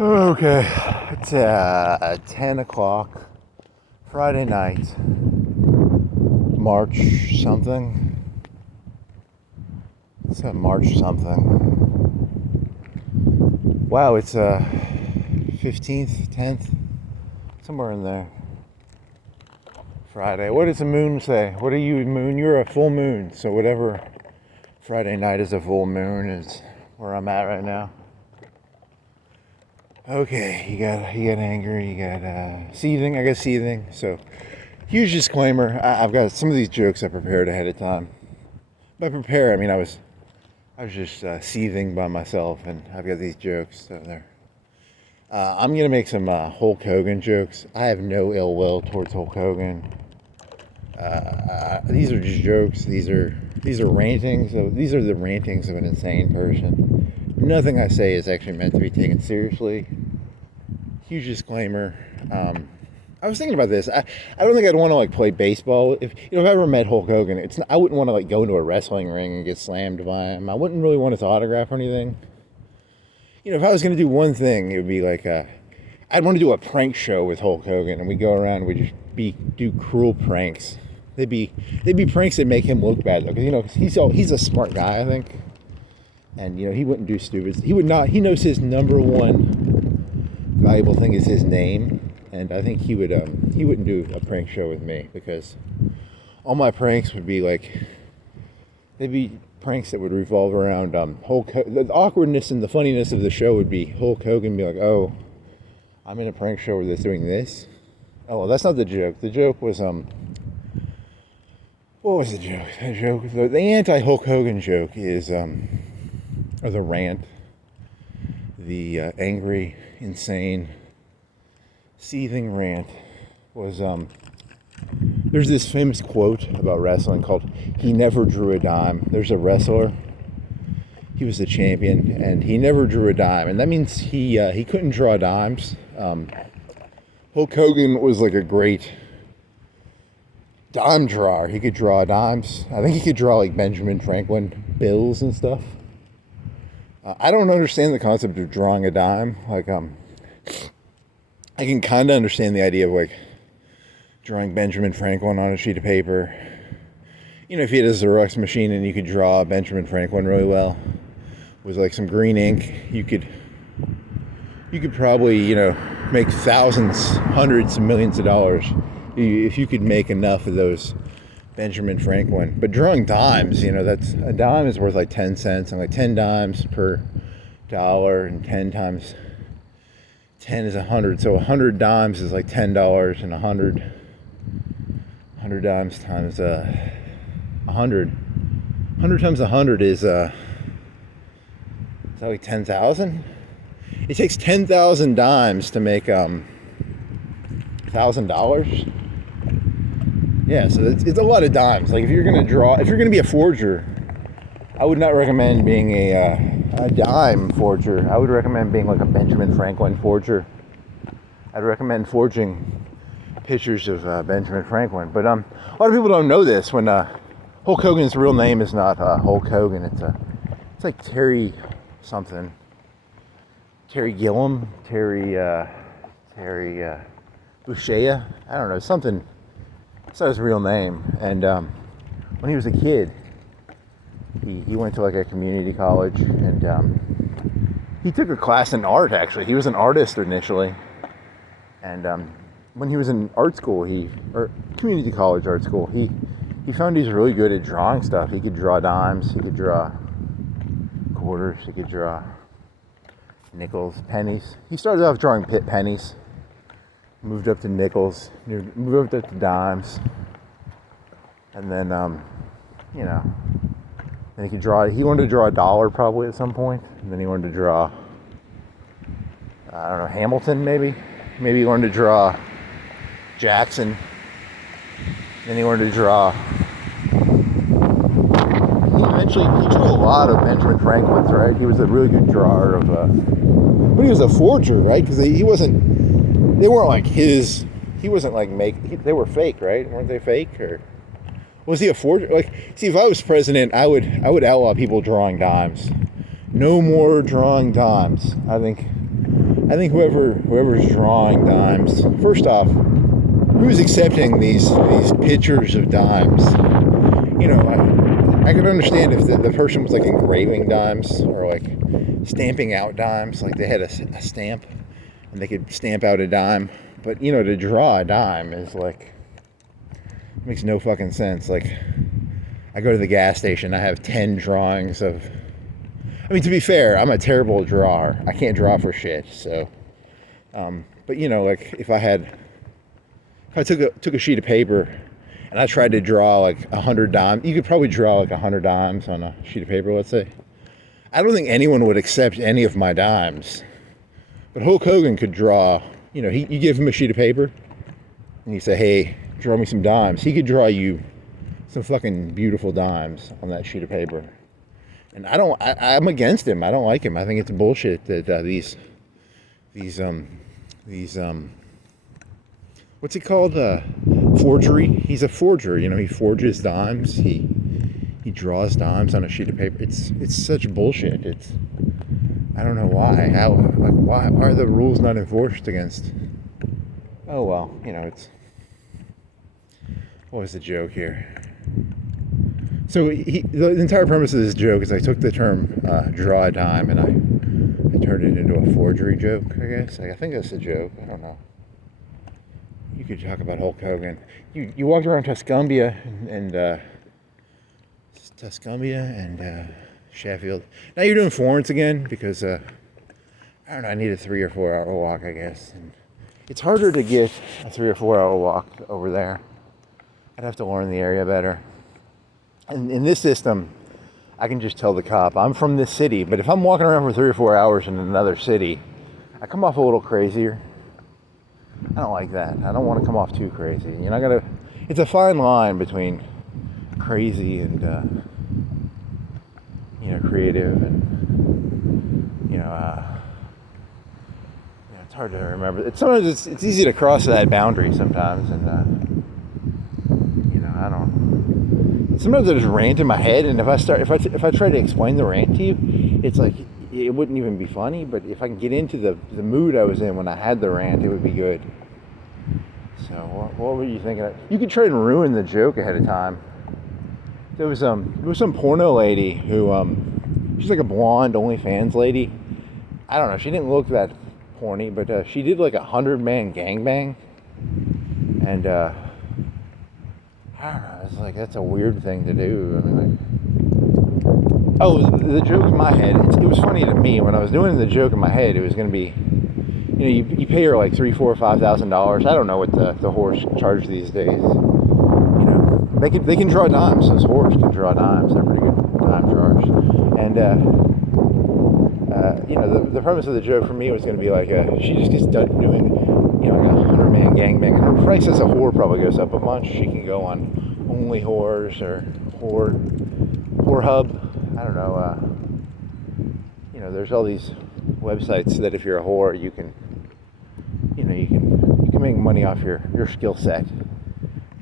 Okay, it's 10 o'clock, Friday night, March something. It's March something. Wow, it's 15th, 10th, somewhere in there. Friday. What does the moon say? What are you, moon? You're a full moon, so whatever Friday night is a full moon is where I'm at right now. Okay, you got angry, you got seething. I got seething. So, huge disclaimer. I've got some of these jokes I prepared ahead of time. By prepare, I mean I was just seething by myself, and I've got these jokes. So there. I'm gonna make some Hulk Hogan jokes. I have no ill will towards Hulk Hogan. These are just jokes. These are rantings. So these are the rantings of an insane person. Nothing I say is actually meant to be taken seriously. Huge disclaimer. I was thinking about this. I don't think I'd want to play baseball. If I ever met Hulk Hogan, I wouldn't want to go into a wrestling ring and get slammed by him. I wouldn't really want his autograph or anything. If I was going to do one thing, it would be I'd want to do a prank show with Hulk Hogan, and we'd go around and we'd just do cruel pranks. They'd be pranks that make him look bad, because he's a smart guy, I think. And he wouldn't do stupid. He would not. He knows his number one valuable thing is his name, and I think he wouldn't do a prank show with me, because all my pranks would be they'd be pranks that would revolve around Hulk. The awkwardness and the funniness of the show would be Hulk Hogan be like, "Oh, I'm in a prank show where they're doing this." Oh, well, that's not the joke. The joke was what was the joke? The anti-Hulk Hogan joke is or the rant, the angry, insane, seething rant was, there's this famous quote about wrestling called, "He never drew a dime." There's a wrestler, he was the champion, and he never drew a dime, and that means he couldn't draw dimes. Hulk Hogan was a great dime drawer. He could draw dimes. I think he could draw Benjamin Franklin bills and stuff. I don't understand the concept of drawing a dime. I can kind of understand the idea of drawing Benjamin Franklin on a sheet of paper. If you had a Xerox machine and you could draw Benjamin Franklin really well with some green ink, you could probably make thousands, hundreds of millions of dollars if you could make enough of those Benjamin Franklin. But drawing dimes, that's a dime is worth 10 cents, and 10 dimes per dollar, and 10 times 10 is 100. So 100 dimes is $10, and 100 dimes times 100. 100 times 100 is that 10,000? It takes 10,000 dimes to make $1,000. Yeah, so it's a lot of dimes. If you're gonna be a forger, I would not recommend being a dime forger. I would recommend being a Benjamin Franklin forger. I'd recommend forging pictures of Benjamin Franklin. But a lot of people don't know this. When Hulk Hogan's real name is not Hulk Hogan. It's Terry something. Terry Gillum. Terry Boucher. I don't know, something. That's not his real name. And when he was a kid, he went to a community college, and he took a class in art. Actually, he was an artist initially, and when he was in art school, or community college art school, he found he's really good at drawing stuff. He could draw dimes, he could draw quarters, he could draw nickels, pennies. He started off drawing pennies. Moved up to nickels, moved up to dimes, and then, then he could draw. He wanted to draw a dollar probably at some point, and then he wanted to draw, I don't know, Hamilton maybe. Maybe he wanted to draw Jackson. Then he wanted to draw. He drew a lot of Benjamin Franklin's, right? He was a really good drawer of, but he was a forger, right? Because he wasn't. They weren't his. He wasn't they were fake, right? Weren't they fake, or was he a forger? See, if I was president, I would outlaw people drawing dimes. No more drawing dimes. I think I think whoever's drawing dimes, first off, who's accepting these pictures of dimes? You know, I could understand if the person was like engraving dimes or like stamping out dimes, like they had a stamp and they could stamp out a dime. But you know, to draw a dime is like, makes no fucking sense. Like, I go to the gas station, I have 10 drawings of, I mean, to be fair, I'm a terrible drawer. I can't draw for shit. So, but you know, like if I took a sheet of paper and I tried to draw like 100 dimes, you could probably draw like 100 dimes on a sheet of paper, let's say. I don't think anyone would accept any of my dimes. But Hulk Hogan could draw, you know, you give him a sheet of paper and you say, hey, draw me some dimes. He could draw you some fucking beautiful dimes on that sheet of paper. And I'm against him. I don't like him. I think it's bullshit that these what's it called? Forgery. He's a forger. You know, he forges dimes. He draws dimes on a sheet of paper. It's such bullshit. I don't know why. Why are the rules not enforced against? Oh well, you know, what was the joke here? So the entire premise of this joke is I took the term draw a dime and I turned it into a forgery joke, I guess. I think that's a joke. I don't know. You could talk about Hulk Hogan. You walked around Tuscumbia and Sheffield. Now you're doing Florence again because I don't know. I need a 3 or 4 hour walk, I guess. And it's harder to get a 3 or 4 hour walk over there. I'd have to learn the area better. And in this system, I can just tell the cop, I'm from this city, but if I'm walking around for 3 or 4 hours in another city, I come off a little crazier. I don't like that. I don't want to come off too crazy. You know, it's a fine line between crazy and, you know, creative and, you know, it's hard to remember. Sometimes it's easy to cross that boundary sometimes, and, you know, I don't. Sometimes I just rant in my head, and if I try to explain the rant to you, it's like it wouldn't even be funny. But if I can get into the mood I was in when I had the rant, it would be good. So what were you thinking of? You could try and ruin the joke ahead of time. There was some porno lady who she's like a blonde OnlyFans lady. I don't know. She didn't look that porny, but she did like 100-man gangbang, and I don't know. It's like that's a weird thing to do. I mean, like, oh, the joke in my head. It was funny to me when I was doing the joke in my head. It was going to be, you know, you pay her like $3,000, $4,000, $5,000. I don't know what the whores charge these days. You know, they can draw dimes. Those whores can draw dimes. They're pretty good dime drawers. And you know, the premise of the joke for me was going to be like, she just gets done doing, you know, like 100-man gangbang, and her price as a whore probably goes up a bunch. She can go on Only Whores or Whore Hub. I don't know. You know, there's all these websites that if you're a whore, you can make money off your skill set.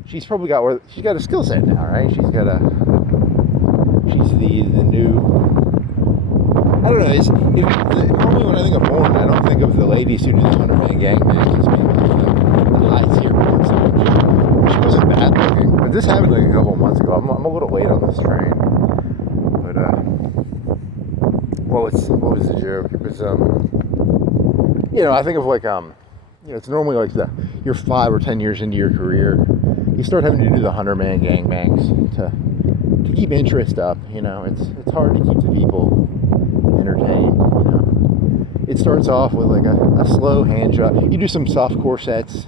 She's probably got a skill set now, right? She's the new. I don't know. Normally when I think of porn, I don't think of the ladies who do the 100-man gangbangs as being the high tier porn stars. She wasn't bad looking, but this happened like a couple of months ago. I'm a little late on this train, but what was the joke? It was you know, I think of like you know, it's normally like you're 5 or 10 years into your career, you start having to do the 100-man gangbangs to keep interest up. You know, it's hard to keep the people entertained. You know, it starts off with like a slow hand job. You do some soft corsets,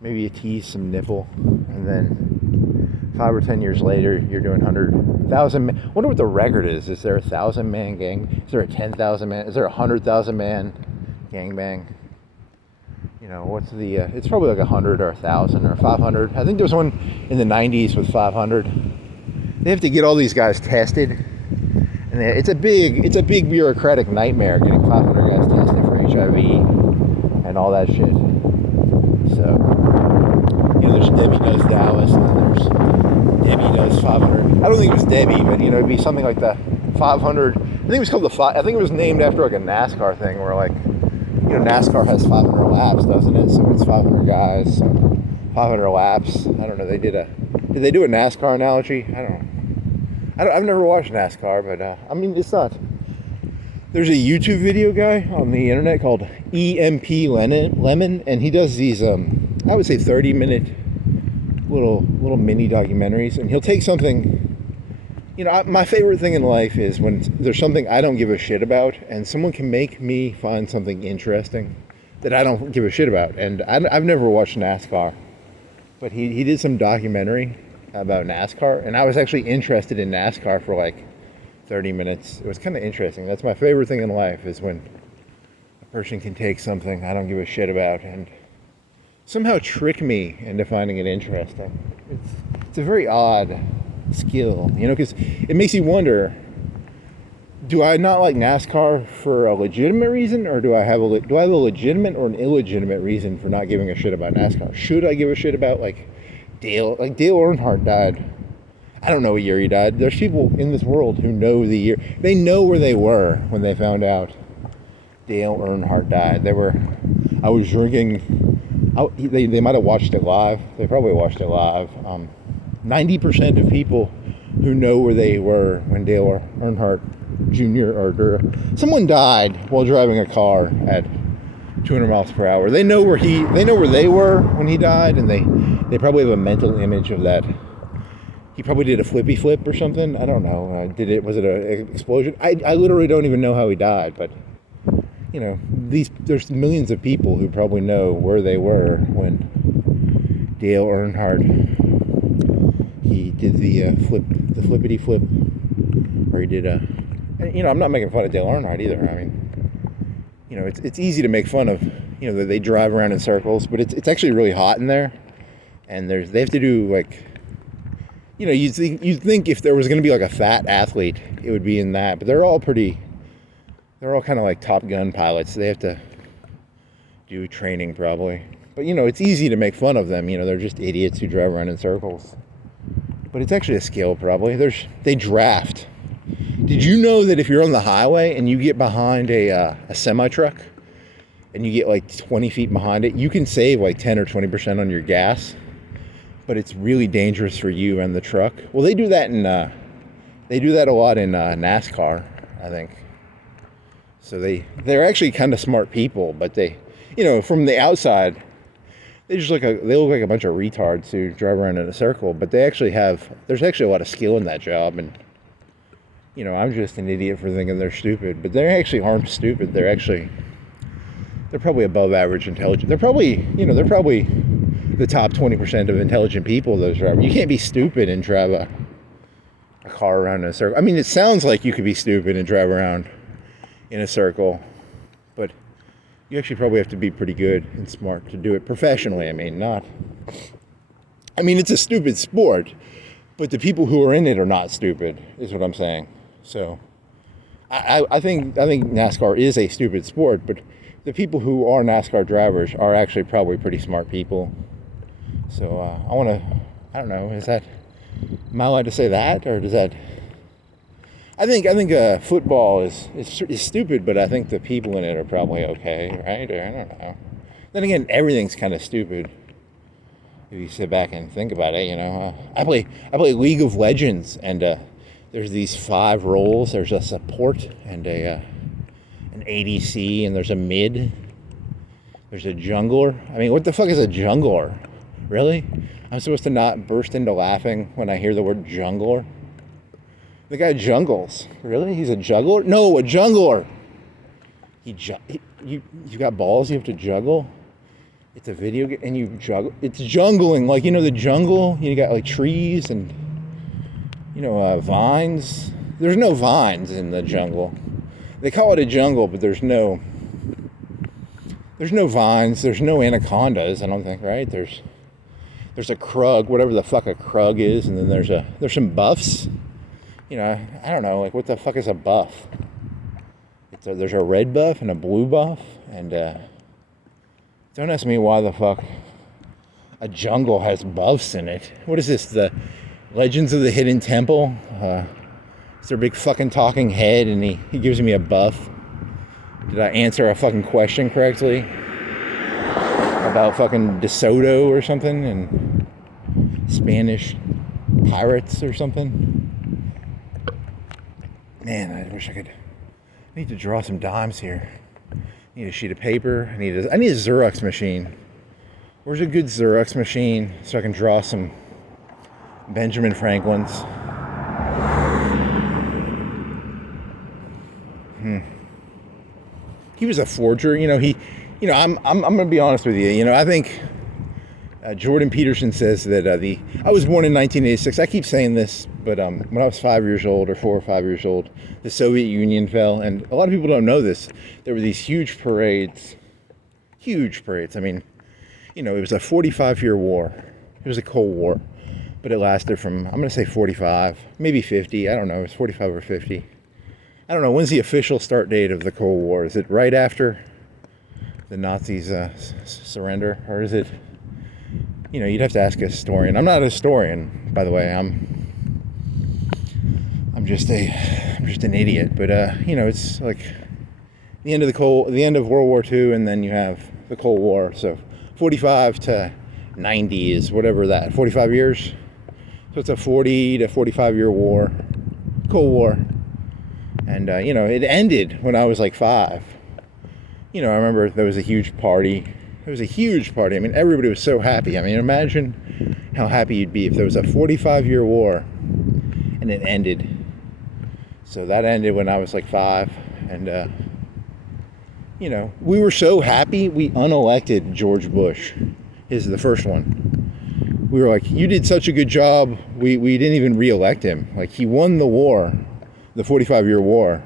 maybe you tease some nipple, and then 5 or 10 years later, you're doing 100,000. I wonder what the record is. Is there a 1,000-man gang? Is there a 10,000-man? Is there a 100,000-man gangbang? You know, what's the? It's probably like 100 or 1,000 or 500. I think there was one in the 90s with 500. They have to get all these guys tested, and it's a big bureaucratic nightmare getting 500 guys tested for HIV and all that shit. So, you know, there's Debbie Does Dallas, and then there's Debbie Does 500. I don't think it was Debbie, but you know, it'd be something like the 500. I think it was called I think it was named after like a NASCAR thing where like NASCAR has 500 laps, doesn't it? So it's 500 guys, so 500 laps. I don't know. Did they do a NASCAR analogy? I don't know. I've never watched NASCAR, but I mean, it's not. There's a YouTube video guy on the internet called EMP Lemon, and he does these, I would say 30-minute little mini documentaries, and he'll take something. My favorite thing in life is when there's something I don't give a shit about, and someone can make me find something interesting that I don't give a shit about. And I've never watched NASCAR, but he did some documentary about NASCAR, and I was actually interested in NASCAR for like 30 minutes. It was kind of interesting. That's my favorite thing in life, is when a person can take something I don't give a shit about and somehow trick me into finding it interesting. It's a very odd skill, because it makes you wonder, do I not like NASCAR for a legitimate reason, or do I have a legitimate or an illegitimate reason for not giving a shit about NASCAR? Should I give a shit about Dale Earnhardt died? I don't know what year he died. There's people in this world who know the year. They know where they were when they found out Dale Earnhardt died. I was drinking. They might have watched it live. They probably watched it live. 90% of people who know where they were when Dale Earnhardt Jr. or someone died while driving a car at 200 miles per hour. They know where they were when he died, and they probably have a mental image of that. He probably did a flippy flip or something. I don't know. Was it an explosion? I literally don't even know how he died, but there's millions of people who probably know where they were when Dale Earnhardt, he did the flippity flip, or he did I'm not making fun of Dale Earnhardt either. I mean, it's easy to make fun of, that they drive around in circles, but it's actually really hot in there, and they have to do you'd think if there was going to be like a fat athlete, it would be in that, but they're all kind of like Top Gun pilots. They have to do training probably, but it's easy to make fun of them. They're just idiots who drive around in circles, but it's actually a skill probably. They draft. Did you know that if you're on the highway and you get behind a semi-truck and you get 20 feet behind it, you can save 10 or 20% on your gas, but it's really dangerous for you and the truck. Well, they do that a lot in NASCAR, I think. So they're actually kind of smart people, but they, from the outside, they look like a bunch of retards who drive around in a circle, but there's actually a lot of skill in that job. And I'm just an idiot for thinking they're stupid, but they actually aren't stupid. They're probably above average intelligent. They're probably the top 20% of intelligent people, those drivers. You can't be stupid and drive a car around in a circle. I mean, it sounds like you could be stupid and drive around in a circle, but you actually probably have to be pretty good and smart to do it professionally. It's a stupid sport, but the people who are in it are not stupid, is what I'm saying. So I think NASCAR is a stupid sport, but the people who are NASCAR drivers are actually probably pretty smart people. So I don't know, am I allowed to say that, or does that? I think football is stupid, but I think the people in it are probably okay, right? Or I don't know. Then again, everything's kind of stupid if you sit back and think about it. I play League of Legends, and there's these 5 roles. There's a support and an ADC, and there's a mid. There's a jungler. I mean, what the fuck is a jungler? Really? I'm supposed to not burst into laughing when I hear the word jungler? The guy jungles. Really? He's a juggler? No, a jungler. You got balls you have to juggle? It's a video game and you juggle. It's jungling. The jungle. You got trees and, vines. There's no vines in the jungle. They call it a jungle, but there's no vines. There's no anacondas, I don't think, right? There's a krug, whatever the fuck a krug is, and then there's some buffs. I don't know, what the fuck is a buff? There's a red buff and a blue buff, and don't ask me why the fuck a jungle has buffs in it. What is this, the Legends of the Hidden Temple? It's their big fucking talking head, and he gives me a buff. Did I answer a fucking question correctly? About fucking DeSoto or something and Spanish pirates or something? Man, I wish I could. I need to draw some dimes here. I need a sheet of paper. I need a Xerox machine. Where's a good Xerox machine so I can draw some Benjamin Franklins? He was a forger. I'm gonna be honest with you. I think Jordan Peterson says that I was born in 1986. I keep saying this, but when I was 5 years old or 4 or 5 years old, the Soviet Union fell, and a lot of people don't know this. There were these huge parades. I mean, it was a 45-year war. It was a Cold War, but it lasted from, I'm gonna say 45, maybe 50. I don't know. It was 45 or 50. I don't know. When's the official start date of the Cold War? Is it right after the Nazis surrender, or is it? You'd have to ask a historian. I'm not a historian, by the way. I'm just an idiot. But it's like the end of World War II, and then you have the Cold War. So 45 to 90 is whatever that 45 years. So it's a 40 to 45-year war, Cold War. And, it ended when I was like 5. I remember there was a huge party. I mean, everybody was so happy. I mean, imagine how happy you'd be if there was a 45-year war and it ended. So that ended when I was like 5. And, we were so happy we unelected George Bush. The first one. We were like, you did such a good job. We didn't even re-elect him. Like, he won the war. The 45-year war,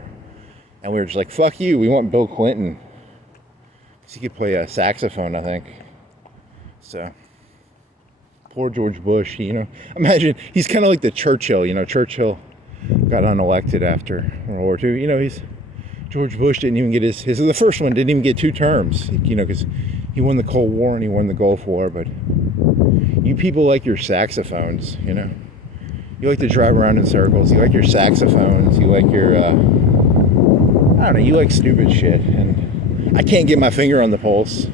and we were just like, fuck you, we want Bill Clinton. He could play a saxophone, I think. So, poor George Bush, imagine, he's kind of like the Churchill. Churchill got unelected after World War II. George Bush didn't even get the first one didn't even get 2 terms, because he won the Cold War and he won the Gulf War, but you people like your saxophones, You like to drive around in circles. You like your saxophones. You like your, I don't know, you like stupid shit. And I can't get my finger on the pulse.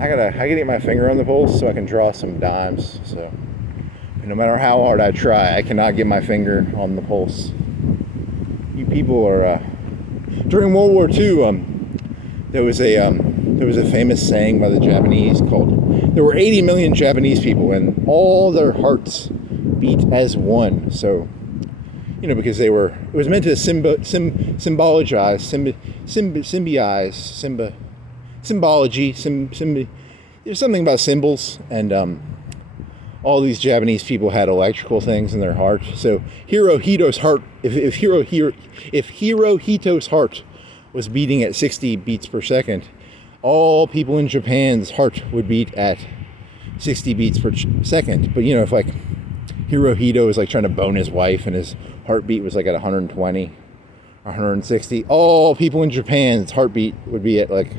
I gotta get my finger on the pulse so I can draw some dimes. So no matter how hard I try, I cannot get my finger on the pulse. You people are, during World War II, there was a famous saying by the Japanese called, there were 80 million Japanese people and all their hearts beat as one. So, because it was meant to symbology, there's something about symbols, and all these Japanese people had electrical things in their heart. So Hirohito's heart, if Hirohito's heart was beating at 60 beats per second, all people in Japan's heart would beat at 60 beats per second. But if like Hirohito was like trying to bone his wife and his heartbeat was like at 120, 160. All people in Japan's heartbeat would be at like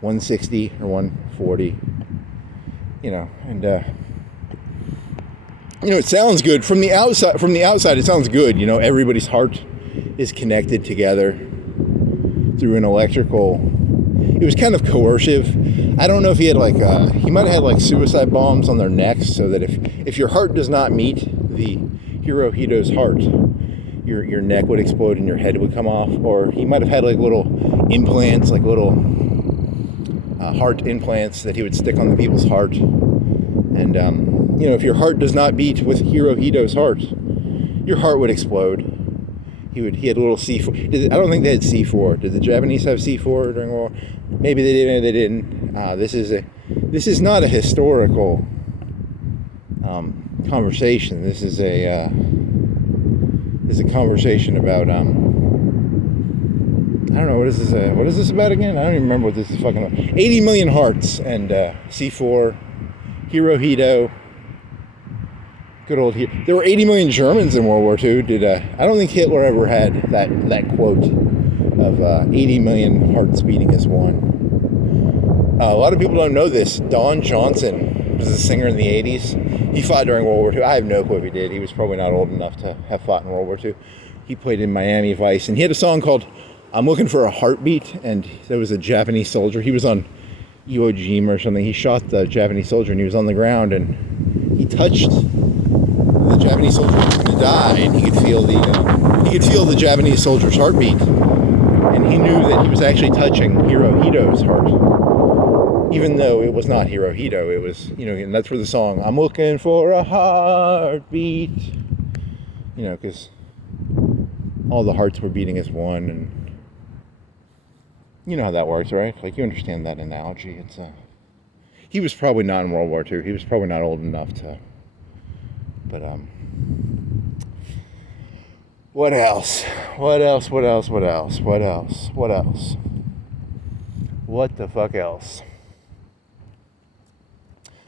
160 or 140. And it sounds good from the outside. From the outside, it sounds good. Everybody's heart is connected together through an electrical. It was kind of coercive. I don't know if he had he might have had like suicide bombs on their necks, so that if your heart does not meet the Hirohito's heart, your neck would explode and your head would come off. Or he might have had like little implants, like little heart implants that he would stick on the people's heart. And if your heart does not beat with Hirohito's heart, your heart would explode. He had a little C4. I don't think they had C4. Did the Japanese have C4 during World War? Maybe they did, maybe they didn't. This is not a historical conversation. This is a conversation about I don't know, what is this about again? I don't even remember what this is fucking about. 80 million hearts and C4, Hirohito. Good old here. There were 80 million Germans in World War II. I don't think Hitler ever had that quote of 80 million hearts beating as one. A lot of people don't know this. Don Johnson was a singer in the 80s. He fought during World War II. I have no clue if he did. He was probably not old enough to have fought in World War II. He played in Miami Vice, and he had a song called I'm looking for a heartbeat, and there was a Japanese soldier. He was on Iwo Jima or something. He shot the Japanese soldier, and he was on the ground, and he touched the Japanese soldier was going to die, and he could feel the Japanese soldier's heartbeat, and he knew that he was actually touching Hirohito's heart, even though it was not Hirohito. It was, and that's where the song "I'm looking for a heartbeat," because all the hearts were beating as one, and you know how that works, right? Like, you understand that analogy. It's he was probably not in World War II. He was probably not old enough to. But what else? What the fuck else?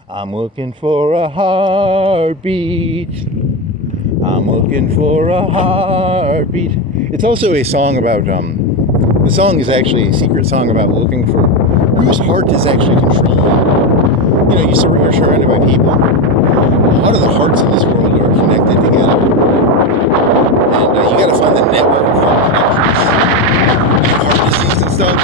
I'm looking for a heartbeat. I'm looking for a heartbeat. It's also a song about the song is actually a secret song about looking for whose heart is actually controlling. You're surrounded by people. A lot of the hearts in this world are connected together. And you gotta find the network of heart connections. Heart disease and stuff.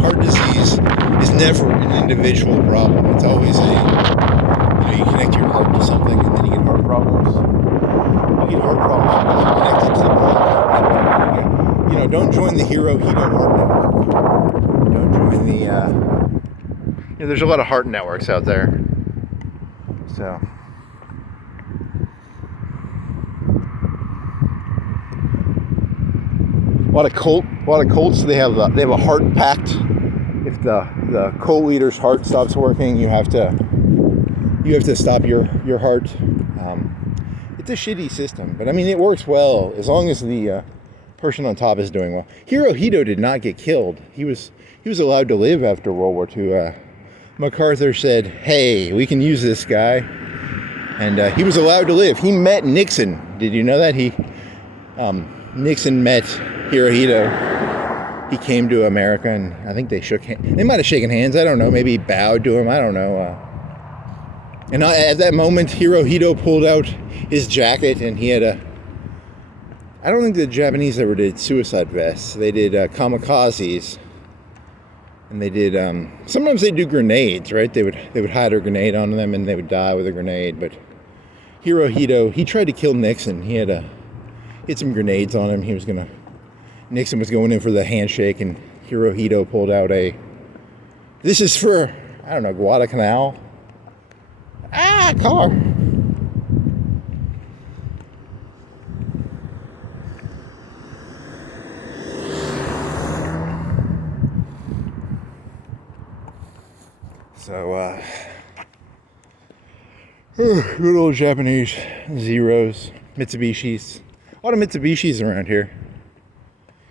Heart disease is never an individual problem. It's always you connect your heart to something and then you get heart problems. You get heart problems because you're connected to the world heart network. Don't join the Hirohito heart network. Don't join the, there's a lot of heart networks out there. So. A lot of cults. They have a heart pact. If the cult leader's heart stops working, you have to stop your heart. It's a shitty system, but I mean, it works well as long as the person on top is doing well. Hirohito did not get killed. He was allowed to live after World War II. MacArthur said, "Hey, we can use this guy," and he was allowed to live. He met Nixon. Did you know that Nixon met Hirohito? He came to America, and I think they shook hands. They might have shaken hands. I don't know. Maybe he bowed to him. I don't know. And at that moment, Hirohito pulled out his jacket, and he had I don't think the Japanese ever did suicide vests. They did kamikazes, and they did. Sometimes they do grenades, right? They would hide a grenade on them, and they would die with a grenade. But Hirohito, he tried to kill Nixon. He had some grenades on him. Nixon was going in for the handshake, and Hirohito pulled out this is for, I don't know, Guadalcanal. Car. So, good old Japanese Zeros, Mitsubishis. A lot of Mitsubishis around here.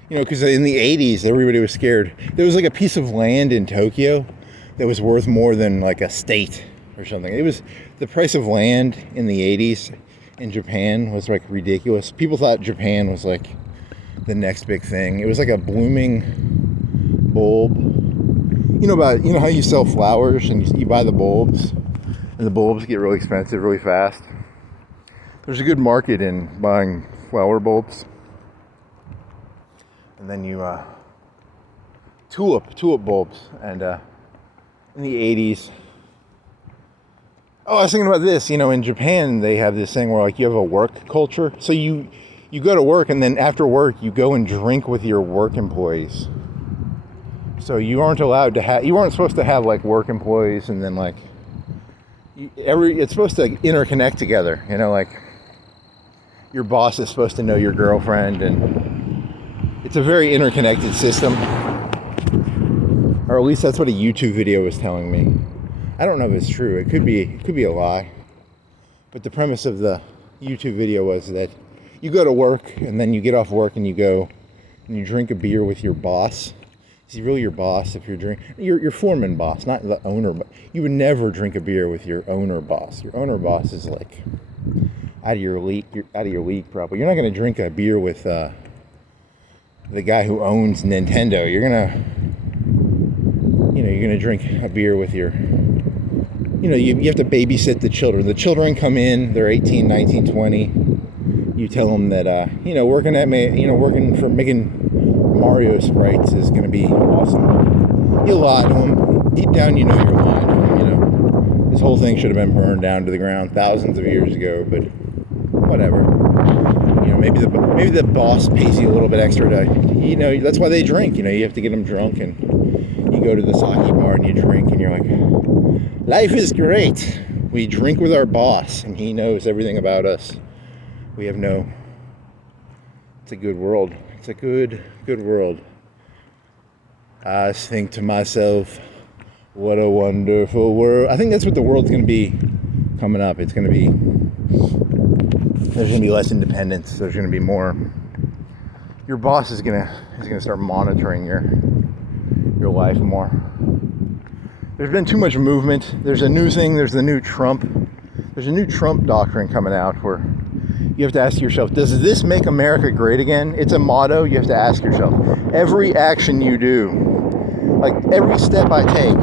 Because in the 80s, everybody was scared. There was like a piece of land in Tokyo that was worth more than like a state or something. It was the price of land in the 80s in Japan was like ridiculous. People thought Japan was like the next big thing. It was like a blooming bulb. You know how you sell flowers and you buy the bulbs, and the bulbs get really expensive really fast. There's a good market in buying flower bulbs. And then you tulip bulbs, and in the 80s. Oh, I was thinking about this. In Japan they have this thing where like you have a work culture. So you go to work, and then after work you go and drink with your work employees. So you weren't supposed to have like work employees, and then like it's supposed to interconnect together. Like your boss is supposed to know your girlfriend, and it's a very interconnected system. Or at least that's what a YouTube video was telling me. I don't know if it's true. It could be a lie. But the premise of the YouTube video was that you go to work, and then you get off work and you go and you drink a beer with your boss. Is he really your boss if you're drinking? Your foreman boss, not the owner. But you would never drink a beer with your owner boss. Your owner boss is like out of your league. You're out of your league probably. You're not going to drink a beer with the guy who owns Nintendo. You're gonna drink a beer with your. You have to babysit the children. The children come in. They're 18, 19, 20. You tell them that working for making Mario sprites is going to be awesome. You lie to them. Deep down, you know you're lying to them, you know. This whole thing should have been burned down to the ground thousands of years ago, but whatever. You know, maybe the boss pays you a little bit extra to, you know, that's why they drink. You know, you have to get them drunk, and you go to the sake bar and you drink, and you're like, life is great. We drink with our boss, and he knows everything about us. We have no... It's a good world. It's a good world. I think to myself, what a wonderful world. I think that's what the world's going to be coming up. It's going to be... There's going to be less independence. There's going to be more... Your boss is going to start monitoring your life more. There's been too much movement. There's a new thing. There's the new Trump. There's a new Trump doctrine coming out where you have to ask yourself, does this make America great again? It's a motto. You have to ask yourself. Every action you do, like every step I take,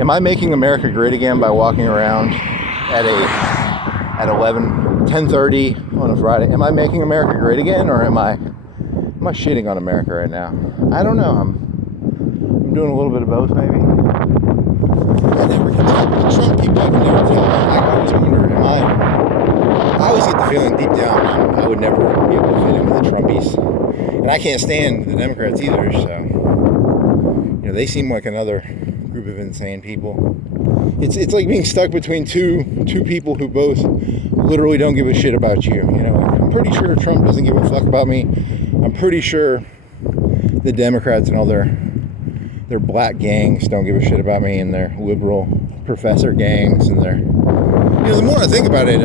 am I making America great again by walking around at 10:30 on a Friday? Am I making America great again, or am I shitting on America right now? I don't know. I'm doing a little bit of both, maybe. I never can tell. Trump people, I can never tell. I always wonder, I always get the feeling deep down I would never be able to fit in with the Trumpies. And I can't stand the Democrats either, so, you know, they seem like another group of insane people. It's like being stuck between two people who both literally don't give a shit about you. You know, I'm pretty sure Trump doesn't give a fuck about me. I'm pretty sure the Democrats and all their black gangs don't give a shit about me, and their liberal professor gangs and their, you know, the more I think about it,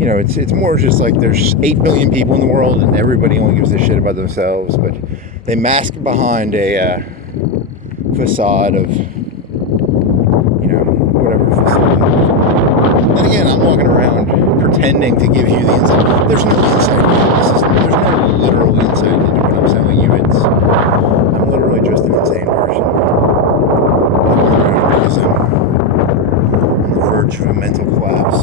you know, it's more just like there's 8 billion people in the world and everybody only gives a shit about themselves, but they mask behind a facade of, you know, whatever facade. Then again, I'm walking around pretending to give you the insight. There's no insight into the system. There's no literal insight into what I'm telling you. I'm literally just an insane person. Walking around because I'm on the verge of a mental collapse.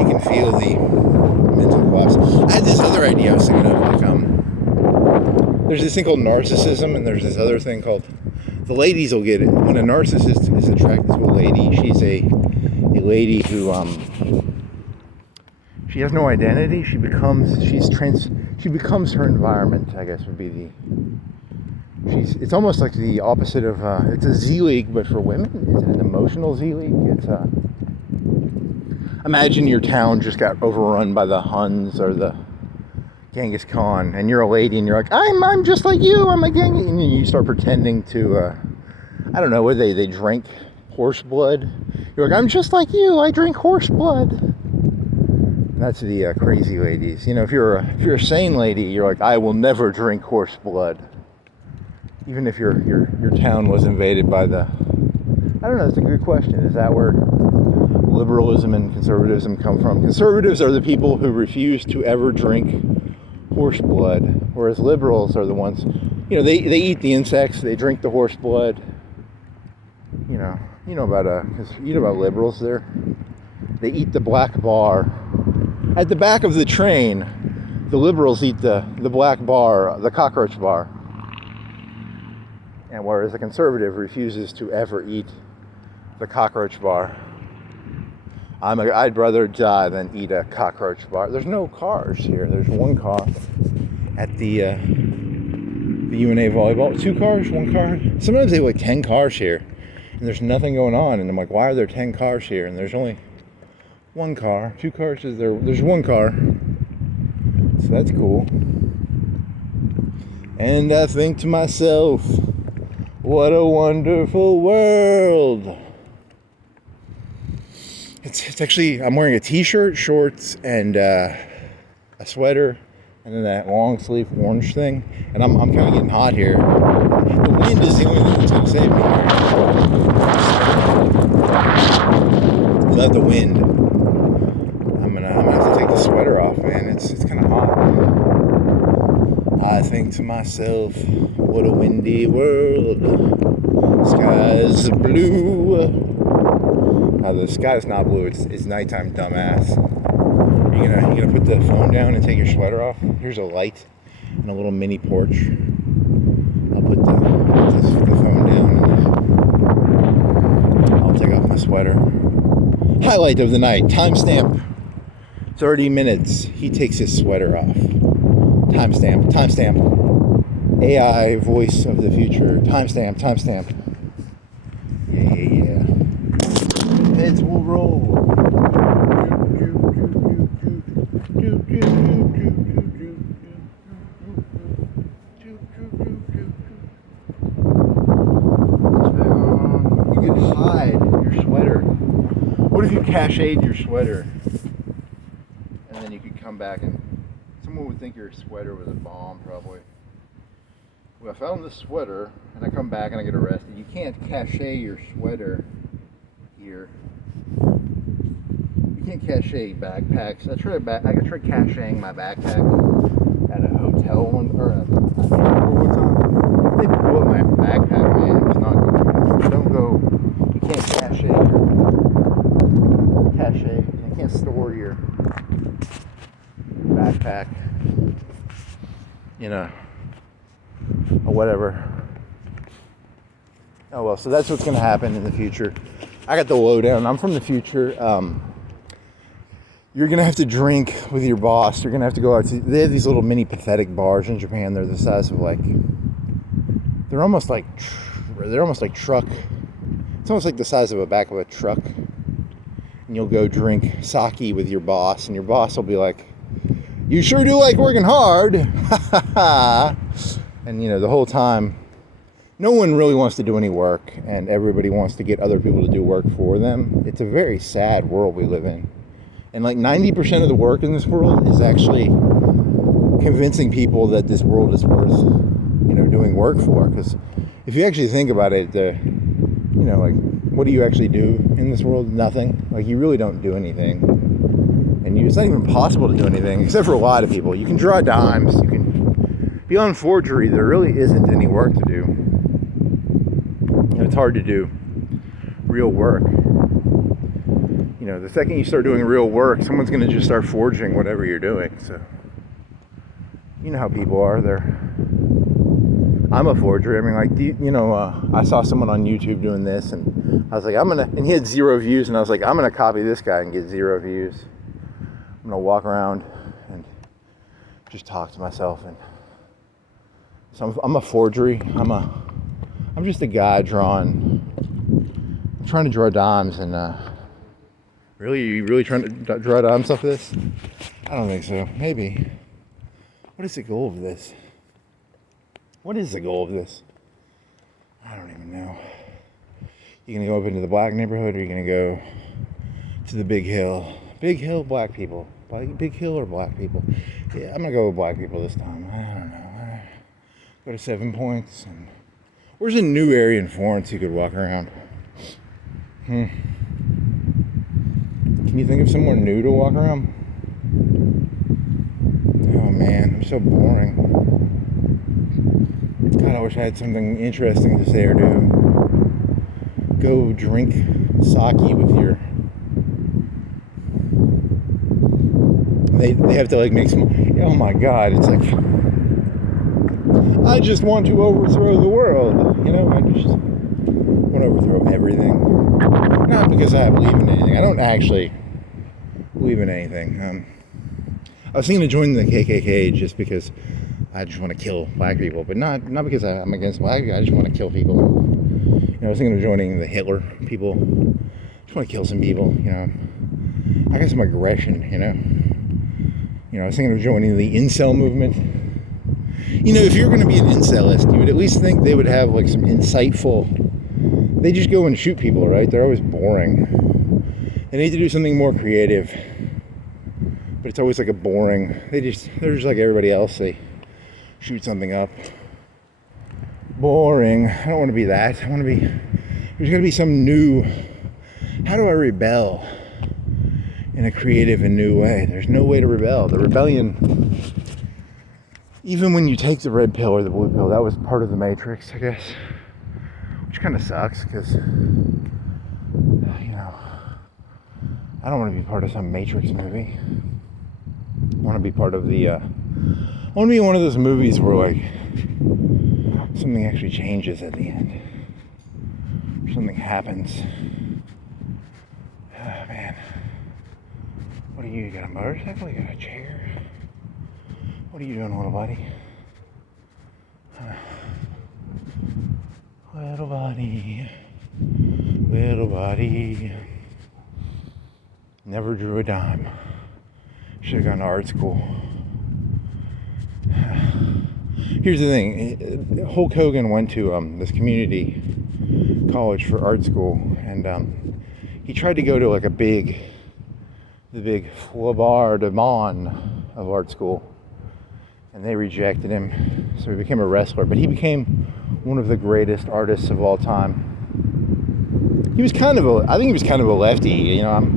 You can feel the mental collapse. I had this other idea I was thinking of, like, there's this thing called narcissism, and there's this other thing called, the ladies will get it. When a narcissist is attracted to a lady, she's a lady who, she has no identity. She becomes her environment, I guess would be it's almost like the opposite of, it's a Z-League, but for women. Is it an emotional Z-League? It's imagine your town just got overrun by the Huns or the Genghis Khan, and you're a lady, and you're like, I'm just like you, I'm a Genghis, and you start pretending to, I don't know, what they drink horse blood. You're like, I'm just like you, I drink horse blood. That's the crazy ladies. You know, if you're a sane lady, you're like, I will never drink horse blood. Even if your town was invaded by the, I don't know, it's a good question. Is that where liberalism and conservatism come from? Conservatives are the people who refuse to ever drink horse blood, whereas liberals are the ones, you know, they eat the insects, they drink the horse blood. You know about liberals. They eat the black bar at the back of the train. The liberals eat the black bar, the cockroach bar, and whereas the conservative refuses to ever eat the cockroach bar. I'd rather die than eat a cockroach bar. There's no cars here. There's one car at the UNA volleyball. 2 cars, 1 car. Sometimes they have like 10 cars here, and there's nothing going on. And I'm like, why are there 10 cars here? And there's only 1 car. 2 cars is there. There's 1 car. So that's cool. And I think to myself, what a wonderful world. It's actually, I'm wearing a t-shirt, shorts, and a sweater, and then that long sleeve orange thing, and I'm kind of getting hot here. The wind is the only thing that's going to save me here. Without the wind, I'm gonna have to take the sweater off, man. It's kind of hot. I think to myself, what a windy world. Skies are blue. The sky's not blue, it's nighttime, dumbass. You gonna put the phone down and take your sweater off? Here's a light. in a little mini porch. I'll put the phone down and I'll take off my sweater. Highlight of the night, timestamp 30 minutes. He takes his sweater off. Timestamp. AI voice of the future. Timestamp. Yeah. Heads will roll. You could hide your sweater. What if you cached your sweater? And then you could come back and someone would think your sweater was a bomb, probably. Well, I found this sweater and I come back and I get arrested. You can't cache your sweater here. You can't cache backpacks. I tried caching my backpack at a hotel one time. They blew up my backpack, man. It's not good. Don't go. You can't cache. You can't store your backpack in a whatever. Oh well, so that's what's going to happen in the future. I got the lowdown. I'm from the future. You're going to have to drink with your boss. You're going to have to go out to, they have these little mini pathetic bars in Japan. They're the size of they're almost like truck. It's almost like the size of a back of a truck. And you'll go drink sake with your boss, and your boss will be like, "You sure do like working hard." And the whole time, no one really wants to do any work, and everybody wants to get other people to do work for them. It's a very sad world we live in. And 90% of the work in this world is actually convincing people that this world is worth, doing work for. Because if you actually think about it, what do you actually do in this world? Nothing. You really don't do anything. And it's not even possible to do anything, except for a lot of people. You can draw dimes. You can be on forgery. There really isn't any work to do. It's hard to do real work. The second you start doing real work, someone's going to just start forging whatever you're doing. So, you know how people are. I'm a forger. I mean, I saw someone on YouTube doing this, and I was like, and he had 0 views, and I was like, I'm going to copy this guy and get 0 views. I'm going to walk around and just talk to myself. And so I'm a forgery. I'm just a guy trying to draw dimes, and really, are you really trying to draw dimes off this? I don't think so. Maybe. What is the goal of this? I don't even know. You gonna go up into the black neighborhood, or are you gonna go to the big hill? Big hill, black people. Big hill or black people? Yeah, I'm gonna go with black people this time. I don't know. Go to 7 Points. And where's a new area in Florence you could walk around? Can you think of somewhere new to walk around? Oh man, I'm so boring. God, I wish I had something interesting to say or do. Go drink sake with your... They have to make some... Oh my God, it's like... I just want to overthrow the world. I just want to overthrow everything. Not because I believe in anything. I don't actually believe in anything. I was thinking of joining the KKK just because I just want to kill black people, but not because I'm against black people. I just want to kill people. I was thinking of joining the Hitler people. Just want to kill some people. I got some aggression. I was thinking of joining the incel movement. If you're going to be an incelist, you would at least think they would have some insightful... They just go and shoot people, right? They're always boring. They need to do something more creative. But it's always a boring... They're just like everybody else. They shoot something up. Boring. I don't want to be that. I want to be... There's got to be some new... How do I rebel in a creative and new way? There's no way to rebel. The rebellion... Even when you take the red pill or the blue pill, that was part of the Matrix, I guess. Which kind of sucks, because, I don't want to be part of some Matrix movie. I want to be part of the want to be one of those movies where like something actually changes at the end. Or something happens. Oh, man. What are you? You got a motorcycle? You got a chair? What are you doing, little buddy? Little buddy. Little buddy. Never drew a dime. Should have gone to art school. Here's the thing. Hulk Hogan went to this community college for art school, and he tried to go to like the big Flaubert de Mon of art school, and they rejected him. So he became a wrestler, but he became one of the greatest artists of all time. I think he was kind of a lefty, you know.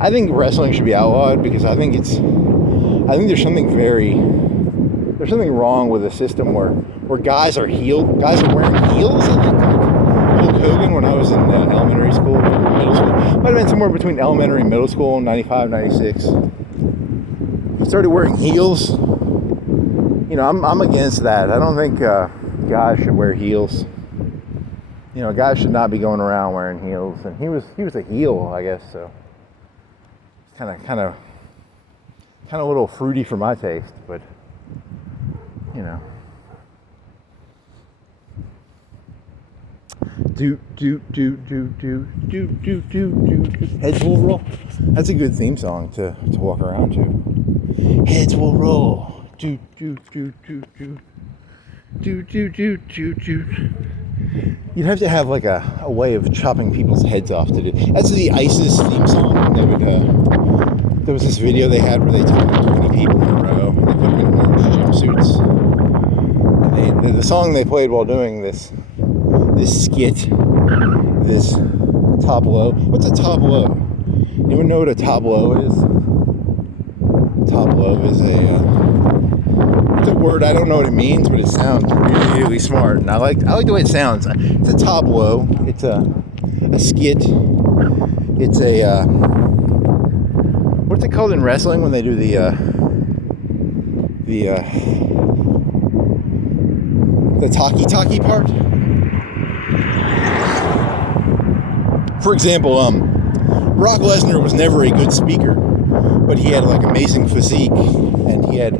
I think wrestling should be outlawed because I think there's something wrong with a system where guys are wearing heels. I think Hulk Hogan, when I was in elementary school, middle school, might have been somewhere between elementary and middle school, 95, 96. He started wearing heels. You know, I'm against that. I don't think guys should wear heels. You know, guys should not be going around wearing heels. And he was a heel, I guess. So kind of a little fruity for my taste, but you know. Heads will roll. That's a good theme song to walk around to. Heads will roll. You'd have to have like a way of chopping people's heads off to do. That's the ISIS theme song. There was this video they had where they took 20 people in a row and they put them in orange jumpsuits. And the song they played while doing this skit, this top low. What's a top low? Anyone know what a top low is? Top low is it's a word, I don't know what it means, but it sounds really, really smart. And I like the way it sounds. It's a top low. It's a skit. It's what's it called in wrestling when they do the talkie part? For example, Brock Lesnar was never a good speaker, but he had like amazing physique and he had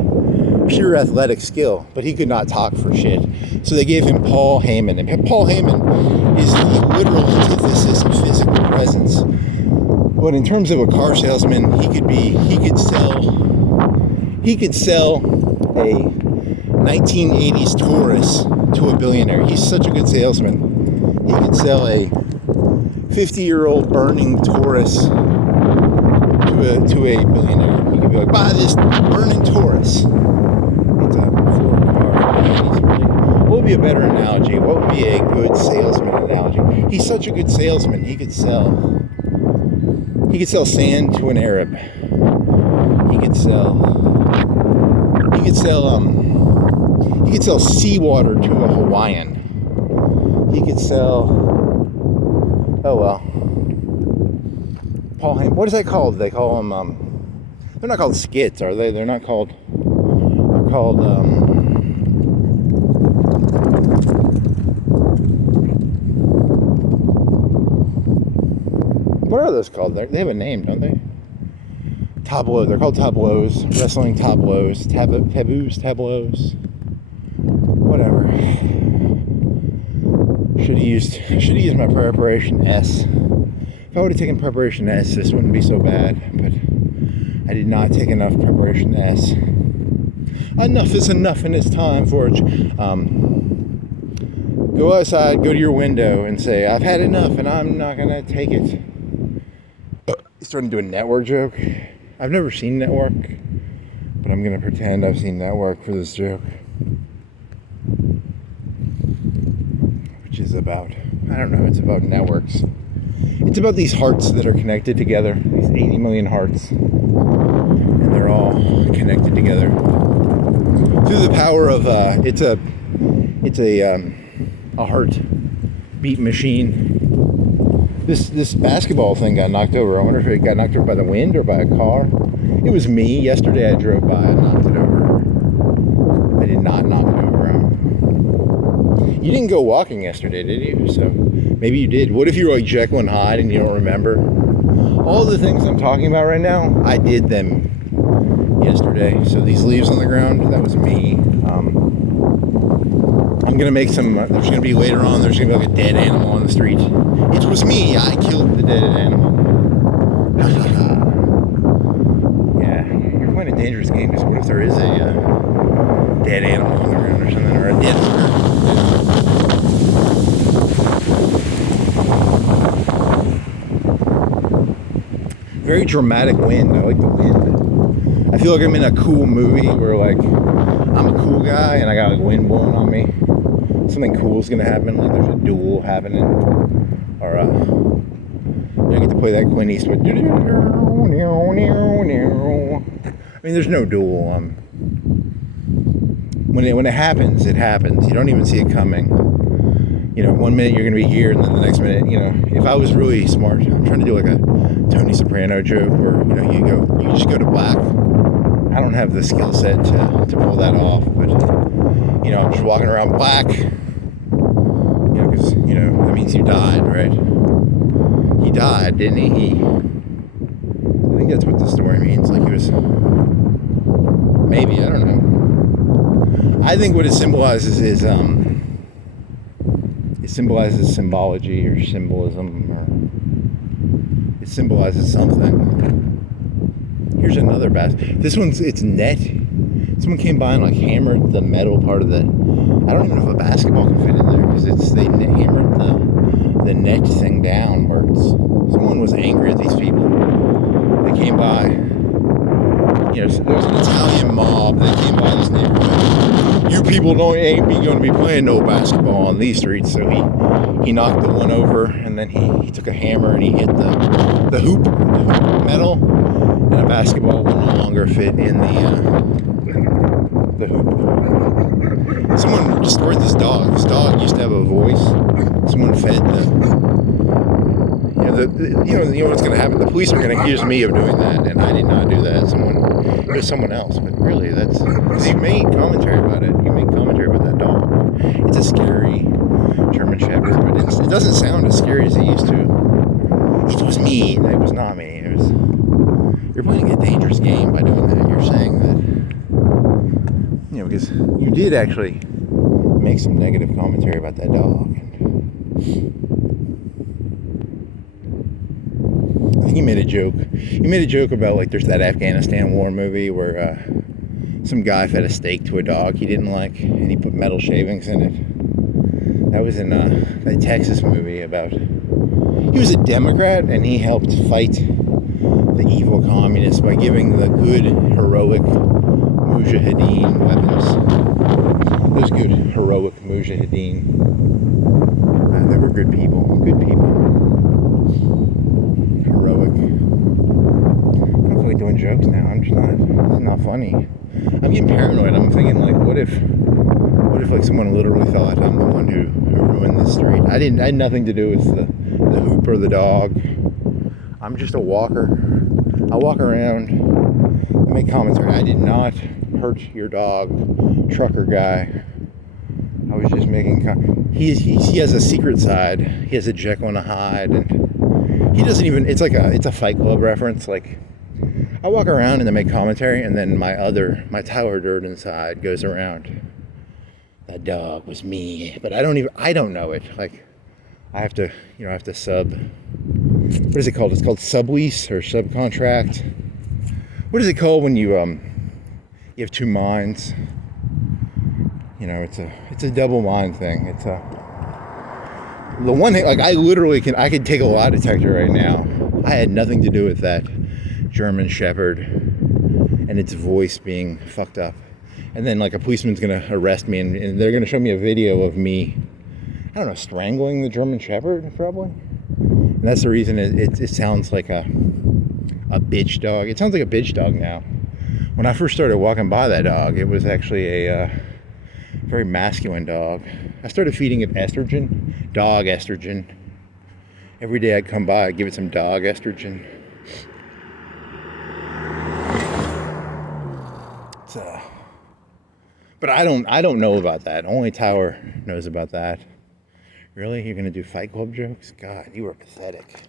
pure athletic skill, but he could not talk for shit. So they gave him Paul Heyman, and Paul Heyman is the literal antithesis of physical presence. But in terms of a car salesman, he could sell a 1980s Taurus to a billionaire. He's such a good salesman. He could sell a 50-year-old burning Taurus to a billionaire. He could be like, buy this burning Taurus. It's a Ford car. What would be a better analogy? What would be a good salesman analogy? He's such a good salesman. He could sell sand to an Arab. He could sell seawater to a Hawaiian. He could sell, Paul Heyman, what is that called? They call them, they're not called skits, are they? They're called, what are those called? They have a name, don't they? Tableaux. They're called tableaus. Wrestling tableaus. Tableaus. Whatever. Should have used my preparation S. If I would have taken preparation S, this wouldn't be so bad. But I did not take enough preparation S. Enough is enough, and it's time for it. Go outside, go to your window, and say, "I've had enough, and I'm not gonna take it." He's starting to do a network joke. I've never seen Network, but I'm going to pretend I've seen Network for this joke. Which is about, I don't know, it's about networks. It's about these hearts that are connected together, these 80 million hearts. And they're all connected together. Through the power of, it's a heartbeat machine. This basketball thing got knocked over. I wonder if it got knocked over by the wind or by a car. It was me. Yesterday I drove by and knocked it over. You didn't go walking yesterday, did you? So maybe you did. What if you were like Jekyll and Hyde and you don't remember? All the things I'm talking about right now, I did them yesterday. So these leaves on the ground, that was me. I'm gonna make some, there's gonna be later on, there's gonna be like a dead animal on the street. It was me, I killed the dead animal. Yeah, you're playing a dangerous game, because what if there is a dead animal on the ground or something, or a dead hooker? Very dramatic wind, I like the wind. I feel like I'm in a cool movie where like, I'm a cool guy and I got like wind blowing on me. Something cool is gonna happen, like there's a duel happening, or I get to play that Clint Eastwood. I mean, there's no duel. When it happens, it happens. You don't even see it coming. You know, 1 minute you're gonna be here, and then the next minute, you know, if I was really smart, I'm trying to do like a Tony Soprano joke where, you know, you just go to black. I don't have the skill set to pull that off, but you know, I'm just walking around black. You know, because you know that means you died, right? He died, didn't he? I think that's what the story means. Like he was, maybe, I don't know. I think what it symbolizes is it symbolizes symbology or symbolism, or it symbolizes something. Here's another basket. This one's, it's net. Someone came by and like hammered the metal part of the, I don't even know if a basketball can fit in there, because they hammered the net thing downwards. Someone was angry at these people. They came by, you know, there was an Italian mob that came by this neighborhood. You people ain't going to be playing no basketball on these streets. So he knocked the one over, and then he took a hammer and he hit the hoop metal, and a basketball will no longer fit in the hoop. Someone destroyed this dog. This dog used to have a voice. Someone fed you know what's going to happen. The police are going to accuse me of doing that, and I did not do that. It was someone else. But really, that's because you made commentary about it. You made commentary about that dog. It's a scary German Shepherd, but it doesn't sound as scary as it used to. It was me. It was not me. It was. You're playing a dangerous game by doing that. You're saying that, you know, because you did actually make some negative commentary about that dog. I think you made a joke. You made a joke about like there's that Afghanistan war movie where some guy fed a steak to a dog he didn't like, and he put metal shavings in it. That was in that Texas movie about. He was a Democrat and he helped fight the evil communists by giving the good, heroic mujahideen weapons. Those good, heroic mujahideen. They were good people. Good people. Heroic. I don't feel like doing jokes now. I'm just not. It's not funny. I'm getting paranoid. I'm thinking like, what if like someone literally thought I'm the one who ruined this street? I had nothing to do with the hoop or the dog. I'm just a walker. I walk around. I make commentary. I did not hurt your dog, trucker guy. I was just making. He has a secret side. He has a Jekyll and a Hyde, and he doesn't even. It's a Fight Club reference. Like I walk around and I make commentary, and then my Tyler Durden side goes around. That dog was me, but I don't know it. Like I have to sub. What is it called? It's called sublease or subcontract. What is it called when you have two minds? You know, it's a double mind thing. It's the one thing, like I could take a lie detector right now. I had nothing to do with that German Shepherd and its voice being fucked up. And then like a policeman's gonna arrest me and they're gonna show me a video of me, I don't know, strangling the German Shepherd probably. And that's the reason it sounds like a bitch dog. It sounds like a bitch dog now. When I first started walking by that dog, it was actually a very masculine dog. I started feeding it dog estrogen. Every day I'd come by, I'd give it some dog estrogen. But I don't know about that. Only Tower knows about that. Really? You're gonna do Fight Club jokes? God, you were pathetic.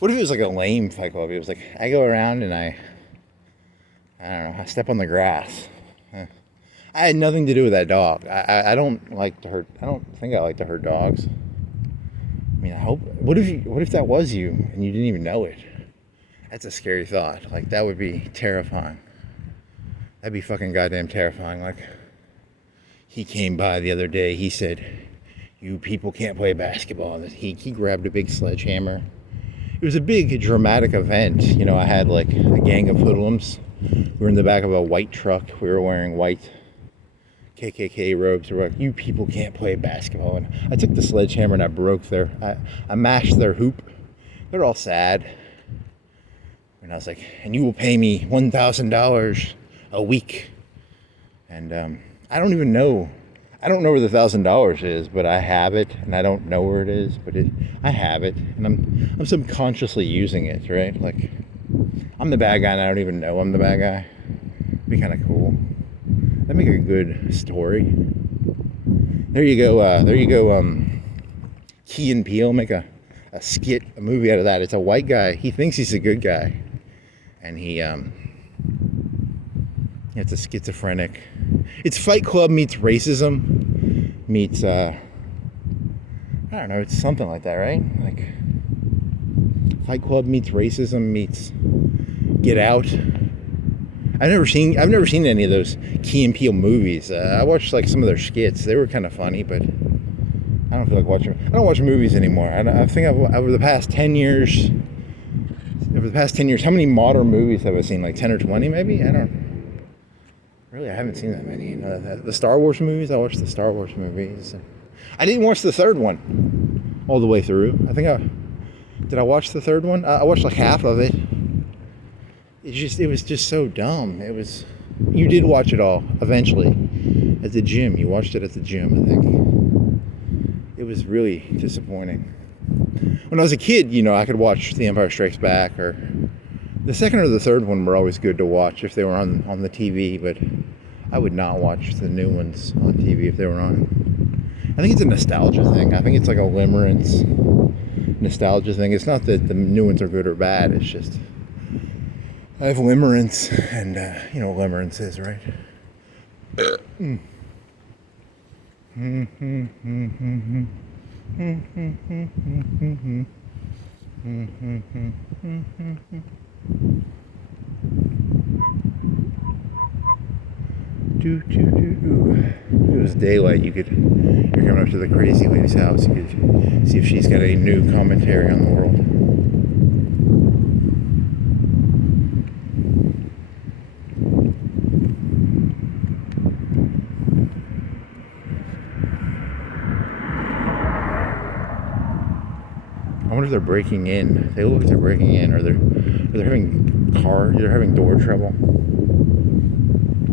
What if it was like a lame Fight Club? It was like, I go around and I don't know, I step on the grass. I had nothing to do with that dog. I don't think I like to hurt dogs. I mean, I hope, what if that was you and you didn't even know it? That's a scary thought. Like, that would be terrifying. That'd be fucking goddamn terrifying. Like, he came by the other day, he said, you people can't play basketball. And he grabbed a big sledgehammer. It was a big dramatic event. You know, I had like a gang of hoodlums. We were in the back of a white truck. We were wearing white KKK robes. We were like, you people can't play basketball. And I took the sledgehammer and I mashed their hoop. They're all sad. And I was like, and you will pay me $1,000 a week. And I don't know where the $1,000 is, but I have it, and I don't know where it is, but I have it, and I'm subconsciously using it, right? Like, I'm the bad guy, and I don't even know I'm the bad guy. It'd be kind of cool. That'd make a good story. There you go. Key and Peele make a skit, a movie out of that. It's a white guy. He thinks he's a good guy, and it's a schizophrenic. It's Fight Club meets racism, meets, I don't know, it's something like that, right? Like, Fight Club meets racism meets Get Out. I've never seen any of those Key and Peele movies. I watched like some of their skits. They were kind of funny, but I don't feel like watching. I don't watch movies anymore. I think over the past 10 years, how many modern movies have I seen? Like 10 or 20 maybe? I haven't seen that many. The Star Wars movies, I watched the Star Wars movies. I didn't watch the third one all the way through. Did I watch the third one? I watched like half of it. It was just so dumb. You did watch it all eventually at the gym. You watched it at the gym, I think. It was really disappointing. When I was a kid, I could watch The Empire Strikes Back, or the second or the third one were always good to watch if they were on the TV, but I would not watch the new ones on TV if they were on. I think it's a nostalgia thing. I think it's like a limerence nostalgia thing. It's not that the new ones are good or bad. It's just I have limerence, and you know what limerence is, right? If it was daylight, you're coming up to the crazy lady's house, you could see if she's got a new commentary on the world. I wonder if they're breaking in. They look like they're breaking in, or they're having door trouble.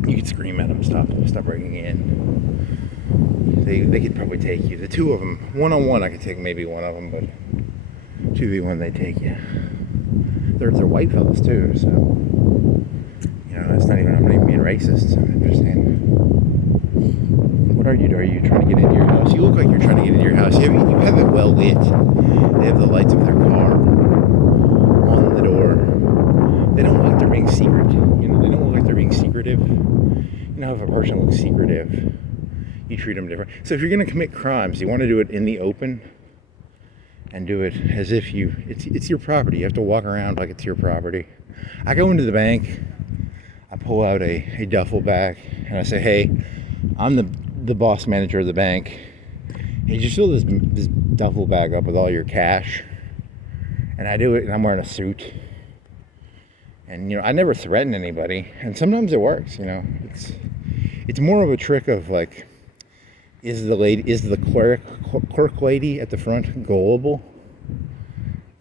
You could scream at them, stop breaking in. They could probably take you. The two of them, one-on-one, I could take maybe one of them, but 2v1, they take you. They're white fellas too, so I'm not even being racist. I'm just saying. What are you doing? Are you trying to get into your house? You look like you're trying to get into your house. You have it well lit. They have the lights of their car on the door. They don't look like they're being secret. They don't look like they're being secretive. If a person looks secretive, you treat them different. So if you're going to commit crimes, you want to do it in the open and do it as if it's your property. You have to walk around like it's your property. I go into the bank, I pull out a duffel bag, and I say, hey, I'm the boss manager of the bank. Hey, just fill this duffel bag up with all your cash. And I do it, and I'm wearing a suit. And I never threaten anybody, and sometimes it works. It's more of a trick of like, is the clerk lady at the front gullible?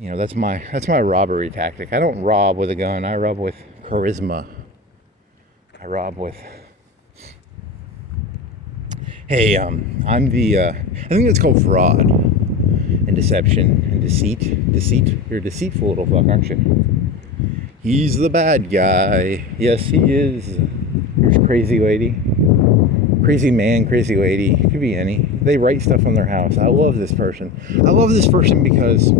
That's my robbery tactic. I don't rob with a gun. I rob with charisma. I rob with, hey, I think that's called fraud and deception and deceit. You're a deceitful little fuck, aren't you? He's the bad guy. Yes, he is. Here's crazy lady. crazy man, crazy lady. It could be any. They write stuff on their house. I love this person. I love this person because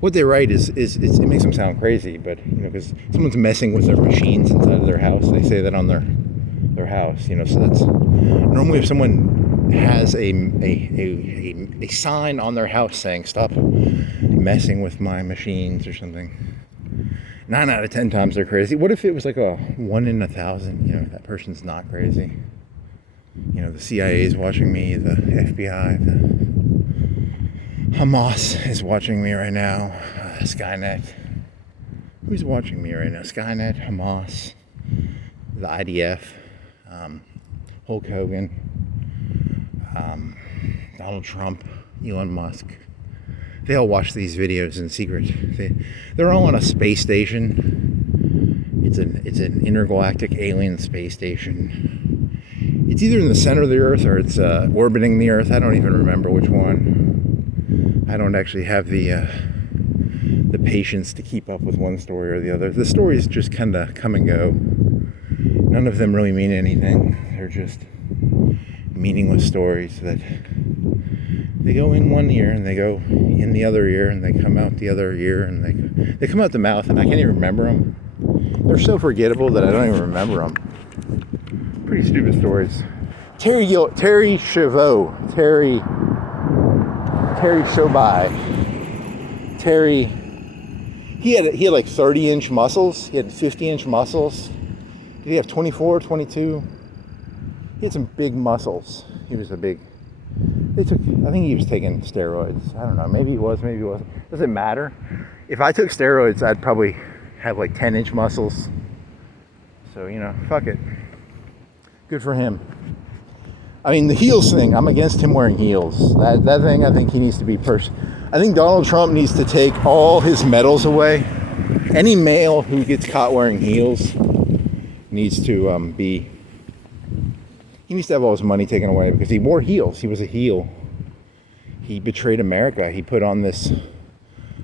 what they write is it makes them sound crazy, but because someone's messing with their machines inside of their house, they say that on their house, so that's normally if someone has a sign on their house saying stop messing with my machines or something, 9 out of 10 times they're crazy. What if it was like a 1 in 1,000? That person's not crazy. The CIA is watching me, the FBI, the Hamas is watching me right now, Skynet. Who's watching me right now? Skynet, Hamas, the IDF, Hulk Hogan, Donald Trump, Elon Musk. They all watch these videos in secret. They're all on a space station. It's an intergalactic alien space station. It's either in the center of the Earth or it's orbiting the Earth. I don't even remember which one. I don't actually have the patience to keep up with one story or the other. The stories just kind of come and go. None of them really mean anything. They're just meaningless stories that they go in one ear and they go in the other ear and they come out the other ear and they come out the mouth and I can't even remember them. They're so forgettable that I don't even remember them. Pretty stupid stories. Terry Shobai. Terry, he had like 30-inch muscles. He had 50-inch muscles. Did he have 24, 22? He had some big muscles. He was I think he was taking steroids. I don't know. Maybe he was, maybe he wasn't. Doesn't matter. If I took steroids, I'd probably have like 10-inch muscles. So, fuck it. Good for him. I mean, the heels thing, I'm against him wearing heels. That thing, I think he needs to be I think Donald Trump needs to take all his medals away. Any male who gets caught wearing heels needs to he needs to have all his money taken away because he wore heels. He was a heel. He betrayed America. He put on this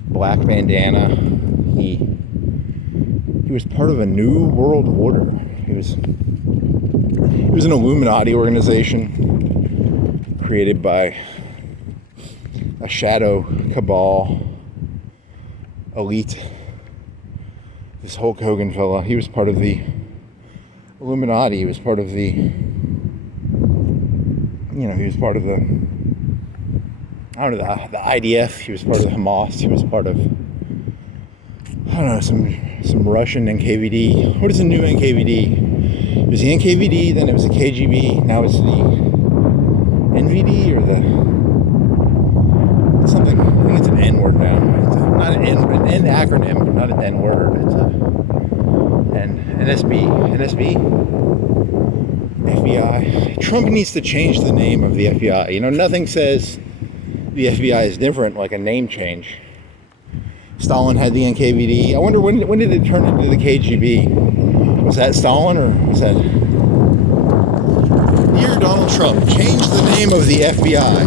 black bandana. He was part of a new world order. He was an Illuminati organization created by a shadow cabal elite. This Hulk Hogan fella, he was part of the Illuminati. He was part of the, he was part of the IDF. He was part of the Hamas. He was part of, some Russian NKVD. What is the new NKVD? It was the NKVD, then it was the KGB, now it's the NVD or something. I think it's an N word now. It's not an N acronym, but not an N word. It's an NSB, FBI. Trump needs to change the name of the FBI. Nothing says the FBI is different like a name change. Stalin had the NKVD. I wonder when did it turn into the KGB? Was that Stalin or was that... Dear Donald Trump, change the name of the FBI.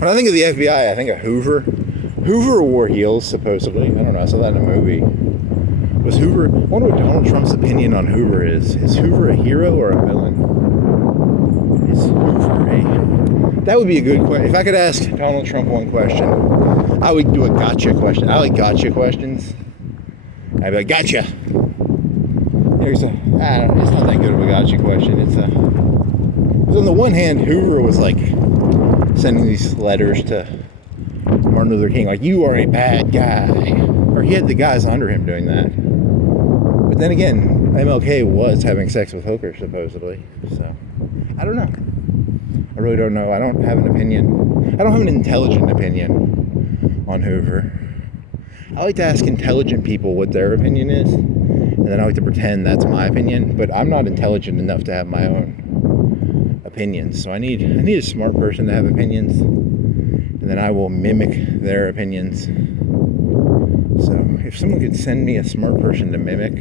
When I think of the FBI, I think of Hoover. Hoover wore heels, supposedly. I don't know, I saw that in a movie. Was Hoover... I wonder what Donald Trump's opinion on Hoover is. Is Hoover a hero or a villain? Is Hoover a... That would be a good question. If I could ask Donald Trump one question, I would do a gotcha question. I like gotcha questions. I'd be like, gotcha. It's not that good of a gotcha question. Because on the one hand, Hoover was like sending these letters to Martin Luther King, like, you are a bad guy. Or he had the guys under him doing that. But then again, MLK was having sex with hookers, supposedly. So, I don't know. I really don't know. I don't have an opinion. I don't have an intelligent opinion on Hoover. I like to ask intelligent people what their opinion is. And then I like to pretend that's my opinion, but I'm not intelligent enough to have my own opinions. So I need a smart person to have opinions, and then I will mimic their opinions. So if someone could send me a smart person to mimic,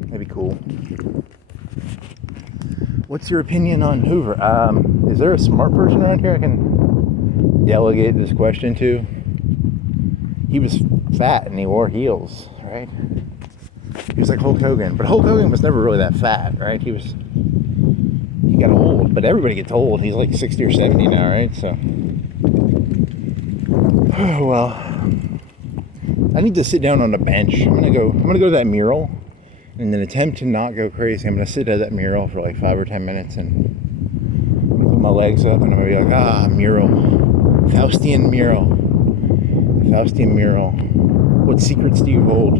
that'd be cool. What's your opinion on Hoover? Is there a smart person around here I can delegate this question to? He was fat and he wore heels, right? He was like Hulk Hogan, but Hulk Hogan was never really that fat, right? He got old, but everybody gets old. He's like 60 or 70 now, right? So, oh, well, I need to sit down on a bench. I'm gonna go to that mural, and then attempt to not go crazy. I'm gonna sit at that mural for like 5 or 10 minutes, and I'm gonna put my legs up, and I'm gonna be like, mural, Faustian mural. What secrets do you hold,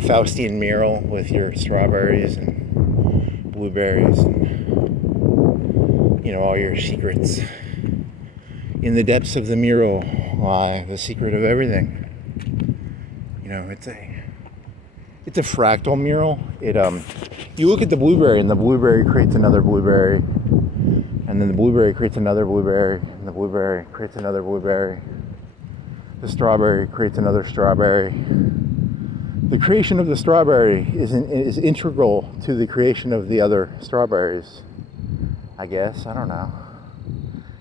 Faustian mural, with your strawberries and blueberries and, all your secrets? In the depths of the mural lie the secret of everything. It's a fractal mural. You look at the blueberry, and the blueberry creates another blueberry, and then the blueberry creates another blueberry, and the blueberry creates another blueberry. The strawberry creates another strawberry. The creation of the strawberry is integral to the creation of the other strawberries, I guess. I don't know.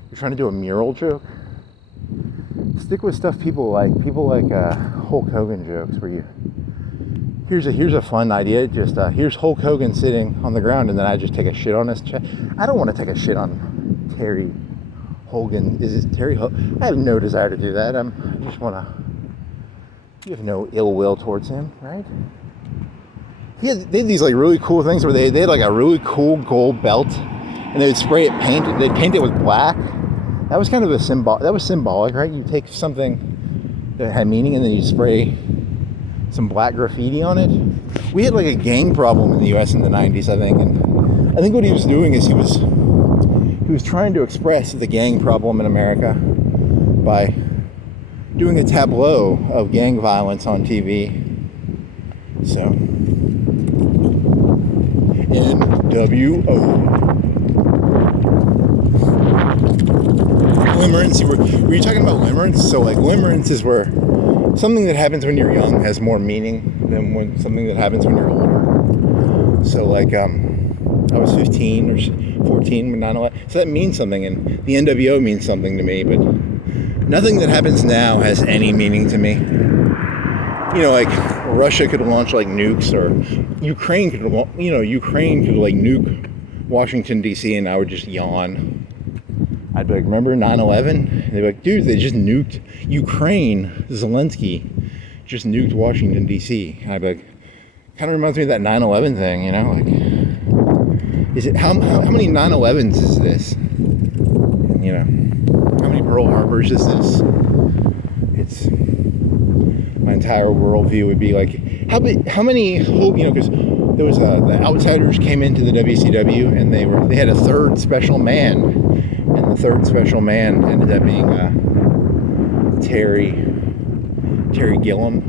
You're trying to do a mural joke? Stick with stuff people like. People like Hulk Hogan jokes, where here's a fun idea. Just here's Hulk Hogan sitting on the ground, and then I just take a shit on his chest. I don't want to take a shit on Terry Hogan. Is it Terry Hogan? I have no desire to do that. I just want to. You have no ill will towards him, right? They had these like really cool things where they had like a really cool gold belt, and they would spray it paint. They'd paint it with black. That was kind of a symbol. That was symbolic, right? You take something that had meaning, and then you spray some black graffiti on it. We had like a gang problem in the U.S. in the 90s, I think, and I think what he was doing is he was trying to express the gang problem in America by doing a tableau of gang violence on TV. So, NWO. Limerence, were you talking about limerence? So like limerence is where something that happens when you're young has more meaning than when something that happens when you're older. So like I was 15 or 14 when 9/11, so that means something, and the NWO means something to me, but nothing that happens now has any meaning to me. Like Russia could launch like nukes, or Ukraine could like nuke Washington D.C. and I would just yawn. I'd be like, remember 9/11? They'd be like, dude, they just nuked Ukraine. Zelensky just nuked Washington D.C. And I'd be like, kind of reminds me of that 9/11 thing, like, is it how many 9/11s is this? How many Pearl Harbors is this? It's my entire worldview would be like, how many because there was the Outsiders came into the WCW, and they had a third special man, and the third special man ended up being Terry Gillum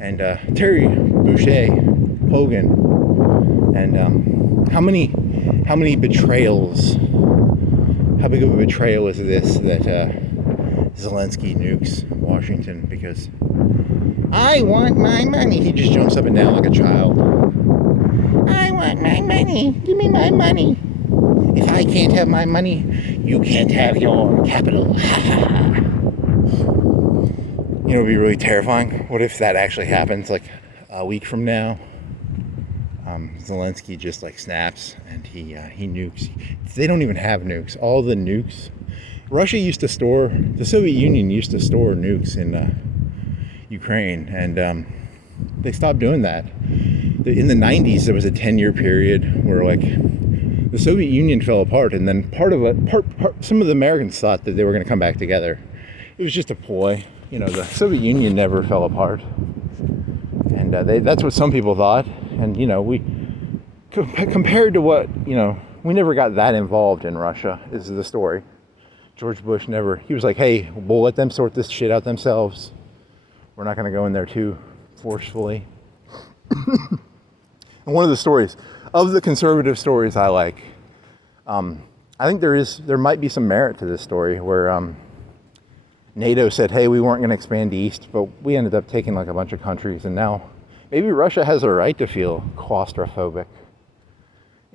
and Terry Boucher Hogan, and how many betrayals? How big of a betrayal is this that Zelensky nukes Washington because I want my money? He just jumps up and down like a child. I want my money. Give me my money. If I can't have my money, you can't have your capital. It'd be really terrifying. What if that actually happens like a week from now? Zelensky just like snaps and he nukes. They don't even have nukes. All the nukes. Russia used to store, the Soviet Union used to store nukes in Ukraine, and they stopped doing that. In the 90s, there was a 10-year period where like the Soviet Union fell apart, and then some of the Americans thought that they were going to come back together. It was just a ploy. The Soviet Union never fell apart, and that's what some people thought. And we compared to what we never got that involved in Russia is the story. George Bush he was like, hey, we'll let them sort this shit out themselves. We're not going to go in there too forcefully. And one of the stories of the conservative stories I like, I think there might be some merit to this story where NATO said, hey, we weren't going to expand east, but we ended up taking like a bunch of countries, and now maybe Russia has a right to feel claustrophobic.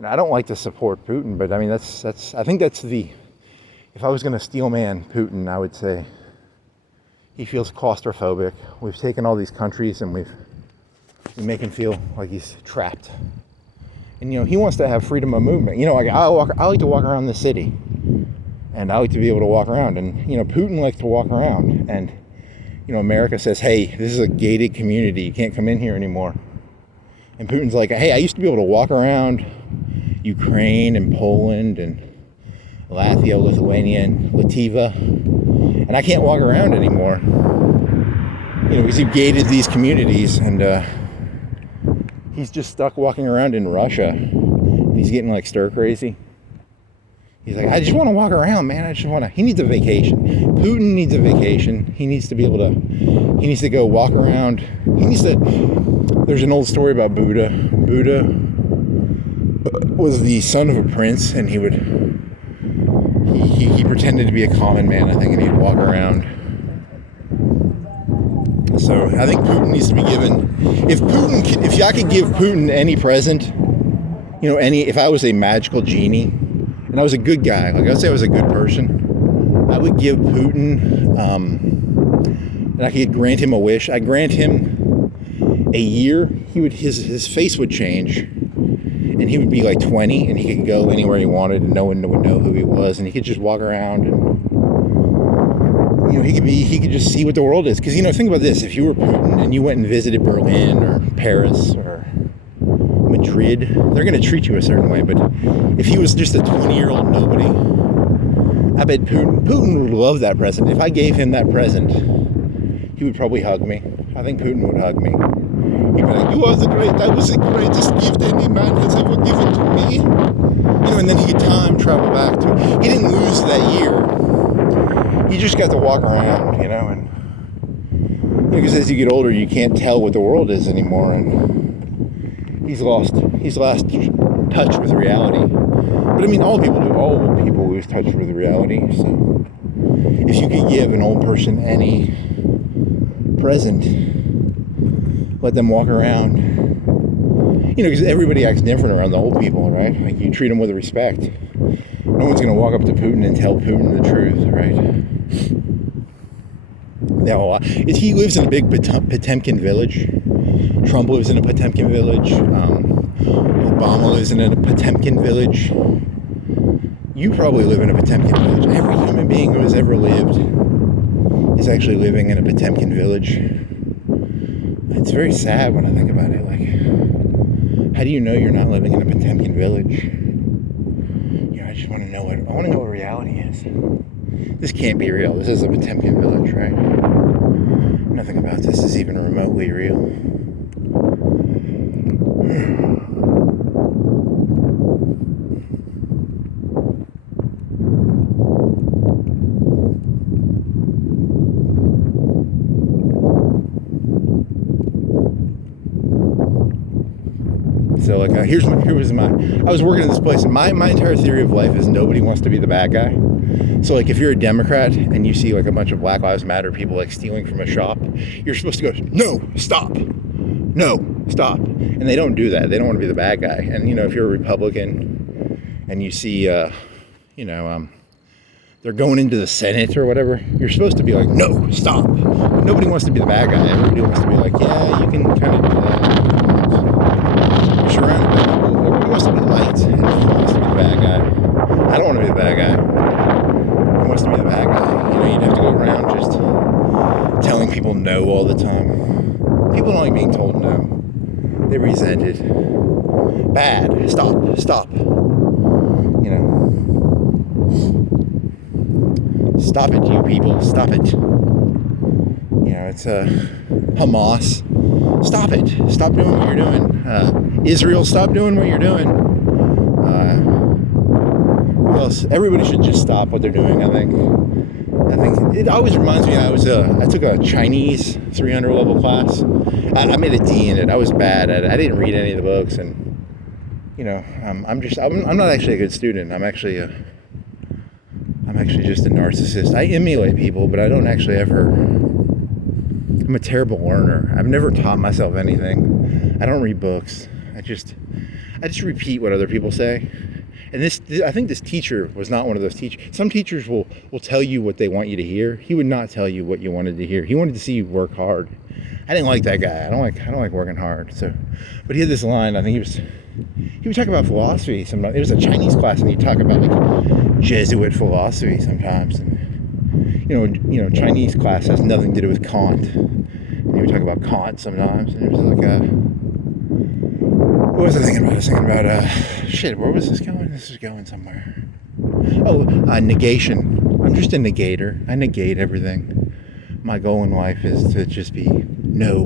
I don't like to support Putin, but I mean, I think that's if I was going to steel man Putin, I would say he feels claustrophobic. We've taken all these countries and we make him feel like he's trapped And, he wants to have freedom of movement. Like I like to walk around the city. And I like to be able to walk around. And, Putin likes to walk around. And, America says, hey, this is a gated community. You can't come in here anymore. And Putin's like, hey, I used to be able to walk around Ukraine and Poland and Latvia, Lithuania, and Latvia. And I can't walk around anymore. Because he gated these communities. And he's just stuck walking around in Russia. And he's getting like stir crazy. He's like, I just want to walk around, man. He needs a vacation. Putin needs a vacation. He needs to go walk around. There's an old story about Buddha. Buddha was the son of a prince, and he pretended to be a common man, I think, and he'd walk around. So I think Putin needs to be given, if I could give Putin any present, if I was a magical genie, and I was a good guy, like I would say I was a good person, I would give Putin, and I could grant him a wish. I grant him a year. His face would change, and he would be like 20, and he could go anywhere he wanted, and no one would know who he was, and he could just walk around, and he could just see what the world is. Because think about this: if you were Putin and you went and visited Berlin or Paris or Madrid, they're going to treat you a certain way. But if he was just a 20-year-old nobody, I bet Putin would love that present. If I gave him that present, he would probably hug me. I think Putin would hug me. He'd be like, that was the greatest gift any man has ever given to me. And then he could time travel back to, he didn't lose that year. He just got to walk around, and because as you get older, you can't tell what the world is anymore, and he's lost touch with reality. But all people do. All old people lose touch with reality. So if you could give an old person any present, let them walk around. Because everybody acts different around the old people, right? Like, you treat them with respect. No one's going to walk up to Putin and tell Putin the truth, right? Now, he lives in a big Potemkin village. Trump lives in a Potemkin village. Obama lives in a Potemkin village. You probably live in a Potemkin village. Every human being who has ever lived is actually living in a Potemkin village. It's very sad when I think about it. Like, how do you know you're not living in a Potemkin village? I just want to know what reality is. This can't be real. This is a Potemkin village, right? Nothing about this is even remotely real. So like, I was working at this place, and my entire theory of life is nobody wants to be the bad guy. So like, if you're a Democrat and you see like a bunch of Black Lives Matter people like stealing from a shop, you're supposed to go, no, stop, and they don't do that. They don't want to be the bad guy. And if you're a Republican and you see they're going into the Senate or whatever, you're supposed to be like, no, stop. But nobody wants to be the bad guy. Everybody wants to be like, yeah, you can kind of do that. Surrounded by people. Everybody wants to be liked, and nobody wants to be the bad guy. I don't want to be the bad guy. Who wants to be the bad guy? You'd have to go around just telling people no all the time. People don't like being told no. They resent it. Bad. Stop. Stop it, you people. Stop it. It's Hamas. Stop it. Stop doing what you're doing. Israel, stop doing what you're doing. Who else? Everybody should just stop what they're doing, I think it always reminds me, I took a Chinese 300 level class. I made a D in it. I was bad at it. I didn't read any of the books, and I'm not actually a good student. I'm actually just a narcissist. I emulate people, but I don't actually I'm a terrible learner. I've never taught myself anything. I don't read books. I just repeat what other people say. And I think this teacher was not one of those teachers. Some teachers will tell you what they want you to hear. He would not tell you what you wanted to hear. He wanted to see you work hard. I didn't like that guy. I don't like working hard. So, but he had this line. I think he would talk about philosophy sometimes. It was a Chinese class, and he'd talk about like Jesuit philosophy sometimes. And you know, Chinese class has nothing to do with Kant. And he would talk about Kant sometimes, and it was like what was I thinking about? I was thinking about shit. Where was this going? This is going somewhere. Oh, negation. I'm just a negator. I negate everything. My goal in life is to just be no.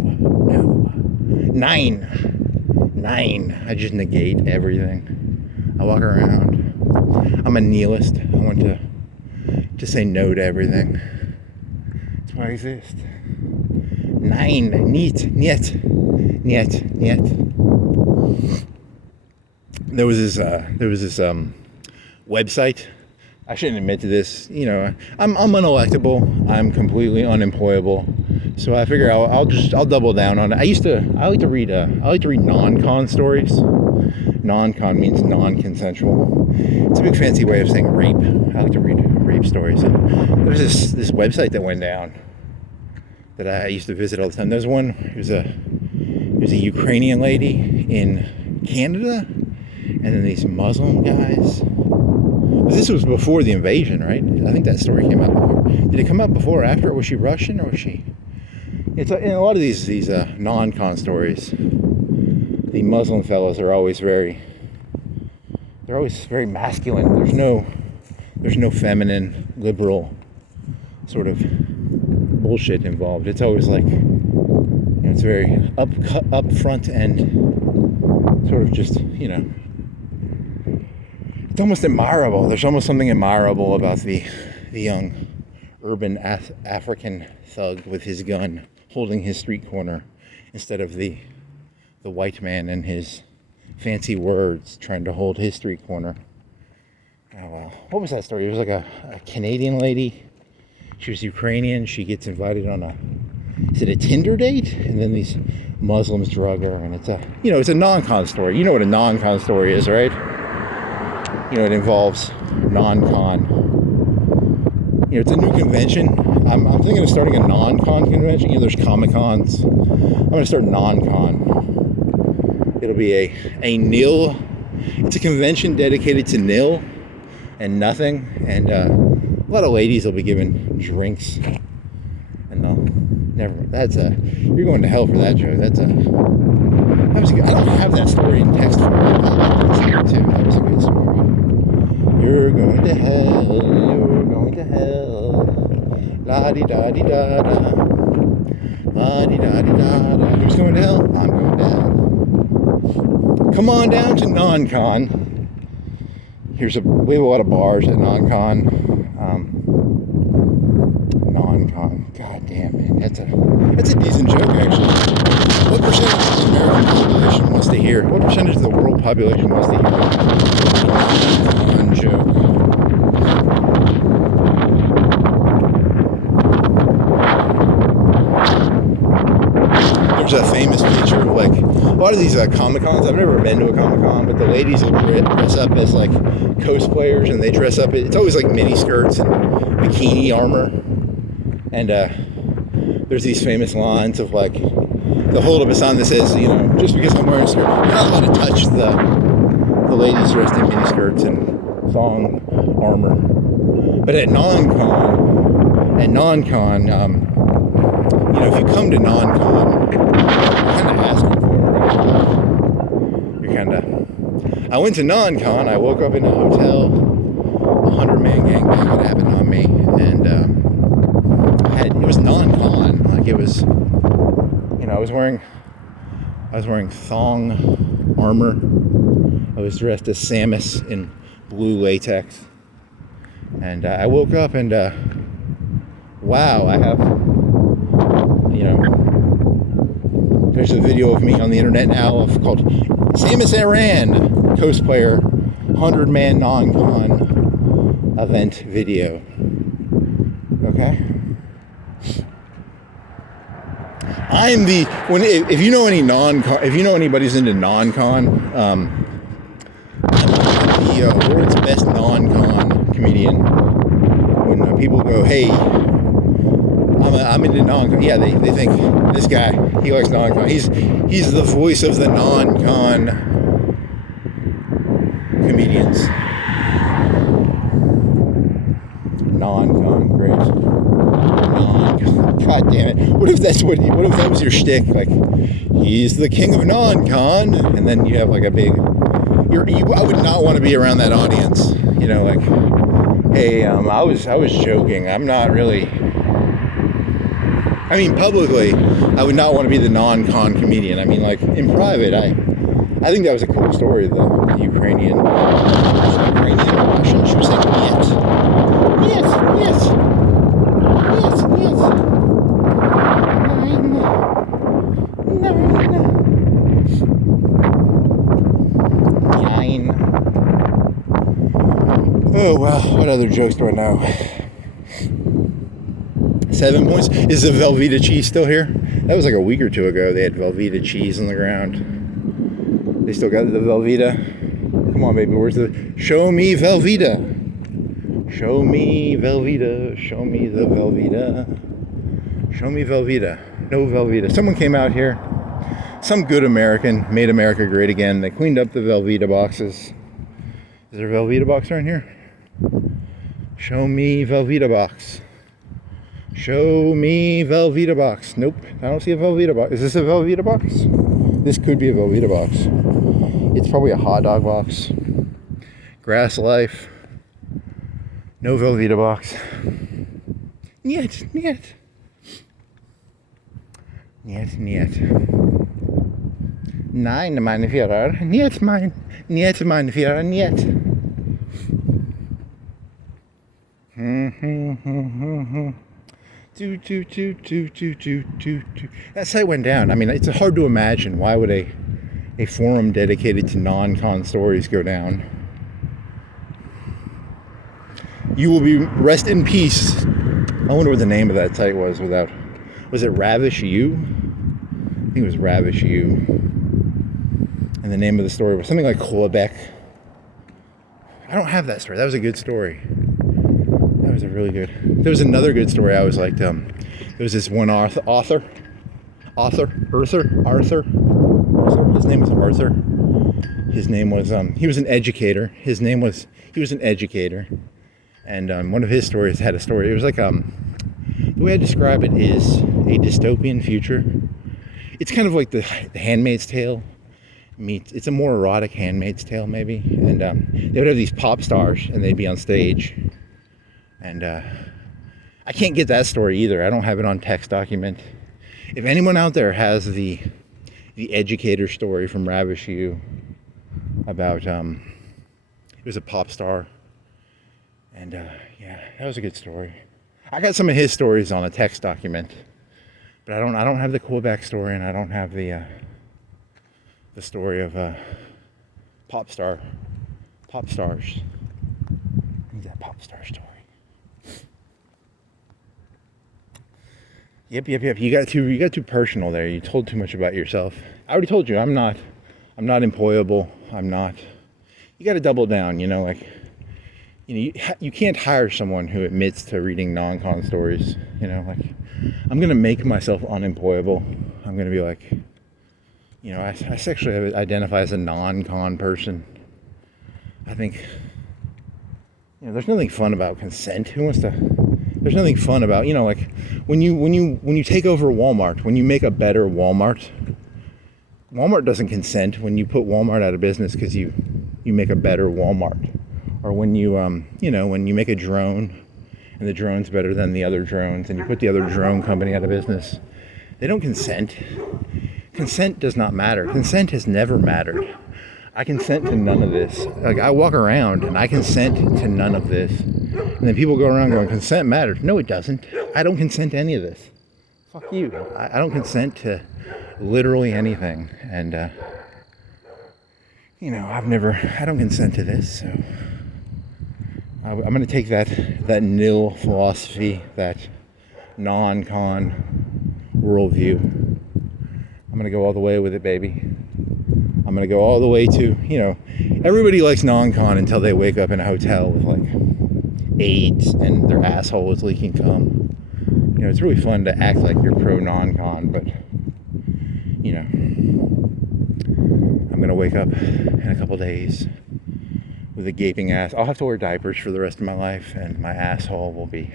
Nine. I just negate everything. I walk around. I'm a nihilist. I want to say no to everything. That's why I exist. Nine. Niet. There was this website. I shouldn't admit to this. You know, I'm unelectable. I'm completely unemployable. So I figure I'll double down on it. I like to read NonCon stories. NonCon means non-consensual. It's a big fancy way of saying rape. I like to read rape stories. And there was this website that went down that I used to visit all the time. There's one. It was a Ukrainian lady in Canada, and then these Muslim guys. But this was before the invasion, right? I think that story came out before. Did it come out before or after? Was she Russian or was she? It's in a lot of these non-con stories. The Muslim fellows are always very masculine. There's no feminine, liberal sort of bullshit involved. It's always like, you know, it's very up front and sort of just, you know, it's almost admirable. There's almost something admirable about the young urban African thug with his gun holding his street corner instead of the white man and his fancy words trying to hold his street corner. Oh, well. What was that story? It was like a Canadian lady. She was Ukrainian. She gets invited on is it a Tinder date? And then these Muslims drug her, and it's a non-con story. You know what a non-con story is, right? You know, it involves non-con. You know, it's a new convention. I'm thinking of starting a non-con convention. You know, there's Comic-Cons. I'm going to start non-con. It'll be a nil. It's a convention dedicated to nil and nothing. And a lot of ladies will be given drinks. And they'll never. You're going to hell for that joke. I don't have that story in text form. I like that story too. That was a good story. You're going to hell. You're going to hell. La-di-da-di-da-da. La-di-da-di-da-da. Who's going to hell? I'm going to hell. Come on down to NonCon. We have a lot of bars at NonCon. NonCon. God damn, man. That's a decent joke, actually. What percentage of the American population wants to hear? What percentage of the world population wants to hear a NonCon joke? There's a famous picture of like a lot of these Comic-Cons. I've never been to a Comic-Con, but the ladies will dress up as like cosplayers, and they dress up. It's always like mini skirts and bikini armor, and there's these famous lines of like they'll hold up a sign that says, you know, just because I'm wearing a skirt, you're not allowed to touch the ladies dressed in mini skirts and thong armor. But at NonCon, you know, if you come to NonCon, you're kind of asking for it. I went to NonCon. I woke up in a hotel. 100-man gangbang had happened on me, and it was NonCon. Like it was, you know, I was wearing thong armor. I was dressed as Samus in blue latex, and I woke up and wow, I have. You know, there's a video of me on the internet now called Samus Aran cosplayer 100-man non-con event video. Okay. If you know anybody's into non-con, I'm the world's best non-con comedian. When people go, hey, I'm into non-con. Yeah, they think this guy, he likes non-con. He's the voice of the non-con comedians. Non-con, great. Non-con. God damn it. What if that was your shtick? Like, he's the king of non-con, and then you have like a big. I would not want to be around that audience. You know, like, hey, I was joking. I'm not really. I mean, publicly, I would not want to be the non-con comedian. I mean, like, in private, I think that was a cool story, the Ukrainian Russian. She was saying, yes. Nine. Oh, well, what other jokes do I know? 7 points. Is the Velveeta cheese still here? That was like a week or two ago. They had Velveeta cheese on the ground. They still got the Velveeta. Come on, baby. Where's the... Show me Velveeta. Show me Velveeta. Show me the Velveeta. Show me Velveeta. No Velveeta. Someone came out here. Some good American made America great again. They cleaned up the Velveeta boxes. Is there a Velveeta box around here? Show me Velveeta box. Show me Velveeta box. Nope, I don't see a Velveeta box. Is this a Velveeta box? This could be a Velveeta box. It's probably a hot dog box. Grass Life. No Velveeta box. Niet. Nein, meine Führer. Niet mein Führer, niet. That site went down. I mean, it's hard to imagine. Why would a forum dedicated to non-con stories go down? You will be rest in peace. I wonder what the name of that site was without. Was it Ravish You? I think it was Ravish You. And the name of the story was something like Quebec. I don't have that story. That was a good story. That was a really good. There was another good story I always liked. There was this one Arthur. His name was Arthur. His name was he was an educator. He was an educator. And one of his stories had a story. It was like the way I describe it is a dystopian future. It's kind of like the Handmaid's Tale meets. It's a more erotic Handmaid's Tale maybe. And they would have these pop stars and they'd be on stage. And I can't get that story either. I don't have it on text document. If anyone out there has the educator story from Ravish You about it was a pop star, and yeah, that was a good story. I got some of his stories on a text document, but I don't have the Quebec story, and I don't have the story of pop stars. Need that pop star story. Yep. You got too personal there. You told too much about yourself. I already told you I'm not employable. I'm not. You got to double down. You know, like, you can't hire someone who admits to reading non-con stories. You know, like, I'm gonna make myself unemployable. I'm gonna be like, you know, I sexually identify as a non-con person. I think, you know, there's nothing fun about consent. Who wants to? There's nothing fun about, you know, like when you take over Walmart, when you make a better Walmart doesn't consent when you put Walmart out of business because you make a better Walmart. Or when you when you make a drone and the drone's better than the other drones and you put the other drone company out of business. They don't consent. Consent does not matter. Consent has never mattered. I consent to none of this. Like, I walk around and I consent to none of this. And then people go around going, consent matters. No, it doesn't. I don't consent to any of this. Fuck you. I don't consent to literally anything. And, I don't consent to this. So I'm going to take that nil philosophy, that non-con worldview. I'm going to go all the way with it, baby. I'm going to go all the way to, everybody likes NonCon until they wake up in a hotel with like AIDS and their asshole is leaking cum. It's really fun to act like you're pro NonCon, but, I'm going to wake up in a couple days with a gaping ass. I'll have to wear diapers for the rest of my life, and my asshole will be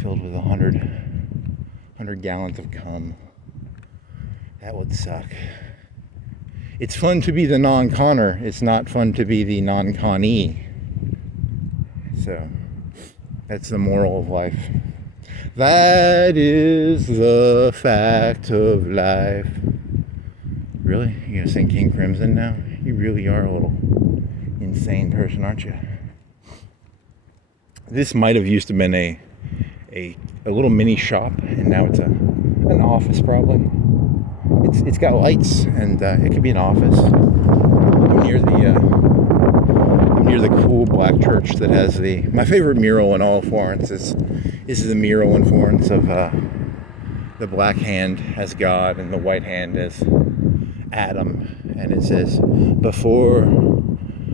filled with 100 gallons of cum. That would suck. It's fun to be the non-conner. It's not fun to be the non-conee. So, that's the moral of life. That is the fact of life. Really? You gonna sing King Crimson now? You really are a little insane person, aren't you? This might have used to been a little mini shop, and now it's an office probably. It's got lights, and it could be an office. I'm near the cool black church that has my favorite mural in all of Florence is the mural in Florence of the black hand as God and the white hand as Adam, and it says before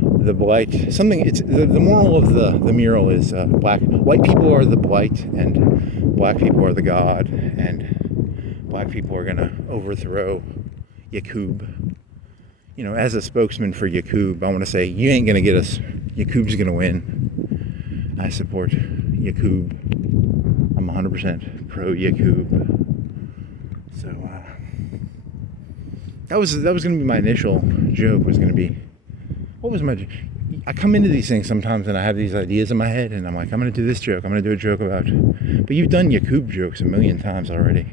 the blight something. It's the moral of the mural is white people are the blight and black people are the God, and black people are gonna overthrow Yakub. As a spokesman for Yakub, I want to say you ain't gonna get us. Yakub's gonna win. I support Yakub. I'm 100% pro Yakub. So that was gonna be my initial joke. Was gonna be, what was my? I come into these things sometimes and I have these ideas in my head and I'm like, I'm gonna do this joke. I'm gonna do a joke about. But you've done Yakub jokes a million times already.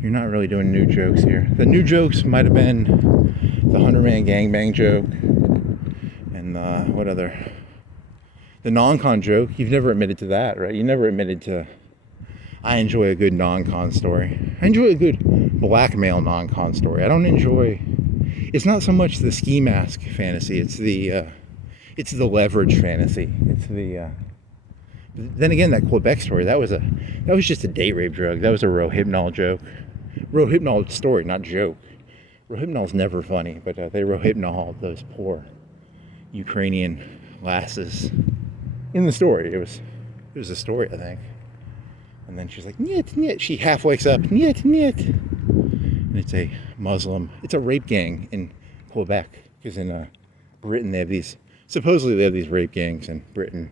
You're not really doing new jokes here. The new jokes might have been the 100-man gangbang joke and what other? The non-con joke. You've never admitted to that, right? You never admitted to. I enjoy a good non-con story. I enjoy a good blackmail non-con story. I don't enjoy. It's not so much the ski mask fantasy. It's the leverage fantasy. It's the. Then again, that Quebec story. That was just a date rape drug. That was a Rohypnol joke. Rohypnol story, not joke. Rohypnol's never funny, but they Rohypnol those poor Ukrainian lasses in the story. It was a story, I think. And then she's like, "Niet, niet." She half wakes up, "Niet, niet." And it's a rape gang in Quebec, because in Britain supposedly they have these rape gangs in Britain.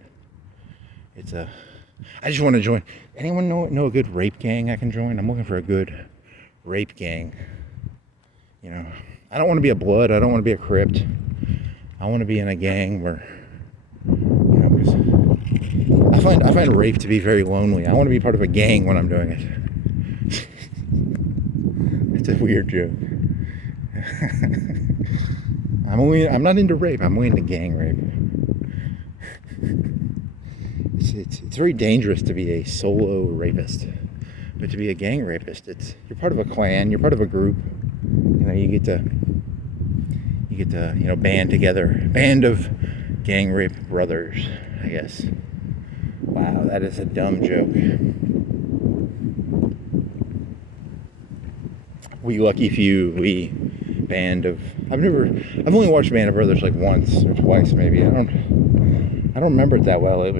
I just want to join. Anyone know a good rape gang I can join? I'm looking for a good rape gang. I don't want to be a blood. I don't want to be a crypt. I want to be in a gang where, because I find rape to be very lonely. I want to be part of a gang when I'm doing it. It's a weird joke. I'm not into rape. I'm only into gang rape. It's very dangerous to be a solo rapist, but to be a gang rapist, you're part of a clan, you're part of a group. You get to band together, band of gang rape brothers, I guess. Wow, that is a dumb joke. We lucky few, we band of. I've only watched Band of Brothers like once or twice maybe. I don't remember it that well. I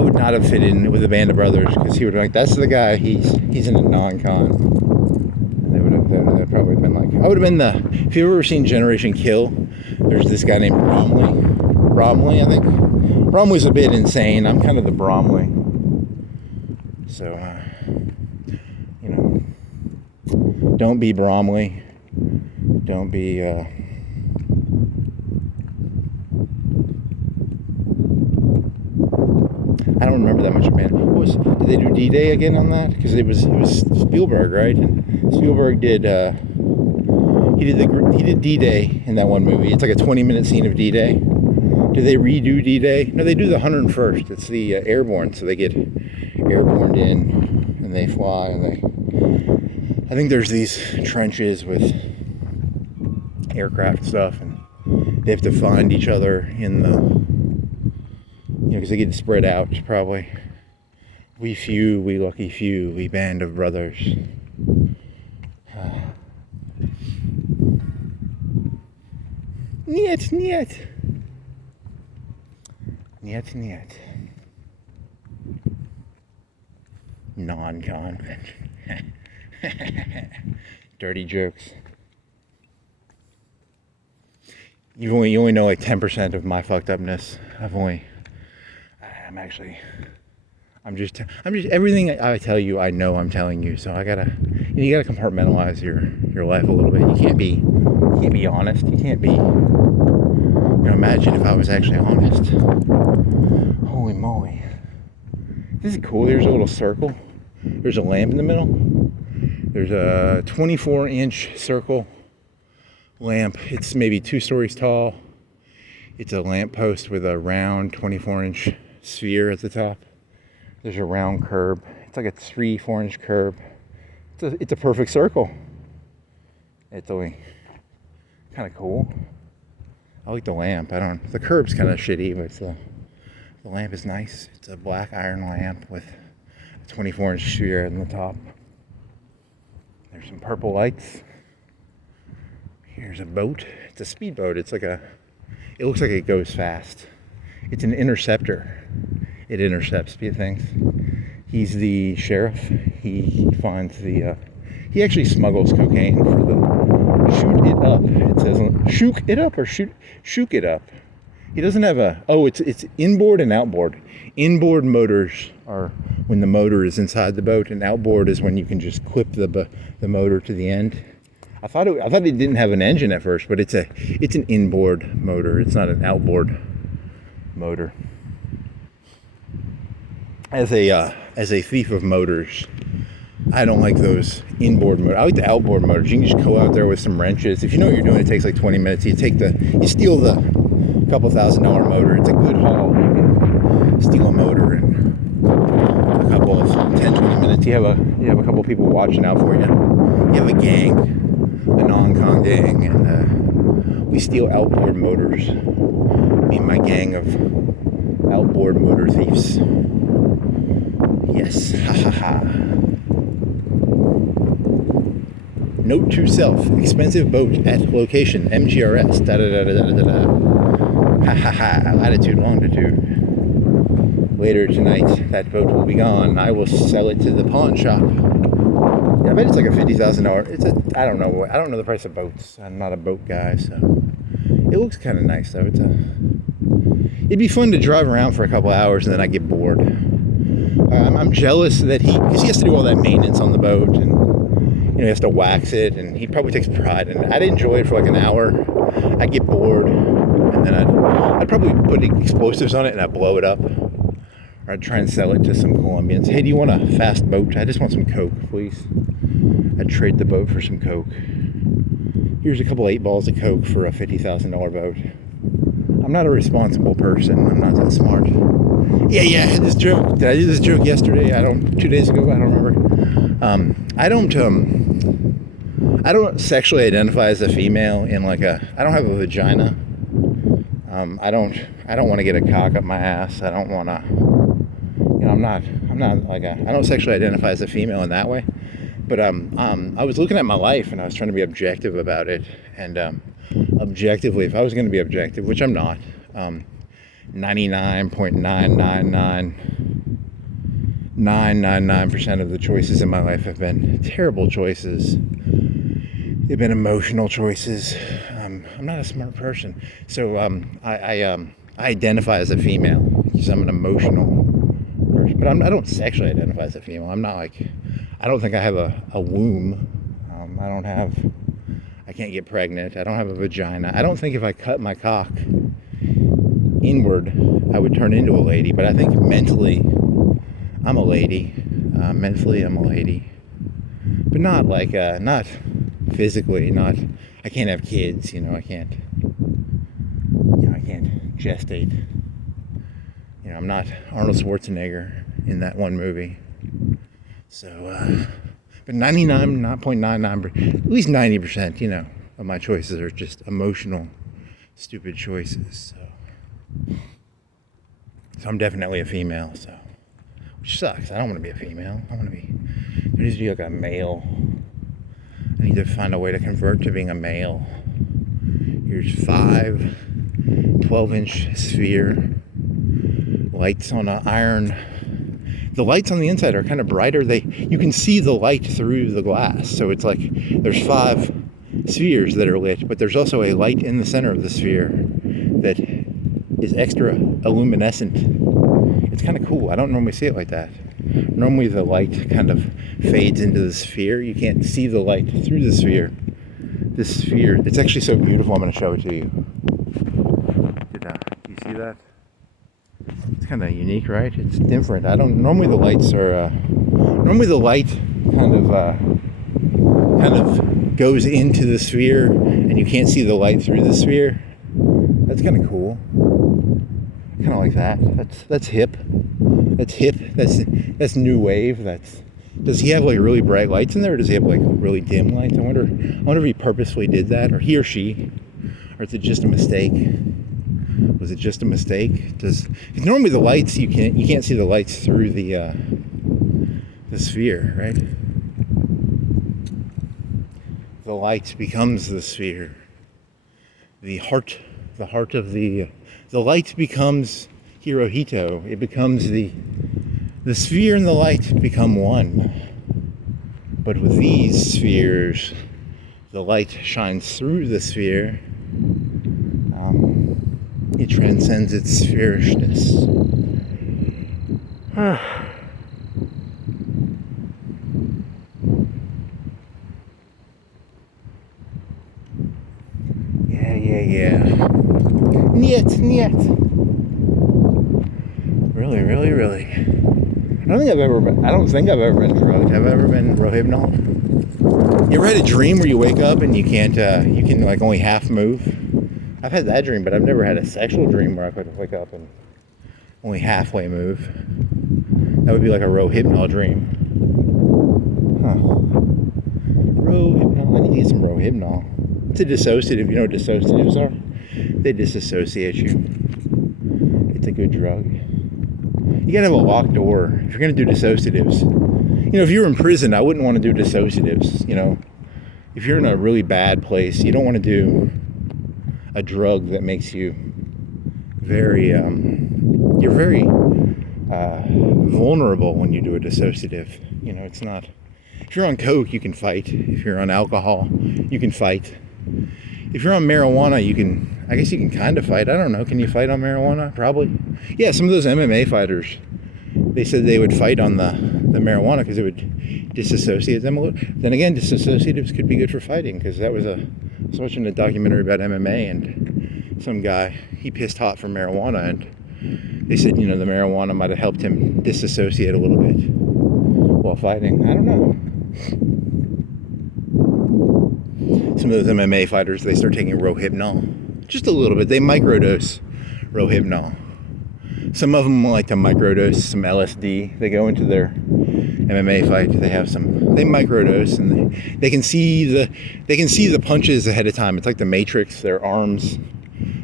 would not have fit in with the Band of Brothers because he would be like, that's the guy, he's in a non-con. And they would have probably been like, I would have been if you've ever seen Generation Kill, there's this guy named Bromley, I think. Bromley's a bit insane. I'm kind of the Bromley. So, don't be Bromley. Don't be, I don't remember that much of Band. Did they do D-Day again on that? Because it was Spielberg, right? And Spielberg did he did D-Day in that one movie. It's like a 20-minute scene of D-Day. Did they redo D-Day? No, they do the 101st. It's the airborne, so they get airborned in and they fly and I think there's these trenches with aircraft stuff, and they have to find each other in the. Because they get spread out, probably. We lucky few, we band of brothers. Niet, niet. Niet, niet. Non-con. Dirty jokes. You only know like 10% of my fucked upness. I'm just everything I tell you, I know I'm telling you. So you gotta compartmentalize your life a little bit. You can't be honest. You can't be, imagine if I was actually honest. Holy moly. This is cool. There's a little circle. There's a lamp in the middle. There's a 24-inch circle lamp. It's maybe 2 stories tall. It's a lamp post with a round 24-inch sphere at the top. There's a round curb. It's like a 3-4 inch curb. It's a perfect circle. It's only kind of cool. I like the lamp. The curb's kind of shitty, but the lamp is nice. It's a black iron lamp with a 24-inch sphere in the top. There's some purple lights. Here's a boat. It's a speedboat. It looks like it goes fast. It's an interceptor. It intercepts things. He's the sheriff. He finds he actually smuggles cocaine for the shoot it up. It says shoot it up or shoot it up. He doesn't have it's inboard and outboard. Inboard motors are when the motor is inside the boat, and outboard is when you can just clip the motor to the end. I thought it didn't have an engine at first, but it's an inboard motor. It's not an outboard motor. As a thief of motors, I don't like those inboard motors. I like the outboard motors. You can just go out there with some wrenches. If you know what you're doing, it takes like 20 minutes. You steal the couple $1,000 motor. It's a good haul. You can steal a motor in a couple of 10, 20 minutes. You have a couple of people watching out for you. You have a gang, a NonCon gang, and we steal outboard motors. Me and my gang of outboard motor thieves. Yes, ha ha ha. Note to self, expensive boat at location, MGRS, da da da da da da da. Ha ha ha, latitude, longitude. Later tonight, that boat will be gone. I will sell it to the pawn shop. Yeah, I bet it's like a $50,000. I don't know the price of boats. I'm not a boat guy, so. It looks kind of nice though. It'd be fun to drive around for a couple hours and then I get bored. I'm jealous that because he has to do all that maintenance on the boat, and he has to wax it, and he probably takes pride in it. I'd enjoy it for like an hour. I'd get bored, and then I'd probably put explosives on it and I'd blow it up, or I'd try and sell it to some Colombians. Hey, do you want a fast boat? I just want some Coke, please. I'd trade the boat for some Coke. Here's a couple 8 balls of Coke for a $50,000 boat. I'm not a responsible person. I'm not that smart. Yeah, I had this joke. Did I do this joke yesterday? 2 days ago? I don't remember. I don't sexually identify as a female I don't have a vagina. I don't want to get a cock up my ass. I don't want to, I don't sexually identify as a female in that way. But I was looking at my life and I was trying to be objective about it. And objectively, if I was going to be objective, which I'm not, 99.999% of the choices in my life have been terrible choices. They've been emotional choices. I'm not a smart person, so I identify as a female because I'm an emotional person. But I don't sexually identify as a female. I'm not I don't think I have a womb. I can't get pregnant. I don't have a vagina. I don't think if I cut my cock inward, I would turn into a lady. But I think mentally, I'm a lady. Mentally, I'm a lady. But not not physically. I can't have kids. I can't gestate. I'm not Arnold Schwarzenegger in that one movie. So, but 99.99%, at least 90%, of my choices are just emotional, stupid choices. So I'm definitely a female. So, which sucks. I don't want to be a female. There needs to be like a male. I need to find a way to convert to being a male. Here's 5 12-inch sphere lights on an iron. The lights on the inside are kind of brighter. You can see the light through the glass. So it's like there's 5 spheres that are lit, but there's also a light in the center of the sphere that is extra luminescent. It's kind of cool. I don't normally see it like that. Normally the light kind of fades into the sphere. You can't see the light through the sphere. This sphere, it's actually so beautiful. I'm going to show it to you. Do you see that? It's kind of unique, right? It's different. Normally the lights are, normally the light kind of goes into the sphere and you can't see the light through the sphere. That's kind of cool. Kind of like that. That's hip. That's hip. That's new wave. Does he have like really bright lights in there, or does he have like really dim lights? I wonder if he purposefully did that, or he or she, or is it just a mistake? Was it just a mistake? Because normally the lights you can't see the lights through the sphere, right? The light becomes the sphere. The heart of the light becomes Hirohito. It becomes the sphere and the light become one. But with these spheres, the light shines through the sphere. It transcends its spherishness. Yeah. Niet. Really. I don't think I've ever been drugged. Have I ever been rohypnol? You ever had a dream where you wake up and you can like only half move? I've had that dream, but I've never had a sexual dream where I could wake up and only halfway move. That would be like a rohypnol dream. Huh. Rohypnol. I need to get some rohypnol. It's a dissociative. You know what dissociatives are? They disassociate you. It's a good drug. You gotta have a locked door if you're gonna do dissociatives. You know, if you were in prison, I wouldn't want to do dissociatives. You know, if you're in a really bad place, you don't want to do a drug that makes you very, you're very vulnerable when you do a dissociative. You know, it's not. If you're on coke, you can fight. If you're on alcohol, you can fight. If you're on marijuana, I guess you can kind of fight. I don't know. Can you fight on marijuana? Probably. Yeah, some of those MMA fighters, they said they would fight on the marijuana because it would disassociate them a little. Then again, disassociatives could be good for fighting, because I was watching a documentary about MMA, and some guy, he pissed hot for marijuana, and they said, you know, the marijuana might have helped him disassociate a little bit while fighting. I don't know. Some of those MMA fighters, they start taking rohypnol. Just a little bit. They microdose rohypnol. Some of them like to microdose some LSD. They go into their MMA fight. They microdose, and they can see the punches ahead of time. It's like the Matrix. Their arms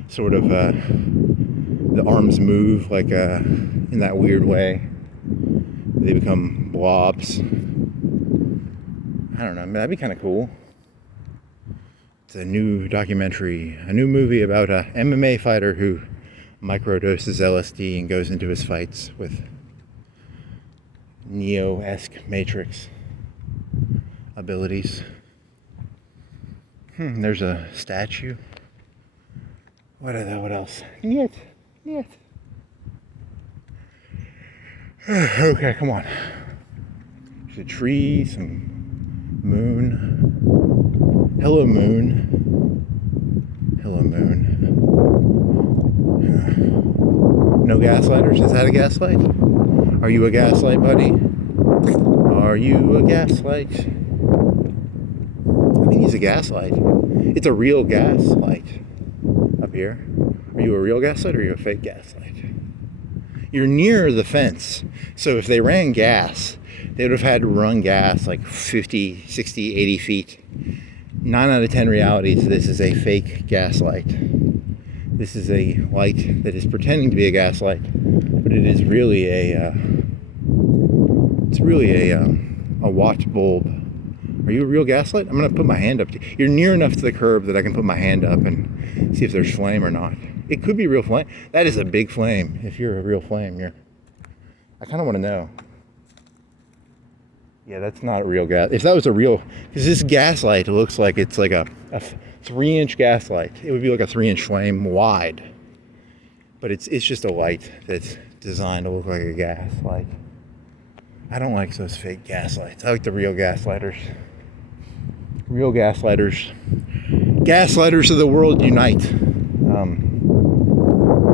sort of the arms move like in that weird way. They become blobs. I don't know. That'd be kind of cool. It's a new documentary, a new movie about a MMA fighter who microdoses LSD and goes into his fights with Neo-esque Matrix abilities. There's a statue. What else? Niet. Okay, come on. There's a tree, some moon. Hello, moon. No gaslighters? Is that a gaslight? Are you a gaslight, buddy? Are you a gaslight? I think he's a gaslight. It's a real gaslight up here. Are you a real gaslight or are you a fake gaslight? You're near the fence. So if they ran gas, they would have had to run gas like 50, 60, 80 feet. 9 out of 10 realities, this is a fake gaslight. This is a light that is pretending to be a gaslight, but it is really a watch bulb Are you a real gaslight? I'm gonna put my hand up. You're near enough to the curb that I can put my hand up and see if there's flame or not. It could be real flame. That is a big flame. If you're a real flame, I kind of want to know. Yeah, that's not a real gas. If that was a real, because this gaslight looks like it's like a 3-inch gaslight. It would be like a 3-inch flame wide. But it's just a light that's designed to look like a gas light. I don't like those fake gaslights. I like the real gaslighters. Real gaslighters. Gaslighters of the world unite.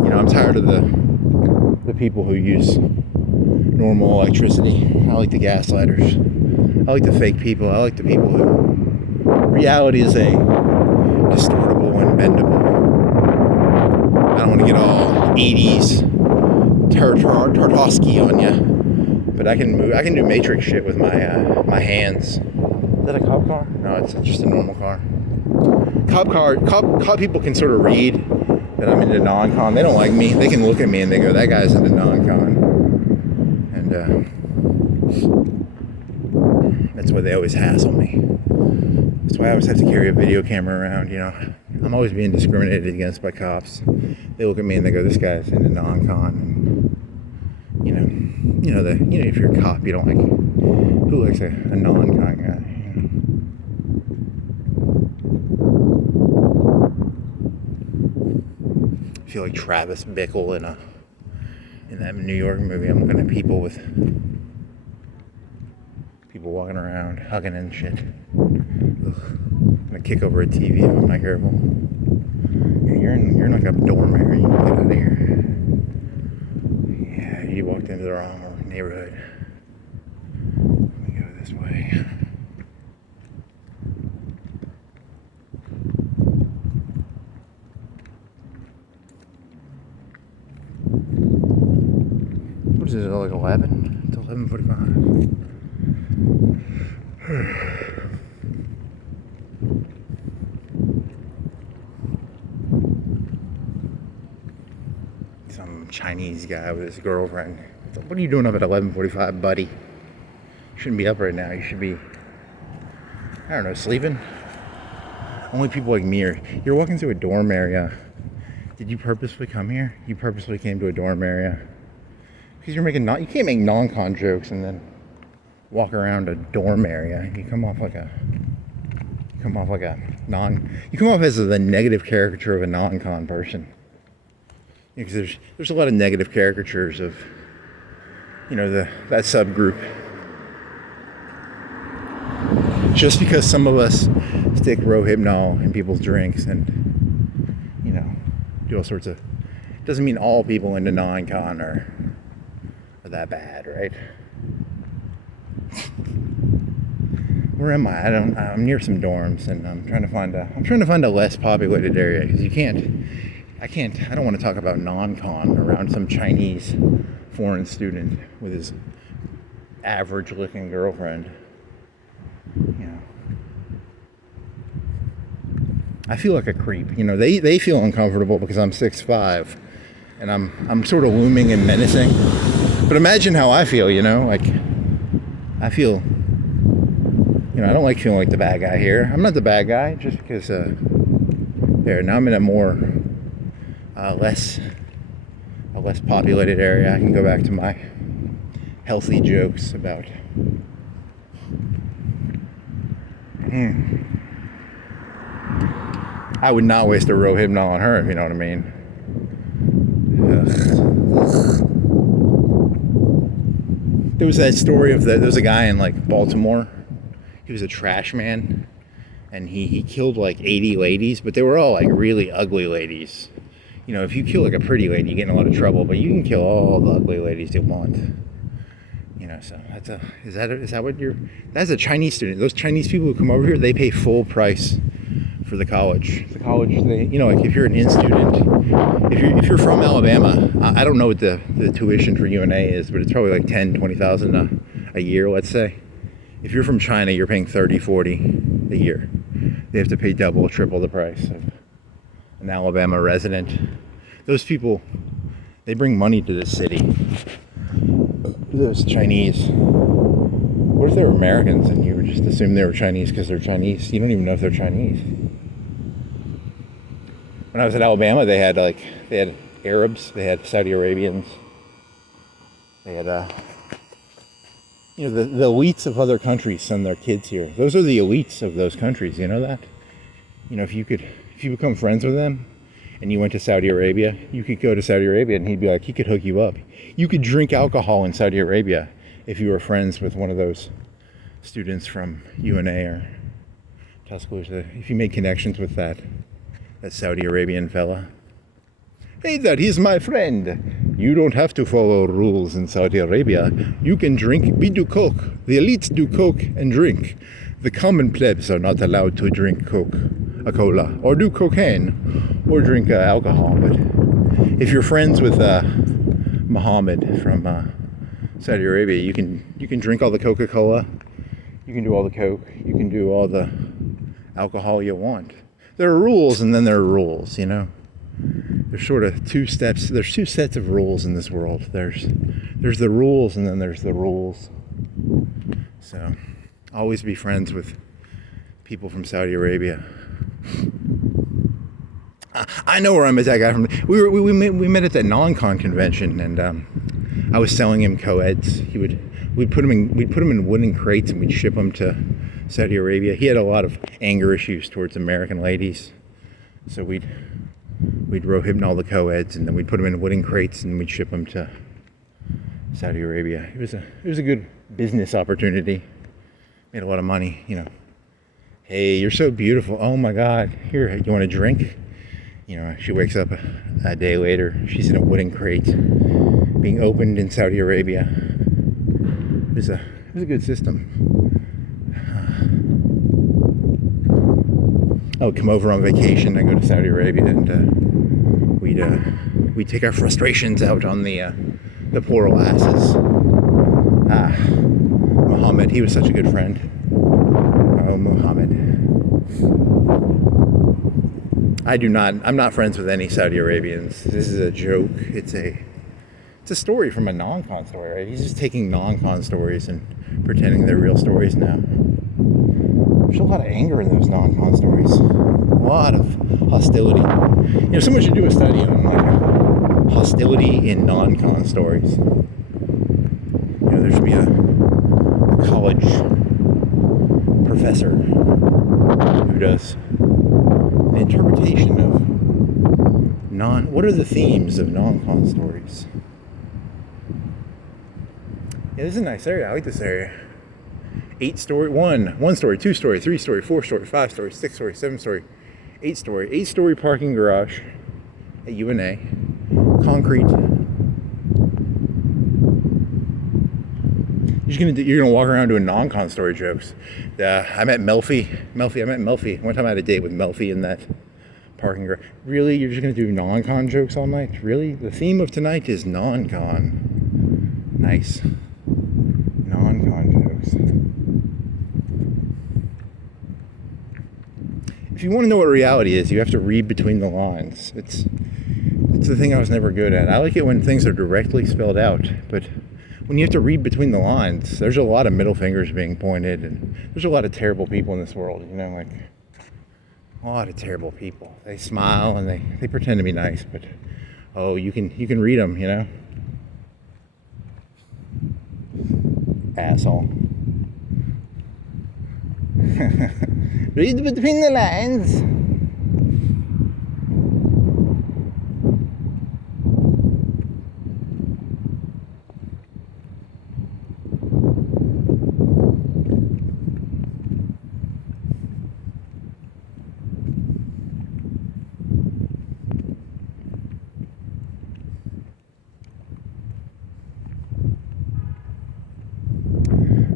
I'm tired of the people who use normal electricity. I like the gaslighters. I like the fake people. I like the people who reality is a distortable and bendable. I don't want to get all 80s Tartovsky on you, but I can move. I can do matrix shit with my hands. Is that a cop car? No, it's just a normal car. Cop people can sort of read that I'm into NonCon. They don't like me. They can look at me and they go, that guy's into NonCon. And that's why they always hassle me. That's why I always have to carry a video camera around, I'm always being discriminated against by cops. They look at me and they go, this guy's into NonCon. And, if you're a cop, you don't like, who likes a NonCon guy? I feel like Travis Bickle in that New York movie. I'm looking at people walking around, hugging and shit. Ugh. I'm gonna kick over a TV if I'm not careful. Yeah, you're in like a dorm area. You can get out of here. Yeah, you walked into the wrong neighborhood. Let me go this way. What is it, like 11? It's 11:45. Some Chinese guy with his girlfriend. What are you doing up at 11:45, buddy? You shouldn't be up right now. You should be, I don't know, sleeping. Only people like me are. You're walking through a dorm area. Did you purposely come here? You purposely came to a dorm area? Because you can't make non-con jokes and then walk around a dorm area. You come off as the negative caricature of a non-con person. Because there's a lot of negative caricatures of, that subgroup. Just because some of us stick Rohypnol in people's drinks and, do all sorts of, doesn't mean all people into non-con are that bad, right? Where am I? I'm near some dorms, and I'm trying to find a less populated area, because I don't want to talk about non-con around some Chinese foreign student with his average looking girlfriend. I feel like a creep. They feel uncomfortable because I'm 6'5", and I'm sort of looming and menacing. But imagine how I feel, like I feel, I don't like feeling like the bad guy here. I'm not the bad guy just because now I'm in a more less populated area. I can go back to my healthy jokes about I would not waste a Rohypnol on her, if you know what I mean. There was that story there was a guy in like Baltimore. He was a trash man, and he killed like 80 ladies, but they were all like really ugly ladies. If you kill like a pretty lady, you get in a lot of trouble, but you can kill all the ugly ladies you want. So that's a Chinese student. Those Chinese people who come over here, they pay full price for the college. The college, like if you're an in student, if you're from Alabama, I don't know what the tuition for UNA is, but it's probably like $10,000-$20,000 a year, let's say. If you're from China, you're paying $30,000-$40,000 a year. They have to pay double, triple the price of an Alabama resident. Those people, they bring money to this city. Those Chinese. What if they were Americans and you would just assume they were Chinese because they're Chinese? You don't even know if they're Chinese. When I was at Alabama, they had Arabs, they had Saudi Arabians, they had the elites of other countries send their kids here. Those are the elites of those countries. You know that? If you become friends with them, and you went to Saudi Arabia, you could go to Saudi Arabia, and he could hook you up. You could drink alcohol in Saudi Arabia if you were friends with one of those students from UNA or Tuscaloosa. If you made connections with that Saudi Arabian fella. Hey, that is my friend. You don't have to follow rules in Saudi Arabia. You can drink. We do coke. The elites do coke and drink. The common plebs are not allowed to drink Coca-Cola or do cocaine or drink alcohol. But if you're friends with Muhammad from Saudi Arabia, you can drink all the Coca-Cola. You can do all the coke. You can do all the alcohol you want. There are rules, and then there are rules. There's sort of two steps. There's two sets of rules in this world. There's the rules, and then there's the rules. So, always be friends with people from Saudi Arabia. I know where I met that guy from. We met at that NonCon convention, and I was selling him co-eds. We'd put him in wooden crates, and we'd ship them to Saudi Arabia. He had a lot of anger issues towards American ladies, so we'd rohibn all the co-eds, and then we'd put them in wooden crates, and we'd ship them to Saudi Arabia. It was a good business opportunity. Made a lot of money. Hey, you're so beautiful. Oh my God, here, you want a drink? She wakes up a day later. She's in a wooden crate, being opened in Saudi Arabia. It was a good system. I would come over on vacation. I go to Saudi Arabia, and we'd take our frustrations out on the poor old asses. Muhammad, he was such a good friend. Oh, Muhammad. I'm not friends with any Saudi Arabians. This is a joke. It's a story from a NonCon story, right? He's just taking NonCon stories and pretending they're real stories now. There's a lot of anger in those NonCon stories. A lot of hostility. Someone should do a study on hostility in NonCon stories. There should be a college professor who does an interpretation of what are the themes of NonCon stories. Yeah, this is a nice area. I like this area. 8-story, one story, 2-story, 3-story, 4-story, 5-story, 6-story, 7-story, 8-story, 8-story parking garage at UNA, concrete. You're gonna walk around doing NonCon story jokes. I met Melfi. One time I had a date with Melfi in that parking garage. Really, you're just gonna do NonCon jokes all night? Really? The theme of tonight is NonCon. Nice. NonCon jokes. If you want to know what reality is, you have to read between the lines. It's the thing I was never good at. I like it when things are directly spelled out, but when you have to read between the lines, there's a lot of middle fingers being pointed, and there's a lot of terrible people in this world, a lot of terrible people. They smile and they pretend to be nice, but you can read them, Asshole. Read between the lines.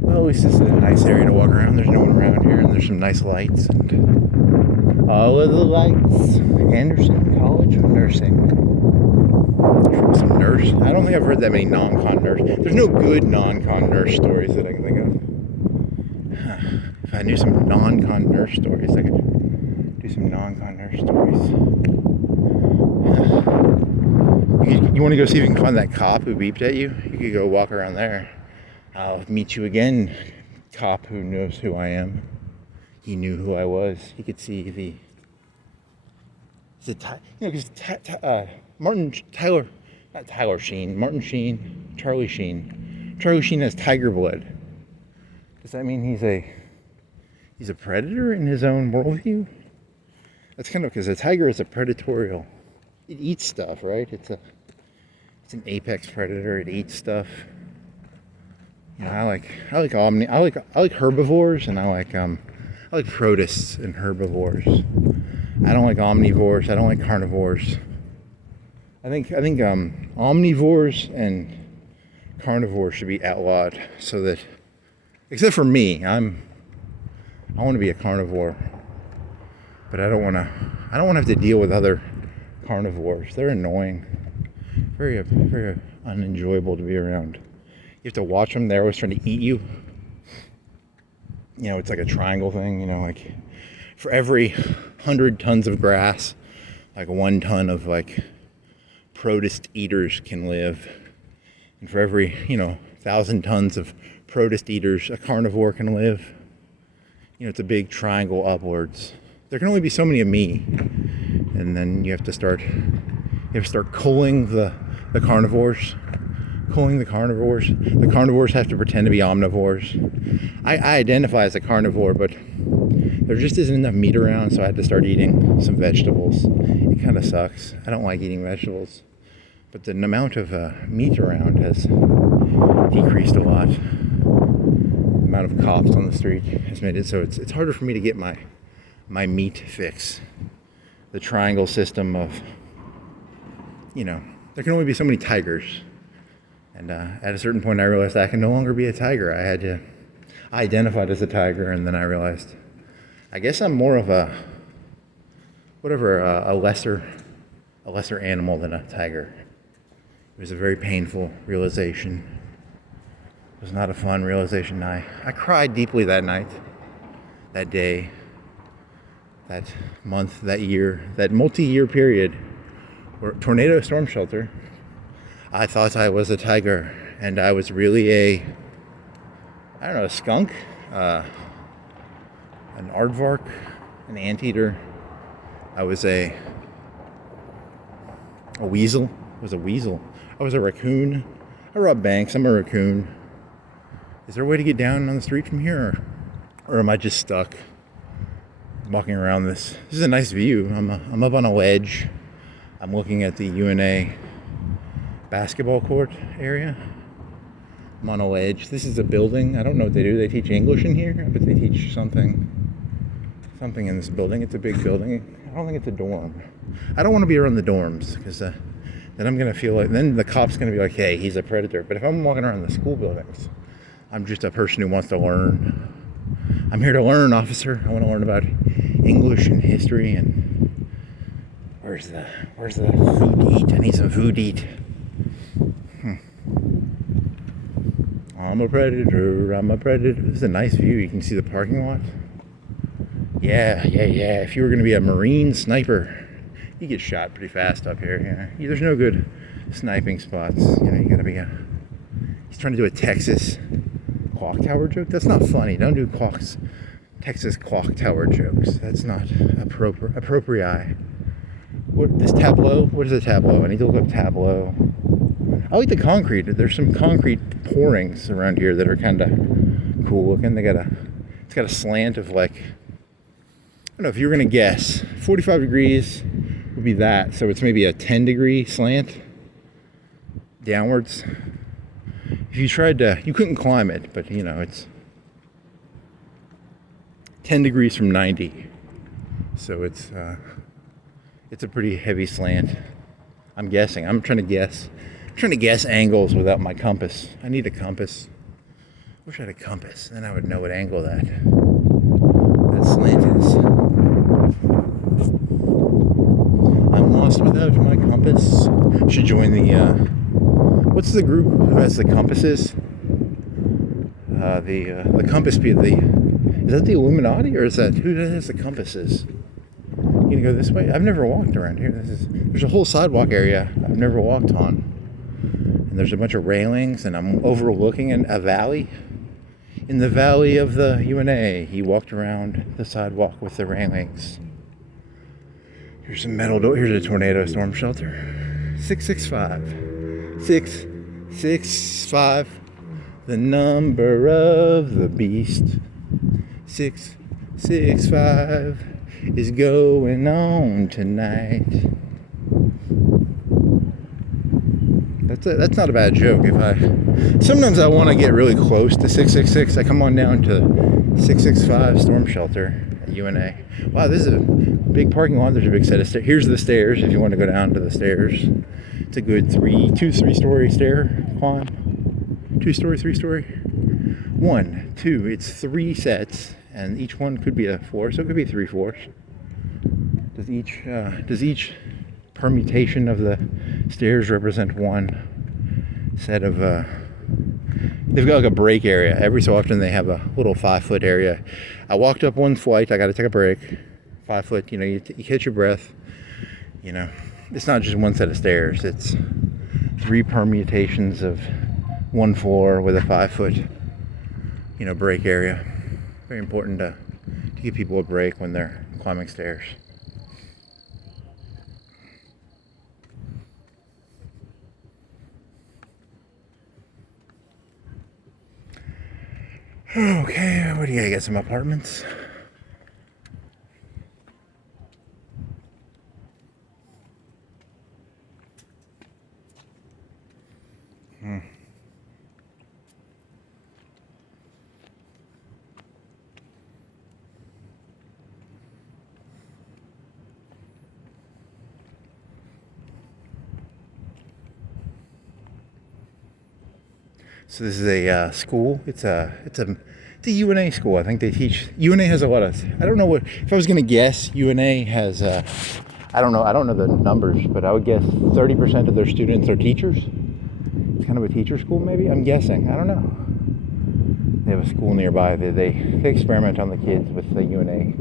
Well, at least it's a nice area to walk around. There's no one around here, and there's some nice lights, and all of the lights. Anderson College of Nursing. Some nurse. I don't think I've heard that many NonCon nurse. There's no good NonCon nurse stories that I can think of. If I knew some NonCon nurse stories, I could do some NonCon nurse stories. You want to go see if you can find that cop who beeped at you? You could go walk around there. I'll meet you again, cop who knows who I am. He knew who I was. He could see because Martin Sheen, Charlie Sheen. Charlie Sheen has tiger blood. Does that mean he's a predator in his own worldview? That's kind of because a tiger is a predatorial. It eats stuff, right? It's an apex predator. It eats stuff. You know, I like herbivores, and I like protists and herbivores. I don't like omnivores. I don't like carnivores. I think omnivores and carnivores should be outlawed, so that, except for me, I want to be a carnivore, but I don't want to have to deal with other carnivores. They're annoying, very very unenjoyable to be around. You have to watch them. They're always trying to eat you. You know, it's like a triangle thing. You know, like for every 100 tons of grass, like 1 ton of like protist eaters can live, and for every 1,000 tons of protist eaters, a carnivore can live. You know, it's a big triangle upwards. There can only be so many of me, and then you have to start culling the carnivores. Culling the carnivores. The carnivores have to pretend to be omnivores. I identify as a carnivore, but there just isn't enough meat around, so I had to start eating some vegetables. It kind of sucks. I don't like eating vegetables, but the amount of meat around has decreased a lot. The amount of cops on the street has made it so it's harder for me to get my meat fix. The triangle system of, there can only be so many tigers. And at a certain point, I realized I can no longer be a tiger. I identified as a tiger, and then I realized, I guess I'm more of a lesser animal than a tiger. It was a very painful realization. It was not a fun realization. I cried deeply that night, that day, that month, that year, that multi-year period, where tornado storm shelter. I thought I was a tiger, and I was really a skunk, an aardvark, an anteater. I was a weasel. I was a weasel. I was a raccoon. I robbed banks. I'm a raccoon. Is there a way to get down on the street from here, or am I just stuck walking around this? This is a nice view. I'm up on a ledge. I'm looking at the UNA basketball court area. I'm on a ledge. This is a building. I don't know what they do. They teach English in here, but they teach something in this building. It's a big building. I don't think it's a dorm. I don't want to be around the dorms, because then I'm going to feel like, then the cop's going to be like, hey, he's a predator. But if I'm walking around the school buildings, I'm just a person who wants to learn. I'm here to learn, officer. I want to learn about English and history. And where's the food to eat? I need some food to eat. I'm a predator. This is a nice view. You can see the parking lot. Yeah. If you were going to be a Marine sniper, you get shot pretty fast up here. Yeah. There's no good sniping spots. You gotta be he's trying to do a Texas clock tower joke. That's not funny. Don't do Texas clock tower jokes. That's not appropriate. What is Tableau? What is a Tableau? I need to look up Tableau. I like the concrete. There's some concrete pourings around here that are kind of cool looking. It's got a slant of like, I don't know if you were gonna guess, 45 degrees would be that. So it's maybe a 10-degree slant downwards. If you tried to, you couldn't climb it, but it's 10 degrees from 90. So it's a pretty heavy slant. I'm guessing. I'm trying to guess angles without my compass. I need a compass. Wish I had a compass. Then I would know what angle that slant is. I'm lost without my compass. Should join the what's the group who has the compasses? The compass people. Is that the Illuminati, or is that who has the compasses? You gonna go this way? I've never walked around here. There's a whole sidewalk area I've never walked on. And there's a bunch of railings, and I'm overlooking a valley. In the valley of the UNA, he walked around the sidewalk with the railings. Here's a metal door. Here's a tornado storm shelter. 665. 665. The number of the beast. 665 is going on tonight. That's not a bad joke. Sometimes I want to get really close to 666. I come on down to 665 storm shelter at UNA. Wow, this is a big parking lot. There's a big set of stairs. Here's the stairs if you want to go down to the stairs. It's a good three-story stair climb. 2-story, 3-story. 1, 2. It's 3 sets, and each one could be a floor, so it could be 3 floors. Does each permutation of the stairs represent one set of they've got like a break area. Every so often they have a little 5-foot area. I walked up one flight, I got to take a break. 5 foot, you catch your breath. It's not just one set of stairs, it's 3 permutations of one floor with a 5-foot break area. Very important to give people a break when they're climbing stairs. Okay, what do you get? Some apartments? So this is a school. It's a UNA school. I think they teach. UNA has a lot of. I don't know what. If I was gonna guess, UNA has. I don't know the numbers, but I would guess 30% of their students are teachers. It's kind of a teacher school, maybe. I'm guessing. I don't know. They have a school nearby. They experiment on the kids with the UNA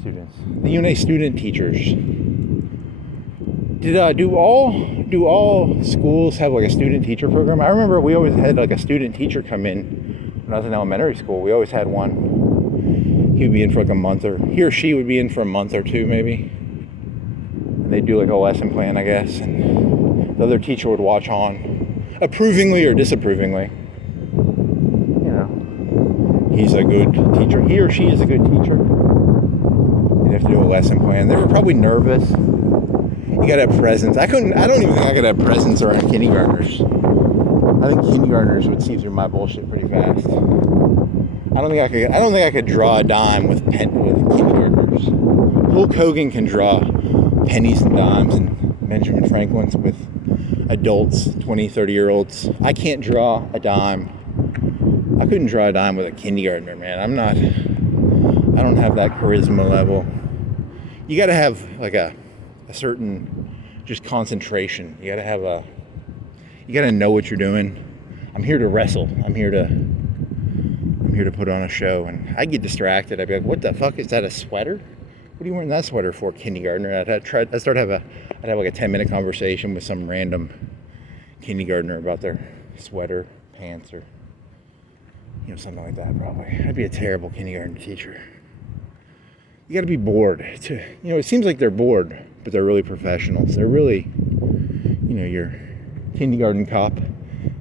students. The UNA student teachers. Do all schools have like a student teacher program? I remember we always had like a student teacher come in when I was in elementary school. We always had one. He would be in for like a month, or he or she would be in for a month or two maybe. And they'd do like a lesson plan, I guess, and the other teacher would watch on, approvingly or disapprovingly. He's a good teacher. He or she is a good teacher. They'd have to do a lesson plan. They were probably nervous. You gotta have presence. I don't even think I could have presence around kindergartners. I think kindergartners would see through my bullshit pretty fast. I don't think I could draw a dime with kindergartners. Hulk Hogan can draw pennies and dimes and Benjamin Franklin's with adults, 20, 30-year-olds. I can't draw a dime. I couldn't draw a dime with a kindergartner, man. I don't have that charisma level. You gotta have like a certain just concentration. You gotta know what you're doing. I'm here to wrestle. I'm here to put on a show, and I get distracted. I'd be like, what the fuck, is that a sweater? What are you wearing that sweater for, kindergartner? I'd have like a 10-minute conversation with some random kindergartner about their sweater, pants, or something like that. Probably I'd be a terrible kindergarten teacher. You got to be bored. It seems like they're bored, but they're really professionals. They're really, your kindergarten cop,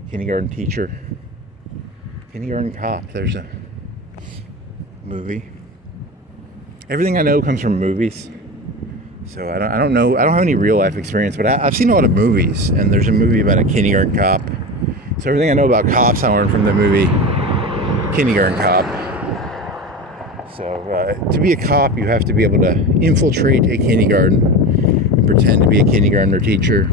kindergarten teacher, kindergarten cop. There's a movie. Everything I know comes from movies. So I don't know. I don't have any real life experience, but I've seen a lot of movies, and there's a movie about a kindergarten cop. So everything I know about cops, I learned from the movie Kindergarten Cop. So to be a cop, you have to be able to infiltrate a kindergarten and pretend to be a kindergartner teacher.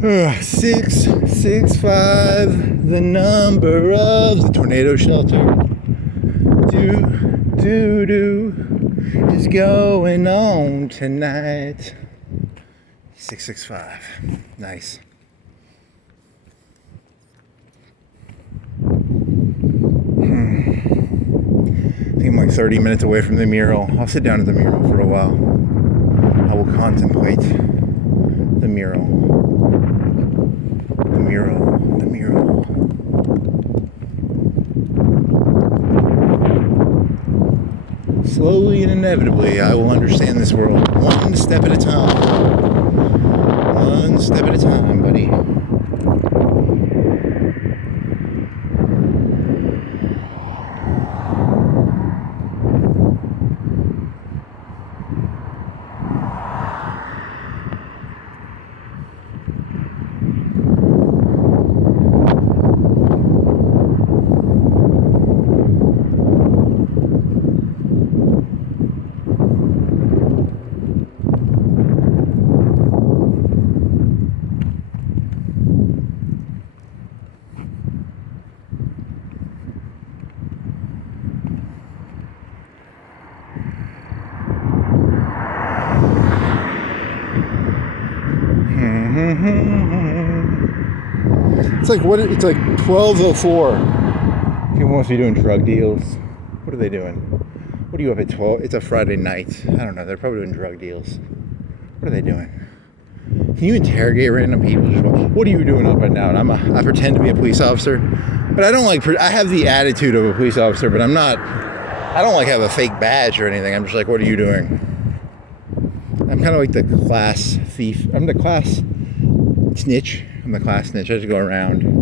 665, the number of the tornado shelter. Do is going on tonight. 665. Nice. I think I'm like 30 minutes away from the mural. I'll sit down at the mural for a while. I will contemplate the mural. The mural. The mural. Slowly and inevitably, I will understand this world one step at a time. One step at a time, buddy. It's like 12:04. People must be doing drug deals. What are they doing? What are you up at 12? It's a Friday night. I don't know. They're probably doing drug deals. What are they doing? Can you interrogate random people? Just, what are you doing up right now? And I pretend to be a police officer, but I don't like. I have the attitude of a police officer, but I'm not. I don't like have a fake badge or anything. I'm just like, what are you doing? I'm kind of like the class thief. I'm the class snitch. I'm the class snitch. I just go around.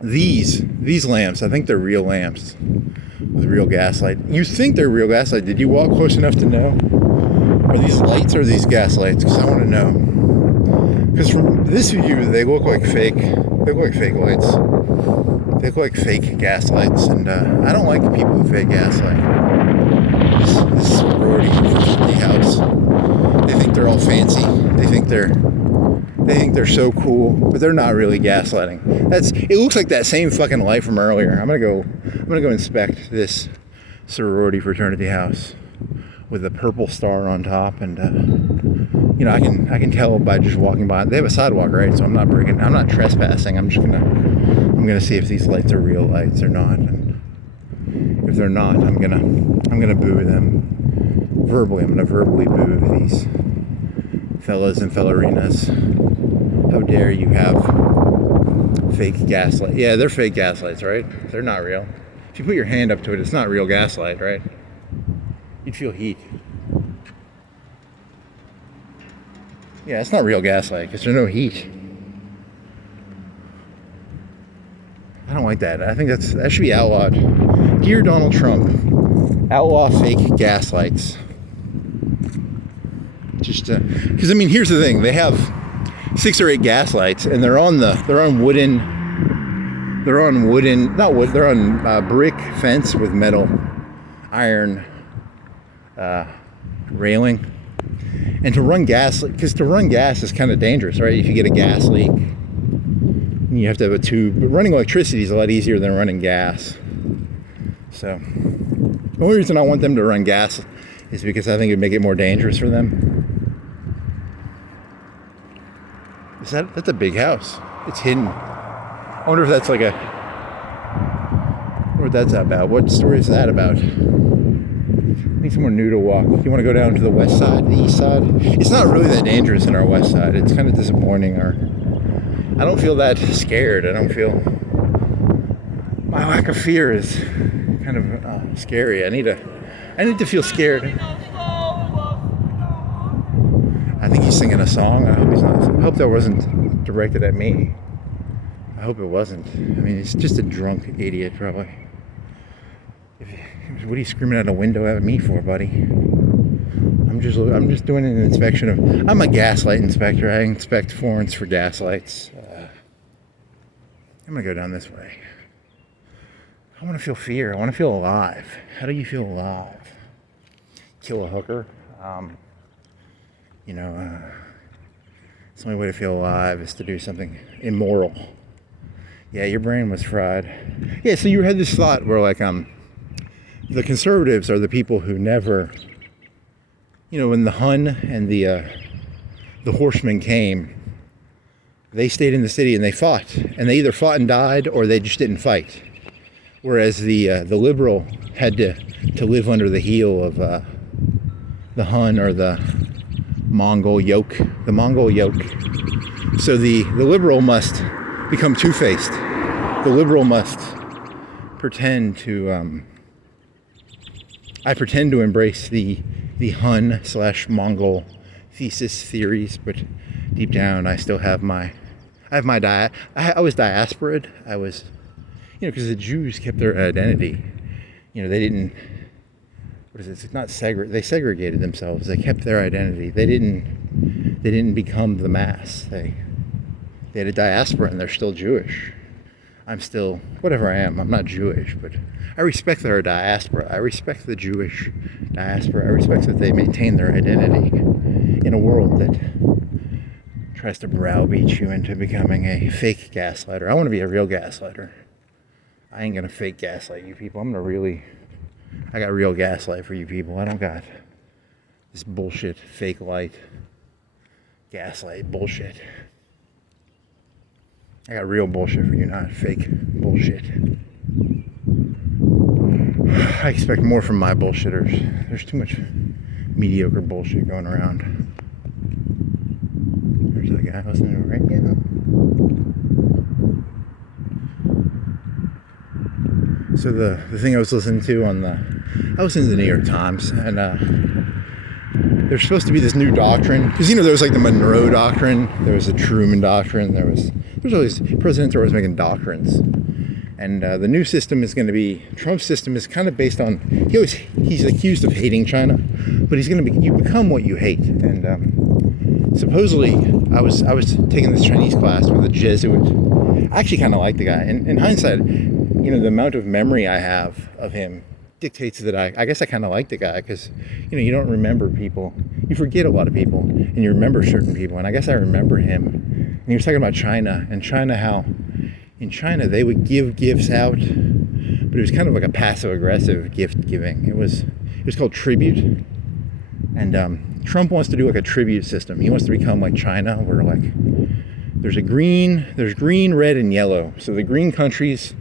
These lamps, I think they're real lamps with real gaslight. You think they're real gaslight? Did you walk close enough to know? Are these lights or these gas lights? Because I want to know. Because from this view, they look like fake. They look like fake lights. They look like fake gas lights, and I don't like people who fake gaslight. This sorority fraternity house. They think they're all fancy. They think they're so cool, but they're not really gaslighting. It looks like that same fucking light from earlier. I'm gonna go inspect this sorority fraternity house with a purple star on top, and I can tell by just walking by. They have a sidewalk, right? So I'm not trespassing. I'm gonna see if these lights are real lights or not. And if they're not, I'm gonna boo them verbally. I'm gonna verbally boo these fellas and fellerinas. How dare you have fake gaslight? Yeah, they're fake gaslights, right? They're not real. If you put your hand up to it, it's not real gaslight, right? You'd feel heat. Yeah, it's not real gaslight because there's no heat. I don't like that. I think that should be outlawed. Dear Donald Trump, outlaw fake gaslights. Just because here's the thing: they have 6 or 8 gaslights, and they're on brick fence with metal iron railing. And to run gas is kind of dangerous, right? If you get a gas leak, you have to have a tube. But running electricity is a lot easier than running gas. So the only reason I want them to run gas is because I think it'd make it more dangerous for them. That's a big house. It's hidden. I wonder if that's like what that's about. What story is that about? I need somewhere new to walk. You want to go down to the west side, the east side? It's not really that dangerous in our west side. It's kind of disappointing. I don't feel that scared. My lack of fear is kind of scary. I need to feel scared. I think he's singing a song. I hope that wasn't directed at me. I hope it wasn't. He's just a drunk idiot, probably. What are you screaming out a window at me for, buddy? I'm just doing an inspection of. I'm a gaslight inspector. I inspect foreigners for gaslights. I'm gonna go down this way. I want to feel fear. I want to feel alive. How do you feel alive? Kill a hooker. The only way to feel alive is to do something immoral. Yeah, your brain was fried. Yeah, so you had this thought where like the conservatives are the people who never, when the Hun and the horsemen came, they stayed in the city and they fought, and they either fought and died or they just didn't fight. Whereas the liberal had to live under the heel of the Hun or the Mongol yoke. The Mongol yoke. So the liberal must become two-faced. The liberal must pretend to. I pretend to embrace the Hun/Mongol thesis theories, but deep down I still have I was diasporid. I was, because the Jews kept their identity. They didn't. What is it? It's not they segregated themselves. They kept their identity. They didn't become the mass. They had a diaspora, and they're still Jewish. I'm still whatever I am. I'm not Jewish, but I respect their diaspora. I respect the Jewish diaspora. I respect that they maintain their identity in a world that tries to browbeat you into becoming a fake gaslighter. I want to be a real gaslighter. I ain't gonna fake gaslight you people. I got real gaslight for you people. I don't got this bullshit, fake light, gaslight bullshit. I got real bullshit for you, not fake bullshit. I expect more from my bullshitters. There's too much mediocre bullshit going around. There's that guy listening to the radio. So the thing I was listening to I listened to the New York Times, and there's supposed to be this new doctrine, because there was like the Monroe Doctrine, there was the Truman Doctrine, there's always presidents are always making doctrines, and the new system is going to be Trump's system is kind of based on he's accused of hating China, but he's going to be you become what you hate, and supposedly I was taking this Chinese class with a Jesuit. I actually kind of like the guy, and in hindsight, the amount of memory I have of him dictates that I guess I kind of like the guy, because you don't remember people, you forget a lot of people, and you remember certain people, and I guess I remember him. And he was talking about China, and how in China they would give gifts out, but it was kind of like a passive aggressive gift giving. It was called tribute, and Trump wants to do like a tribute system. He wants to become like China, where like there's green, red, and yellow. So the green countries,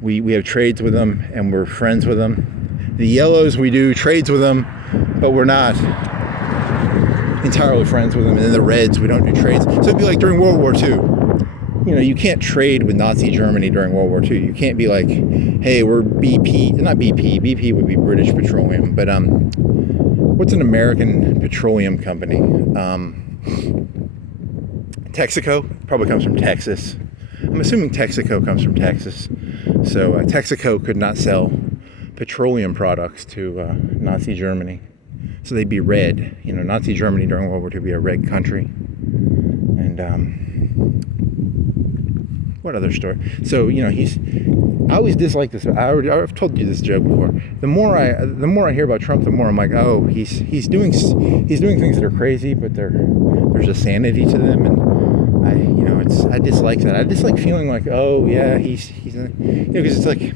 we have trades with them and we're friends with them. The yellows, we do trades with them, but we're not entirely friends with them. And then the reds, we don't do trades. So it'd be like during World War II. You can't trade with Nazi Germany during World War II. You can't be like, hey, we're BP, not BP. BP would be British Petroleum, but what's an American petroleum company? Texaco probably comes from Texas. I'm assuming Texaco comes from Texas. So Texaco could not sell petroleum products to Nazi Germany. So they'd be red. Nazi Germany during World War II would be a red country. And what other story? So I always dislike this. I've told you this joke before. The more I hear about Trump, the more I'm like, oh, he's doing things that are crazy, but there's a sanity to them, and I dislike that. I dislike feeling like, oh yeah, he's because it's like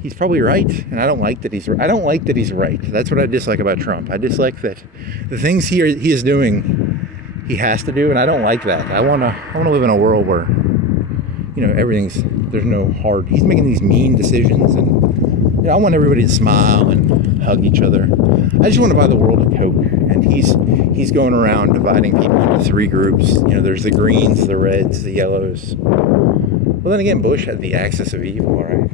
he's probably right, and I don't like that he's right. That's what I dislike about Trump. I dislike that the things he is doing, he has to do, and I don't like that. I wanna live in a world where there's no hard. He's making these mean decisions, and I want everybody to smile and hug each other. I just want to buy the world a Coke, and he's going around dividing people into three groups. There's the greens, the reds, the yellows. Well, then again, Bush had the axis of evil, right?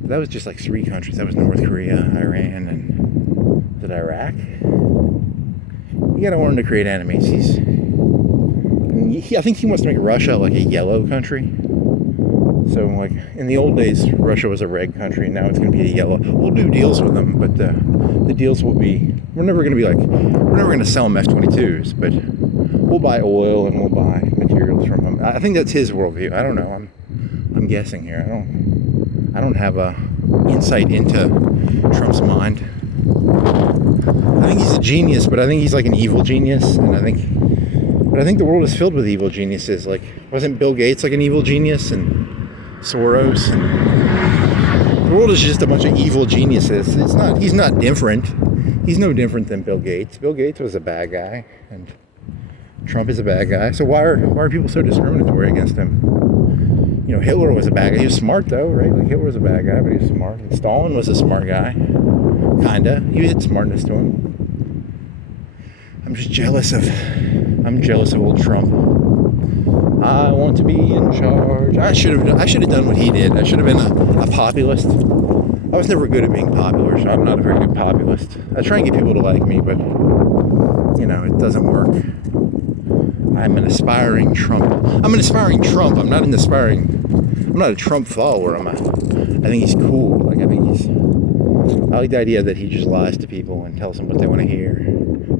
But that was just like three countries. That was North Korea, Iran, and Iraq. You gotta learn to create enemies. I think he wants to make Russia like a yellow country. So like in the old days, Russia was a red country. Now it's going to be a yellow. We'll do deals with them, but the deals will be. We're never going to sell them F-22s, but we'll buy oil and we'll buy materials from them. I think that's his worldview. I don't know. I'm guessing here. I don't have a insight into Trump's mind. I think he's a genius, but I think he's like an evil genius, and I think the world is filled with evil geniuses. Like, wasn't Bill Gates like an evil genius, and Soros? And the world is just a bunch of evil geniuses. He's not different. He's no different than Bill Gates. Bill Gates was a bad guy, and Trump is a bad guy. So why are people so discriminatory against him? You know, Hitler was a bad guy. He was smart though, right? Like, Hitler was a bad guy, but he was smart. And Stalin was a smart guy, kinda. He had smartness to him. I'm jealous of old Trump. I want to be in charge. I should have done what he did. I should have been a populist. I was never good at being popular, so I'm not a very good populist. I try and get people to like me, but you know, it doesn't work. I'm an aspiring Trump. I'm not a Trump follower. I think he's cool. I like the idea that he just lies to people and tells them what they want to hear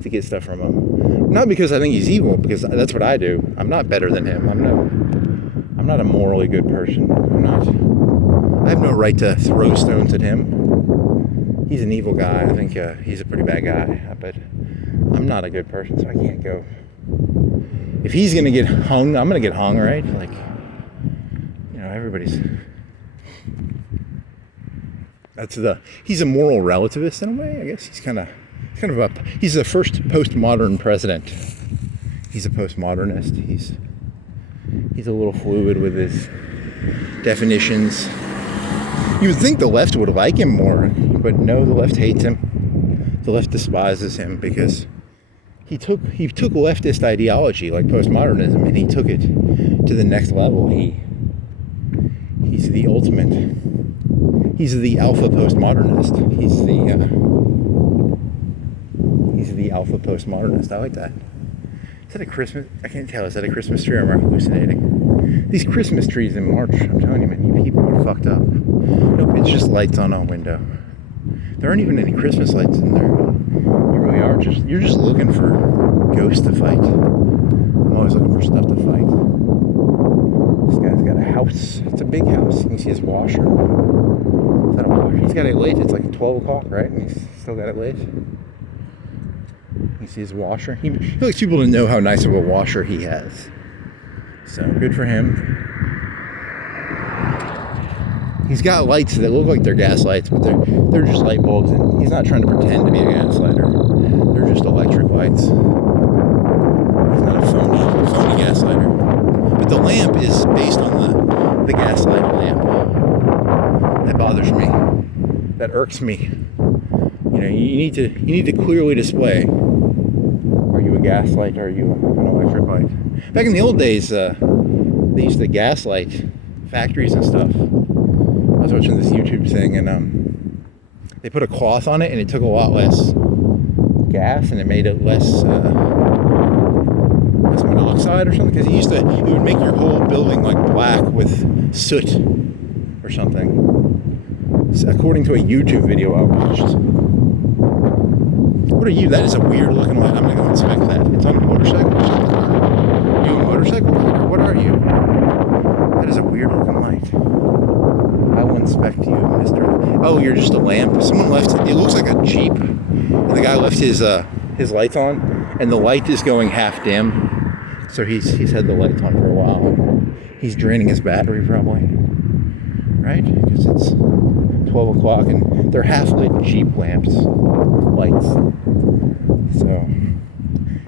to get stuff from them. Not because I think he's evil, because that's what I do. I'm not better than him. I'm not a morally good person. I have no right to throw stones at him. He's an evil guy. I think he's a pretty bad guy, but I'm not a good person, so I can't go. If he's gonna get hung, I'm gonna get hung, right? Like, you know, he's a moral relativist in a way. I guess he's he's the first postmodern president. He's a postmodernist. He's a little fluid with his definitions. You would think the left would like him more, but no, the left hates him. The left despises him because he took leftist ideology like postmodernism and he took it to the next level. He's the ultimate. He's the alpha postmodernist. He's the alpha postmodernist. I like that. Is that a Christmas? I can't tell. Is that a Christmas tree or am I hallucinating? These Christmas trees in March, I'm telling you, man, you people are fucked up. Nope, it's just lights on a window. There aren't even any Christmas lights in there. You really are you're just looking for ghosts to fight. I'm always looking for stuff to fight. This guy's got a house. It's a big house. You can see his washer. Is that a washer? He's got it lit. It's like 12 o'clock, right? And he's still got it lit. You see his washer. He likes people to know how nice of a washer he has. So good for him. He's got lights that look like they're gas lights, but they're just light bulbs, and he's not trying to pretend to be a gaslighter. They're just electric lights. He's not a phony gaslighter. But the lamp is based on the gaslight lamp. That bothers me. That irks me. You know, you need to clearly display. Are you a gaslight or are you an electric light? Back in the old days, they used to gaslight factories and stuff. I was watching this YouTube thing, and they put a cloth on it, and it took a lot less gas, and it made it less monoxide or something. Because it would make your whole building like black with soot or something. So according to a YouTube video I watched. What are you? That is a weird looking light. I'm gonna go inspect that. It's on a motorcycle or something. Are you a motorcycle rider? What are you? That is a weird looking light. I will inspect you, mister. Oh, you're just a lamp. Someone left, it looks like a Jeep. And the guy left his lights on, and the light is going half dim. So he's had the lights on for a while. He's draining his battery probably. Right? Because it's 12 o'clock and they're half lit Jeep lights. So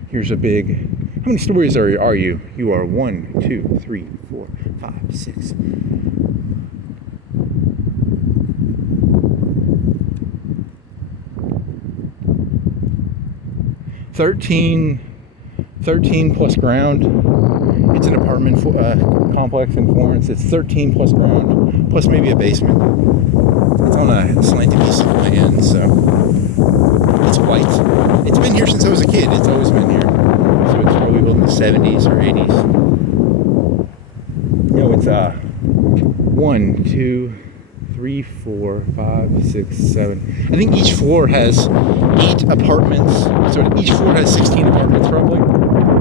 here's a big. How many stories are you? You are 1, 2, 3, 4, 5, 6. $13 plus ground. It's an apartment complex in Florence. It's 13 plus ground, plus maybe a basement. It's on a slanted piece of land, so it's white. It's been here since I was a kid. It's always been here. So it's probably built in the 70s or 80s. You know, it's 1, 2, 3, 4, 5, 6, 7. I think each floor has 8 apartments. So each floor has 16 apartments probably.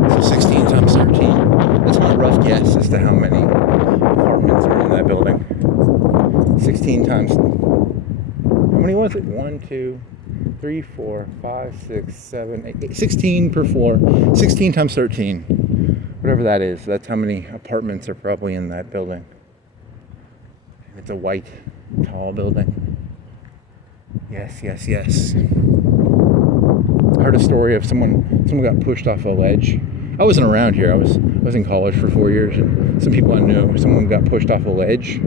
So 16 times 13. That's my rough guess as to how many apartments are in that building. 16 times. How many was it? 1, 2, 3, 4, 5, 6, 7, 8, 16 per floor. 16 times 13. Whatever that is. That's how many apartments are probably in that building. It's a white, tall building. Yes, yes, yes. I heard a story of someone got pushed off a ledge. I wasn't around here. I was in college for 4 years, and some people I knew, someone got pushed off a ledge. I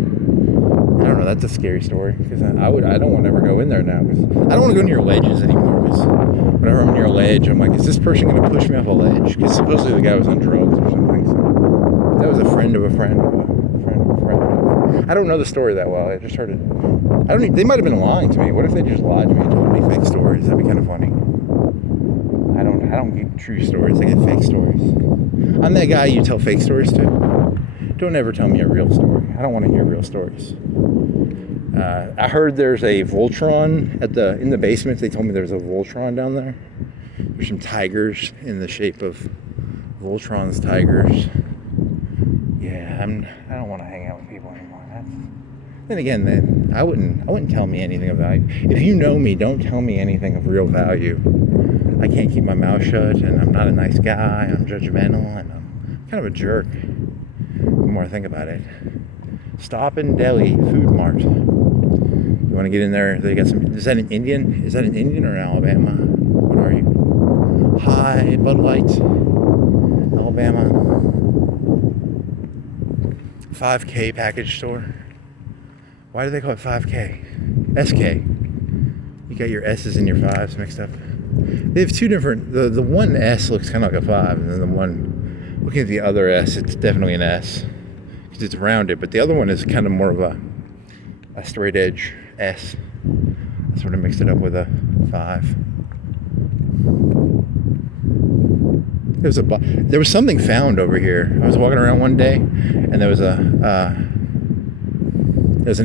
don't know. That's a scary story because I don't want to ever go in there now because I don't want to go near ledges anymore. Because whenever I'm near a ledge, I'm like, is this person going to push me off a ledge? Because supposedly the guy was on drugs or something. So that was a friend of a friend of a friend of a friend. I don't know the story that well. I just heard it. They might have been lying to me. What if they just lied to me and told me fake stories? That'd be kind of funny. I don't get true stories. I get fake stories. I'm that guy you tell fake stories to. Don't ever tell me a real story. I don't want to hear real stories. I heard there's a Voltron in the basement. They told me there's a Voltron down there. There's some tigers in the shape of Voltron's tigers. Yeah, I don't want to hang out with people anymore. Then again, I wouldn't tell me anything of value. If you know me, don't tell me anything of real value. I can't keep my mouth shut, and I'm not a nice guy. I'm judgmental, and I'm kind of a jerk. The more I think about it. Stop in Delhi Food Mart. You want to get in there? They got some. Is that an Indian? Is that an Indian or an Alabama? What are you? Hi, Bud Light, Alabama. 5K package store. Why do they call it 5K? SK. You got your S's and your 5s mixed up. They have two different. The one S looks kind of like a 5, and then the one looking at the other S, it's definitely an S because it's rounded. But the other one is kind of more of a straight edge S. I sort of mixed it up with a 5. There was something found over here. I was walking around one day, and there was an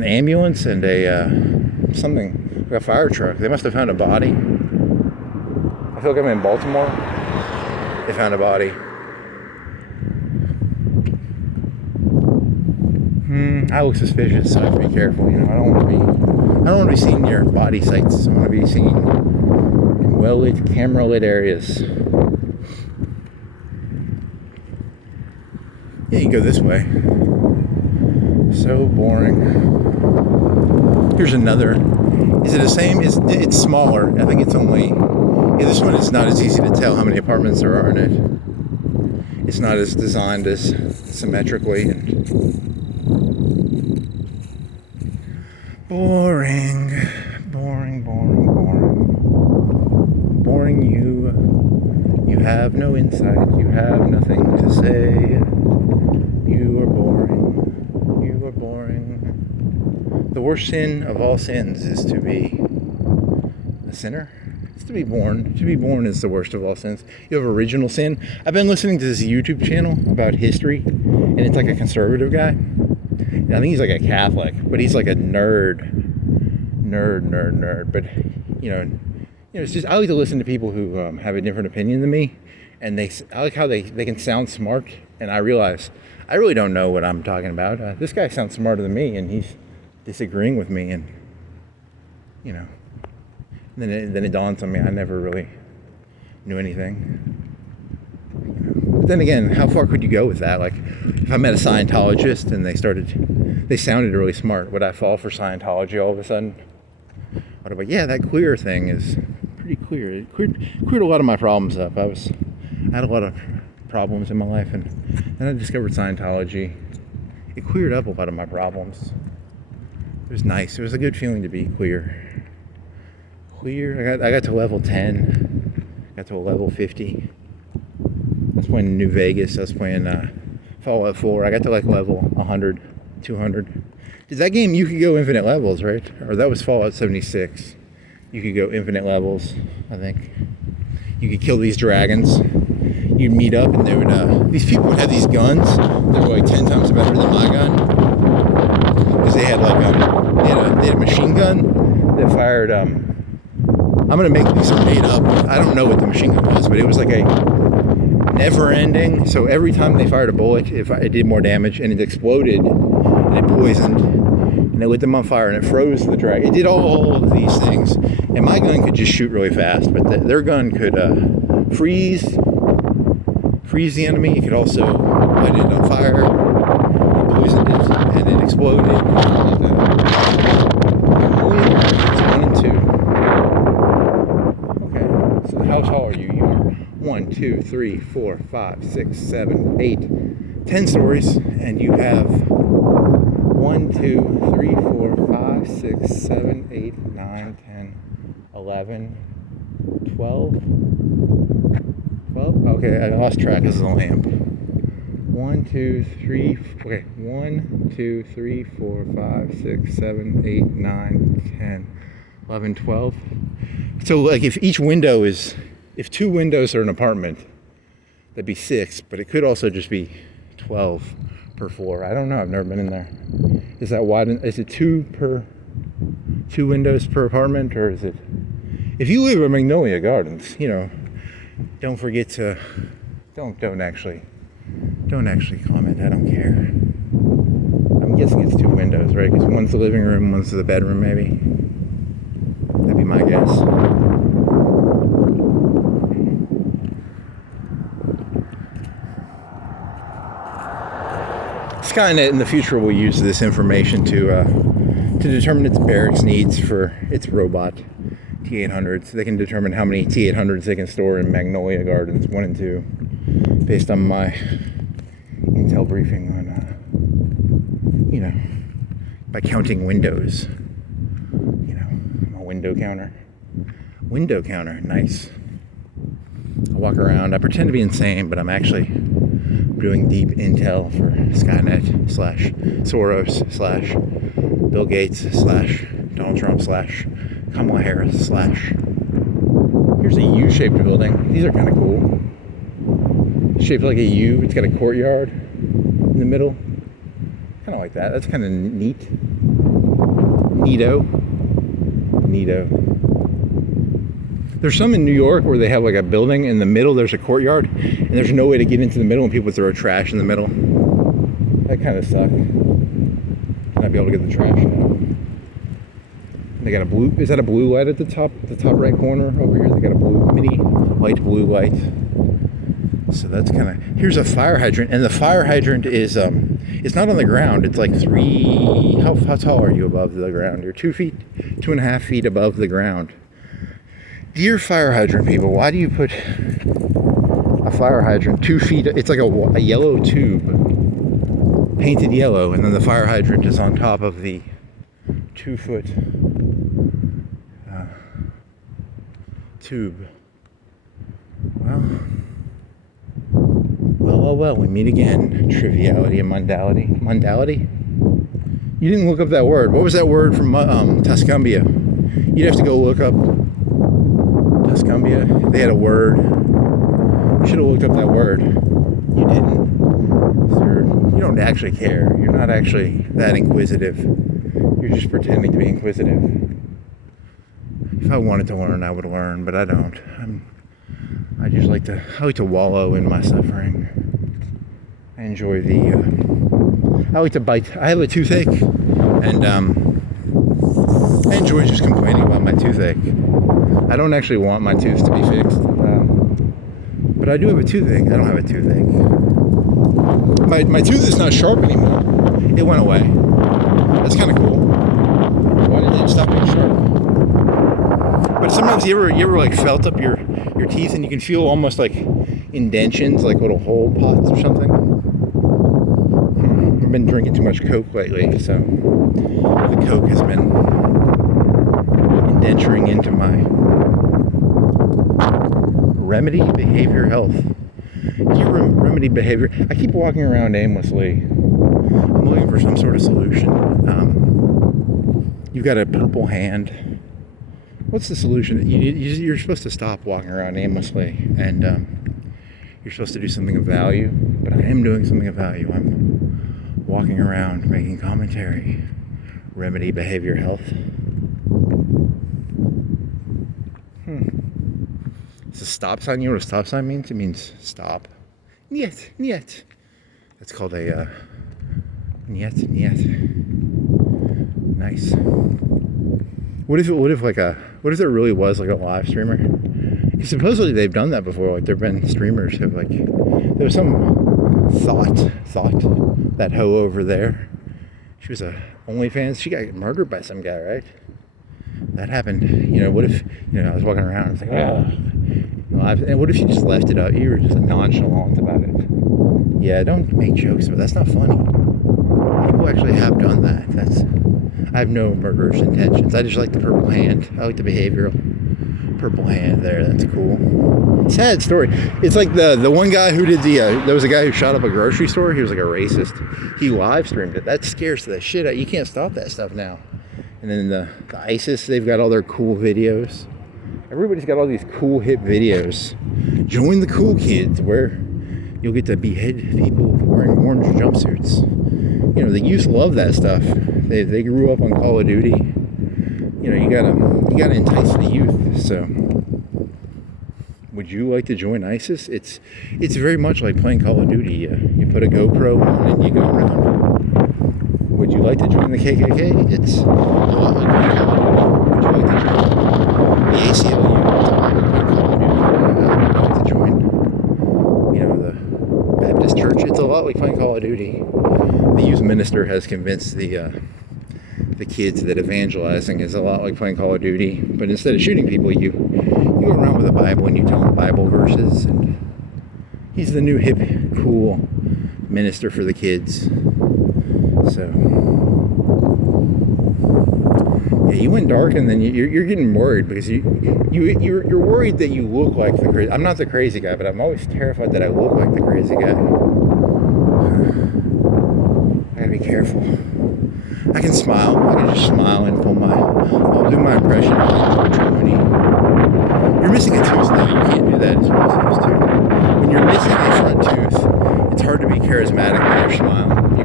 ambulance and a fire truck. They must have found a body. I feel like I'm in Baltimore. They found a body. I look suspicious, so I have to be careful. You know, I don't want to be seen near body sites. I want to be seen in well-lit, camera-lit areas. Yeah, you can go this way. So boring. Here's another. Is it the same? It's smaller. I think it's only. Yeah, this one is not as easy to tell how many apartments there are in it. It's not as designed as symmetrically. Boring. Boring you have no insight. You have nothing to say. You are boring. The worst sin of all sins is to be a sinner. It's to be born. To be born is the worst of all sins. You have original sin. I've been listening to this YouTube channel about history, and it's like a conservative guy. And I think he's like a Catholic, but he's like a nerd. But you know, it's just I like to listen to people who have a different opinion than me, and I like how they can sound smart, and I realize I really don't know what I'm talking about. This guy sounds smarter than me, and he's disagreeing with me, and you know, then it dawns on me I never really knew anything. But then again, how far could you go with that? Like, if I met a Scientologist and they sounded really smart, would I fall for Scientology all of a sudden? What about, yeah, that queer thing is pretty clear. It cleared a lot of my problems up. I had a lot of problems in my life, and then I discovered Scientology. It cleared up a lot of my problems. It was nice. It was a good feeling to be queer. I got to level 10. Got to a level 50. I was playing New Vegas. I was playing Fallout 4. I got to like level 100, 200. Did that game, you could go infinite levels, right? Or that was Fallout 76. You could go infinite levels, I think. You could kill these dragons. You'd meet up, and they would. These people would have these guns that were like 10 times better than my gun, because they had like they had a machine gun that fired. I'm gonna make these made up. I don't know what the machine gun was, but it was like a never-ending. So every time they fired a bullet, it did more damage, and it exploded, and it poisoned. And and it lit them on fire, and it froze the Drang. It did all of these things, and my gun could just shoot really fast, but their gun could freeze the enemy. It could also light it on fire, it poisoned it, and it exploded. Like it's 1 and 2. Okay, so how tall are you? You are 1, 2, 3, 4, 5, 6, 7, 8, 10 stories, and you have 1, 2, 3, 4, 5, 6, 7, 8, 9, 10, 11, 12. 12? Okay, I lost track. This is a lamp. 1, 2, 3. Okay, 1, 2, 3, 4, 5, 6, 7, 8, 9, 10, 11, 12. So, like, if each window is, if 2 windows are an apartment, that'd be 6, but it could also just be 12 per floor. I don't know. I've never been in there. Is that wide? Is it 2 windows per apartment, or is it? If you live in Magnolia Gardens, you know, don't forget to don't actually comment. I don't care. I'm guessing it's 2 windows, right? Because one's the living room, one's the bedroom, maybe. That'd be my guess. Skynet in the future will use this information to determine its barracks needs for its robot T-800s. They can determine how many T-800s they can store in Magnolia Gardens 1 and 2 based on my intel briefing on, you know, by counting windows. You know, I'm a window counter. Window counter, nice. I walk around, I pretend to be insane, but I'm actually doing deep intel for Skynet / Soros / Bill Gates / Donald Trump / Kamala Harris / Here's a U-shaped building. These are kind of cool. Shaped like a U. It's got a courtyard in the middle. Kind of like that. That's kind of neat. Neato. There's some in New York where they have like a building in the middle, there's a courtyard, and there's no way to get into the middle, and people throw trash in the middle. That kind of sucks. Not be able to get the trash out. They got a blue, is that a blue light at the top right corner? Over here they got a mini light blue light. So that's kind of, here's a fire hydrant, and the fire hydrant is, it's not on the ground, it's like how tall are you above the ground? You're 2.5 feet above the ground. Dear fire hydrant people, why do you put a fire hydrant 2 feet? It's like a yellow tube, painted yellow, and then the fire hydrant is on top of the 2-foot tube. Well, we meet again. Triviality and mundality. Mundality? You didn't look up that word. What was that word from Tuscumbia? You'd have to go look up Tuscumbia. They had a word. You should have looked up that word. You didn't. You don't actually care. You're not actually that inquisitive. You're just pretending to be inquisitive. If I wanted to learn, I would learn, but I don't. I like to wallow in my suffering. I enjoy I like to bite. I have a toothache, and I enjoy just complaining about my toothache. I don't actually want my tooth to be fixed, but I do have a toothache. I don't have a toothache. My tooth is not sharp anymore. It went away. That's kind of cool. Why did it stop being sharp? But sometimes you ever like felt up your teeth and you can feel almost like indentions, like little hole pots or something. I've been drinking too much Coke lately, so the Coke has been indenturing into my remedy behavior health. Remedy behavior. I keep walking around aimlessly. I'm looking for some sort of solution. You've got a purple hand. What's the solution? You're supposed to stop walking around aimlessly, and you're supposed to do something of value. But I am doing something of value. I'm walking around making commentary. Remedy behavior health. It's a stop sign. You know what a stop sign means? It means stop. Niet. That's called a niet. Nice. What if there really was like a live streamer? Because supposedly they've done that before. Like there've been streamers who have like, there was some thought that hoe over there. She was a OnlyFans. She got murdered by some guy, right? That happened. You know, what if, you know, I was walking around, it's like, and what if you just left it up? You were just nonchalant about it. Yeah, don't make jokes, but that's not funny. People actually have done that. I have no murderous intentions. I just like the purple hand. I like the behavioral purple hand there. That's cool. Sad story. It's like the one guy who did there was a guy who shot up a grocery store. He was like a racist. He live streamed it. That scares the shit out. You can't stop that stuff now. And then the ISIS, they've got all their cool videos. Everybody's got all these cool hip videos. Join the cool kids, where you'll get to behead people wearing orange jumpsuits. You know, the youth love that stuff. They grew up on Call of Duty. You know, you gotta entice the youth. So, would you like to join ISIS? It's very much like playing Call of Duty. You put a GoPro on and you go around. Would you like to join the KKK? It's a lot like playing Call of Duty. Would you like to join the ACLU? It's a lot like playing Call of Duty. Would you like to join, you know, the Baptist Church? It's a lot like playing Call of Duty. The youth minister has convinced the kids that evangelizing is a lot like playing Call of Duty, but instead of shooting people, you go around with a Bible and you tell them Bible verses, and he's the new hip, cool minister for the kids. So, yeah, you went dark, and then you're getting worried because you're worried that you look like the crazy. I'm not the crazy guy, but I'm always terrified that I look like the crazy guy. I gotta be careful. I can smile. I can just smile and I'll do my impression of Germany. You're missing a tooth now. You can't do that as well as you used to. When you're missing a front tooth, it's hard to be charismatic when you're smiling. You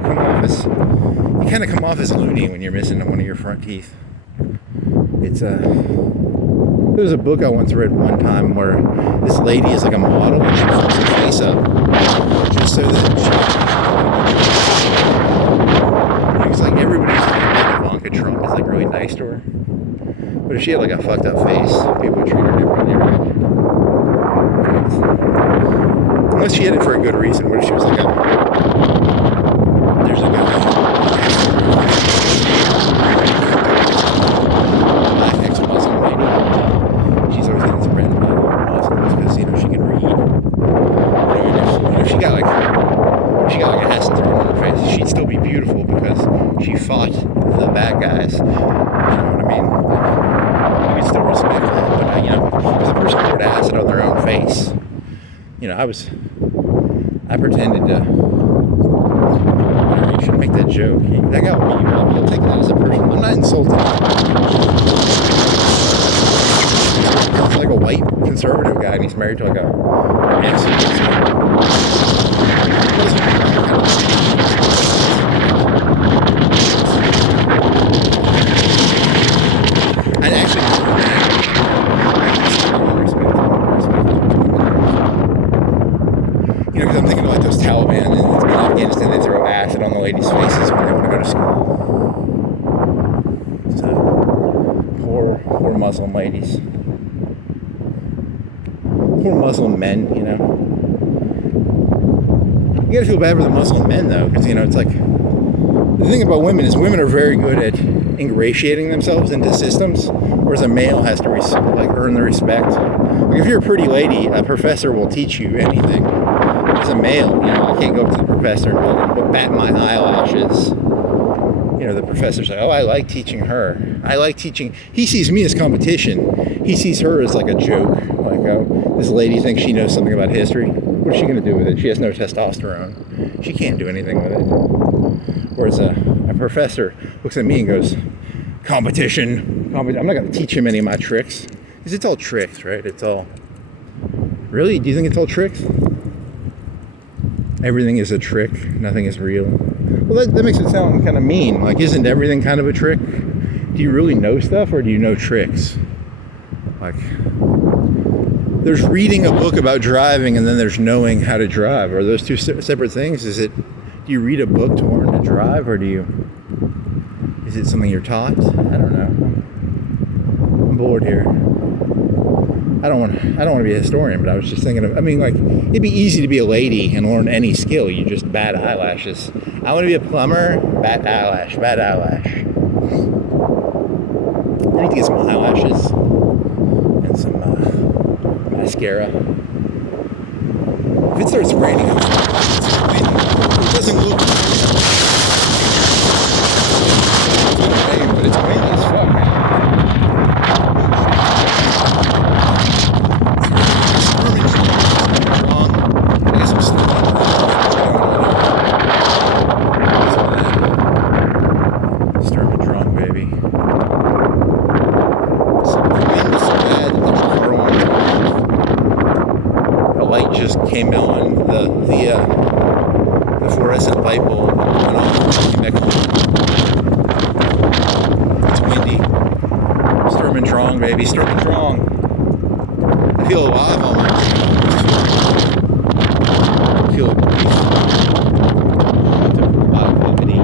kind of come off as loony when you're missing one of your front teeth. There was a book I once read one time where this lady is like a model and she fucks her face up just so that it's like everybody's like Ivanka Trump is like really nice to her. But if she had like a fucked up face, people would treat her differently, right? Unless she had it for a good reason. What if she was like there's a black ex-Muslim lady. She's always getting some random Muslims because, you know, she can read. You know, if she got like an acid thrown on her face, she'd still be beautiful because she fought the bad guys. You know what I mean? Like, you could still respect that, but you know, if the person poured acid on their own face, you know, I pretended to. You shouldn't make that joke. That guy will beat you up. He'll take that as a person. I'm not insulting. He's like a white conservative guy, and he's married to like an ex. And actually, you know, because I'm thinking of like those Taliban in Afghanistan, they throw acid on the ladies' faces when they want to go to school. So, poor Muslim ladies. Poor Muslim men, you know. You gotta feel bad for the Muslim men though, because, you know, it's like, the thing about women is women are very good at ingratiating themselves into systems, whereas a male has to earn the respect. Like if you're a pretty lady, a professor will teach you anything. As a male, you know, I can't go up to the professor and bat my eyelashes. You know, the professor's like, oh, I like teaching her. I like teaching. He sees me as competition. He sees her as like a joke. Like, oh, this lady thinks she knows something about history. What is she going to do with it? She has no testosterone. She can't do anything with it. Whereas a professor looks at me and goes, competition. I'm not going to teach him any of my tricks. Because it's all tricks, right? It's all... Really? Do you think it's all tricks? Everything is a trick. Nothing is real. Well, that makes it sound kind of mean. Like, isn't everything kind of a trick? Do you really know stuff, or do you know tricks? Like, there's reading a book about driving, and then there's knowing how to drive. Are those two separate things? Do you read a book to learn to drive, or is Is it something you're taught? I don't know. I'm bored here. I don't want to be a historian, but I was just thinking of, it'd be easy to be a lady and learn any skill. You just bat eyelashes. I want to be a plumber, bat eyelash. I need to get some eyelashes and some mascara. If it starts raining, it doesn't look rain, but it's windy as fuck, man. Sturm and Drang, baby. So the wind is so bad that there's a car alarm. The light just came on. The fluorescent light bulb went off. It's windy. Sturm and Drang, baby. Sturm and Drang. I feel alive all my life. I feel a lot of levity.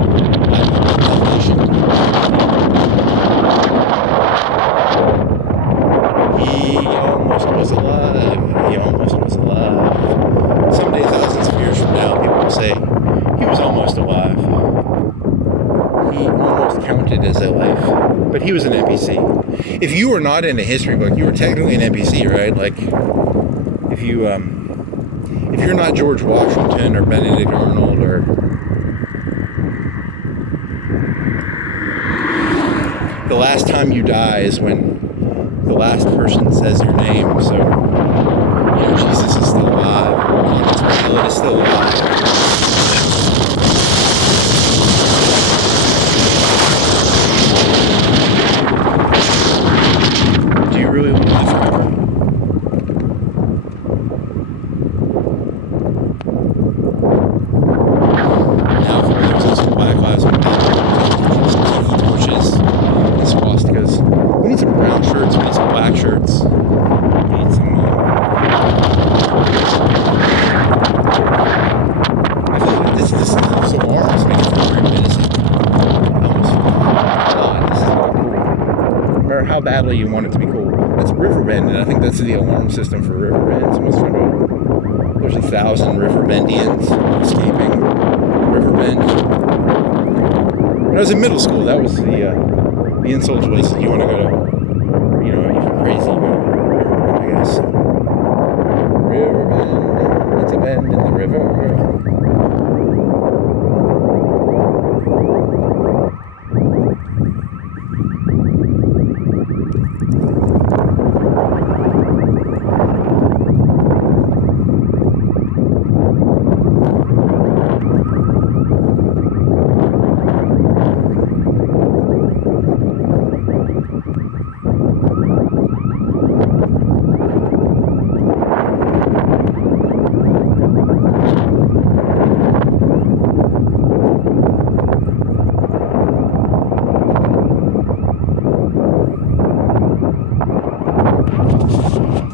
He almost was alive. Someday, thousands of years from now, people will say, he was almost alive. He almost counted as a life. But he was an NPC. If you were not in a history book, you were technically an NPC, right? Like, if you're not George Washington or Benedict Arnold or the last time you die is when the last person says your name. So, Jesus is still alive. Pilate is still alive. Do you really want to live forever? Now, there's also Black Lives Matter, torches, and swastikas. We need some brown shirts. We need some black shirts. We need some. I feel like this alarms make it feel very menacing. Almost. This is not cool. No matter how badly you want it to be cool. That's Riverbend, and I think that's the alarm system for Riverbend. There's 1,000 Riverbendians escaping Riverbend. When I was in middle school, that was the insult places you want to go to. If you're crazy, you go to Riverbend, I guess. Riverbend, it's a bend in the river.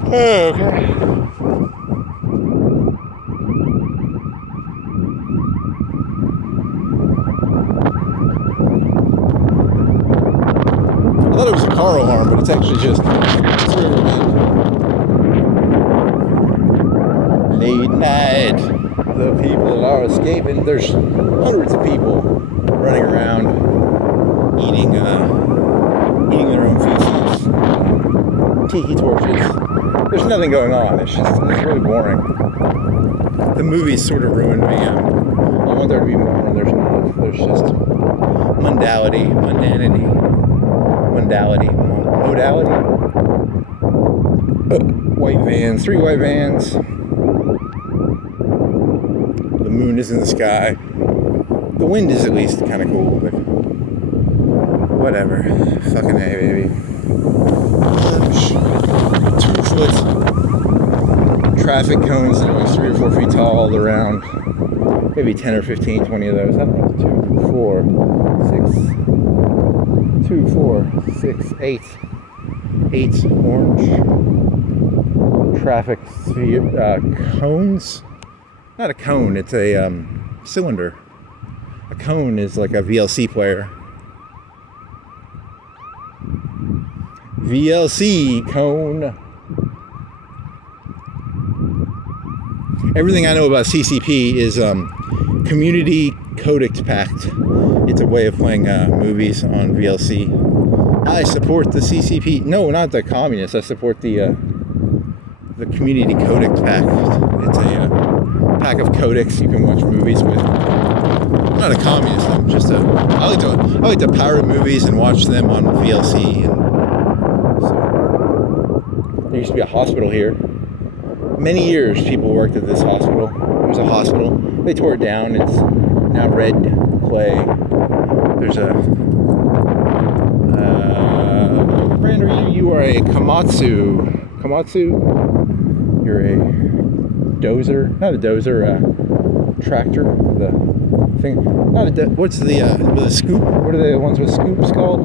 Oh, okay. I thought it was a car alarm, but it's actually just late night. The people are escaping. There's hundreds of people running around eating their own feces. Tiki torches. There's nothing going on. It's really boring. The movies sort of ruined me. I want there to be more, and there's not. There's just modality. White vans, 3 white vans. The moon is in the sky. The wind is at least kind of cool, but whatever. Fucking A, baby. 2-foot traffic cones that are like 3 or 4 feet tall all around. Maybe 10 or 15, 20 of those. I don't know. 2, 4, 6, 8. 8 orange traffic cones. Not a cone, it's a cylinder. A cone is like a VLC player. VLC cone. Everything I know about CCP is Community Codec Pact. It's a way of playing movies on VLC. I support the CCP. No, not the communists. I support the Community Codec Pact. It's a pack of codecs you can watch movies with. I'm not a communist. I'm just I like to pirate movies and watch them on VLC. And so, there used to be a hospital here. Many years people worked at this hospital. It was a hospital. They tore it down. It's now red clay. There's a Brand, you are a Komatsu. You're a dozer. Not a dozer, tractor. The thing. Not a what's the with a scoop? What are the ones with scoops called?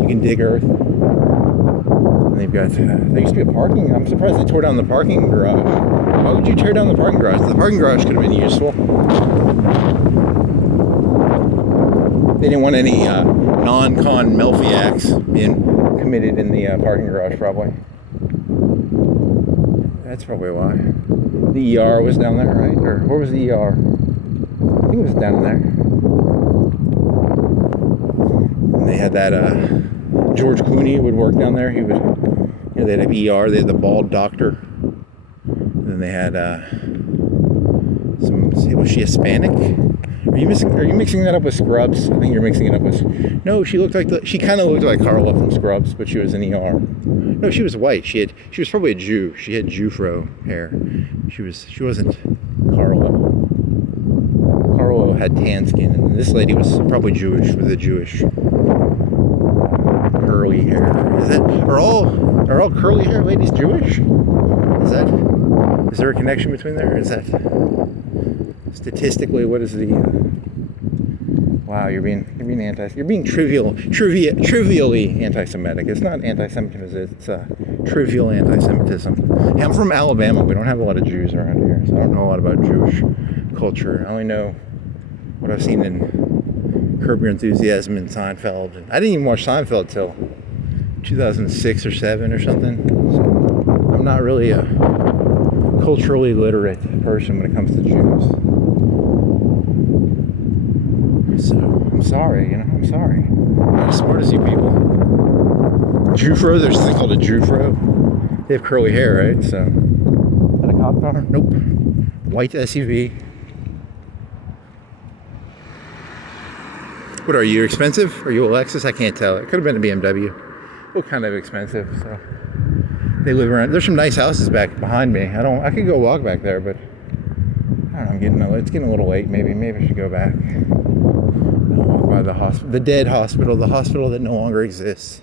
You can dig earth. And they've got, there used to be a parking, I'm surprised they tore down the parking garage. Why would you tear down the parking garage? The parking garage could have been useful. They didn't want any non-con Melfi acts being committed in the parking garage, probably. That's probably why. The ER was down there, right? Or where was the ER? I think it was down there. And they had that, George Clooney would work down there. He would, they'd have ER. They had the bald doctor. And then they had was she Hispanic? Are you mixing that up with Scrubs? I think you're mixing it up with. No, she kind of looked like Carla from Scrubs, but she was an ER. No, she was white. She was probably a Jew. She had Jewfro hair. She wasn't Carla. Carla had tan skin, and this lady was probably Jewish with a Jewish curly hair. Are all curly hair ladies Jewish? Is there a connection between there? Is that statistically what is the wow, you're being trivially anti-Semitic. It's not anti-Semitism, it's trivial anti-Semitism. Yeah, I'm from Alabama. We don't have a lot of Jews around here, so I don't know a lot about Jewish culture. I only know what I've seen in Curb Your Enthusiasm and Seinfeld. And I didn't even watch Seinfeld till 2006 or 7 or something. So I'm not really a culturally literate person when it comes to Jews. So I'm sorry, I'm sorry. I'm not as smart as you people. Jewfro, there's a thing called a Jewfro. They have curly hair, right? So, is that a cop car? Nope. White SUV. What are you, expensive? Are you a Lexus? I can't tell. It could have been a BMW. Look kind of expensive, so. They live around, there's some nice houses back behind me. I could go walk back there, but I don't know, it's getting a little late. Maybe I should go back. Walk by the hospital, the dead hospital, the hospital that no longer exists.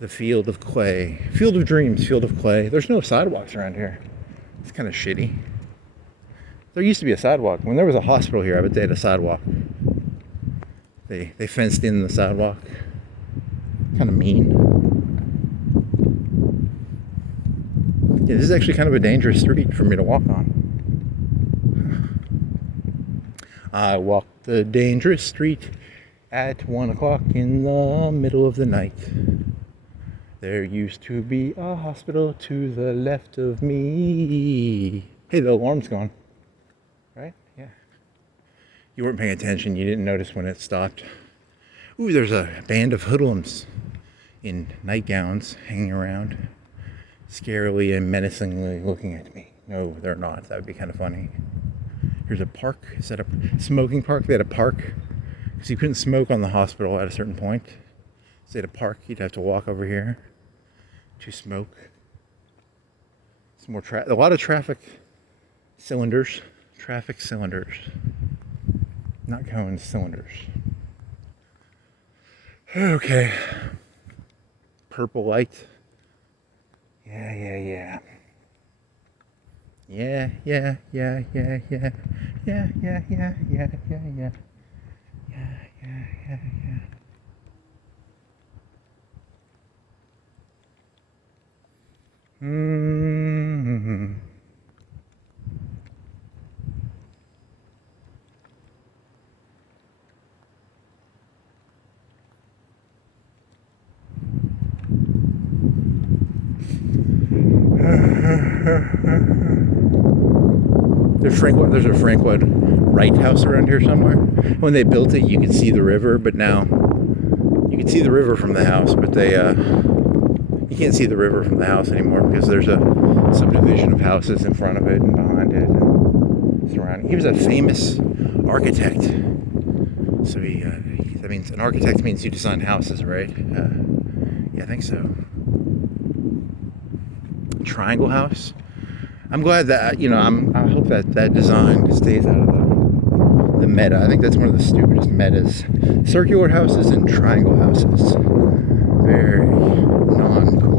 The field of clay, field of dreams, field of clay. There's no sidewalks around here. It's kind of shitty. There used to be a sidewalk. When there was a hospital here, I bet they had a sidewalk. They fenced in the sidewalk. Kind of mean. Yeah, this is actually kind of a dangerous street for me to walk on. I walked the dangerous street at 1 o'clock in the middle of the night. There used to be a hospital to the left of me. Hey, the alarm's gone. Right? Yeah. You weren't paying attention. You didn't notice when it stopped. Ooh, there's a band of hoodlums in nightgowns hanging around, scarily and menacingly looking at me. No, they're not. That would be kind of funny. Here's a park. Is that a smoking park? They had a park because you couldn't smoke on the hospital at a certain point. So they had a park. You'd have to walk over here to smoke. Some more a lot of traffic cylinders. Traffic cylinders. Not cones, cylinders. Okay. Purple light. Yeah. Yeah. Mm-hmm. There's a Frank Lloyd Wright house around here somewhere. When they built it, you could see the river, but now you can see the river from the house, but you can't see the river from the house anymore because there's a subdivision of houses in front of it and behind it and surrounding. He was a famous architect. So that means an architect means you design houses, right? Yeah, I think so. Triangle house. I'm glad that, I hope that design stays out of the meta. I think that's one of the stupidest metas. Circular houses and triangle houses. Very non-cool.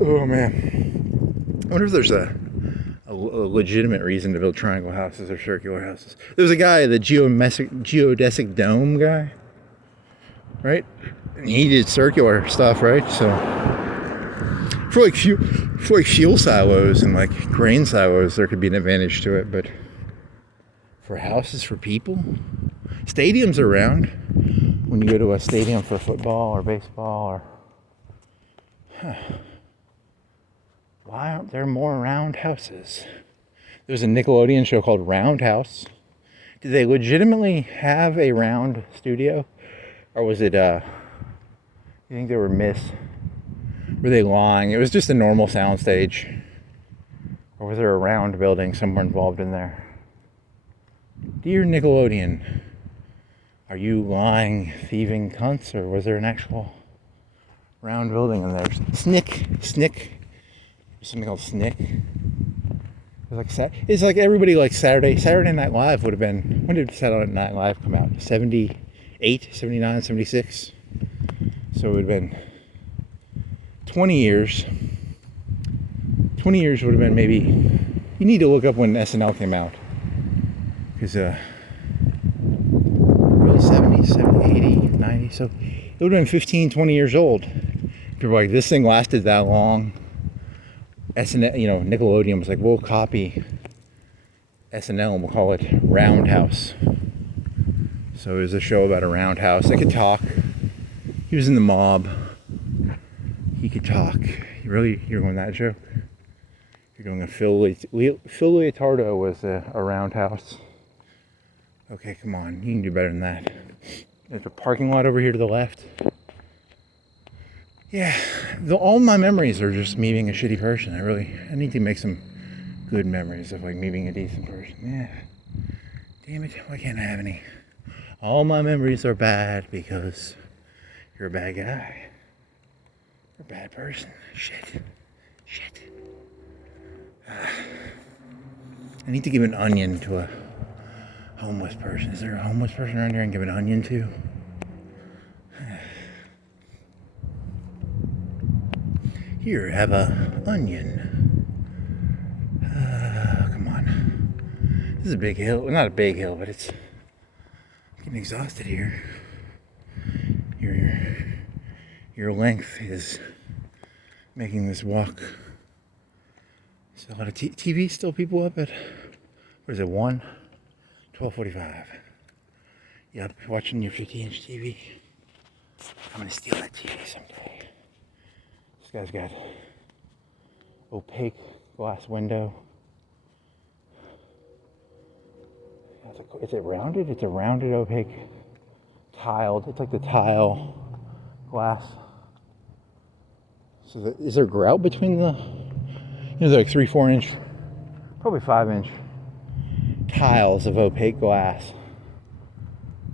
Oh man. I wonder if there's a legitimate reason to build triangle houses or circular houses. There was a guy, the geodesic dome guy, right? And he did circular stuff, right? So for fuel silos and like grain silos, there could be an advantage to it, but for houses for people, stadiums are around. When you go to a stadium for football or baseball, why aren't there more round houses? There was a Nickelodeon show called Roundhouse. Did they legitimately have a round studio, or was it? You think they were Were they lying? It was just a normal soundstage, or was there a round building somewhere involved in there? Dear Nickelodeon, are you lying, thieving cunts, or was there an actual round building in there? Snick. Something called Snick. It's like everybody like Saturday Night Live would have been. When did Saturday Night Live come out? 78, 79, 76. So it would have been 20 years. 20 years would have been maybe. You need to look up when SNL came out. Because early 70s, 70, 80, 90. So it would have been 15, 20 years old. People were like, this thing lasted that long. SNL, Nickelodeon was like, we'll copy SNL and we'll call it Roundhouse. So it was a show about a roundhouse. They could talk. He was in the mob. He could talk. You're going that joke? You're doing a Phil Leotardo was a roundhouse. Okay, come on. You can do better than that. There's a parking lot over here to the left. Yeah, all my memories are just me being a shitty person. I need to make some good memories of like me being a decent person. Yeah. Damn it, why can't I have any? All my memories are bad because you're a bad guy. You're a bad person. Shit. I need to give an onion to a homeless person. Is there a homeless person around here I can give an onion to? Here, have a onion. Come on. This is a big hill. Well, not a big hill, but it's getting exhausted here. Your length is making this walk. There's a lot of TV still people up at, what is it, 12:45. Yep, watching your 50-inch TV. I'm going to steal that TV someday. This guy's got opaque glass window. Is it rounded? It's a rounded, opaque, tiled. It's like the tile glass. So is there grout between the... There's like 3-4 inch, probably 5-inch tiles of opaque glass.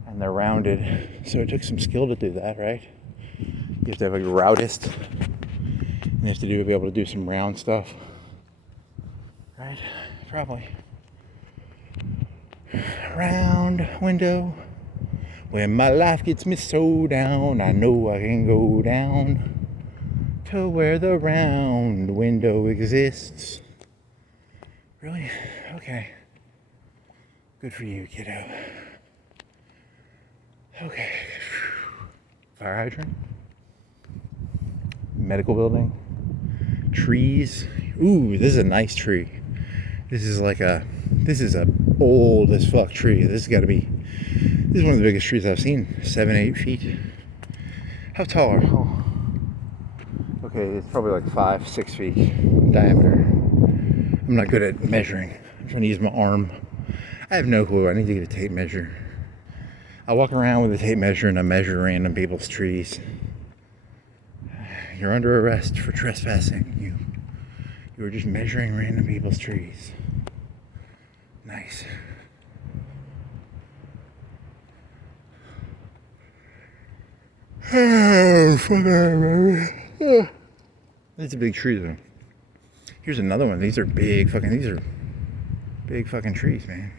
And they're rounded. So it took some skill to do that, right? You have to have a routist. You have to be able to do some round stuff. Right? Probably. Round window. When my life gets me so down, I know I can go down to where the round window exists. Really? Okay. Good for you, kiddo. Okay. Fire hydrant. Medical building. Trees. Ooh, this is a nice tree. This is a old as fuck tree. This is one of the biggest trees I've seen. 7-8 feet. How tall are? Oh, Okay, it's probably like 5-6 feet in diameter. I'm not good at measuring. I'm trying to use my arm. I have no clue. I need to get a tape measure. I walk around with a tape measure and I measure random people's trees. You're under arrest for trespassing. You were just measuring random people's trees. Nice. Oh, fucking. It's a big tree though. Here's another one. These are big fucking trees, man.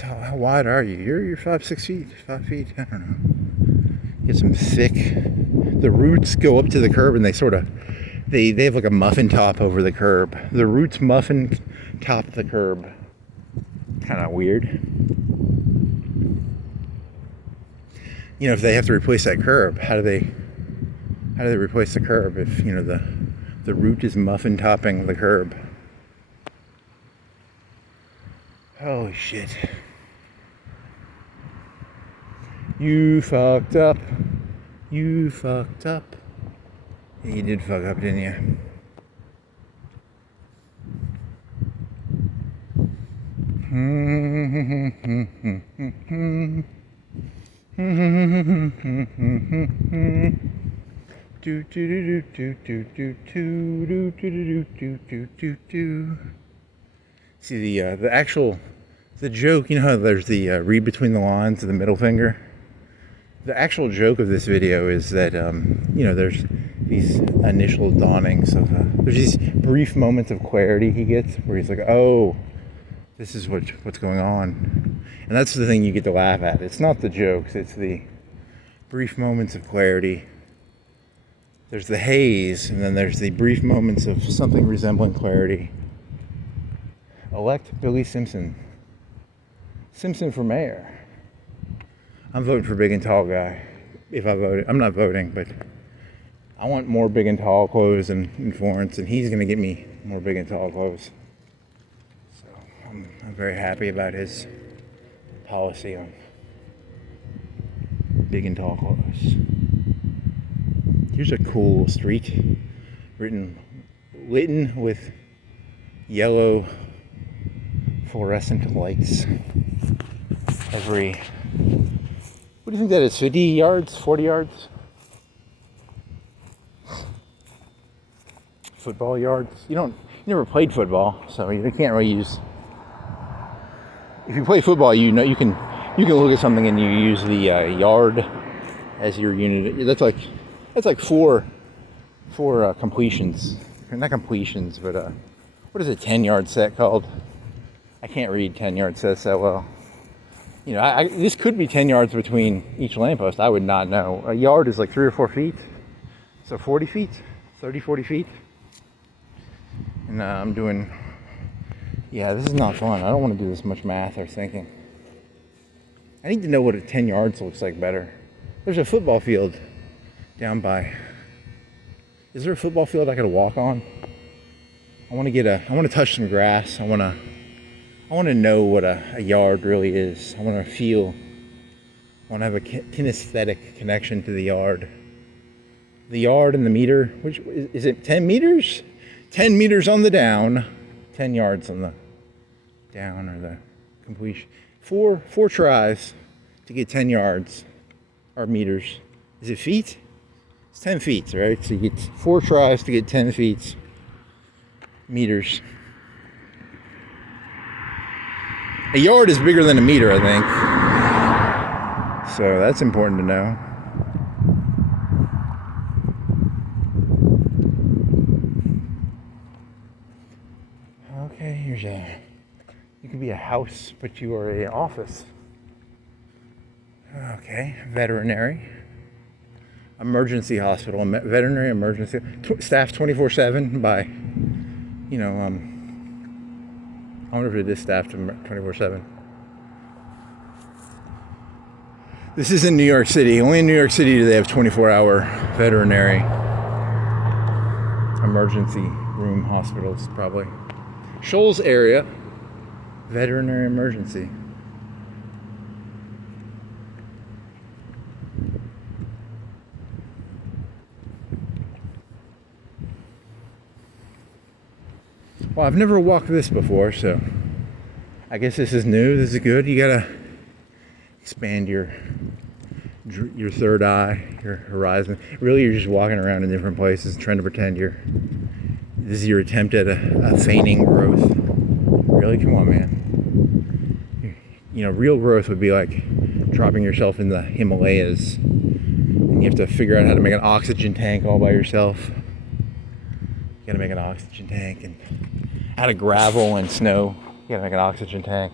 How wide are you? You're 5-6 feet, 5 feet. I don't know. Get some thick. The roots go up to the curb, and they have like a muffin top over the curb. The roots muffin top the curb. Kind of weird. You know, if they have to replace that curb, how do they replace the curb if, you know, the root is muffin topping the curb? Holy shit. You fucked up. You fucked up. Yeah, you did fuck up, didn't you? See the joke, you know how there's the read between the lines of the middle finger? The actual joke of this video is that, you know, there's these initial dawnings of, there's these brief moments of clarity he gets where he's like, oh, this is what's going on. And that's the thing you get to laugh at. It's not the jokes, it's the brief moments of clarity. There's the haze, and then there's the brief moments of something resembling clarity. Elect Billy Simpson. Simpson for mayor. I'm voting for big and tall guy. If I voted, I'm not voting, but I want more big and tall clothes in Florence, and he's going to get me more big and tall clothes. So I'm very happy about his policy on big and tall clothes. Here's a cool street lit with yellow fluorescent lights. What do you think that is? 50 yards? 40 yards? Football yards? You never played football, so you can't really use. If you play football, you know you can look at something and you use the yard as your unit. That's like four completions. Not completions, but what is a 10-yard set called? I can't read 10-yard sets that well. You know, this could be 10 yards between each lamppost. I would not know. A yard is like 3 or 4 feet. So 40 feet, 30, 40 feet. And I'm doing, yeah, this is not fun. I don't want to do this much math or thinking. I need to know what a 10 yards looks like better. There's a football field down by, is there a football field I could walk on? I want to touch some grass. I want to know what a yard really is. I want to have a kinesthetic connection to the yard. The yard and the meter, which is it 10 meters? 10 meters on the down, 10 yards on the down or the completion. Four tries to get 10 yards or meters. Is it feet? It's 10 feet, right? So you get 4 tries to get 10 feet meters. A yard is bigger than a meter, I think. So that's important to know. Okay, you could be a house, but you are an office. Okay, veterinary. Emergency hospital, veterinary emergency, staff 24/7 by, you know, I wonder if it is staffed 24/7. This is in New York City. Only in New York City do they have 24-hour veterinary emergency room hospitals, probably. Shoals area, veterinary emergency. Well, I've never walked this before, so I guess this is new. This is good. You gotta expand your third eye, your horizon. Really, you're just walking around in different places, trying to pretend this is your attempt at a feigning growth. Really, come on, man. You know, real growth would be like dropping yourself in the Himalayas, and you have to figure out how to make an oxygen tank all by yourself. You gotta make an oxygen tank, and out of gravel and snow, you gotta make an oxygen tank.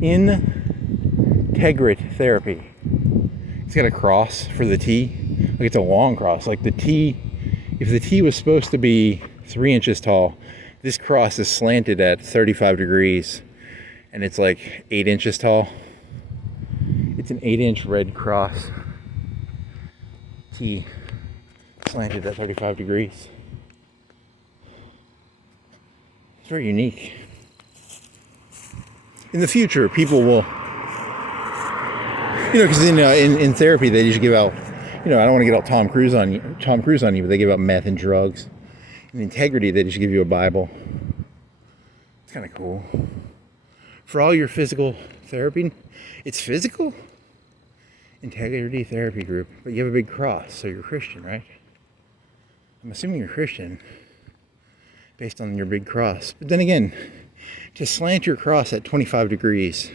And integrate therapy. It's got a cross for the T. Like, it's a long cross. Like the T, if the T was supposed to be 3 inches tall, this cross is slanted at 35 degrees, and it's like 8 inches tall. It's an 8-inch red cross. T slanted at 35 degrees. It's very unique. In the future, people will, you know, because in therapy they usually give out, you know, I don't want to get all Tom Cruise on you, but they give out meth and drugs. In integrity, they just give you a Bible. It's kind of cool. For all your physical therapy, it's physical. Integrity therapy group, but you have a big cross, so you're Christian, right? I'm assuming you're Christian based on your big cross. But then again, to slant your cross at 25 degrees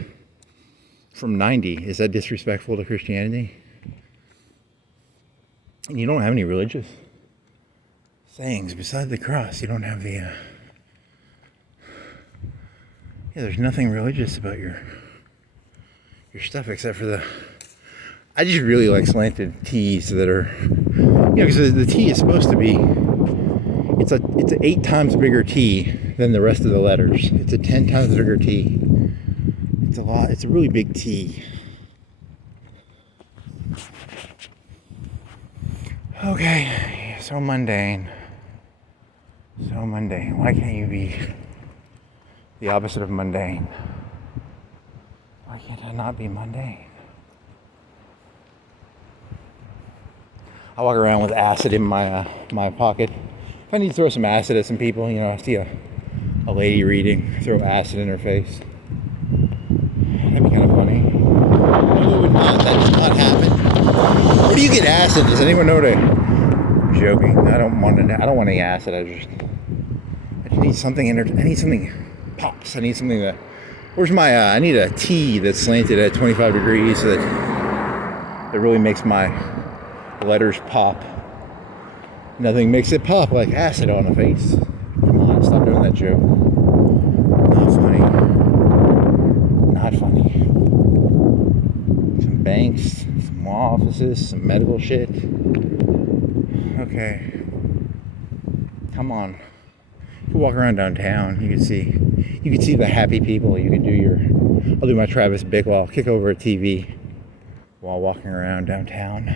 from 90, is that disrespectful to Christianity? And you don't have any religious sayings beside the cross. You don't have the there's nothing religious about your stuff except for I just really like slanted T's that are, you know, because the T is supposed to be, it's an 8 times bigger T than the rest of the letters. It's a 10 times bigger T. It's a lot. It's a really big T. Okay, so mundane. So mundane. Why can't you be the opposite of mundane? Why can't I not be mundane? I walk around with acid in my pocket. If I need to throw some acid at some people, you know, I see a lady reading, throw acid in her face. That'd be kind of funny. Who would not? That does not happen. Where do you get acid? Does anyone know I'm joking. I don't want any acid. I just need something I need something pops. I need something that. Where's my? I need a tea that's slanted at 25 degrees so that really makes my letters pop. Nothing makes it pop like acid on a face. Come on, stop doing that joke. Not funny. Not funny. Some banks, some law offices, some medical shit. Okay. Come on. You walk around downtown, you can see the happy people. You can I'll do my Travis Bickle. I'll kick over a TV while walking around downtown.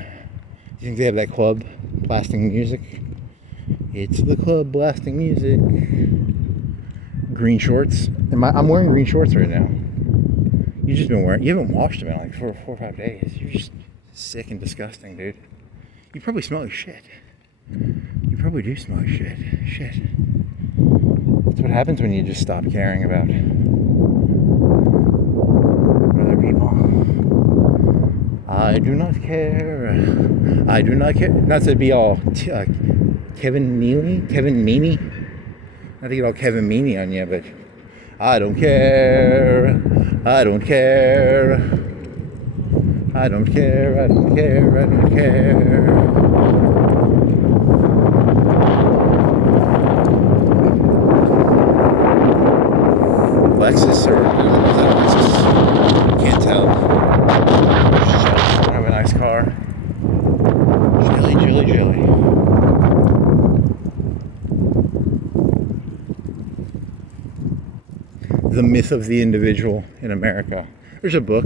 Do you think they have that club blasting music? It's the club blasting music. Green shorts. I'm wearing green shorts right now. You haven't washed them in like 4 or 5 days. You're just sick and disgusting, dude. You probably smell like shit. You probably do smell like shit. Shit. That's what happens when you just stop caring about other people. I do not care. I do not care. Not to be all Kevin Meaney. Not to get all Kevin Meaney on you, but I don't care. I don't care. I don't care. I don't care. I don't care. Lexus or is that a Lexus? Can't tell. I have a nice car. Jelly. The Myth of the Individual in America. There's a book,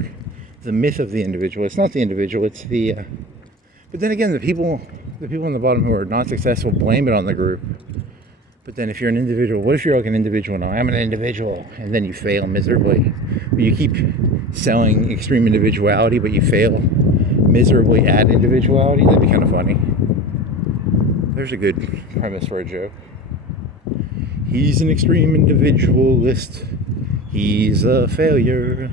The Myth of the Individual. It's not the individual, it's the... But then again, the people on the bottom who are not successful blame it on the group. But then if you're an individual, what if you're like an individual now? I'm an individual, and then you fail miserably. But you keep selling extreme individuality, but you fail miserably at individuality. That'd be kind of funny. There's a good premise for a joke. He's an extreme individualist. He's a failure.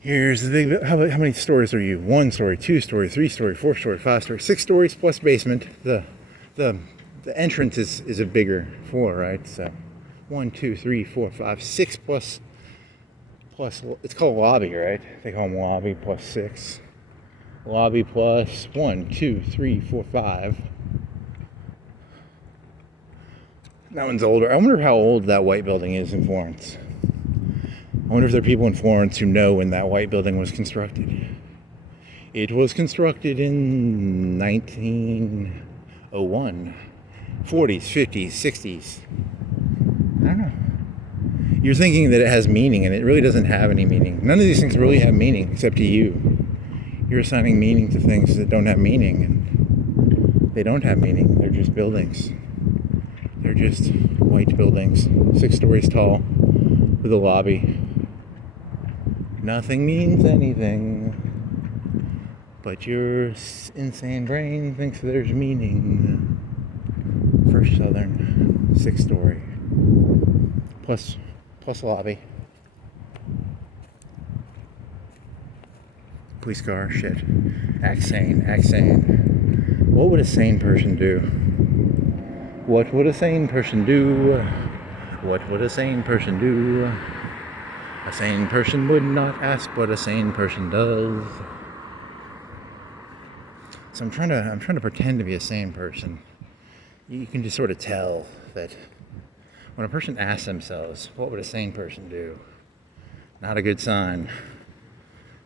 Here's the big, how many stories are you? 1 story, 2 story, 3 story, 4 story, 5 story, 6 stories plus basement. The entrance is a bigger floor, right? So 1, 2, 3, 4, 5, 6 plus it's called lobby, right? They call them lobby plus 6. Lobby plus 1, 2, 3, 4, 5. That one's older. I wonder how old that white building is in Florence. I wonder if there are people in Florence who know when that white building was constructed. It was constructed in 1901, 40s, 50s, 60s. I don't know. You're thinking that it has meaning, and it really doesn't have any meaning. None of these things really have meaning, except to you. You're assigning meaning to things that don't have meaning, and they don't have meaning. They're just buildings. They're just white buildings, 6 stories tall, with a lobby. Nothing means anything, but your insane brain thinks there's meaning. First Southern, 6 story, plus lobby. Police car, shit. Act sane. What would a sane person do? What would a sane person do? What would a sane person do? A sane person would not ask what a sane person does. So I'm trying to pretend to be a sane person. You can just sort of tell that when a person asks themselves, what would a sane person do? Not a good sign.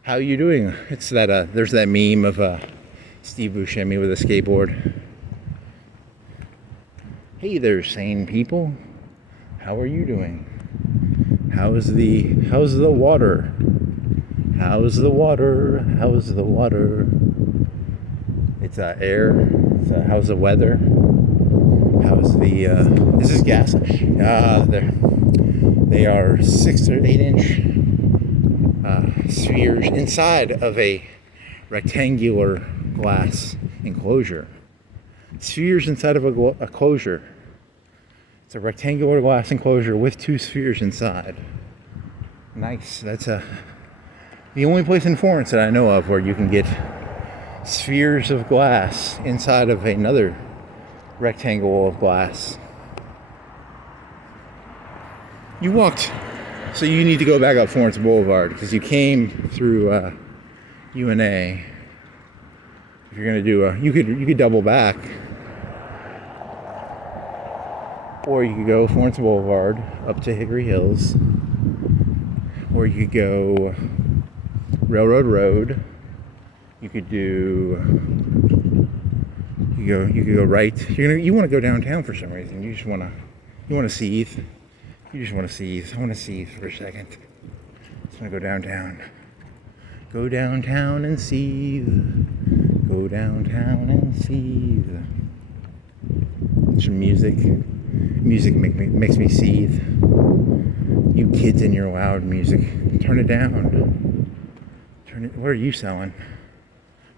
How are you doing? It's that there's that meme of Steve Buscemi with a skateboard. Hey there, sane people. How are you doing? How's the water? How's the water? It's air. It's how's the weather? How's the is this gas? They are 6 or 8 inch spheres inside of a rectangular glass enclosure. Spheres inside of a closure. It's a rectangular glass enclosure with 2 spheres inside. Nice. That's the only place in Florence that I know of where you can get spheres of glass inside of another rectangle of glass. You walked, so you need to go back up Florence Boulevard because you came through UNA. If you're gonna do you could double back. Or you could go Florence Boulevard up to Hickory Hills. Or you could go Railroad Road. You could go right. You want to go downtown for some reason. You want to seethe. You just want to seethe. I want to seethe for a second. Just want to go downtown. Go downtown and seethe. Go downtown and seethe. Some music. Music makes me seethe. You kids and your loud music. Turn it down. What are you selling?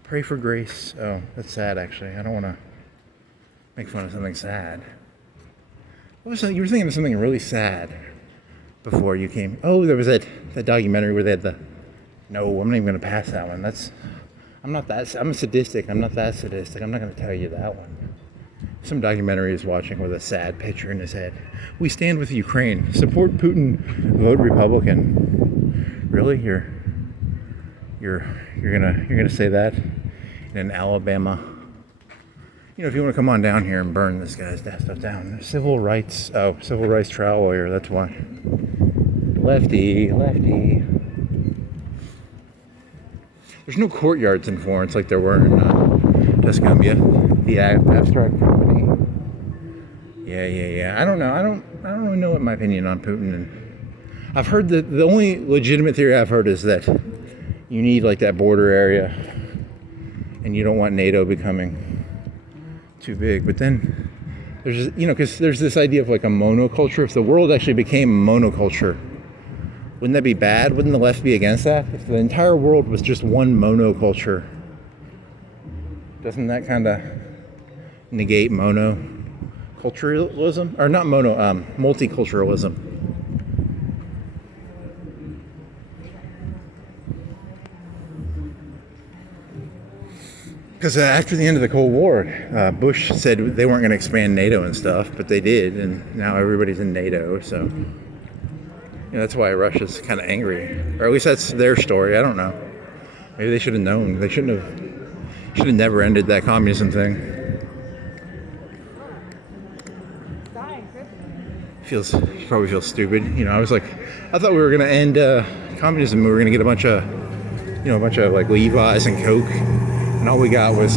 Pray for grace. Oh, that's sad actually. I don't want to make fun of something sad. You were thinking of something really sad before you came. Oh, there was that documentary where they had No, I'm not even going to pass that one. I'm a sadistic. I'm not that sadistic. I'm not going to tell you that one. some documentary he's watching with a sad picture in his head. We stand with Ukraine. Support Putin. Vote Republican. Really? You're gonna say that in Alabama? You know, if you want to come on down here and burn this guy's stuff down. Civil rights trial lawyer. That's why. Lefty. There's no courtyards in Florence like there were in Tuscumbia, the abstract company. Yeah. I don't know. I don't really know what my opinion on Putin. And I've heard that the only legitimate theory I've heard is that you need like that border area, and you don't want NATO becoming too big. But then there's, you know, because there's this idea of like a monoculture. If the world actually became a monoculture, wouldn't that be bad? Wouldn't the left be against that? If the entire world was just one monoculture, doesn't that kind of negate monoculturalism? Or not multiculturalism? Because after the end of the Cold War, Bush said they weren't going to expand NATO and stuff, but they did, and now everybody's in NATO, so... You know, that's why Russia's kind of angry, or at least that's their story. I don't know. Maybe they should have known. They should have never ended that communism thing. Probably feels stupid. You know, I thought we were gonna end communism. We were gonna get a bunch of like Levi's and Coke, and all we got was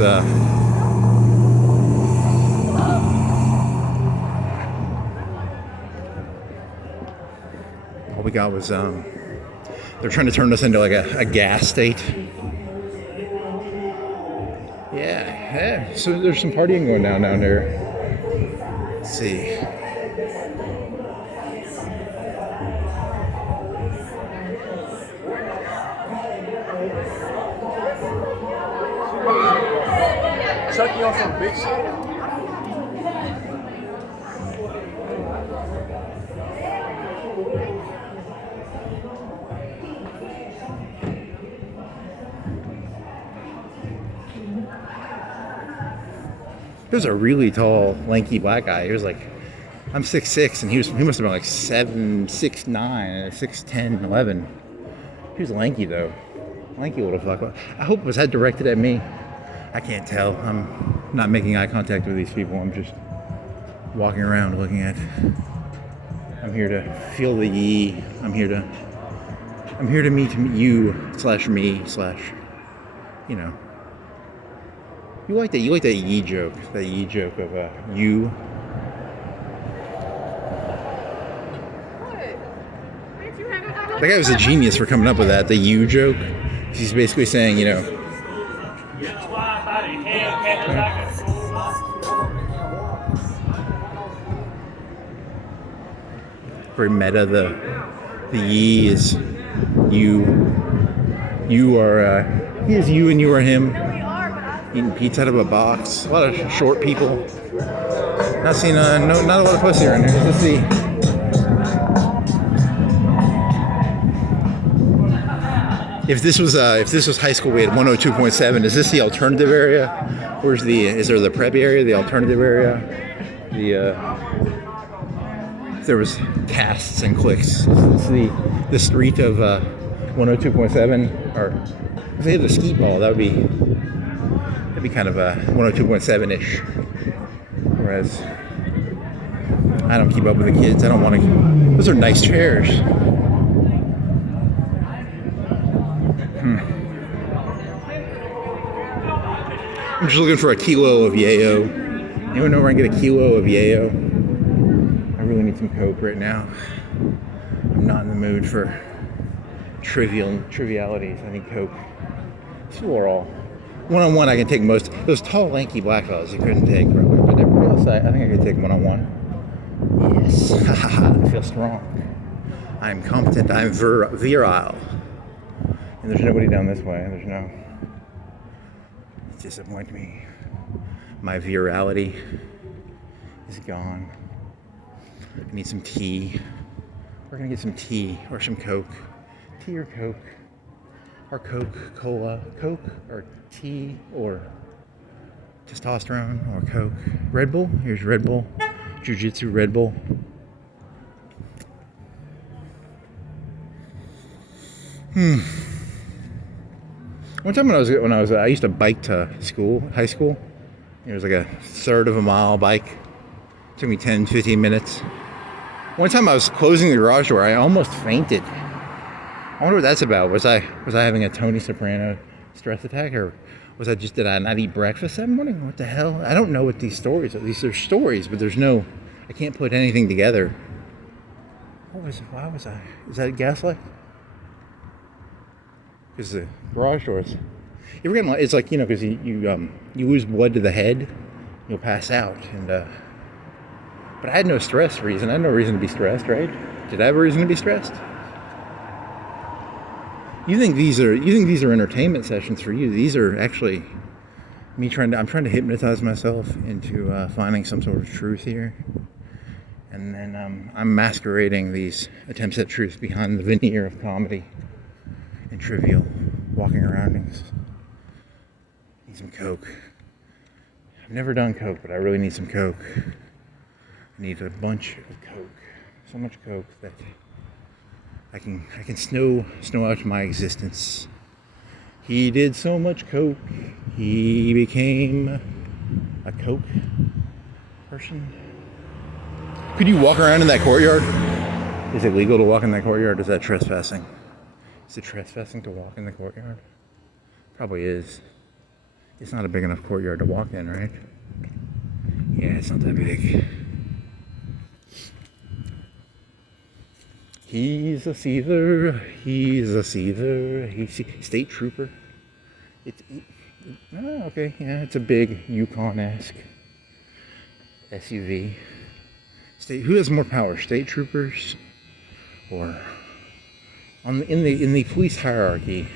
they're trying to turn us into like a gas state. Yeah. So there's some partying going down there. Let's see. Chuck you off some big shit. There's a really tall, lanky black guy. He was like, I'm 6'6", and he must have been like 6'9", 6'10", 11. He was lanky though. Lanky little fuck. I hope it was head directed at me. I can't tell. I'm not making eye contact with these people. I'm just walking around looking at. I'm here to feel the ye. I'm here to meet you / me / you know. You like that ye joke of you. That guy was a genius for coming up with that, the you joke. He's basically saying, you know, very meta. The ye is you. You are he is you and you are him. Eating pizza out of a box. A lot of short people. Not seeing not a lot of pussy around here. Let's see. If this was high school, we had 102.7. Is this the alternative area? Is there the prep area, the alternative area? There was casts and cliques. Is this the street of 102.7? Or if they had the skeet ball, that'd be kind of a 102.7-ish. Whereas I don't keep up with the kids. I don't want to. Those are nice chairs. I'm just looking for a kilo of yayo. Anyone know where I can get a kilo of yayo? I really need some Coke right now. I'm not in the mood for trivialities. I think Coke. People are all one-on-one. I can take most. Those tall, lanky black fellas I couldn't take, but everybody else I think I could take one-on-one. Yes, I feel strong. I'm competent. I'm virile. And there's nobody down this way. There's no. Disappoint me. My virality is gone. I need some tea. We're gonna get some tea or some Coke. Tea or Coke. Or Coca-Cola. Coke or tea or testosterone or Coke. Red Bull. Here's Red Bull. Jiu-Jitsu Red Bull. One time I used to bike to school, high school. It was like a third of a mile bike. It took me 10, 15 minutes. One time I was closing the garage door, I almost fainted. I wonder what that's about. Was I having a Tony Soprano stress attack, or did I not eat breakfast that morning? What the hell? I don't know what these stories are. These are stories, but I can't put anything together. Why was I? Is that gaslight? Because the garage doors. It's like, because you lose blood to the head, you'll pass out. And but I had no stress reason. I had no reason to be stressed, right? Did I have a reason to be stressed? You think these are entertainment sessions for you? These are actually me I'm trying to hypnotize myself into finding some sort of truth here, and then I'm masquerading these attempts at truth behind the veneer of comedy and trivial walking aroundings. Need some Coke. I've never done Coke, but I really need some Coke. I need a bunch of Coke. So much Coke that I can snow out my existence. He did so much Coke, he became a Coke person. Could you walk around in that courtyard? Is it legal to walk in that courtyard? Is that trespassing? Is it trespassing to walk in the courtyard? Probably is. It's not a big enough courtyard to walk in, right? Yeah, it's not that big. He's a seether. State trooper. Okay, yeah, it's a big Yukon-esque SUV. Who has more power, state troopers or in the police hierarchy?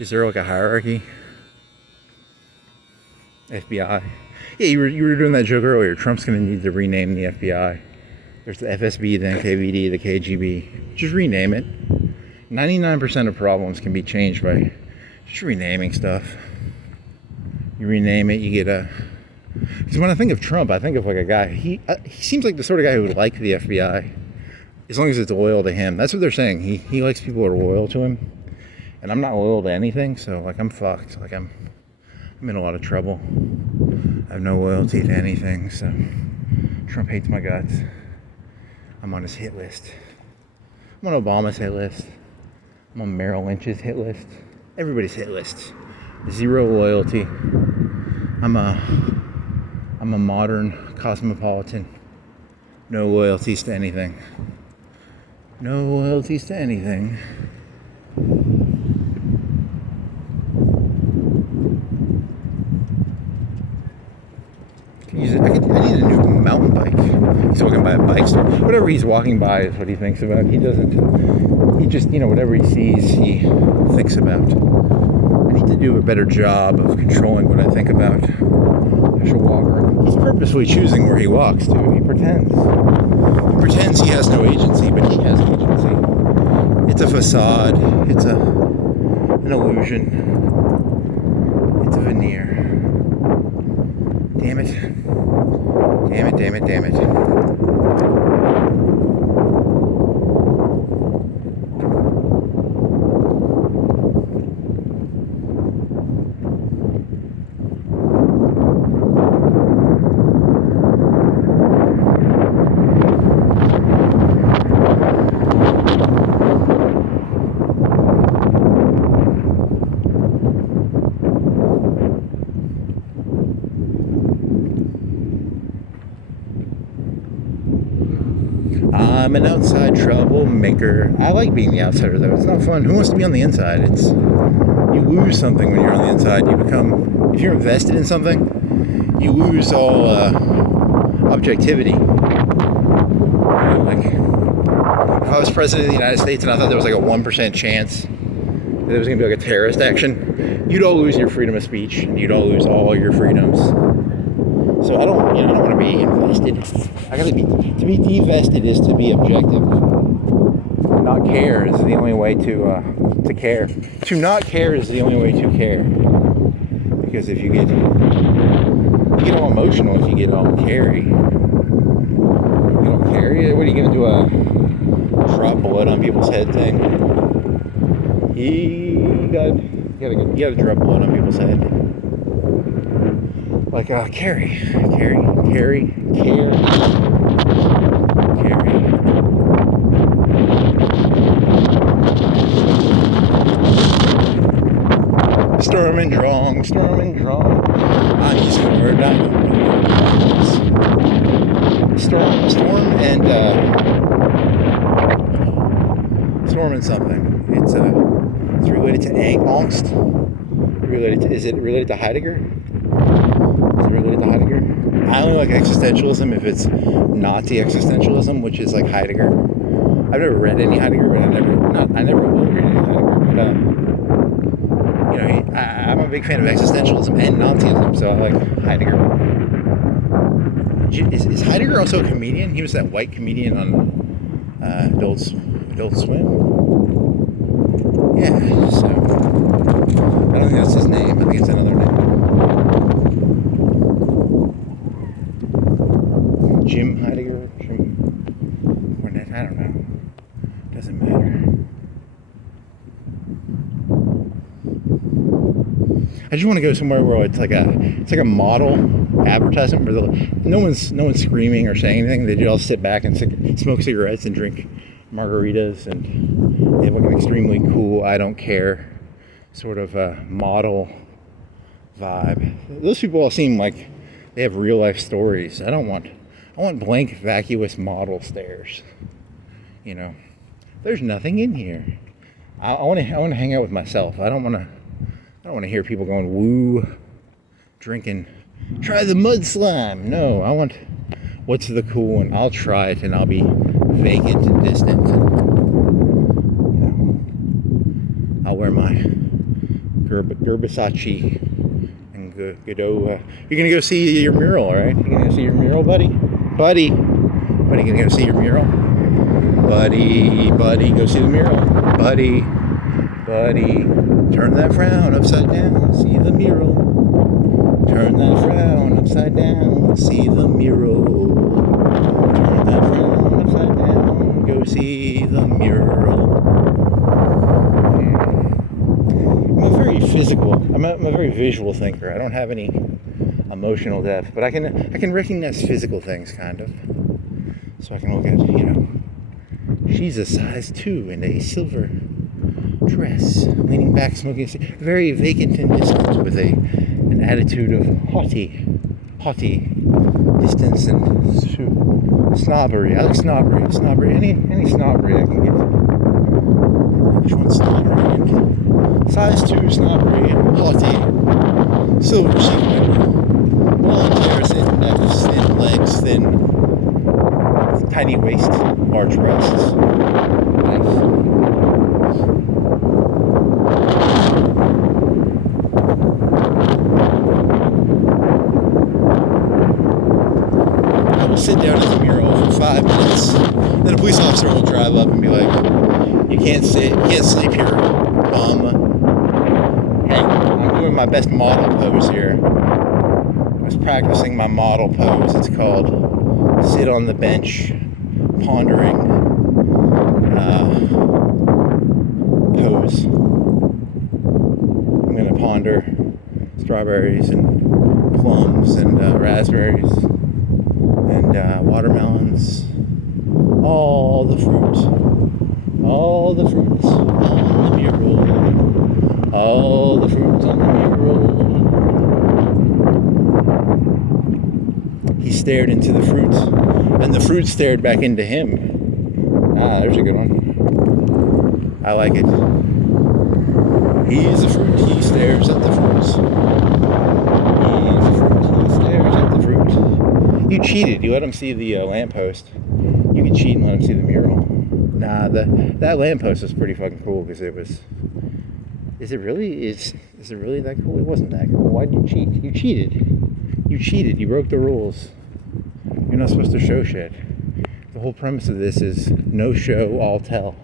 Is there like a hierarchy? FBI. Yeah, you were doing that joke earlier. Trump's going to need to rename the FBI. There's the FSB, the KVD, the KGB. Just rename it. 99% of problems can be changed by just renaming stuff. You rename it, you get a... Because when I think of Trump, I think of like a guy... He seems like the sort of guy who would like the FBI. As long as it's loyal to him. That's what they're saying. He likes people who are loyal to him. And I'm not loyal to anything, so like I'm fucked. Like I'm in a lot of trouble. I have no loyalty to anything, so Trump hates my guts. I'm on his hit list. I'm on Obama's hit list. I'm on Merrill Lynch's hit list. Everybody's hit list. Zero loyalty. I'm a modern cosmopolitan. No loyalties to anything. No loyalties to anything. I need a new mountain bike. He's walking by a bike store. Whatever he's walking by is what he thinks about. He just, whatever he sees, he thinks about. I need to do a better job of controlling what I think about. I should walk around. He's purposefully choosing where he walks, too. He pretends he has no agency, but he has agency. It's a facade. It's an illusion. It's a veneer. Damn it. Damn it. I'm an outside troublemaker. I like being the outsider, though. It's not fun. Who wants to be on the inside? You lose something when you're on the inside. If you're invested in something, you lose all objectivity. Like, if I was president of the United States and I thought there was like a 1% chance that there was going to be like a terrorist action, you'd all lose your freedom of speech, and you'd all lose all your freedoms. So I don't want to be invested. To be divested is to be objective. Not care is the only way to care. To not care is the only way to care. Because if you get You get all emotional if you get all carry. You don't carry. What are you gonna do? A drop blood on people's head thing? You gotta drop blood on people's head. Like carry. Sturm and Drang. I'm using the word, not Storm and something. It's related to angst. Is it related to Heidegger? I only like existentialism if it's Nazi existentialism, which is like Heidegger. I've never read any Heidegger, but I never will read any Heidegger. But I'm a big fan of existentialism and Nazism, so I like Heidegger. Is Heidegger also a comedian? He was that white comedian on Adult Swim. Yeah, so I don't think that's his name. I think it's another name. Jim Heidegger, Jim Cornette. I don't know. Doesn't matter. I just want to go somewhere where it's like a model advertisement where no one's screaming or saying anything. They just all sit back and smoke cigarettes and drink margaritas, and they have like an extremely cool, I don't care sort of model vibe. Those people all seem like they have real life stories. I want blank, vacuous model stares. There's nothing in here. I want to hang out with myself. I don't want to hear people going woo, drinking, try the mud slime. No, I want what's the cool one. I'll try it and I'll be vacant and distant. And, I'll wear my Gerbasace and go. You're gonna go see your mural, right? You're gonna go see your mural, buddy. Buddy, you gonna go see your mural? Buddy, go see the mural. Buddy, turn that frown upside down, see the mural. Turn that frown upside down, see the mural. Turn that frown upside down, go see the mural. I'm a very visual thinker. I don't have any emotional depth, but I can recognize physical things, kind of. So I can look at, she's a size 2 in a silver dress, leaning back, smoking, very vacant and distant, with an attitude of haughty distance and snobbery. I like snobbery. Any snobbery I can get. Which one's snobbery? Size 2 snobbery, haughty, silver sequin, blonde hair, thin necks, thin legs, tiny waist, large breasts. Nice. I will sit down at the mural for 5 minutes, then a police officer will drive up and be like, you can't sleep here, bum. Hey, I'm doing my best model pose here. I was practicing my model pose. It's called sit on the bench, pondering pose. I'm going to ponder strawberries and plums and raspberries and watermelons. All the fruits on the mural. All the fruits on the mural. He stared into the fruits, and the fruit stared back into him. There's a good one. I like it. He's a fruit, he stares at the fruits. He's a fruit, he stares at the fruit. You cheated. You let him see the lamppost. You can cheat and let him see the mural. Nah, that lamppost was pretty fucking cool because it was. Is it really that cool? It wasn't that cool. Why'd you cheat? You cheated. You broke the rules. You're not supposed to show shit. The whole premise of this is no show, all tell.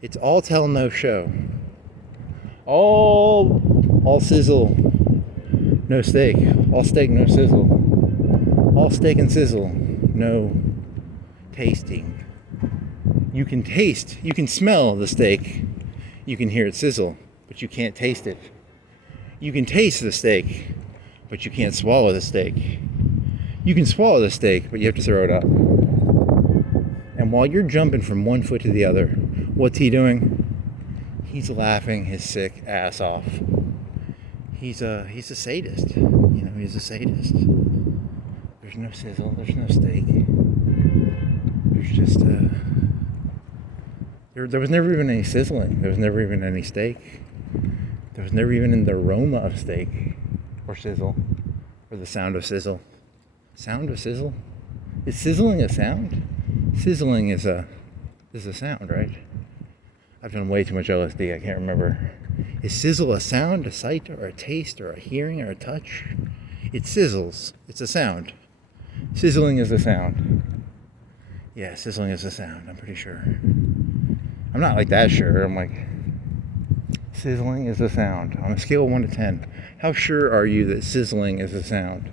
It's all tell, no show. All sizzle, no steak. All steak, no sizzle. All steak and sizzle, no tasting. You can taste, you can smell the steak, you can hear it sizzle, but you can't taste it. You can taste the steak, but you can't swallow the steak. You can swallow the steak, but you have to throw it up. And while you're jumping from one foot to the other, what's he doing? He's laughing his sick ass off. He's a sadist. He's a sadist. There's no sizzle, there's no steak. There's just there was never even any sizzling. There was never even any steak. There was never even the aroma of steak or sizzle or the sound of sizzle. Sound of sizzle? Is sizzling a sound? Sizzling is a sound, right? I've done way too much LSD, I can't remember. Is sizzle a sound, a sight, or a taste, or a hearing, or a touch? It sizzles. It's a sound. Sizzling is a sound. Yeah, sizzling is a sound, I'm pretty sure. I'm not like that sure. I'm like, sizzling is a sound. On a scale of 1 to 10, how sure are you that sizzling is a sound?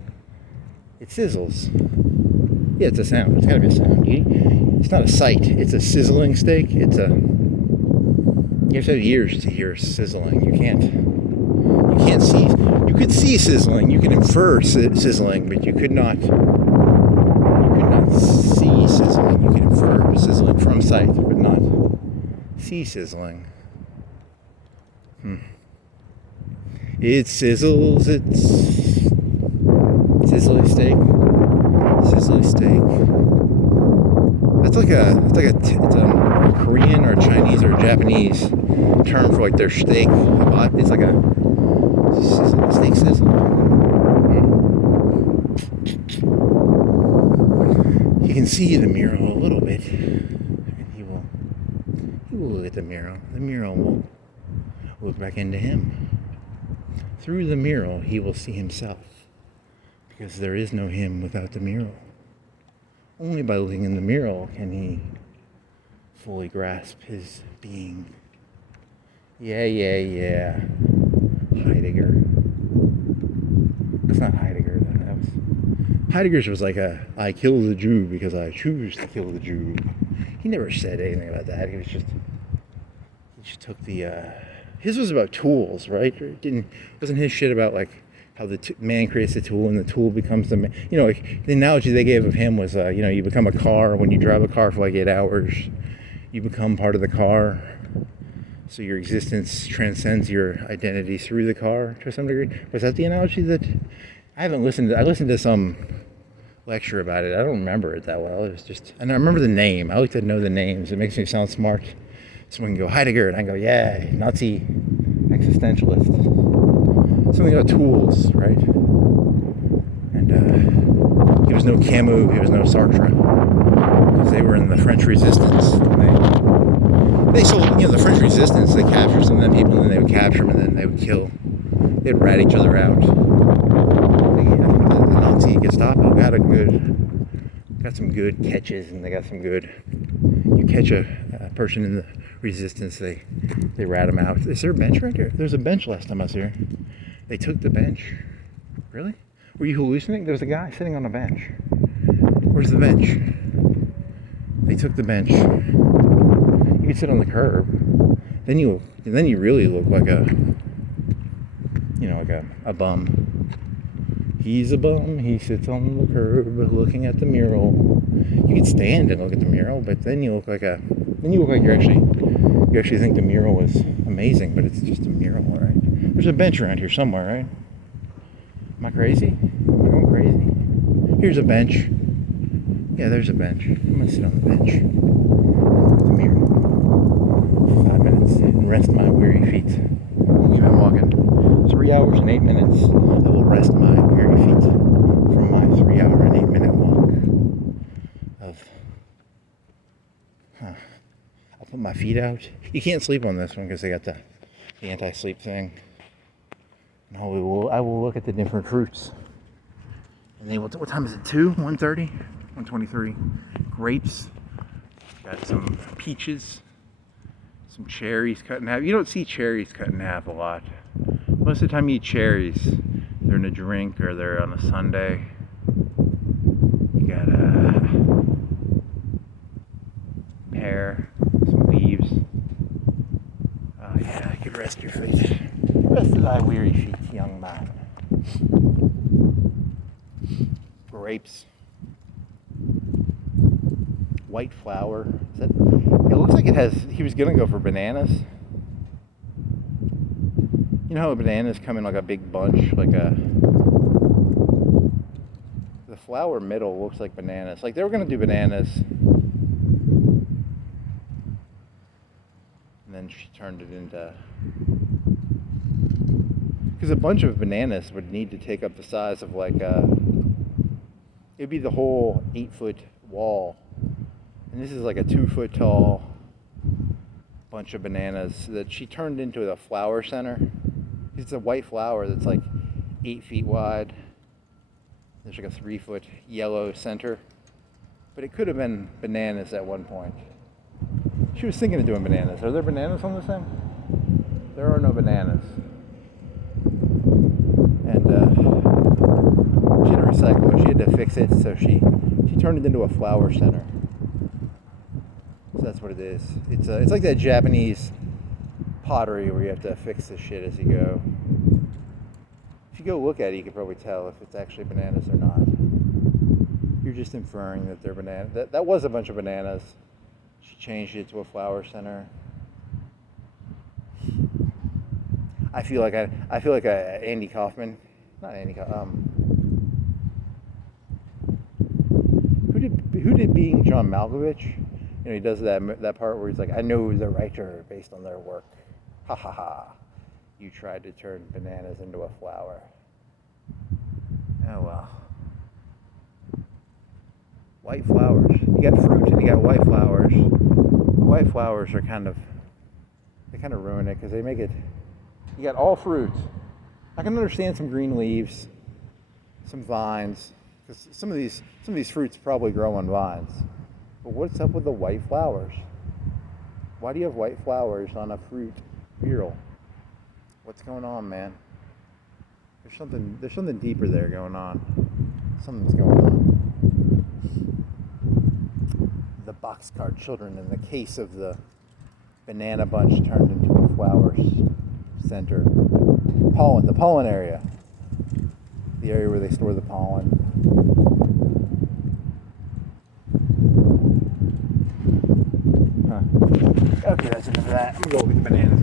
It sizzles. Yeah, it's a sound. It's gotta be a sound. It's not a sight. It's a sizzling steak. You have to have ears to hear sizzling. You can't see. You could see sizzling. You can infer sizzling, but you could not see sizzling. You can infer sizzling from sight, but not see sizzling. It sizzles. It's sizzly steak. Sizzly steak. It's a Korean or Chinese or Japanese term for like their steak. It's like a steak sizzle. You can see the mural a little bit, and he will look at the mural. The mural will look back into him. Through the mural, he will see himself, because there is no him without the mural. Only by looking in the mural can he fully grasp his being. Yeah. Heidegger. That's not Heidegger. Heidegger's was like I kill the Jew because I choose to kill the Jew. He never said anything about that. He just took his was about tools, right? Wasn't his shit about like how the man creates the tool and the tool becomes the man. Like the analogy they gave of him was, you become a car. When you drive a car for like 8 hours, you become part of the car. So your existence transcends your identity through the car to some degree. Was that the analogy that I listened to some lecture about it. I don't remember it that well. It was just, and I remember the name. I like to know the names. It makes me sound smart. Someone can go Heidegger, and I go, yeah, Nazi existentialist. Something about tools, right? And he was no Camus, he was no Sartre, because they were in the French Resistance. They sold, the French Resistance. They captured some of them people, and then they would capture them, and then they would kill. They'd rat each other out. The Nazi Gestapo got some good catches, and they got some good. You catch a person in the Resistance, they rat him out. Is there a bench right here? There's a bench last time I was here. They took the bench. Really? Were you hallucinating? There was a guy sitting on a bench. Where's the bench? They took the bench. You could sit on the curb. Then you really look like a bum. He's a bum. He sits on the curb looking at the mural. You could stand and look at the mural, but then you look like you actually think the mural is amazing, but it's just a mural, right? There's a bench around here somewhere, right? Am I crazy? Am I going crazy? Here's a bench. Yeah, there's a bench. I'm gonna sit on the bench and look at the mural for 5 minutes and rest my weary feet. I'll keep on walking. 3 hours and 8 minutes. I will rest my weary feet from my 3 hour and 8 minute walk I'll put my feet out. You can't sleep on this one because they got the anti-sleep thing. And I will look at the different fruits. And then what time is it? 2? 1:30? 1:23. Grapes. Got some peaches. Some cherries cut in half. You don't see cherries cut in half a lot. Most of the time you eat cherries, they're in a drink or they're on a sundae. rest your feet. Rest thy weary feet, young man. Grapes. White flower. Is that, it looks like it has, he was gonna go for bananas. You know how bananas come in like a big bunch, like a, the flower middle looks like bananas. Like they were gonna do bananas. And then she turned it into, because a bunch of bananas would need to take up the size of like a, it'd be the whole 8-foot wall. And this is like a 2-foot tall bunch of bananas that she turned into a flower center. It's a white flower that's like 8 feet wide. There's like a 3-foot yellow center. But it could have been bananas at one point. She was thinking of doing bananas. Are there bananas on this thing? There are no bananas. And she had to recycle it. She had to fix it, so she turned it into a flower center. So that's what it is. It's like that Japanese pottery where you have to fix the shit as you go. If you go look at it, you can probably tell if it's actually bananas or not. You're just inferring that they're bananas. That was a bunch of bananas. She changed it to a flower center. I feel like Andy Kaufman, not Andy Kaufman. Who did Being John Malkovich? You know, he does that part where he's like, I know the writer based on their work. Ha ha ha. You tried to turn bananas into a flower. Oh well. White flowers. You got fruit and you got white flowers. The white flowers are kind of ruin it because they make it. You got all fruit. I can understand some green leaves, some vines, because some of these fruits probably grow on vines. But what's up with the white flowers? Why do you have white flowers on a fruit mural? What's going on, man? There's something deeper there going on. Something's going on. The boxcar children in the case of the banana bunch turned into a flower center. The pollen area. The area where they store the pollen. Huh. Okay, that's enough of that. I'm gonna go get the bananas.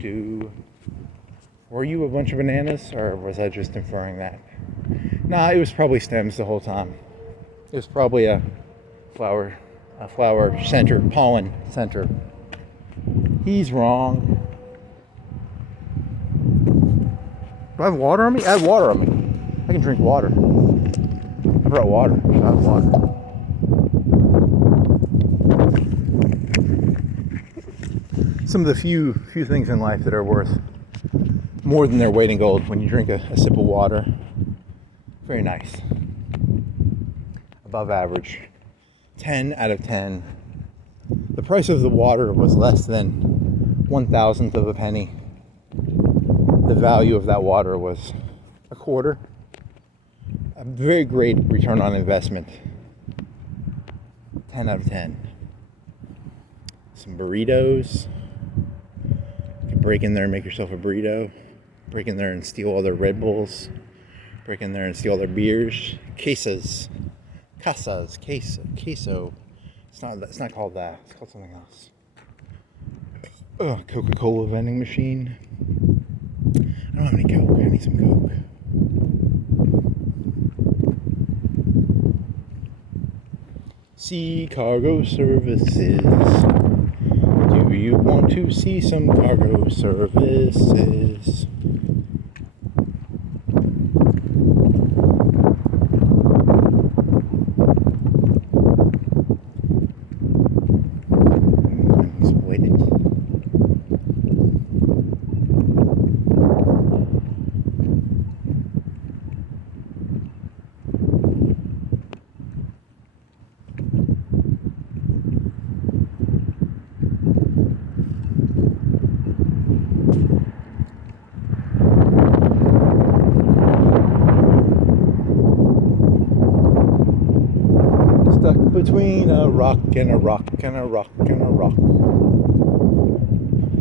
Do. Were you a bunch of bananas, or was I just inferring that? Nah, it was probably stems the whole time. It was probably a flower center, pollen center. He's wrong. Do I have water on me? I have water on me. I can drink water. I brought water. I have water. Some of the few things in life that are worth more than their weight in gold when you drink a sip of water. Very nice. Above average. 10 out of 10. The price of the water was less than 1/1000th of a penny. The value of that water was a quarter. A very great return on investment. 10 out of 10. Some burritos. You can break in there and make yourself a burrito. Break in there and steal all their Red Bulls. Break in there and steal their beers. Queso. It's not called that. It's called something else. Coca-Cola vending machine. I don't have any Coke. I need some Coke. Sea Cargo Services. Do you want to see some cargo services? between a rock and a rock and a rock and a rock.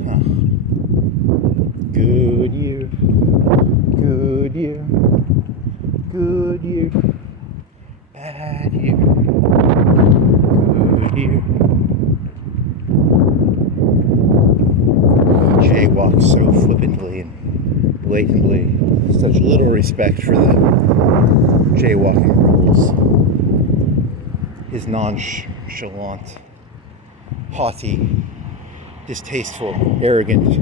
Huh. Good year, good year, good year, bad year, good year. Jaywalks so flippantly and blatantly, such little respect for the jaywalking rules. His nonchalant, haughty, distasteful, arrogant,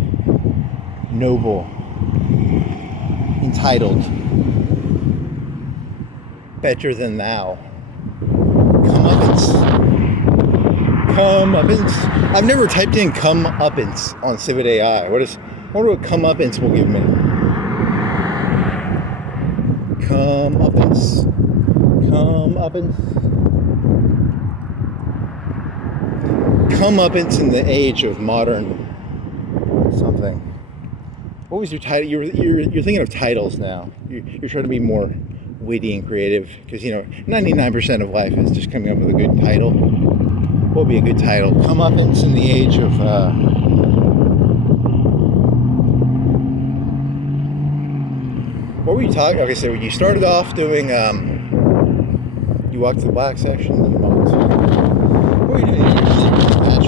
noble, entitled, better than thou, comeuppance. I've never typed in comeuppance on Civet AI. I wonder what comeuppance will give me. Comeuppance. Comeuppance in the age of modern something. What was your title? You're thinking of titles now. You're trying to be more witty and creative because 99% of life is just coming up with a good title. What would be a good title? Comeuppance in the age of what were you talking? Okay, so you started off doing you walked to the black section and walked. What were you doing? You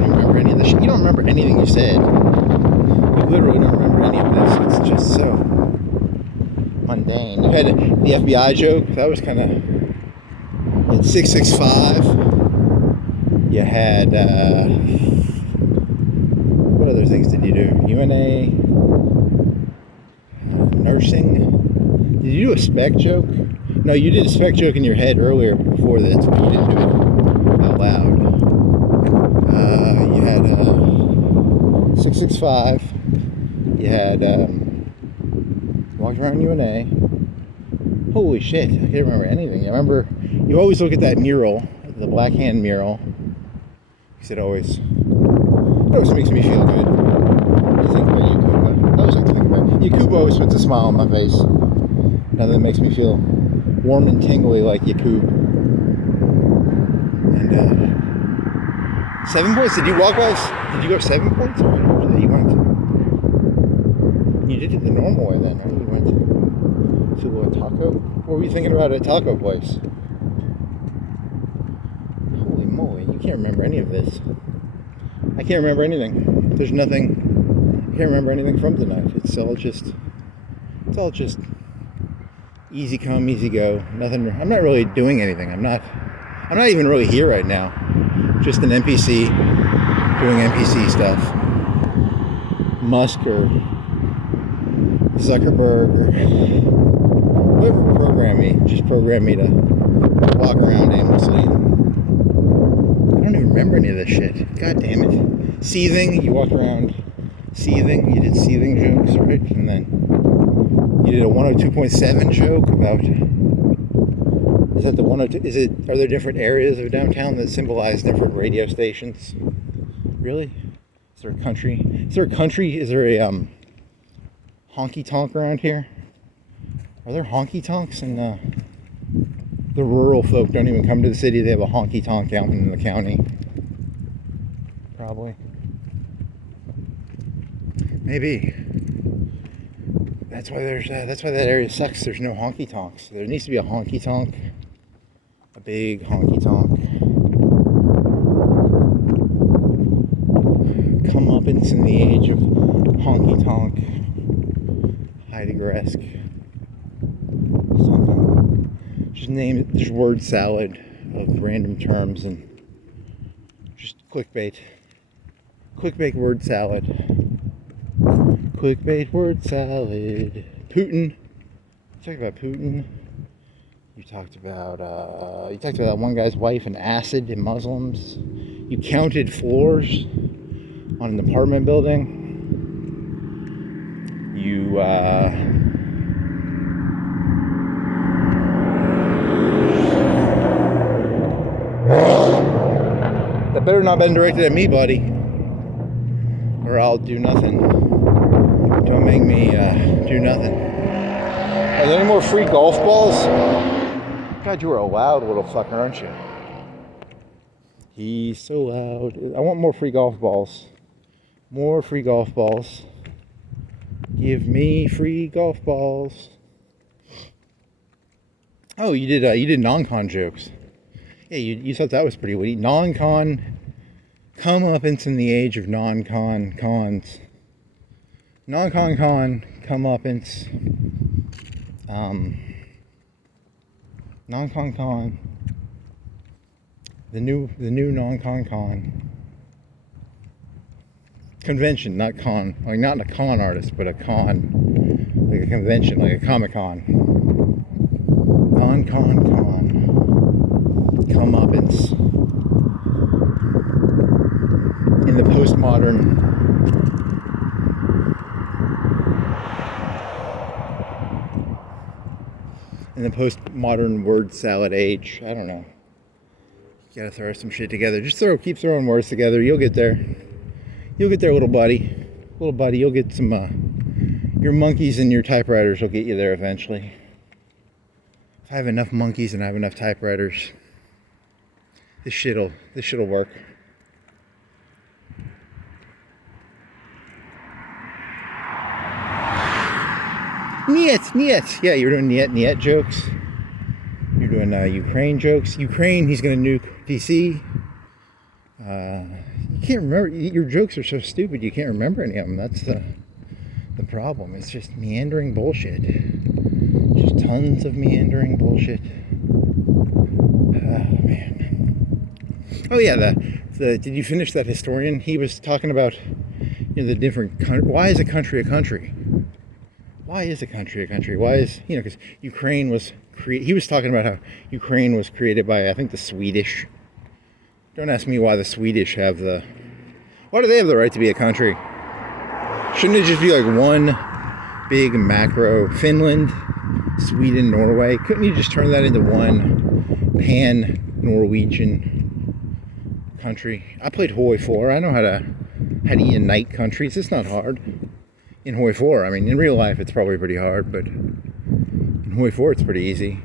don't remember any of this shit. You don't remember anything you said. You literally don't remember any of this. It's just so mundane. You had the FBI joke. That was kind of 665. You had what other things did you do? UNA, nursing. Did you do a spec joke? No, you did a spec joke in your head earlier before this, but you didn't do it out loud. You had 665. You had walked around UNA. Holy shit, I can't remember anything. I remember you always look at that mural, the Black Hand mural. Because it always makes me feel good to think about Yakuba. I always like to think about Yakuba. Always puts a smile on my face. Nothing makes me feel warm and tingly like Yakub. And 7 points. Did you walk by? Did you go 7 points? Or you went? You did it the normal way then, right? You went to a taco. What were you thinking about at a taco place? Holy moly! You can't remember any of this. I can't remember anything. There's nothing. I can't remember anything from tonight. It's all just easy come, easy go. Nothing. I'm not really doing anything. I'm not even really here right now. Just an NPC doing NPC stuff. Musk or Zuckerberg or whoever programmed me to walk around aimlessly. I don't even remember any of this shit. God damn it. Seething. You walked around seething. You did seething jokes, right? And then you did a 102.7 joke about. Is that the 102? Are there different areas of downtown that symbolize different radio stations? Really? Is there a country? Is there a honky tonk around here? Are there honky tonks? And the rural folk don't even come to the city. They have a honky tonk out in the county. Probably. Maybe. That's why that area sucks. There's no honky tonks. There needs to be a honky tonk. A big honky tonk. Comeuppance in the age of honky tonk. Heidegger-esque. Something. Just name it. Just word salad of random terms and just clickbait. Clickbait word salad. Clickbait word salad. Putin. You talked about Putin. You talked about that one guy's wife and acid and Muslims. You counted floors on an apartment building. You that better not been directed at me, buddy, or I'll do nothing. Don't make me do nothing. Are there any more free golf balls? God, you are a loud little fucker, aren't you? He's so loud. I want more free golf balls. More free golf balls. Give me free golf balls. Oh, you did non-con jokes. Yeah, you thought that was pretty witty. Non-con comeuppance in the age of non-con cons. Non-con comeuppance. Non-con con. The new non-con convention, not con, like not a con artist, but a con, like a convention, like a Comic-Con. Non-con comeuppance in the postmodern word salad age. I don't know. You gotta throw some shit together. Just keep throwing words together. You'll get there. You'll get there, little buddy. Little buddy, you'll get some, your monkeys and your typewriters will get you there eventually. If I have enough monkeys and I have enough typewriters, this shit'll work. Niet. Yeah, you're doing niet jokes. You're doing Ukraine jokes. Ukraine, he's gonna nuke DC. You can't remember. Your jokes are so stupid. You can't remember any of them. That's the problem. It's just meandering bullshit. Just tons of meandering bullshit. Oh man. Oh yeah. Did you finish that historian? He was talking about the different. Why is a country a country? Why is a country a country? Why is because Ukraine was he was talking about how Ukraine was created by I think the Swedish. Don't ask me why the Swedish have why do they have the right to be a country? Shouldn't it just be like one big macro? Finland, Sweden, Norway. Couldn't you just turn that into one pan-Norwegian country? I played Hoi 4. I know how to unite countries. It's not hard. In Hoi 4, I mean, in real life it's probably pretty hard, but in Hoi 4 it's pretty easy.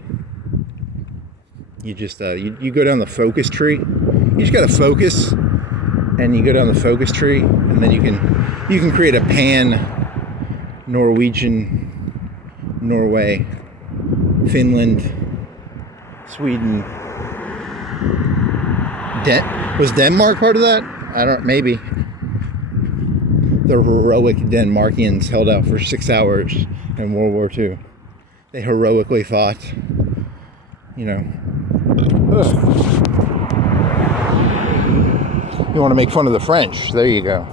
You just you go down the focus tree. You just gotta focus, and you go down the focus tree, and then you can create a pan-Norwegian, Norway, Finland, Sweden. Was Denmark part of that? Maybe. The heroic Denmarkians held out for 6 hours in World War II. They heroically fought. You want to make fun of the French? There you go.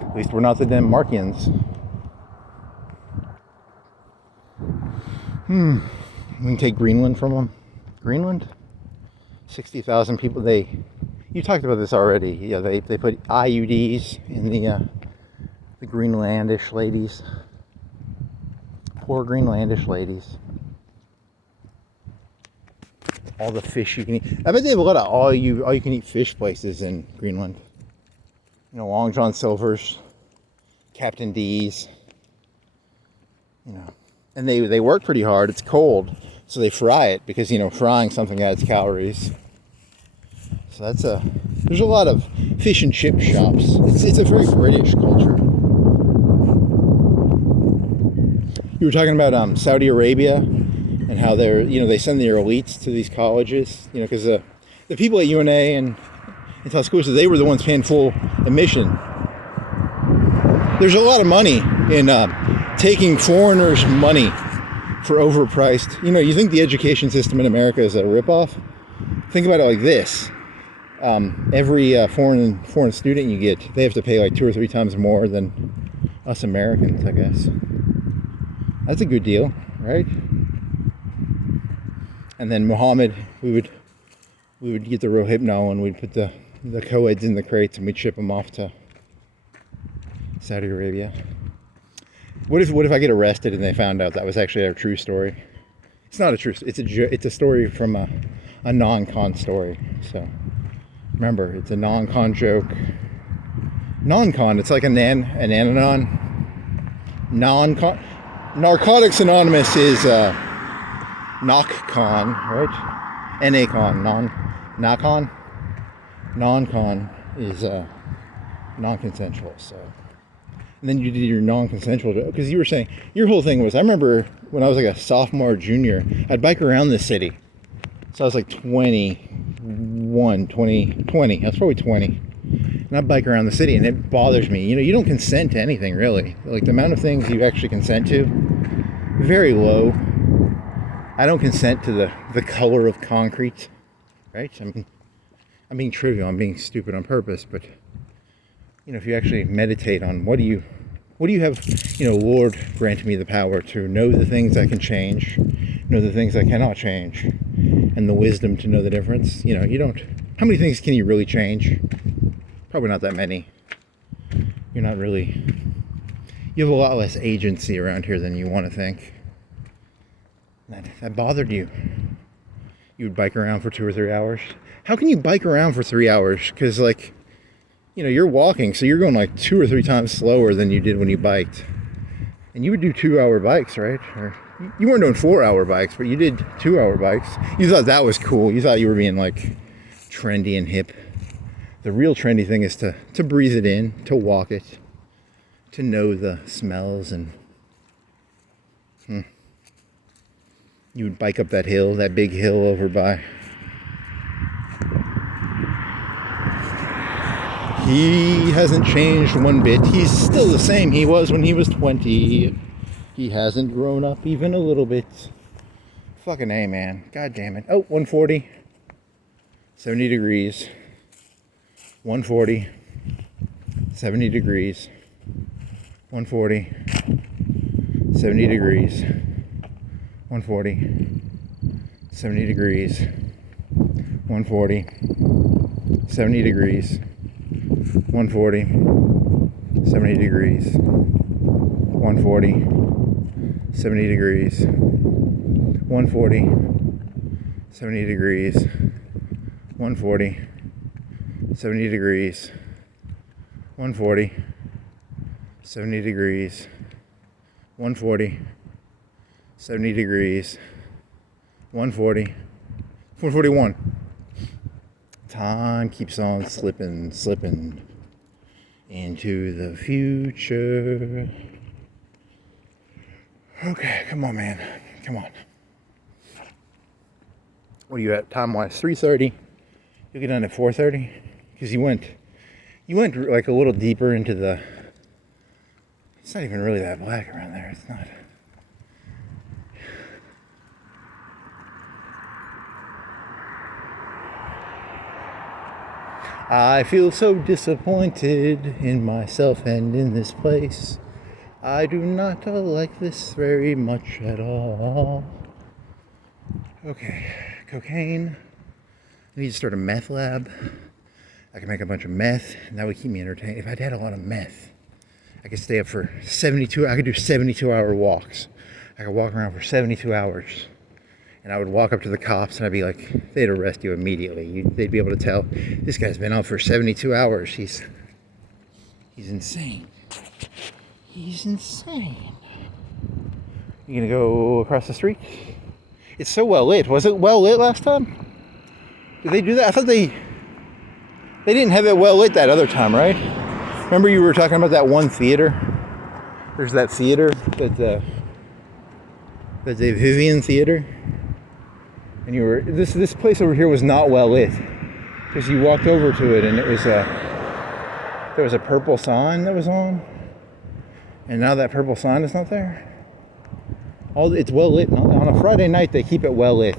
At least we're not the Denmarkians. We can take Greenland from them. Greenland? 60,000 people. You talked about this already. Yeah, they put IUDs in the Greenlandish ladies. Poor Greenlandish ladies. All the fish you can eat. I bet they have a lot of all you can eat fish places in Greenland. Long John Silver's, Captain D's. And they work pretty hard. It's cold, so they fry it because frying something adds calories. So there's a lot of fish and chip shops. It's a very British culture. You were talking about Saudi Arabia and how they send their elites to these colleges, because the people at UNA and in Tuscaloosa, they were the ones paying full admission. There's a lot of money in taking foreigners' money for overpriced. You think the education system in America is a ripoff? Think about it like this. Every foreign student you get, they have to pay like 2 or 3 times more than us Americans, I guess. That's a good deal, right? And then Muhammad, we would get the Rohypnol and we'd put the co-eds in the crates and we'd ship them off to Saudi Arabia. What if I get arrested and they found out that was actually a true story? It's not a true. It's a story from a non-con story. So. Remember, it's a non-con joke. Non-con, it's like an ananon. Non-con. Narcotics Anonymous is NOC-con, right? NA-con, NonCon. NonCon is non-consensual. So, and then you did your non-consensual because you were saying your whole thing was. I remember when I was like a sophomore, junior, I'd bike around the city. So I was like 21, 20. I was probably 20. And I'd bike around the city, and it bothers me. You know, you don't consent to anything really. Like the amount of things you actually consent to, very low. I don't consent to the color of concrete, right? I mean, I'm being trivial. I'm being stupid on purpose. But you know, if you actually meditate on what do you have, you know, Lord grant me the power to know the things I can change, know the things I cannot change, and the wisdom to know the difference. You know, you don't. How many things can you really change? Probably not that many. You're not really. You have a lot less agency around here than you want to think. That bothered you. You would bike around for 2 or 3 hours. How can you bike around for 3 hours? Because, like, you know, you're walking, so you're going like 2 or 3 times slower than you did when you biked. And you would do 2-hour bikes, right? Or you weren't doing 4-hour bikes, but you did 2-hour bikes. You thought that was cool. You thought you were being like trendy and hip. The real trendy thing is to breathe it in, to walk it, to know the smells. And you would bike up that hill, that big hill over by. He hasn't changed one bit. He's still the same he was when he was 20. He hasn't grown up even a little bit. Fucking A, man. God damn it. Oh, 140. 70 degrees. 140. 70 degrees. 140. 70 degrees. 140. 70 degrees. 140. 70 degrees. 140, 70 degrees, 140, 70 degrees, 140, 70 degrees, 140, 70 degrees, 140, 70 degrees, 140, 70 degrees, 140, 141. Time keeps on slipping into the future. Okay, come on, man. Come on. What are you at time-wise? 3:30. You'll get done at 4:30? Because you went like a little deeper into the... It's not even really that black around there. It's not... I feel so disappointed in myself and in this place. I do not like this very much at all. Okay, cocaine. I need to start a meth lab. I can make a bunch of meth, and that would keep me entertained. If I'd had a lot of meth, I could stay up for 72, I could do 72-hour walks. I could walk around for 72 hours. And I would walk up to the cops and I'd be like, they'd arrest you immediately. They'd be able to tell, this guy's been out for 72 hours. He's insane. He's insane. You gonna go across the street? It's so well lit. Was it well lit last time? Did they do that? I thought they didn't have it well lit that other time, right? Remember you were talking about that one theater? There's that theater, the Vivian Theater. And you were this place over here was not well lit because you walked over to it and it was there was a purple sign that was on, and now that purple sign is not there. It's well lit on a Friday night. They keep it well lit.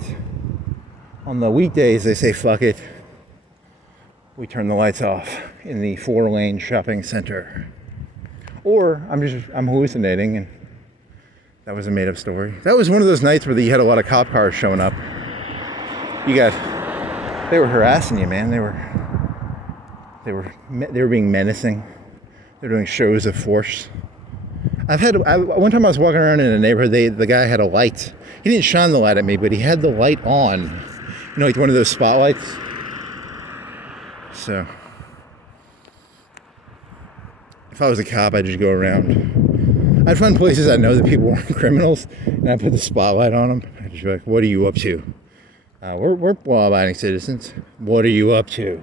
On the weekdays they say fuck it. We turn the lights off in the 4-lane shopping center. Or I'm hallucinating and that was a made up story. That was one of those nights where you had a lot of cop cars showing up. They were harassing you, man. They were being menacing. They're doing shows of force. One time I was walking around in a neighborhood. The guy had a light. He didn't shine the light at me, but he had the light on. You know, like one of those spotlights. So, if I was a cop, I'd just go around. I'd find places I know that people weren't criminals, and I'd put the spotlight on them. I'd just be like, "What are you up to?" We're law-abiding citizens. What are you up to?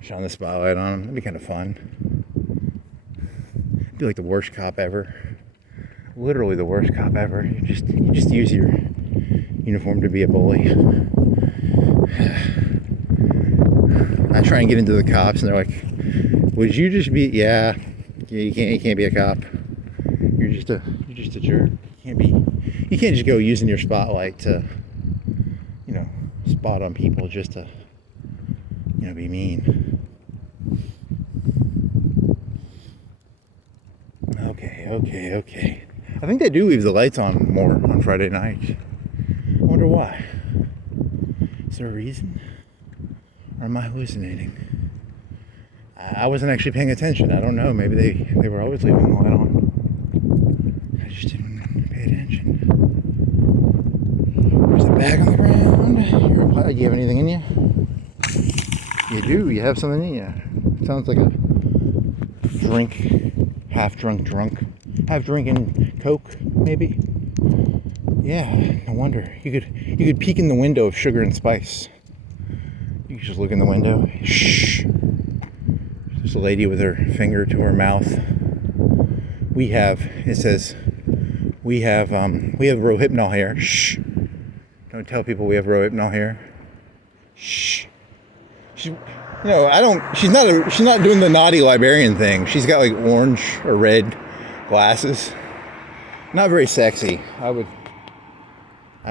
Shine the spotlight on them. That'd be kind of fun. Be like the worst cop ever. Literally the worst cop ever. You just use your uniform to be a bully. I try and get into the cops, and they're like, "Would you just be? Yeah, you can't be a cop. You're just a jerk. You can't just go using your spotlight to, spot on people just to, be mean." Okay. I think they do leave the lights on more on Friday night. I wonder why. Is there a reason? Or am I hallucinating? I wasn't actually paying attention. I don't know. Maybe they were always leaving the light on. I just didn't pay attention. There's a bag on the ground. Do you have anything in you? You do. You have something in you. It sounds like a half drinking Coke, maybe. Yeah, no wonder. You could peek in the window of Sugar and Spice. You could just look in the window. Shh. There's a lady with her finger to her mouth. It says, we have Rohypnol here. Shh. Don't tell people we have Rohypnol here. Shh. She's not doing the naughty librarian thing. She's got like orange or red glasses. Not very sexy. I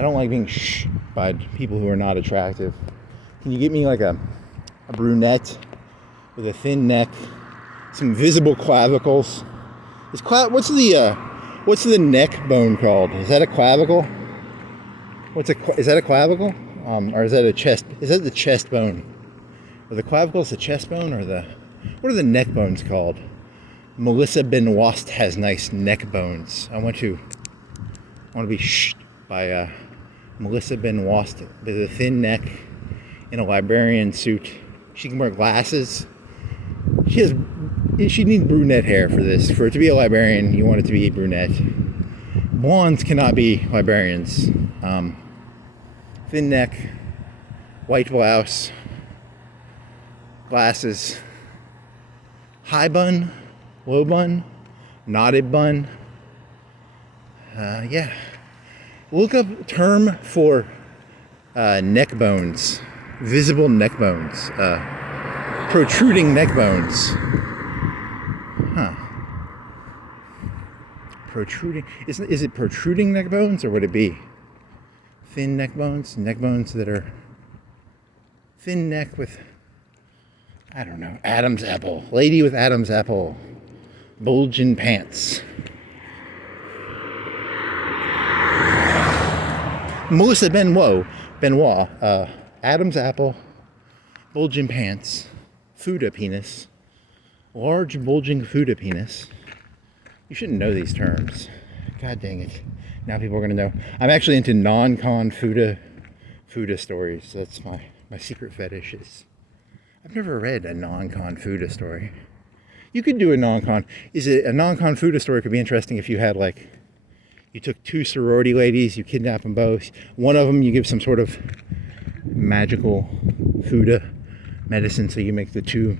don't like being shh by people who are not attractive. Can you get me like a brunette with a thin neck, some visible clavicles? What's the neck bone called? Is that a clavicle? Is that a clavicle? Or is that a chest? Is that the chest bone? Are the clavicles the chest bone, or what are the neck bones called? Melissa Benoist has nice neck bones. I want to be shh by Melissa Benoist with a thin neck in a librarian suit. She can wear glasses. She needs brunette hair for this. For it to be a librarian, you want it to be brunette. Blondes cannot be librarians. Thin neck, white blouse, glasses, high bun, low bun, knotted bun. Yeah. Look up term for neck bones, visible neck bones, protruding neck bones. Huh. Protruding. Is it protruding neck bones, or would it be thin neck bones? Neck bones that are thin neck with, I don't know, Adam's apple. Lady with Adam's apple. Bulging pants. Melissa Benoist, Adam's apple, bulging pants, Fuda penis, large bulging Fuda penis. You shouldn't know these terms. God dang it. Now people are going to know. I'm actually into NonCon Fuda stories. That's my secret fetish is. I've never read a NonCon Fuda story. You could do a NonCon. A NonCon Fuda story could be interesting if you had you took two sorority ladies, you kidnap them both. One of them you give some sort of magical Fuda medicine, so you make the two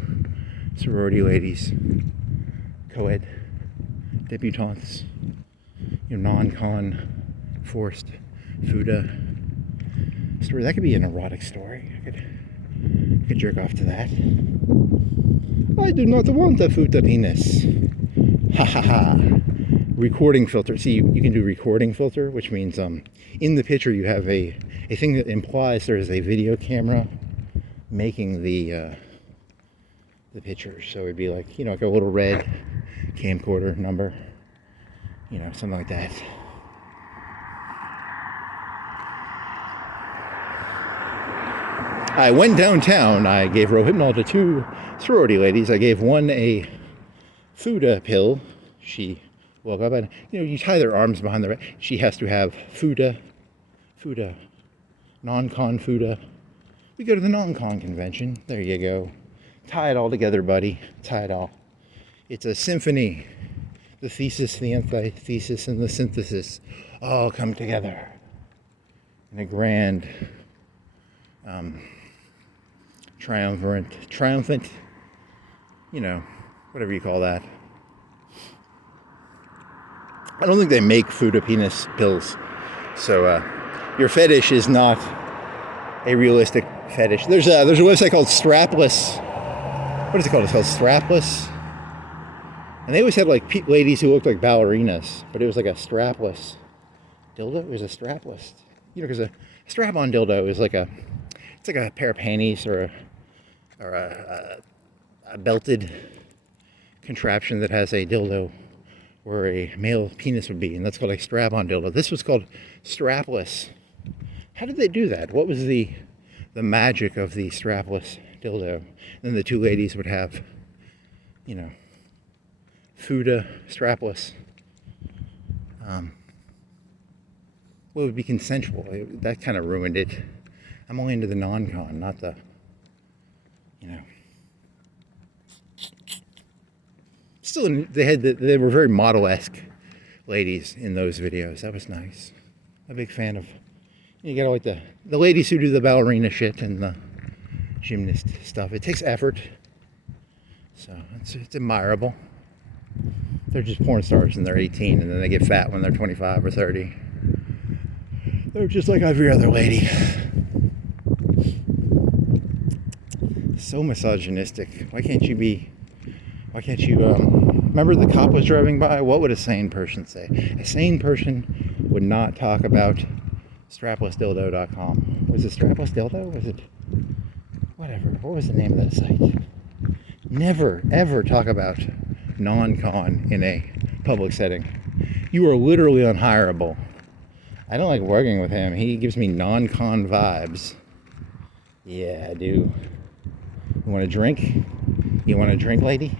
sorority ladies co-ed debutantes. Non-con forced Fuda story. That could be an erotic story. I could jerk off to that. I do not want a Fuda penis. Ha ha ha. Recording filter. See, you can do recording filter, which means in the picture you have a thing that implies there is a video camera making the picture. So it'd be like a little red camcorder number, something like that. I went downtown. I gave Rohypnol to two sorority ladies. I gave one a Fuda pill. She woke up and, you tie their arms behind their back. She has to have Fuda, NonCon Fuda. We go to the NonCon convention. There you go. Tie it all together, buddy. Tie it all. It's a symphony. The thesis, the antithesis, and the synthesis all come together in a grand triumphant, you know, whatever you call that. I don't think they make Fuda penis pills. So your fetish is not a realistic fetish. There's a website called Strapless. What is it called? It's called Strapless. And they always had like ladies who looked like ballerinas, but it was like a strapless dildo. It was a strapless, you know, because a strap-on dildo is like it's like a pair of panties or a belted contraption that has a dildo where a male penis would be, and that's called a strap-on dildo. This was called strapless. How did they do that? What was the magic of the strapless dildo? And then the two ladies would have, you know, Fuda strapless. Well, it would be consensual. That kind of ruined it. I'm only into the non-con, not the, you know. Still, they were very model-esque ladies in those videos. That was nice. I'm a big fan of. You gotta like the ladies who do the ballerina shit and the gymnast stuff. It takes effort, so it's admirable. They're just porn stars and they're 18, and then they get fat when they're 25 or 30. They're just like every other lady. So misogynistic. Why can't you remember the cop was driving by? What would a sane person say? A sane person would not talk about straplessdildo.com. Was it strapless dildo? Was it whatever? What was the name of that site? Never ever talk about non-con in a public setting. You are literally unhireable. I don't like working with him. He gives me non-con vibes. Yeah, I do. You want a drink? You want a drink, lady?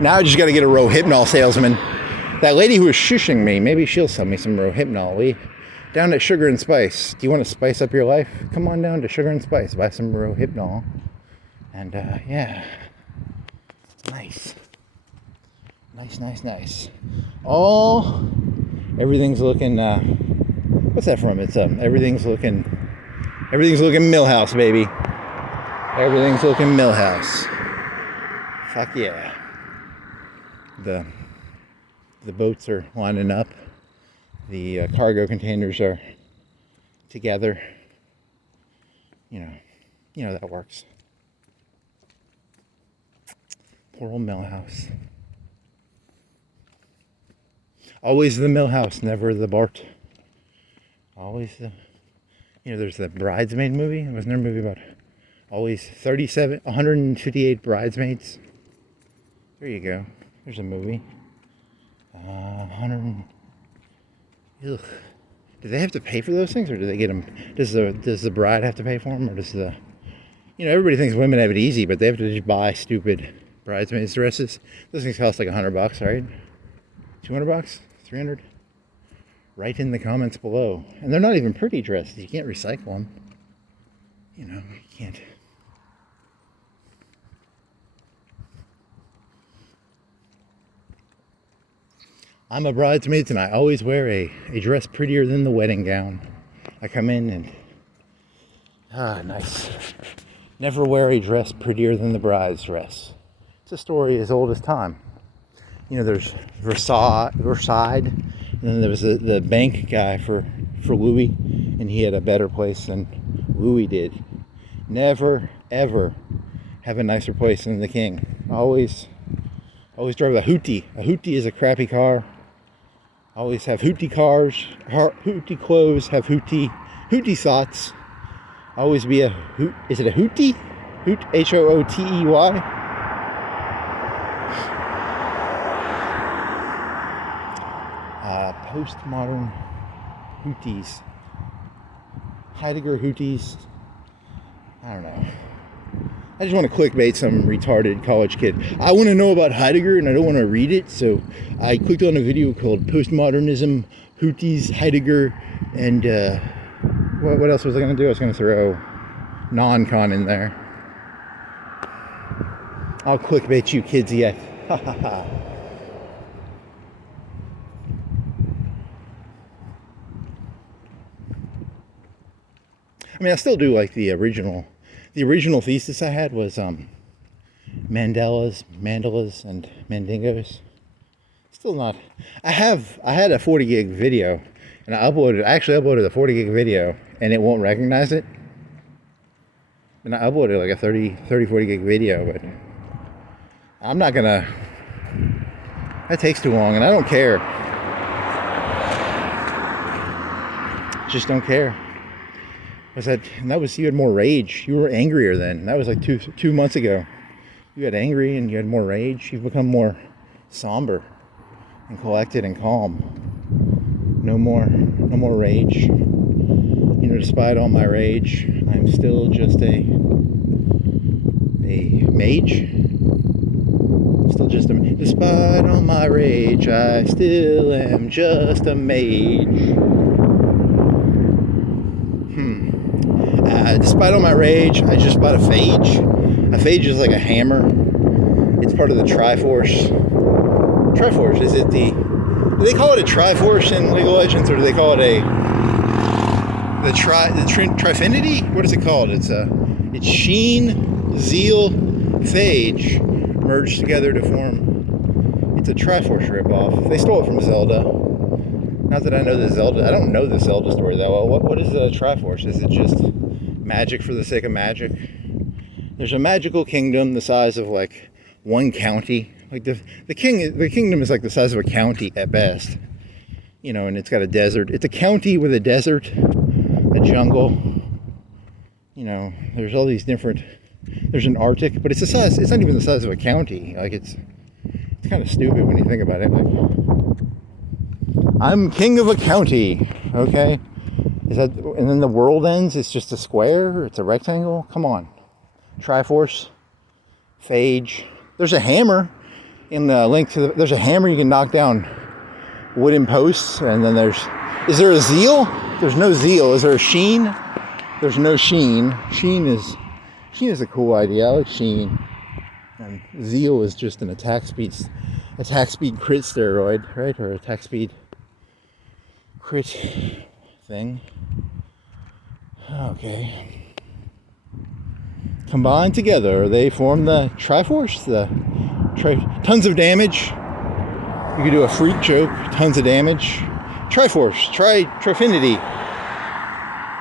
Now I just got to get a Rohypnol salesman. That lady who was shushing me, maybe she'll sell me some Rohypnol. We down at Sugar and Spice. Do you want to spice up your life? Come on down to Sugar and Spice. Buy some Rohypnol. And yeah. Nice. Nice. Everything's looking, what's that from? It's everything's looking Millhouse, baby. Everything's looking Millhouse. Fuck yeah. The boats are lining up. The cargo containers are together. You know that works. Poor old Millhouse. Always the Millhouse, never the Bart. Always the, there's the Bridesmaid movie. Wasn't there a movie about always 158 bridesmaids? There you go. There's a movie. 100. Ugh. Do they have to pay for those things, or do they get them? Does the bride have to pay for them, or does the, everybody thinks women have it easy, but they have to just buy stupid bridesmaids dresses. Those things cost like $100, right? $200, $300. Write in the comments below. And they're not even pretty dresses. You can't recycle them. You can't. I'm a bridesmaid and I always wear a dress prettier than the wedding gown. I come in and, nice. Never wear a dress prettier than the bride's dress. It's a story as old as time. There's Versailles, and then there was the bank guy for Louis, and he had a better place than Louis did. Never, ever have a nicer place than the king. Always drive a hootie. A hootie is a crappy car. Always have hootie cars, hootie clothes, have hootie thoughts. Always be a hoot. Is it a hootie? Hoot, Hootey. Postmodern hooties. Heidegger hooties. I don't know. I just want to clickbait some retarded college kid. I want to know about Heidegger and I don't want to read it, so I clicked on a video called Postmodernism, Hooties, Heidegger, and what else was I going to do? I was going to throw non-con in there. I'll clickbait you kids yet. Ha ha ha. I mean, I still do like the original. The original thesis I had was Mandelas, and Mandingos. Still not. I had a 40 gig video, and I actually uploaded a 40 gig video, and it won't recognize it. And I uploaded like a 40 gig video, but I'm not gonna. That takes too long, and I don't care. Just don't care. That was you had more rage. You were angrier then. That was like two months ago. You got angry and you had more rage. You've become more somber and collected and calm. No more rage. You know, despite all my rage, I'm still just a mage. I'm still just despite all my rage, I still am just a mage. Despite all my rage, I just bought a phage. A phage is like a hammer. It's part of the Triforce. Triforce, is it do they call it a Triforce in League of Legends, or do they call it the Trifinity? What is it called? It's Sheen, Zeal, Phage merged together to form. It's a Triforce ripoff. They stole it from Zelda. Not that I know the Zelda. I don't know the Zelda story that well. What is a Triforce? Is it just magic for the sake of magic? There's a magical kingdom the size of like one county. Like the kingdom is like the size of a county at best. You know, and it's got a desert. It's a county with a desert, a jungle. You know, there's all these different. There's an Arctic, but it's the size. It's not even the size of a county. Like it's kind of stupid when you think about it. Like, I'm king of a county. Okay. And then the world ends, it's just a square, it's a rectangle? Come on. Triforce, phage. There's a hammer in the link to there's a hammer you can knock down wooden posts, and then is there a zeal? There's no zeal. Is there a sheen? There's no sheen. Sheen is a cool idea. I like sheen. And zeal is just an attack speed crit steroid, right? Or attack speed crit thing. Okay. Combined together, they form the Triforce. Tons of damage. You could do a freak joke. Tons of damage. Triforce. Trifinity.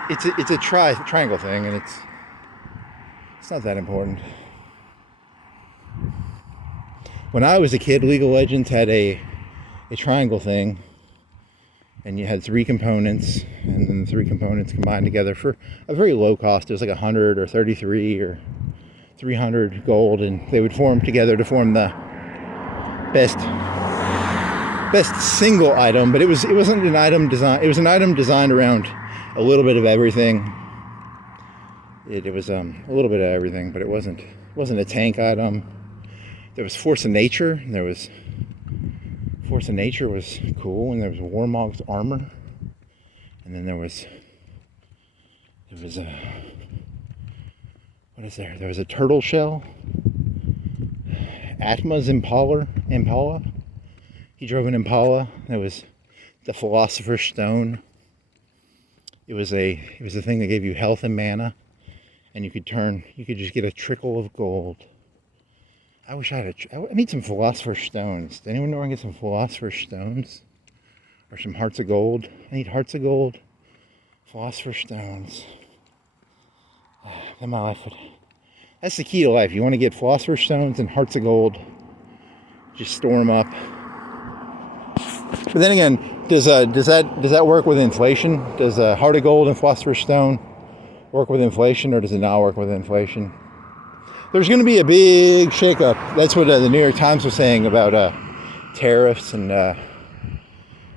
It's a triangle thing, and it's not that important. When I was a kid, League of Legends had a triangle thing. And you had 3 components, and then the 3 components combined together for a very low cost. It was like 100 or 33 or 300 gold, and they would form together to form the best single item. But it wasn't an item design. It was an item designed around a little bit of everything. It was a little bit of everything, but it wasn't a tank item. There was Force of Nature. Force of Nature was cool, and there was Warmog's armor, and then there was there was a turtle shell. Atma's Impala. He drove an Impala. There was the Philosopher's Stone. It was a thing that gave you health and mana, and you could just get a trickle of gold. I wish I need some Philosopher's Stones. Does anyone know where I can get some Philosopher's Stones? Or some Hearts of Gold? I need Hearts of Gold, Philosopher's Stones. Then my life that's the key to life. You want to get Philosopher's Stones and Hearts of Gold. Just store them up. But then again, does that work with inflation? Does Heart of Gold and Philosopher's Stone work with inflation, or does it not work with inflation? There's going to be a big shakeup. That's what the New York Times was saying about tariffs, and there's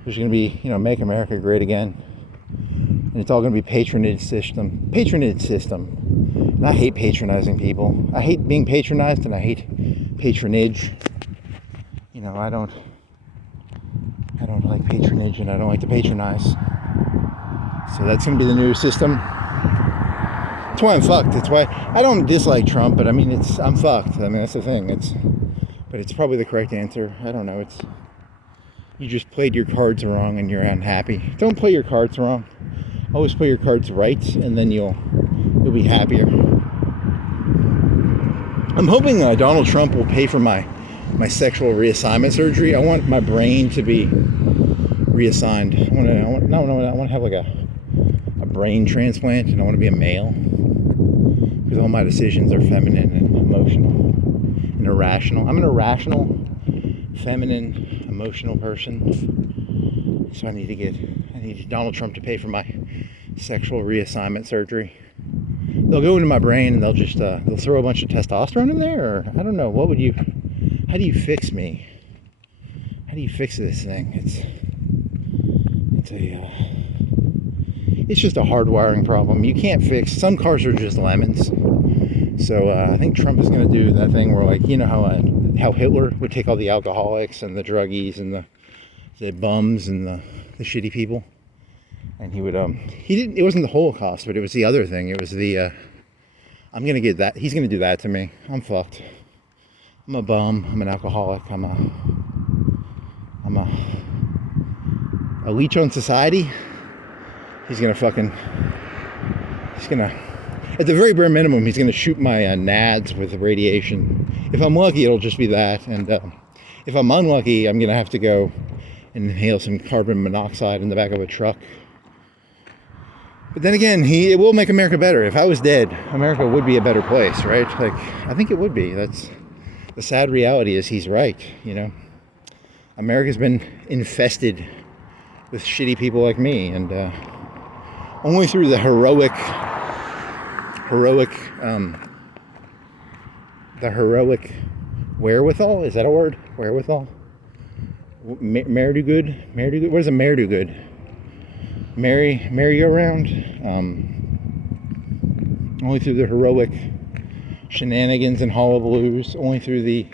going to be, Make America Great Again. And it's all going to be patronage system. And I hate patronizing people. I hate being patronized, and I hate patronage. I don't like patronage, and I don't like to patronize. So that's going to be the new system. That's why I'm fucked. That's why I don't dislike Trump, but I'm fucked. That's the thing. But it's probably the correct answer. I don't know. You just played your cards wrong and you're unhappy. Don't play your cards wrong. Always play your cards right, and then you'll be happier. I'm hoping Donald Trump will pay for my sexual reassignment surgery. I want my brain to be reassigned. I want to have like a brain transplant, and I want to be a male because all my decisions are feminine and emotional and irrational. I'm an irrational, feminine, emotional person. So I need Donald Trump to pay for my sexual reassignment surgery. They'll go into my brain and they'll just they'll throw a bunch of testosterone in there, or I don't know. How do you fix me? How do you fix this thing? It's just a hardwiring problem. You can't fix. Some cars are just lemons. So I think Trump is going to do that thing where, like, you know how Hitler would take all the alcoholics and the druggies and the bums and the shitty people, and he would it wasn't the Holocaust, but it was the other thing. It was the I'm gonna get that. He's gonna do that to me. I'm fucked. I'm a bum. I'm an alcoholic. I'm a leech on society. He's gonna at the very bare minimum, he's gonna shoot my nads with radiation. If I'm lucky, it'll just be that, and if I'm unlucky, I'm gonna have to go and inhale some carbon monoxide in the back of a truck. But then again, it will make America better. If I was dead, America would be a better place, right? Like, I think it would be. That's the sad reality is he's right, you know. America's been infested with shitty people like me, and only through the heroic wherewithal, is that a word? Wherewithal? Mayor do good? What does a mayor do good? Merry-go-round? Only through the heroic shenanigans and hullabaloos, only through the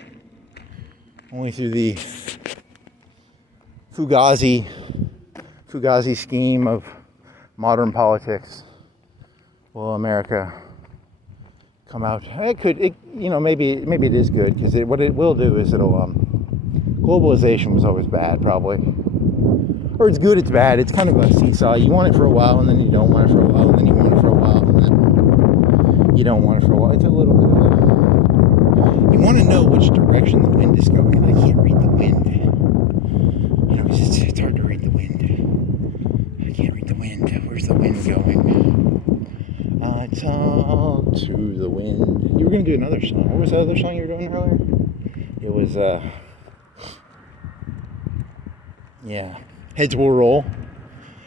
Fugazi scheme of modern politics will America come out. Maybe it is good, because what it will do is globalization was always bad, probably. Or it's good, it's bad. It's kind of a seesaw. You want it for a while, and then you don't want it for a while, and then you want it for a while, and then you don't want it for a while. It's a little bit of you want to know which direction the wind is going. I can't read the wind. You know, it's hard to read the wind. I can't read the wind. Where's the wind going? I talk to the wind. You were going to do another song. What was the other song you were doing earlier? It was, yeah. Heads Will Roll.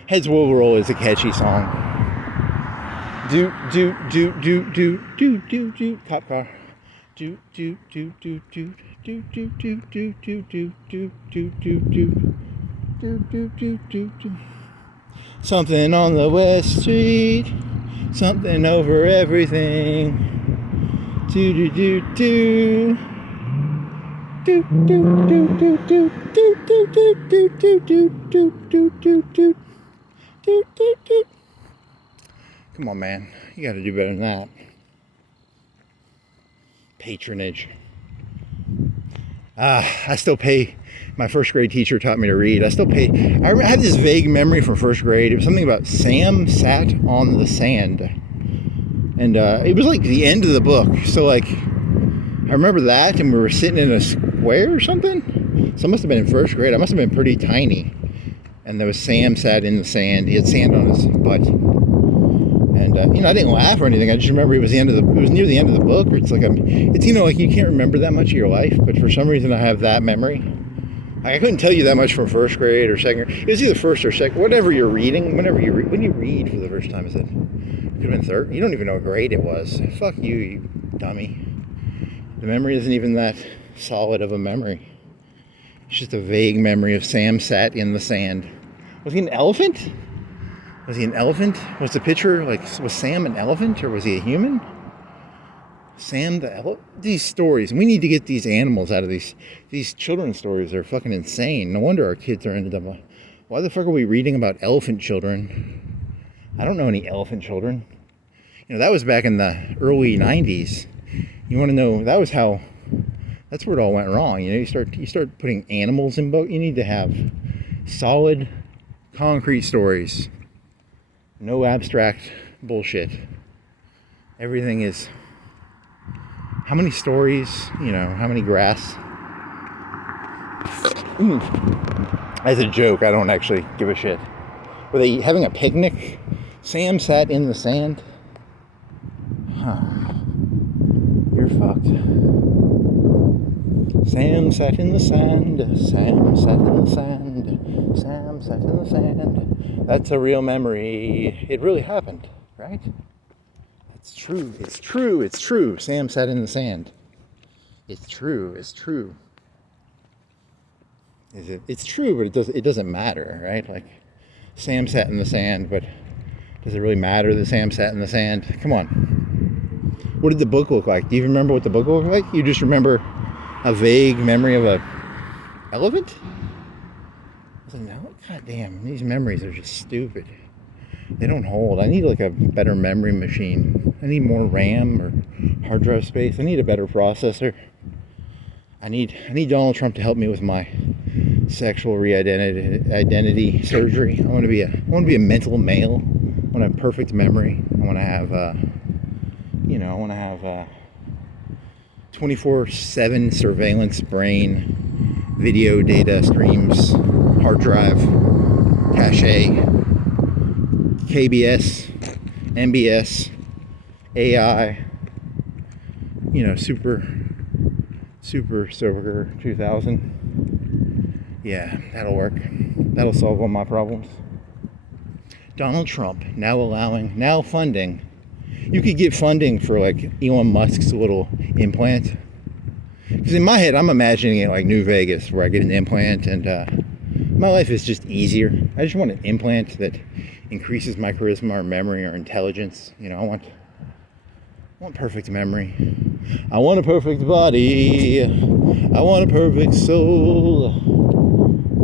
Heads Will Roll is a catchy song. Do, cop car. Do. Something on the West Street. Something over everything. Do. Come on, man. You got to do better than that. Patronage. I still pay. My first grade teacher taught me to read. I had this vague memory from first grade. It was something about Sam sat on the sand. And it was like the end of the book. So, like, I remember that, and we were sitting in a square or something. So I must have been in first grade. I must have been pretty tiny. And there was Sam sat in the sand. He had sand on his butt. And I didn't laugh or anything. I just remember it was near the end of the book. Or it's like you can't remember that much of your life, but for some reason I have that memory. Like, I couldn't tell you that much from first grade or second grade. It was either first or second. Whatever you're reading, when you read for the first time, it could have been third. You don't even know what grade it was. Fuck you, you dummy. The memory isn't even that solid of a memory. It's just a vague memory of Sam sat in the sand. Was he an elephant? Was he an elephant? Was the picture was Sam an elephant, or was he a human? Sam the elephant? These stories. We need to get these animals out of these children's stories. Are fucking insane. No wonder our kids are into them. Why the fuck are we reading about elephant children? I don't know any elephant children. That was back in the early 90s. You want to know, that's where it all went wrong. You start putting animals in book. You need to have solid, concrete stories No abstract bullshit. Everything is how many stories, how many grass. As a joke, I don't actually give a shit. Were they having a picnic? Sam sat in the sand? Huh. You're fucked. Sam sat in the sand. Sam sat in the sand. Sam sat in the sand. That's a real memory. It really happened, right? It's true. It's true. It's true. Sam sat in the sand. It's true. It's true. Is it? It's true, but it doesn't matter, right? Like, Sam sat in the sand, but does it really matter that Sam sat in the sand? Come on. What did the book look like? Do you remember what the book looked like? You just remember a vague memory of a elephant? I was like, no, goddamn, these memories are just stupid. They don't hold. I need like a better memory machine. I need more RAM or hard drive space. I need a better processor. I need Donald Trump to help me with my sexual identity surgery. I want to be a mental male. I want to have perfect memory. I want to have 24/7 surveillance brain, video data streams, hard drive, cache, KBS, MBS, AI, Super Soaker 2000. Yeah, that'll work. That'll solve all my problems. Donald Trump now funding. You could get funding for like Elon Musk's little implant. Because in my head, I'm imagining it like New Vegas, where I get an implant and my life is just easier. I just want an implant that increases my charisma or memory or intelligence. I want perfect memory. I want a perfect body. I want a perfect soul.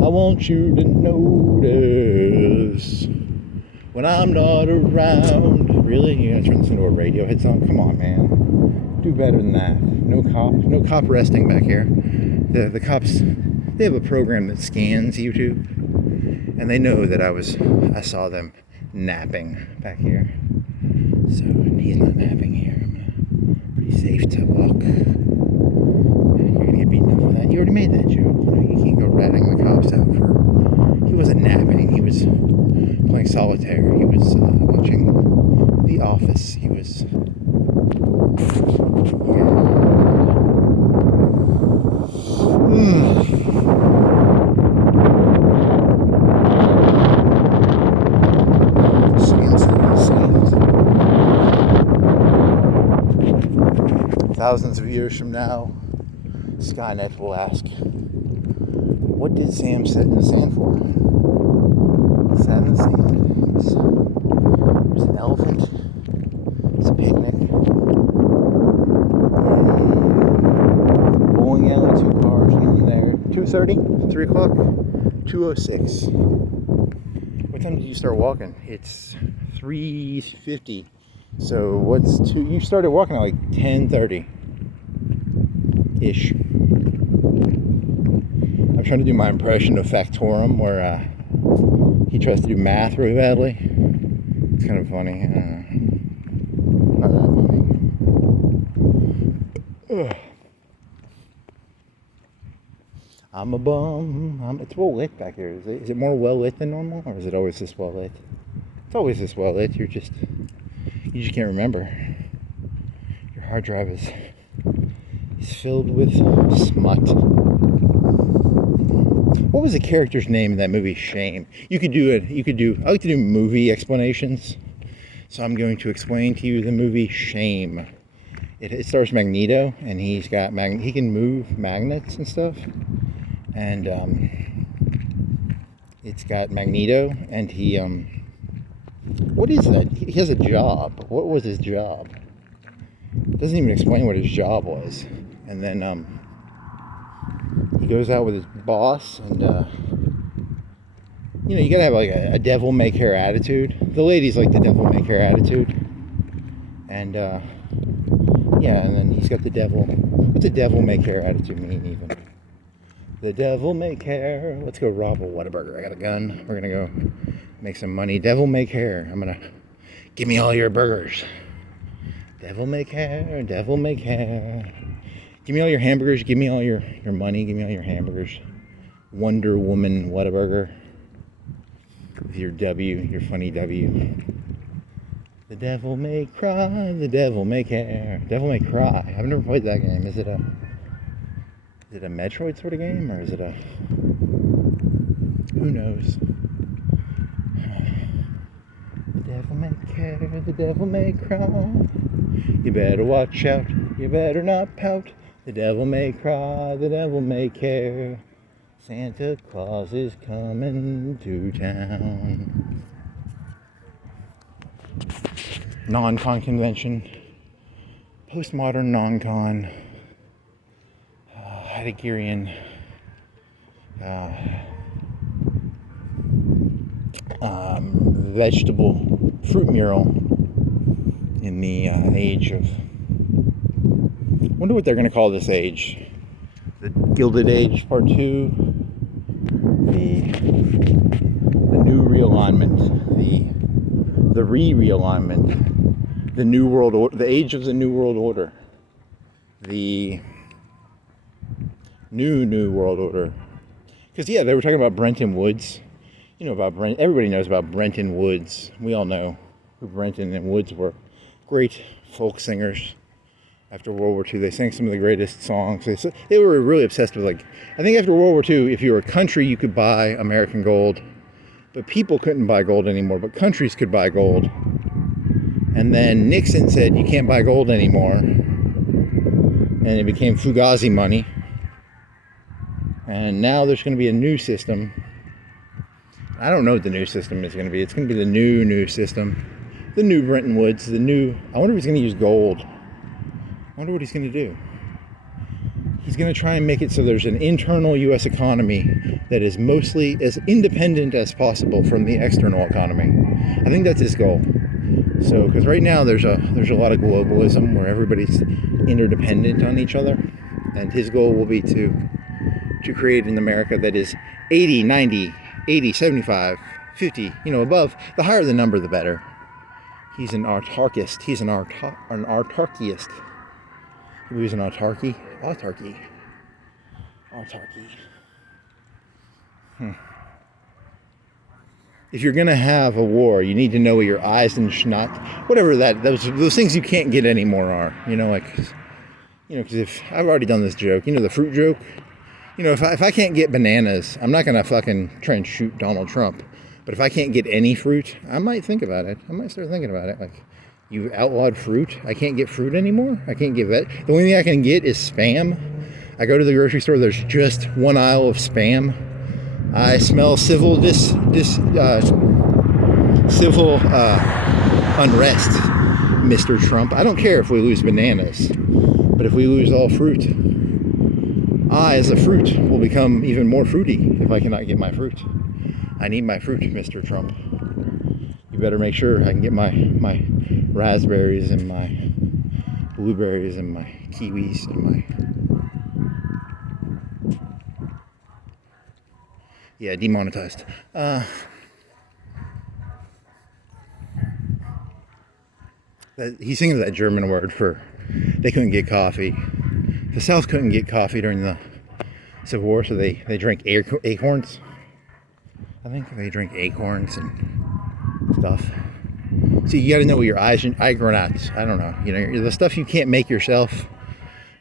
I want you to notice when I'm not around. Really? You're gonna turn this into a Radiohead song? Come on, man. Do better than that. No cop resting back here. The cops, they have a program that scans YouTube, and they know that I saw them napping back here. So he's not napping here. Pretty safe to walk. You're gonna get beaten up for that. You already made that joke. You can't go ratting the cops out for. He wasn't napping. He was playing solitaire. He was watching The Office. He was. Thousands of years from now, Skynet will ask, what did Sam sit in the sand for? He sat in the sand. It was an elephant. It's a picnic. Bowling alley, 2 cars in there. 2:30? 3 o'clock? 2:06. What time did you start walking? It's 3:50. So what's you started walking at like 10:30-ish. I'm trying to do my impression of Factorum, where he tries to do math really badly. It's kind of funny. Not that funny. Ugh. I'm a bum. It's well lit back here. Is it more well lit than normal, or is it always this well lit? It's always this well lit. You just can't remember. Your hard drive is filled with smut. What was the character's name in that movie, Shame? I like to do movie explanations. So I'm going to explain to you the movie Shame. It stars Magneto, and he can move magnets and stuff. And it's got Magneto, and he what is that? He has a job. What was his job? It doesn't even explain what his job was. And then he goes out with his boss, and you gotta have like a devil may care attitude. The ladies like the devil may care attitude. And and then he's got the devil. What's a devil may care attitude mean even? The devil may care. Let's go rob a Whataburger. I got a gun. We're gonna go make some money. Devil may care. Give me all your burgers. Devil may care, devil may care. Give me all your hamburgers, give me all your money, give me all your hamburgers. Wonder Woman Whataburger. With your W, your funny W. The devil may cry, the devil may care. Devil May Cry. I've never played that game. Is it a Metroid sort of game, or is it a... Who knows? The devil may care, the devil may cry. You better watch out, you better not pout. The devil may cry, the devil may care. Santa Claus is coming to town. NonCon convention. Postmodern NonCon. Heideggerian. Vegetable fruit mural in the age of... wonder what they're going to call this age. The Gilded Age Part 2. The new realignment. The realignment. The New World Order. The age of the New World Order. The new World Order. Because, yeah, they were talking about Brenton Woods. You know about Brent. Everybody knows about Brenton Woods. We all know who Brenton and Woods were. Great folk singers. After World War II, they sang some of the greatest songs. They were really obsessed with, like, I think after World War II, if you were a country, you could buy American gold. But people couldn't buy gold anymore, but countries could buy gold. And then Nixon said, you can't buy gold anymore. And it became Fugazi money. And now there's going to be a new system. I don't know what the new system is going to be. It's going to be the new system. The new Brenton Woods. I wonder if he's going to use gold. I wonder what he's going to do. He's going to try and make it so there's an internal U.S. economy that is mostly as independent as possible from the external economy. I think that's his goal. So, because right now there's a lot of globalism where everybody's interdependent on each other. And his goal will be to create an America that is 80, 90, 80, 75, 50, above. The higher the number, the better. He's an autarkist. He's an autarkist. He believes in autarky. Autarky. If you're going to have a war, you need to know what your eyes and schnock, whatever those things you can't get anymore are. Because if I've already done this joke, the fruit joke. If I can't get bananas, I'm not going to fucking try and shoot Donald Trump. But if I can't get any fruit, I might think about it. I might start thinking about it. Like, you outlawed fruit? I can't get fruit anymore? I can't get that? The only thing I can get is Spam. I go to the grocery store, there's just one aisle of Spam. I smell civil unrest, Mr. Trump. I don't care if we lose bananas. But if we lose all fruit, I, as a fruit, will become even more fruity if I cannot get my fruit. I need my fruit, Mr. Trump. You better make sure I can get my raspberries and my blueberries and my kiwis and my... Yeah, demonetized. He's thinking of that German word for they couldn't get coffee. The South couldn't get coffee during the Civil War, so they drank acorns. I think they drink acorns and stuff. See, you got to know what your eye grenades. I don't know. The stuff you can't make yourself,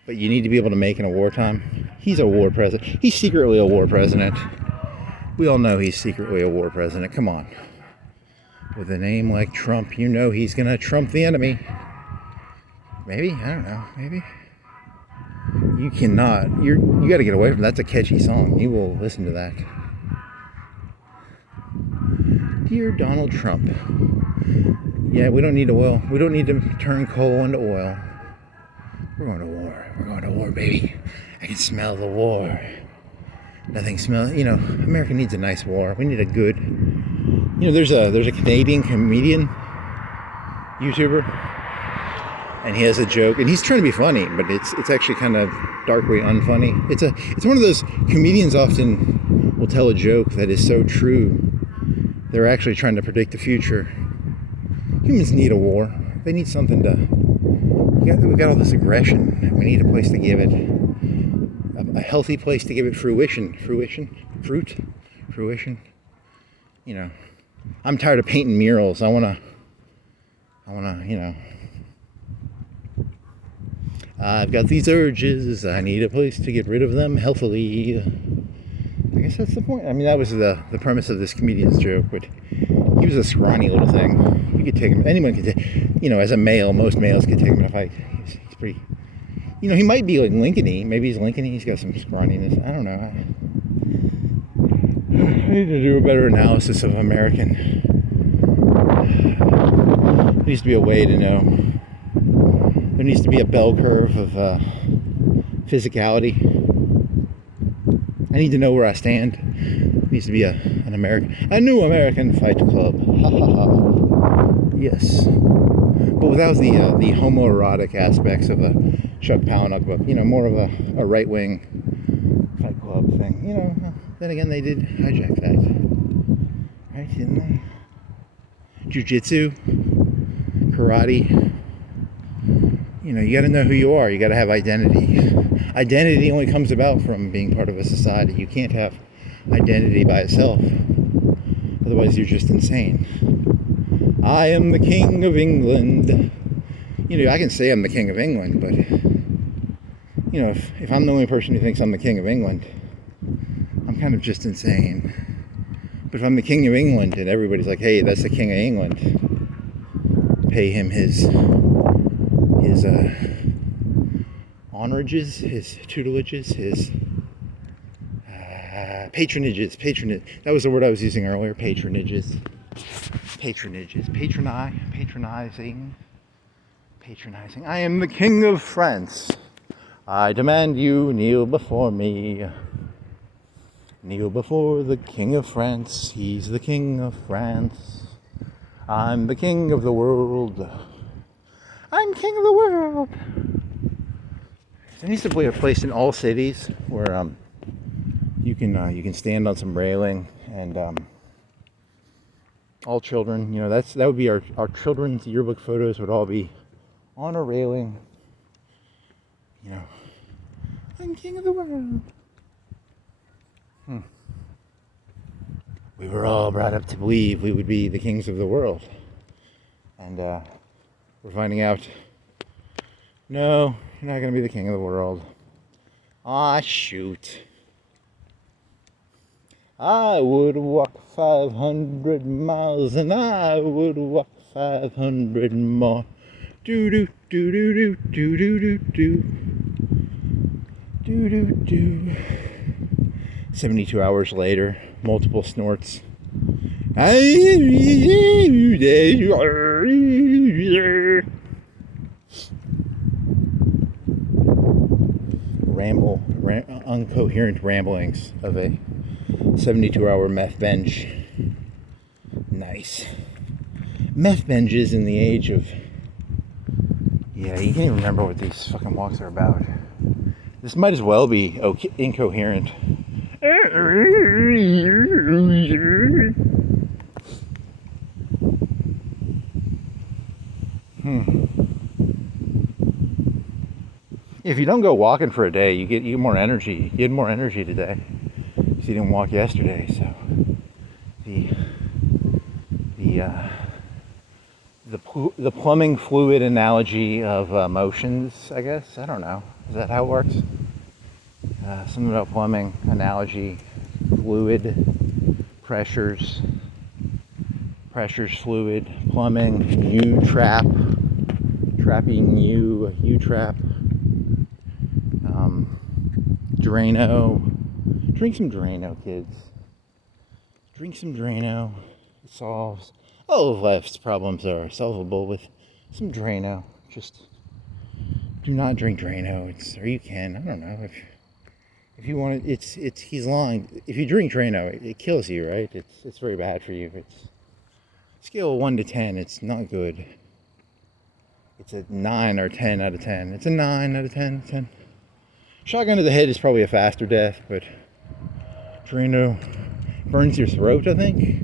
but you need to be able to make in a wartime. He's a war president. He's secretly a war president. We all know he's secretly a war president. Come on. With a name like Trump, he's going to trump the enemy. Maybe? I don't know. Maybe? You cannot. You got to get away from that. That's a catchy song. You will listen to that. Dear Donald Trump. Yeah, we don't need oil. We don't need to turn coal into oil. We're going to war. We're going to war, baby. I can smell the war. Nothing smells. America needs a nice war. We need a good. There's a Canadian comedian, YouTuber, and he has a joke, and he's trying to be funny, but it's actually kind of darkly unfunny. It's one of those comedians often will tell a joke that is so true they're actually trying to predict the future. Humans need a war. They need something to... We've got all this aggression. We need a place to give it. A healthy place to give it fruition. Fruit? Fruition? You know, I'm tired of painting murals. I wanna, you know... I've got these urges. I need a place to get rid of them healthily. I guess that's the point. I mean, that was the premise of this comedian's joke, but he was a scrawny little thing. You could take him, anyone could take, you know, as a male, most males could take him in a fight. He's pretty, you know, he might be like Lincoln-y. Maybe he's Lincoln-y. He's got some scrawniness. I don't know. I need to do a better analysis of American. There needs to be a way to know. There needs to be a bell curve of physicality. I need to know where I stand. There needs to be a new American Fight Club. Ha ha ha. Yes. But without the homoerotic aspects of a Chuck Palahniuk book, you know, more of a right-wing Fight Club thing. You know, then again, they did hijack that. Right, didn't they? Jiu-jitsu, karate. You know, you got to know who you are. You got to have identity. Identity only comes about from being part of a society. You can't have identity by itself. Otherwise, you're just insane. I am the King of England. You know, I can say I'm the King of England, but, you know, if I'm the only person who thinks I'm the King of England, I'm kind of just insane. But if I'm the King of England and everybody's like, hey, that's the King of England, pay him his honorages, his tutelages, his patronages. That was the word I was using earlier. Patronizing. I am the King of France. I demand you kneel before me. Kneel before the King of France. He's the King of France. I'm the King of the world. I'm King of the world. There needs to be a place in all cities where you can stand on some railing and all children, you know, that would be our children's yearbook photos would all be on a railing. You know, I'm King of the world. We were all brought up to believe we would be the kings of the world, and we're finding out, no, you're not going to be the king of the world. Ah, shoot. I would walk 500 miles and I would walk 500 more. Do do do do do do do do do do do. 72 hours later, multiple snorts. Uncoherent ramblings of a 72-hour meth binge. Nice. Meth binges in the age of... Yeah, you can't even remember what these fucking walks are about. This might as well be incoherent. If you don't go walking for a day, you get more energy. You get more energy today because you didn't walk yesterday. So the plumbing fluid analogy of motions, I guess. I don't know. Is that how it works? Something about plumbing analogy, fluid, pressures, fluid, plumbing, U-trap, trapping U-trap. Drano. Drink some Drano, kids. Drink some Drano. It solves... all of life's problems are solvable with some Drano. Just do not drink Drano. Or you can. I don't know. If you want it, he's lying. If you drink Drano, it kills you, right? It's very bad for you. It's scale of 1 to 10. It's not good. It's a 9 or 10 out of 10. It's a 9 out of 10. Shotgun to the head is probably a faster death, but Drano burns your throat, I think.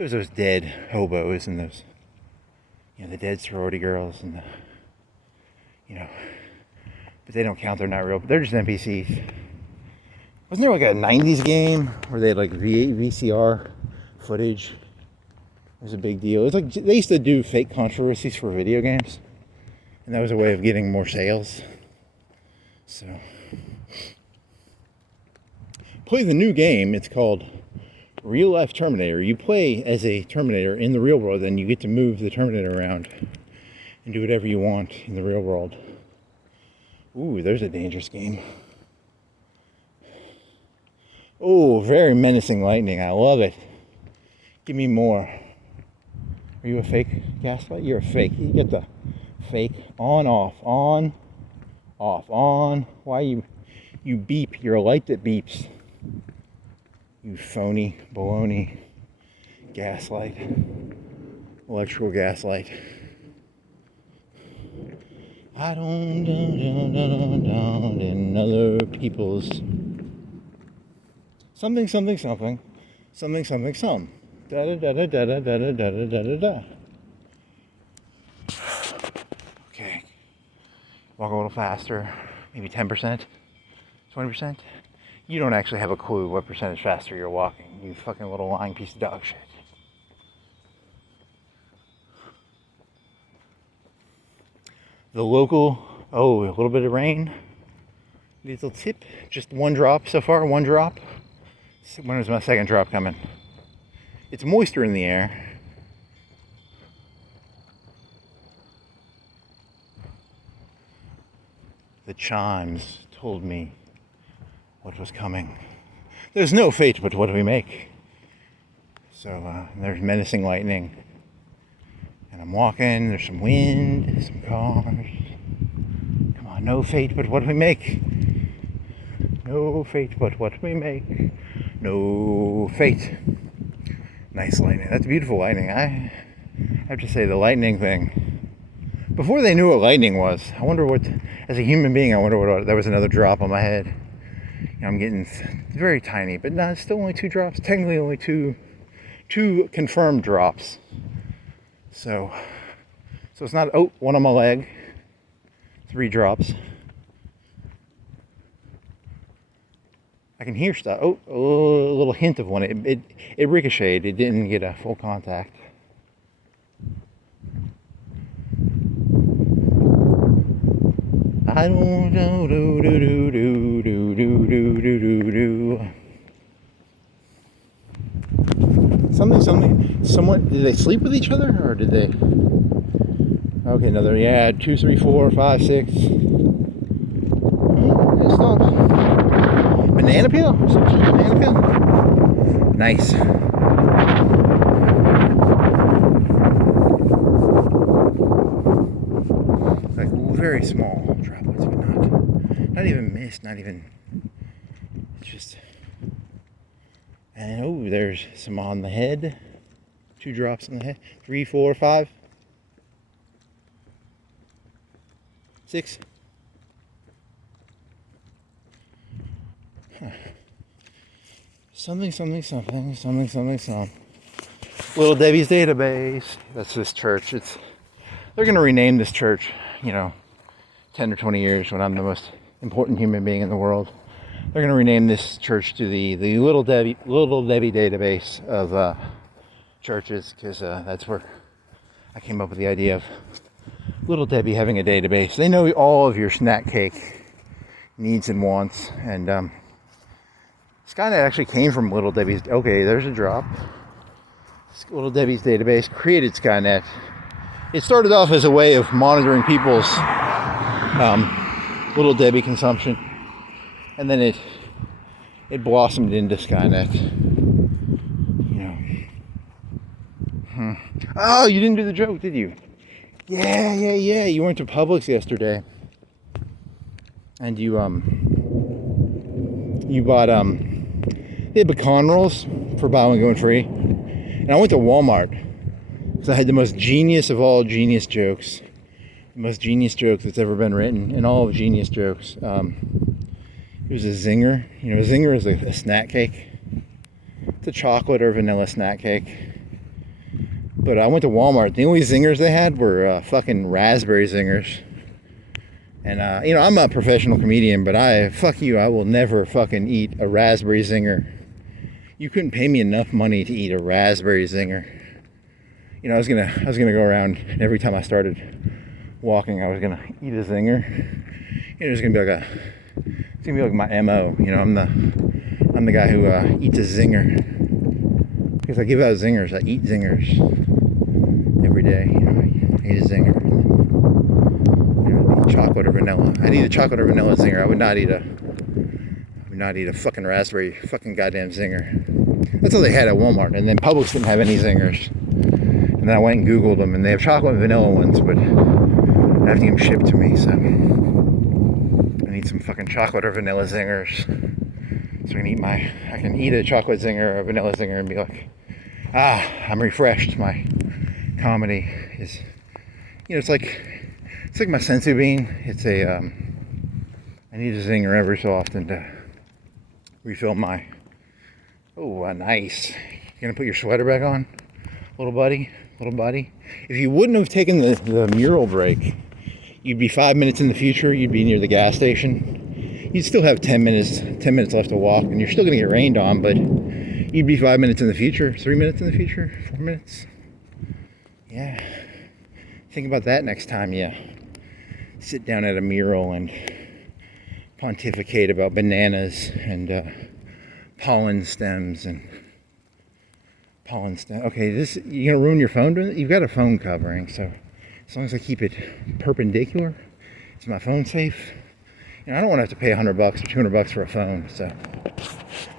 It was those dead hobos and those, the dead sorority girls and but they don't count. They're not real. They're just NPCs. Wasn't there like a 90s game where they had like VCR footage? It was a big deal. It's like they used to do fake controversies for video games, and that was a way of getting more sales. So, play the new game. It's called Real Life Terminator. You play as a Terminator in the real world, and you get to move the Terminator around and do whatever you want in the real world. Ooh, there's a dangerous game. Oh, very menacing lightning. I love it. Give me more. Are you a fake gaslight? You're a fake. You get the fake on, off, on, off, on. Why you beep? You're a light that beeps. You phony baloney gaslight. Electrical gaslight. I don't in other people's something. Da da da da da da da da da da da. Okay. Walk a little faster. Maybe 10%, 20%. You don't actually have a clue what percentage faster you're walking. You fucking little lying piece of dog shit. The local, a little bit of rain. Little tip, just one drop so far, one drop. When is my second drop coming? It's moisture in the air. The chimes told me what was coming. There's no fate but what we make. So there's menacing lightning. And I'm walking, there's some wind, some cars. Come on, no fate but what we make. No fate but what we make. No fate. Nice lightning. That's beautiful lightning. I have to say, the lightning thing. Before they knew what lightning was, I wonder what, as a human being, I wonder what, that was another drop on my head. I'm getting very tiny, but no, it's still only 2 drops. Technically only two confirmed drops. So it's not, one on my leg, 3 drops. I can hear stuff. A little hint of one. It ricocheted. It didn't get a full contact. I don't know. Someone, did they sleep with each other, or did they? Okay, another, 2, 3, 4, 5, 6. It stopped. Banana peel? Banana peel? Nice. Like very small droplets, but not even mist, not even. It's just. And there's some on the head. 2 drops on the head. 3, 4, 5, 6. Huh. Something. Little Debbie's Database. That's this church. They're gonna rename this church, 10 or 20 years when I'm the most important human being in the world. They're gonna rename this church to the Little Debbie Database of churches, because that's where I came up with the idea of Little Debbie having a database. They know all of your snack cake needs and wants, and Skynet actually came from Little Debbie's. Okay, there's a drop. Little Debbie's Database created Skynet. It started off as a way of monitoring people's Little Debbie consumption, and then it blossomed into Skynet. Oh, you didn't do the joke, did you? Yeah. You went to Publix yesterday, and you bought they had pecan rolls for buy one going free, and I went to Walmart because I had the most genius of all genius jokes, the most genius joke that's ever been written in all of genius jokes. It was a zinger. A zinger is a snack cake. It's a chocolate or vanilla snack cake. But I went to Walmart. The only zingers they had were fucking raspberry zingers. And, you know, I'm a professional comedian, but fuck you, I will never fucking eat a raspberry zinger. You couldn't pay me enough money to eat a raspberry zinger. You know, I was gonna go around, and every time I started walking, I was gonna eat a zinger. It was gonna be like my MO. You know, I'm the guy who eats a zinger. Because I give out zingers, I eat zingers every day. You know, I eat a zinger. You know, chocolate or vanilla. I'd eat a chocolate or vanilla zinger. I would not eat a fucking raspberry fucking goddamn zinger. That's all they had at Walmart. And then Publix didn't have any zingers. And then I went and Googled them, and they have chocolate and vanilla ones, but I have to get them shipped to me, so I need some fucking chocolate or vanilla zingers. So I can eat a chocolate zinger or a vanilla zinger and be like, I'm refreshed. My comedy is, you know, it's like my sensu bean. It's I need a zinger every so often to refill my, nice. You gonna put your sweater back on, little buddy? If you wouldn't have taken the mural break, you'd be 5 minutes in the future, you'd be near the gas station. You'd still have 10 minutes left to walk, and you're still gonna get rained on, but you'd be 5 minutes in the future, 3 minutes in the future, 4 minutes. Yeah. Think about that next time you sit down at a mural and pontificate about bananas and pollen stems. Okay, you're gonna ruin your phone doing it? You've got a phone covering, so as long as I keep it perpendicular, is my phone safe? You know, I don't want to have to pay $100 or $200 for a phone, so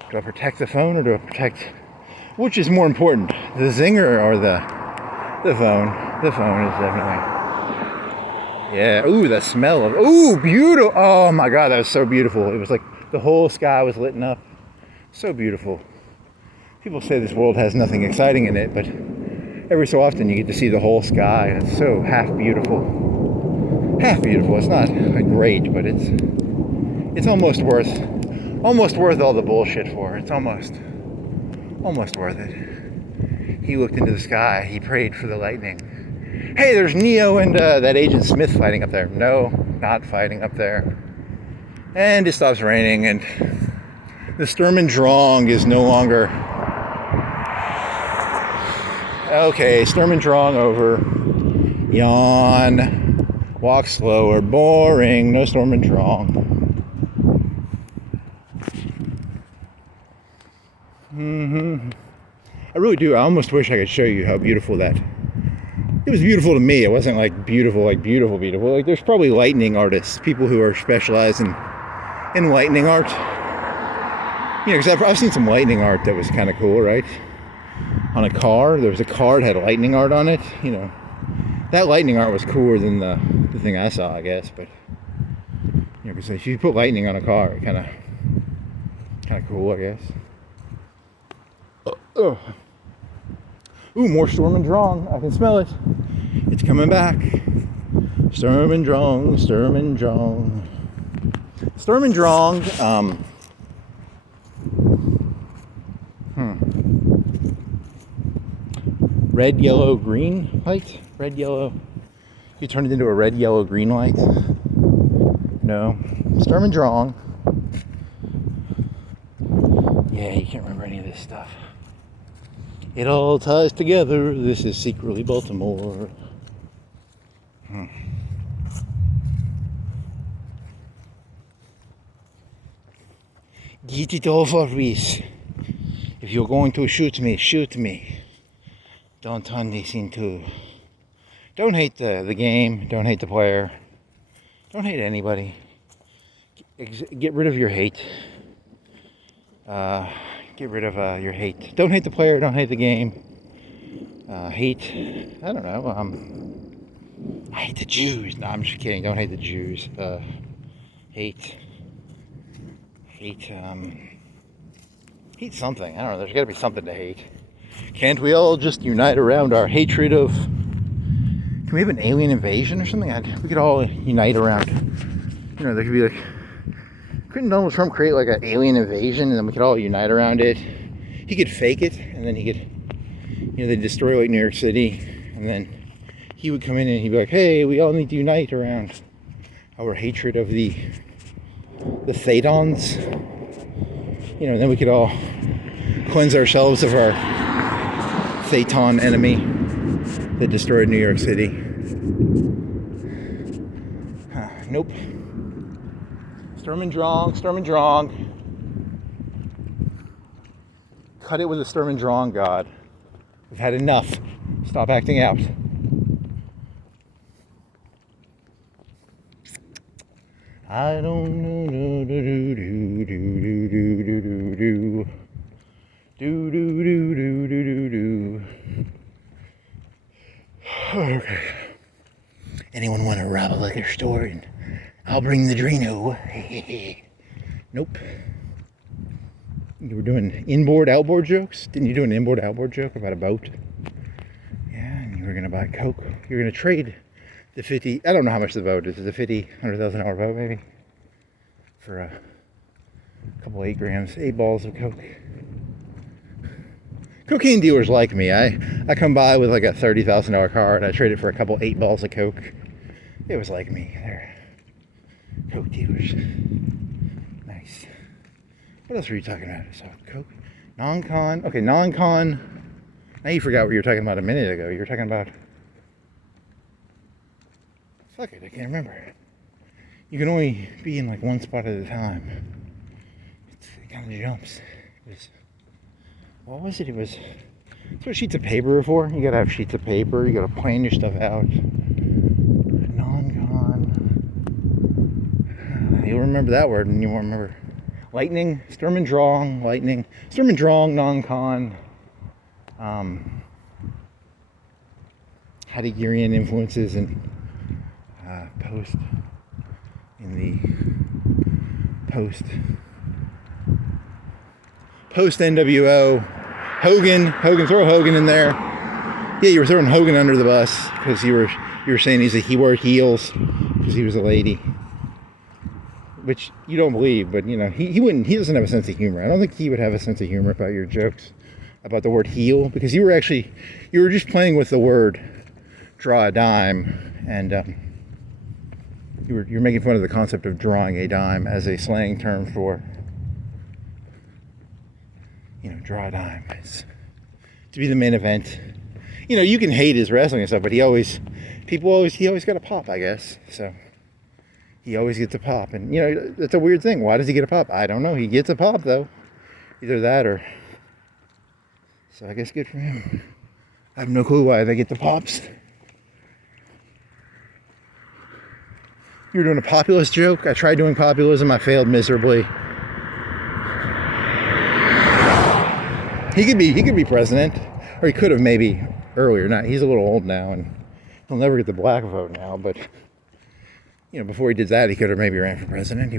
do I protect the phone or do I protect, which is more important, the zinger or the phone? The phone is definitely, yeah, ooh, the smell of, ooh, beautiful, oh my God, that was so beautiful. It was like the whole sky was lit up, so beautiful. People say this world has nothing exciting in it, but every so often you get to see the whole sky, and it's so half beautiful. It's not great, but it's almost worth all the bullshit for it. It's almost worth it. He looked into the sky. He prayed for the lightning. Hey, there's Neo and that Agent Smith fighting up there. No, not fighting up there. And it stops raining, and the Sturm and Drang is no longer. Okay, Sturm and Drang over. Yawn. Walk slower. Boring. No Sturm and Drang. I really do. I almost wish I could show you how beautiful that. It was beautiful to me. It wasn't like beautiful. Like there's probably lightning artists, people who are specialized in lightning art. You know, because I've seen some lightning art that was kind of cool, right? On a car, there was a car that had lightning art on it. You know, that lightning art was cooler than the thing I saw, I guess. But you know, because if you put lightning on a car, it kind of cool, I guess. Ooh, more Sturm and Drang. I can smell it. It's coming back. Sturm and Drang. Red, yellow, green light? Red, yellow. You turn it into a red, yellow, green light? No. Sturm and Drang. Yeah, you can't remember any of this stuff. It all ties together. This is secretly Baltimore. Get it over with. If you're going to shoot me, shoot me. Don't turn this into. Don't hate the game. Don't hate the player. Don't hate anybody. Get rid of your hate. Get rid of your hate. Don't hate the player. Don't hate the game. Hate. I don't know. I hate the Jews. No, I'm just kidding. Don't hate the Jews. Hate. Hate something. I don't know. There's got to be something to hate. Can't we all just unite around our hatred of? Can we have an alien invasion or something? We could all unite around. You know, there could be like. Couldn't Donald Trump create like an alien invasion and then we could all unite around it? He could fake it and then he you know, they destroy like New York City, and then he would come in and he'd be like, hey, we all need to unite around our hatred of the Thetons. You know, and then we could all cleanse ourselves of our Thetan enemy that destroyed New York City. Nope. Sturm and Drang, Sturm and Drang. Cut it with a Sturm and Drang, God. We've had enough. Stop acting out. I don't know. Do do do do do do do do do do do do do. Okay. Anyone want to rob a liquor store? And I'll bring the Drino. Nope. You were doing inboard, outboard jokes? Didn't you do an inboard, outboard joke about a boat? Yeah, and you were going to buy Coke. You were going to trade the 50, I don't know how much the boat is. Is it a $100,000 boat maybe? For a couple 8 grams, 8 balls of Coke. Cocaine dealers like me. I come by with like a $30,000 car and I trade it for a couple 8 balls of Coke. It was like me. They're Coke dealers. Nice. What else were you talking about? I saw Coke. NonCon. Okay, NonCon. Now you forgot what you were talking about a minute ago. You were talking about... Fuck it, I can't remember. You can only be in like one spot at a time. It kind of jumps. What was it? It was... That's what sheets of paper are for. You gotta have sheets of paper. You gotta plan your stuff out. NonCon. You'll remember that word and you won't remember... Lightning, Sturm and Drang, lightning, Sturm and Drang, NonCon, Heideggerian influences and post NWO, Hogan, throw Hogan in there. Yeah, you were throwing Hogan under the bus because you were saying he wore heels because he was a lady. Which you don't believe, but you know, he doesn't have a sense of humor. I don't think he would have a sense of humor about your jokes about the word heel, because you were just playing with the word draw a dime, and you're making fun of the concept of drawing a dime as a slang term for, you know, draw a dime. It's to be the main event. You know, you can hate his wrestling and stuff, but he always got a pop, I guess. So he always gets a pop, and you know, that's a weird thing. Why does he get a pop? I don't know. He gets a pop though. Either that or... So I guess good for him. I have no clue why they get the pops. You were doing a populist joke? I tried doing populism. I failed miserably. He could be president, or he could have maybe earlier. Not. He's a little old now, and he'll never get the black vote now. But you know, before he did that, he could have maybe ran for president.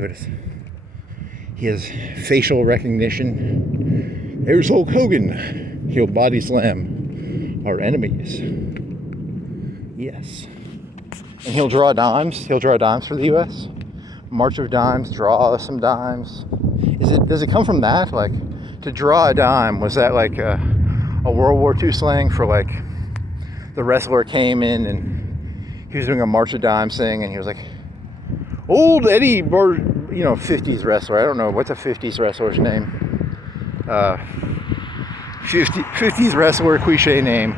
He has facial recognition. There's Hulk Hogan. He'll body slam our enemies. Yes. And he'll draw dimes. He'll draw dimes for the U.S. March of Dimes. Draw some dimes. Does it come from that? Like, to draw a dime, was that like a World War II slang for like the wrestler came in and he was doing a March of Dimes thing, and he was like, old Eddie, you know, 50s wrestler. I don't know what's a 50s wrestler's name. 50s wrestler cliche name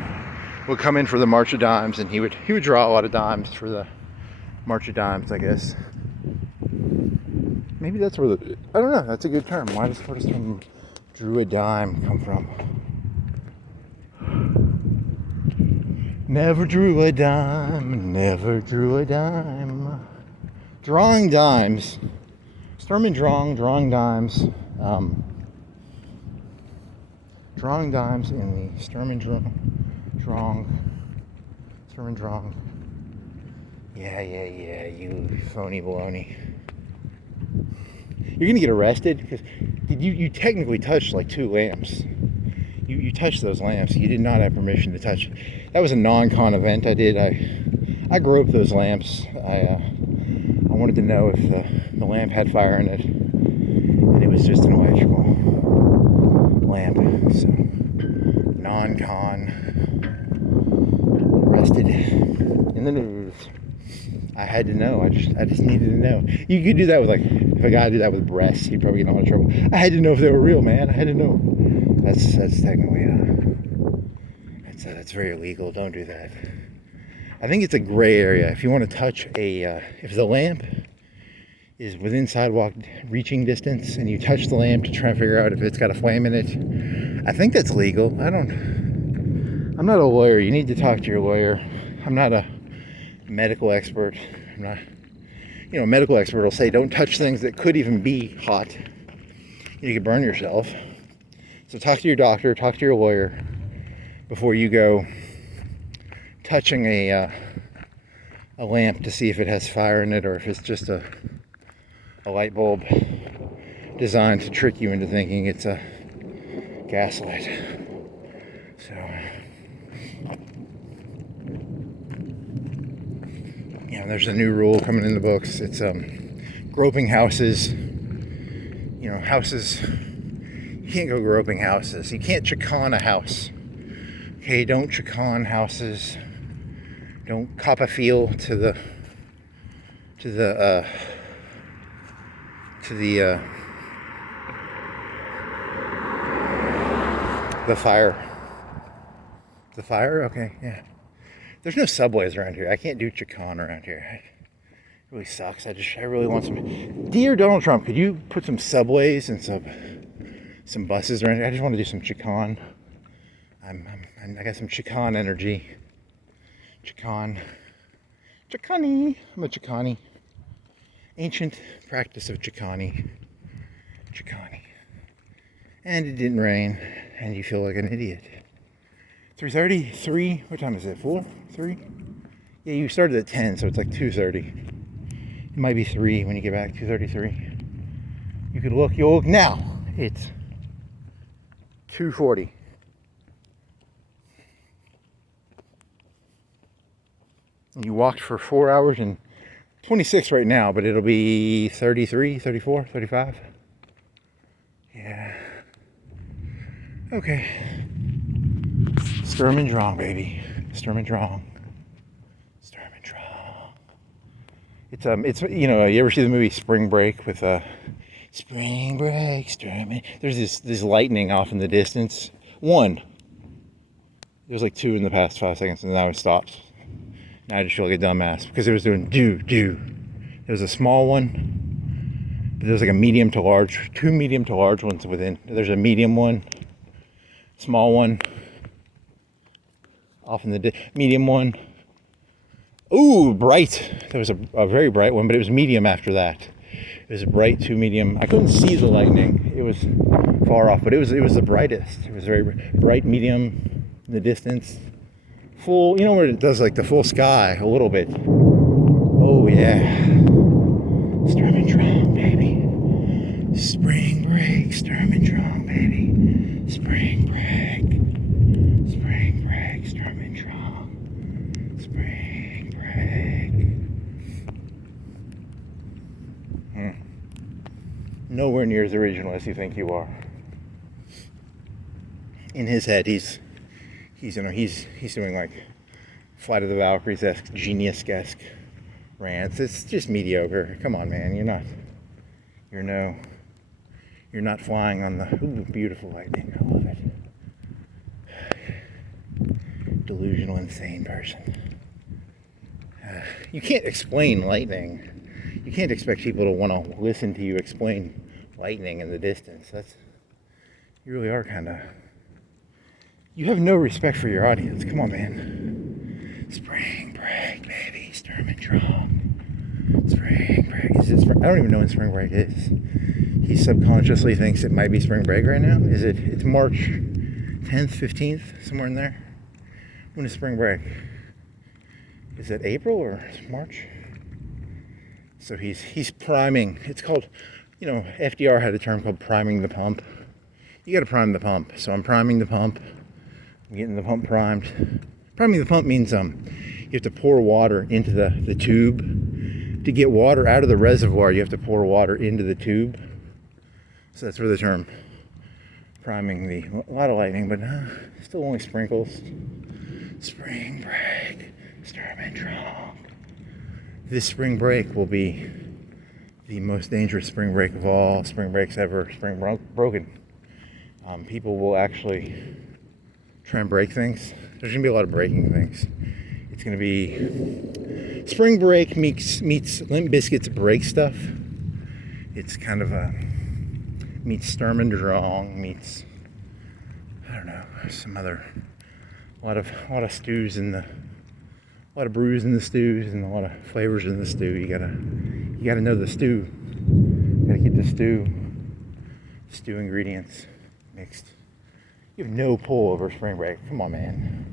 would come in for the March of Dimes, and he would draw a lot of dimes for the March of Dimes, I guess. Maybe that's where I don't know. That's a good term. Where does the term drew a dime come from? Never drew a dime. Never drew a dime. Drawing dimes. Sturm and Drang, drawing dimes. Drawing dimes in the Sturm and Drang. Sturm and Drang. Yeah, you phony baloney. You're gonna get arrested because you technically touched like 2 lamps. You touched those lamps. You did not have permission to touch. That was a non-con event I did. I grew up those lamps. I wanted to know if the lamp had fire in it, and it was just an electrical lamp. So NonCon arrested in the news. I had to know. I just needed to know. You could do that with, like, if a guy did that with breasts, he'd probably get in a lot of trouble. I had to know if they were real, man. I had to know. That's technically that's very illegal. Don't do that. I think it's a gray area. If you want to touch if the lamp is within sidewalk reaching distance and you touch the lamp to try and figure out if it's got a flame in it, I think that's legal. I'm not a lawyer. You need to talk to your lawyer. I'm not a medical expert. I'm not, a medical expert will say don't touch things that could even be hot. You could burn yourself. So talk to your doctor, talk to your lawyer before you go touching a lamp to see if it has fire in it or if it's just a light bulb designed to trick you into thinking it's a gaslight. So, there's a new rule coming in the books. It's groping houses. Houses. You can't go groping houses. You can't chicane a house. Okay, don't chicane houses. Don't cop a feel to the fire. The fire? Okay, yeah. There's no subways around here. I can't do chicane around here. It really sucks. I really want some. Dear Donald Trump, could you put some subways and some buses around here? I just want to do some chicane. I got some chicane energy. Chicane. I'm a chicane. Ancient practice of chicane. And it didn't rain, and you feel like an idiot. 3:30? 3? What time is it? 4? 3? Yeah, you started at 10, so it's like 2:30. It might be 3 when you get back, 2:33. You'll look now. It's 2:40. You walked for 4 hours and 26 right now, but it'll be 33, 34, 35. Yeah. Okay. Sturm and Drang, baby. Sturm and Drang. It's you ever see the movie Spring Break with Spring Break, Sturm and... There's this lightning off in the distance. One. There's like 2 in the past 5 seconds, and now it stops. Now I just feel like a dumbass because it was doing do. There was a small one, but there's like a medium to large, 2 medium to large ones within. There's a medium one, small one, off in the medium one. Ooh, bright. There was a very bright one, but it was medium after that. It was a bright 2 medium. I couldn't see the lightning. It was far off, but it was the brightest. It was very bright, medium in the distance. Full, where it does like the full sky a little bit. Oh yeah. Sturm and Drang, baby. Spring Break, Sturm and Drang, baby. Spring Break, Sturm and Drang. Spring Break. Nowhere near as original as you think you are. In his head, he's doing like Flight of the Valkyries-esque, Genius-esque rants. It's just mediocre. Come on, man. You're not flying on the beautiful lightning. I love it. Delusional, insane person. You can't explain lightning. You can't expect people to want to listen to you explain lightning in the distance. You really are kind of... You have no respect for your audience. Come on, man. Spring Break, baby. Sturm and Drang. Spring Break. I don't even know when Spring Break is. He subconsciously thinks it might be Spring Break right now. It's March 10th, 15th, somewhere in there? When is Spring Break? Is it April or March? So he's priming. It's called, FDR had a term called priming the pump. You got to prime the pump. So I'm priming the pump. I'm getting the pump primed. Priming the pump means you have to pour water into the tube. To get water out of the reservoir, you have to pour water into the tube. So that's where the term priming a lot of lightning, but still only sprinkles. Spring break, Sturm and Drang. This spring break will be the most dangerous spring break of all spring breaks ever. Broken. People will actually try and break things. There's gonna be a lot of breaking things. It's gonna be spring break meets Limp Bizkit's break stuff. It's kind of meets Sturm and Drang, meets, I don't know, some other, a lot of stews in a lot of brews in the stews and a lot of flavors in the stew. You gotta know the stew. You gotta keep the stew ingredients mixed. You have no pull over spring break. Come on, man.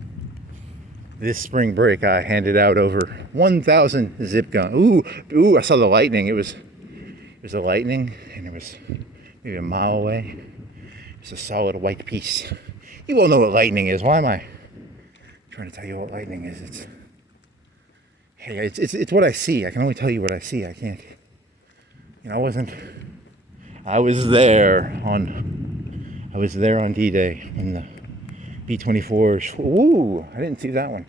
This spring break, I handed out over 1,000 zip gun. Ooh! I saw the lightning. It was a lightning, and it was maybe a mile away. It's a solid white piece. You all know what lightning is. Why am I trying to tell you what lightning is? It's what I see. I can only tell you what I see. I can't. I was there on D-Day when the B-24s. Ooh, I didn't see that one.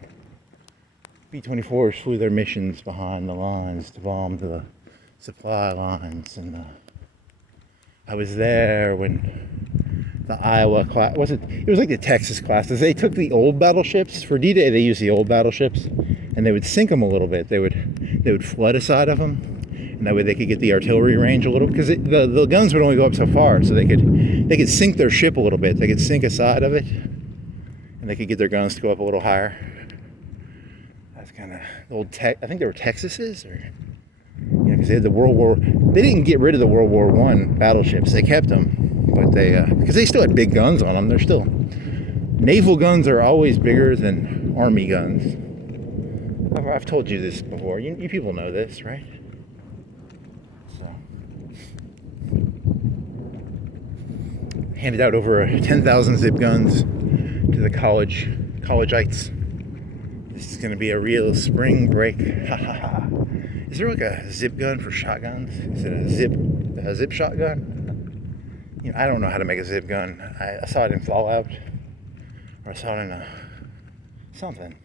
B-24s flew their missions behind the lines to bomb the supply lines, and I was there when the Iowa class it was like the Texas classes. They took the old battleships for D-Day. They used the old battleships, and they would sink them a little bit. They would flood a side of them, and that way they could get the artillery range a little, because the guns would only go up so far, so they could sink their ship a little bit. They could sink a side of it, and they could get their guns to go up a little higher. That's kind of the old I think they were Texases, or because they had the World War. They didn't get rid of the World War I battleships. They kept them, but because they still had big guns on them. They're still naval guns are always bigger than army guns. I've told you this before. You people know this, right? So, handed out over 10,000 zip guns to the collegeites. This is going to be a real spring break. Ha ha ha. Is there like a zip gun for shotguns? Is it a zip shotgun? I don't know how to make a zip gun. I saw it in Fallout, or I saw it in something.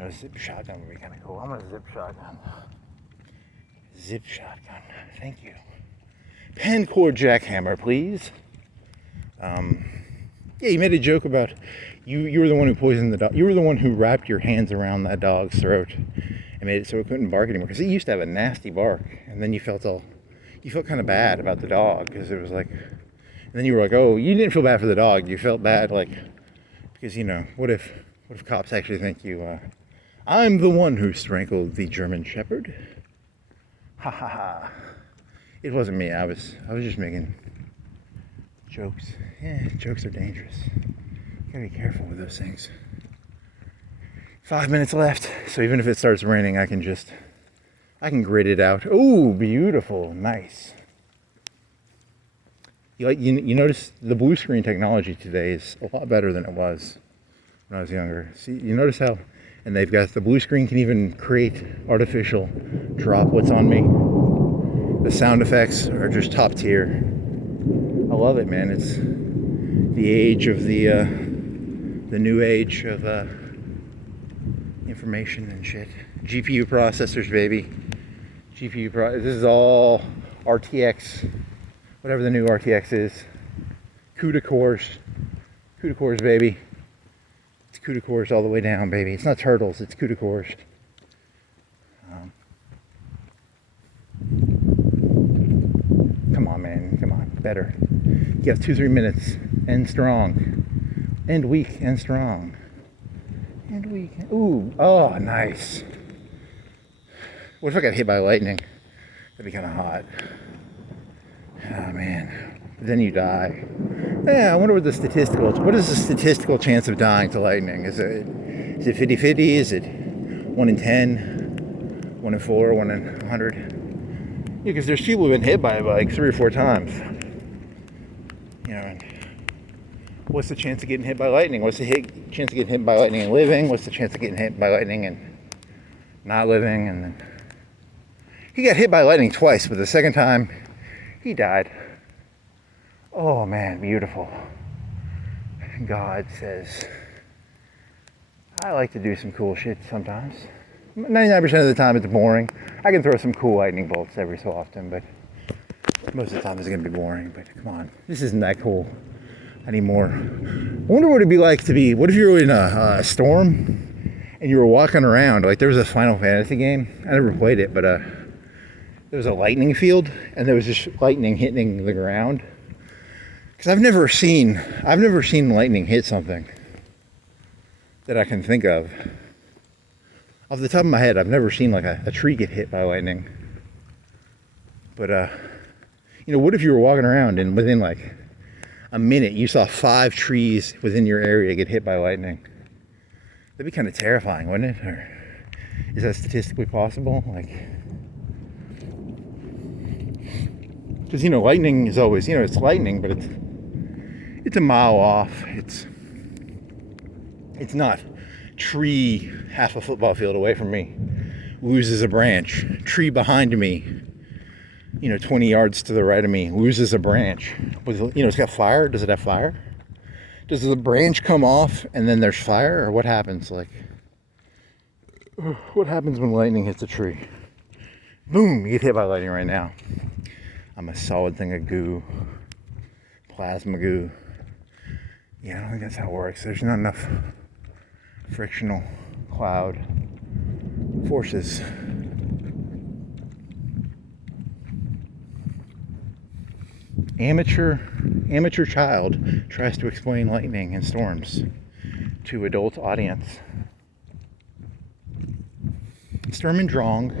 A zip shotgun would be kind of cool. I want a zip shotgun. Zip shotgun. Thank you. Pen cord jackhammer, please. Yeah, you made a joke about you were the one who poisoned the dog. You were the one who wrapped your hands around that dog's throat and made it so it couldn't bark anymore, because it used to have a nasty bark. And then you felt kind of bad about the dog, because it was like, and then you were like, oh, you didn't feel bad for the dog. You felt bad, like, because what if cops actually think you? I'm the one who strangled the German Shepherd. Ha ha ha. It wasn't me. I was just making jokes. Yeah, jokes are dangerous. You gotta be careful with those things. 5 minutes left, so even if it starts raining, I can grit it out. Ooh, beautiful, nice. You notice the blue screen technology today is a lot better than it was when I was younger. See, you notice how, and they've got the blue screen can even create artificial droplets on me. The sound effects are just top tier. I love it, man. It's the age of the new age of information and shit. GPU processors, baby. This is all RTX, whatever the new RTX is. CUDA cores, baby. It's CUDA cores all the way down, baby. It's not turtles, it's CUDA cores. Come on, man, come on, better. You have 2-3 minutes. End strong. End weak, end strong. End weak. Ooh, oh, nice. What if I got hit by lightning? That'd be kind of hot. Oh, man. But then you die. Yeah, I wonder what is the statistical chance of dying to lightning? Is it 50-50? Is it 1 in 10? 1 in 4? 1 in 100? Yeah, because there's people who've been hit by it like 3 or 4 times. And what's the chance of getting hit by lightning? What's the chance of getting hit by lightning and living? What's the chance of getting hit by lightning and not living? And then he got hit by lightning twice, but the second time he died. Oh man, beautiful. God says, I like to do some cool shit sometimes. 99% of the time it's boring. I can throw some cool lightning bolts every so often, but most of the time it's gonna be boring. But come on, this isn't that cool anymore. I wonder what it'd be like to be, what if you were in a storm and you were walking around, like there was a Final Fantasy game, I never played it, but there was a lightning field and there was just lightning hitting the ground. Because I've never seen lightning hit something that I can think of. Off the top of my head, I've never seen like a tree get hit by lightning. But what if you were walking around and within like a minute you saw 5 trees within your area get hit by lightning? That'd be kind of terrifying, wouldn't it? Or is that statistically possible? Like, because lightning is always, it's lightning, but it's a mile off. It's not tree half a football field away from me loses a branch. Tree behind me, 20 yards to the right of me loses a branch. It's got fire. Does it have fire? Does the branch come off and then there's fire, or what happens? Like, what happens when lightning hits a tree? Boom! You get hit by lightning right now. I'm a solid thing of goo, plasma goo. Yeah, I don't think that's how it works. There's not enough frictional cloud forces. Amateur child tries to explain lightning and storms to adult audience. Sturm and Drang.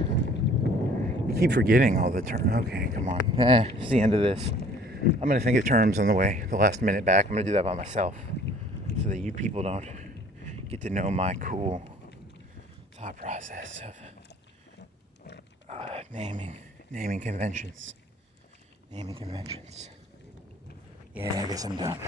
You keep forgetting all the terms. Okay, come on. It's the end of this. I'm gonna think of terms on the last minute back. I'm gonna do that by myself so that you people don't get to know my cool thought process of naming conventions. Yeah, I guess I'm done.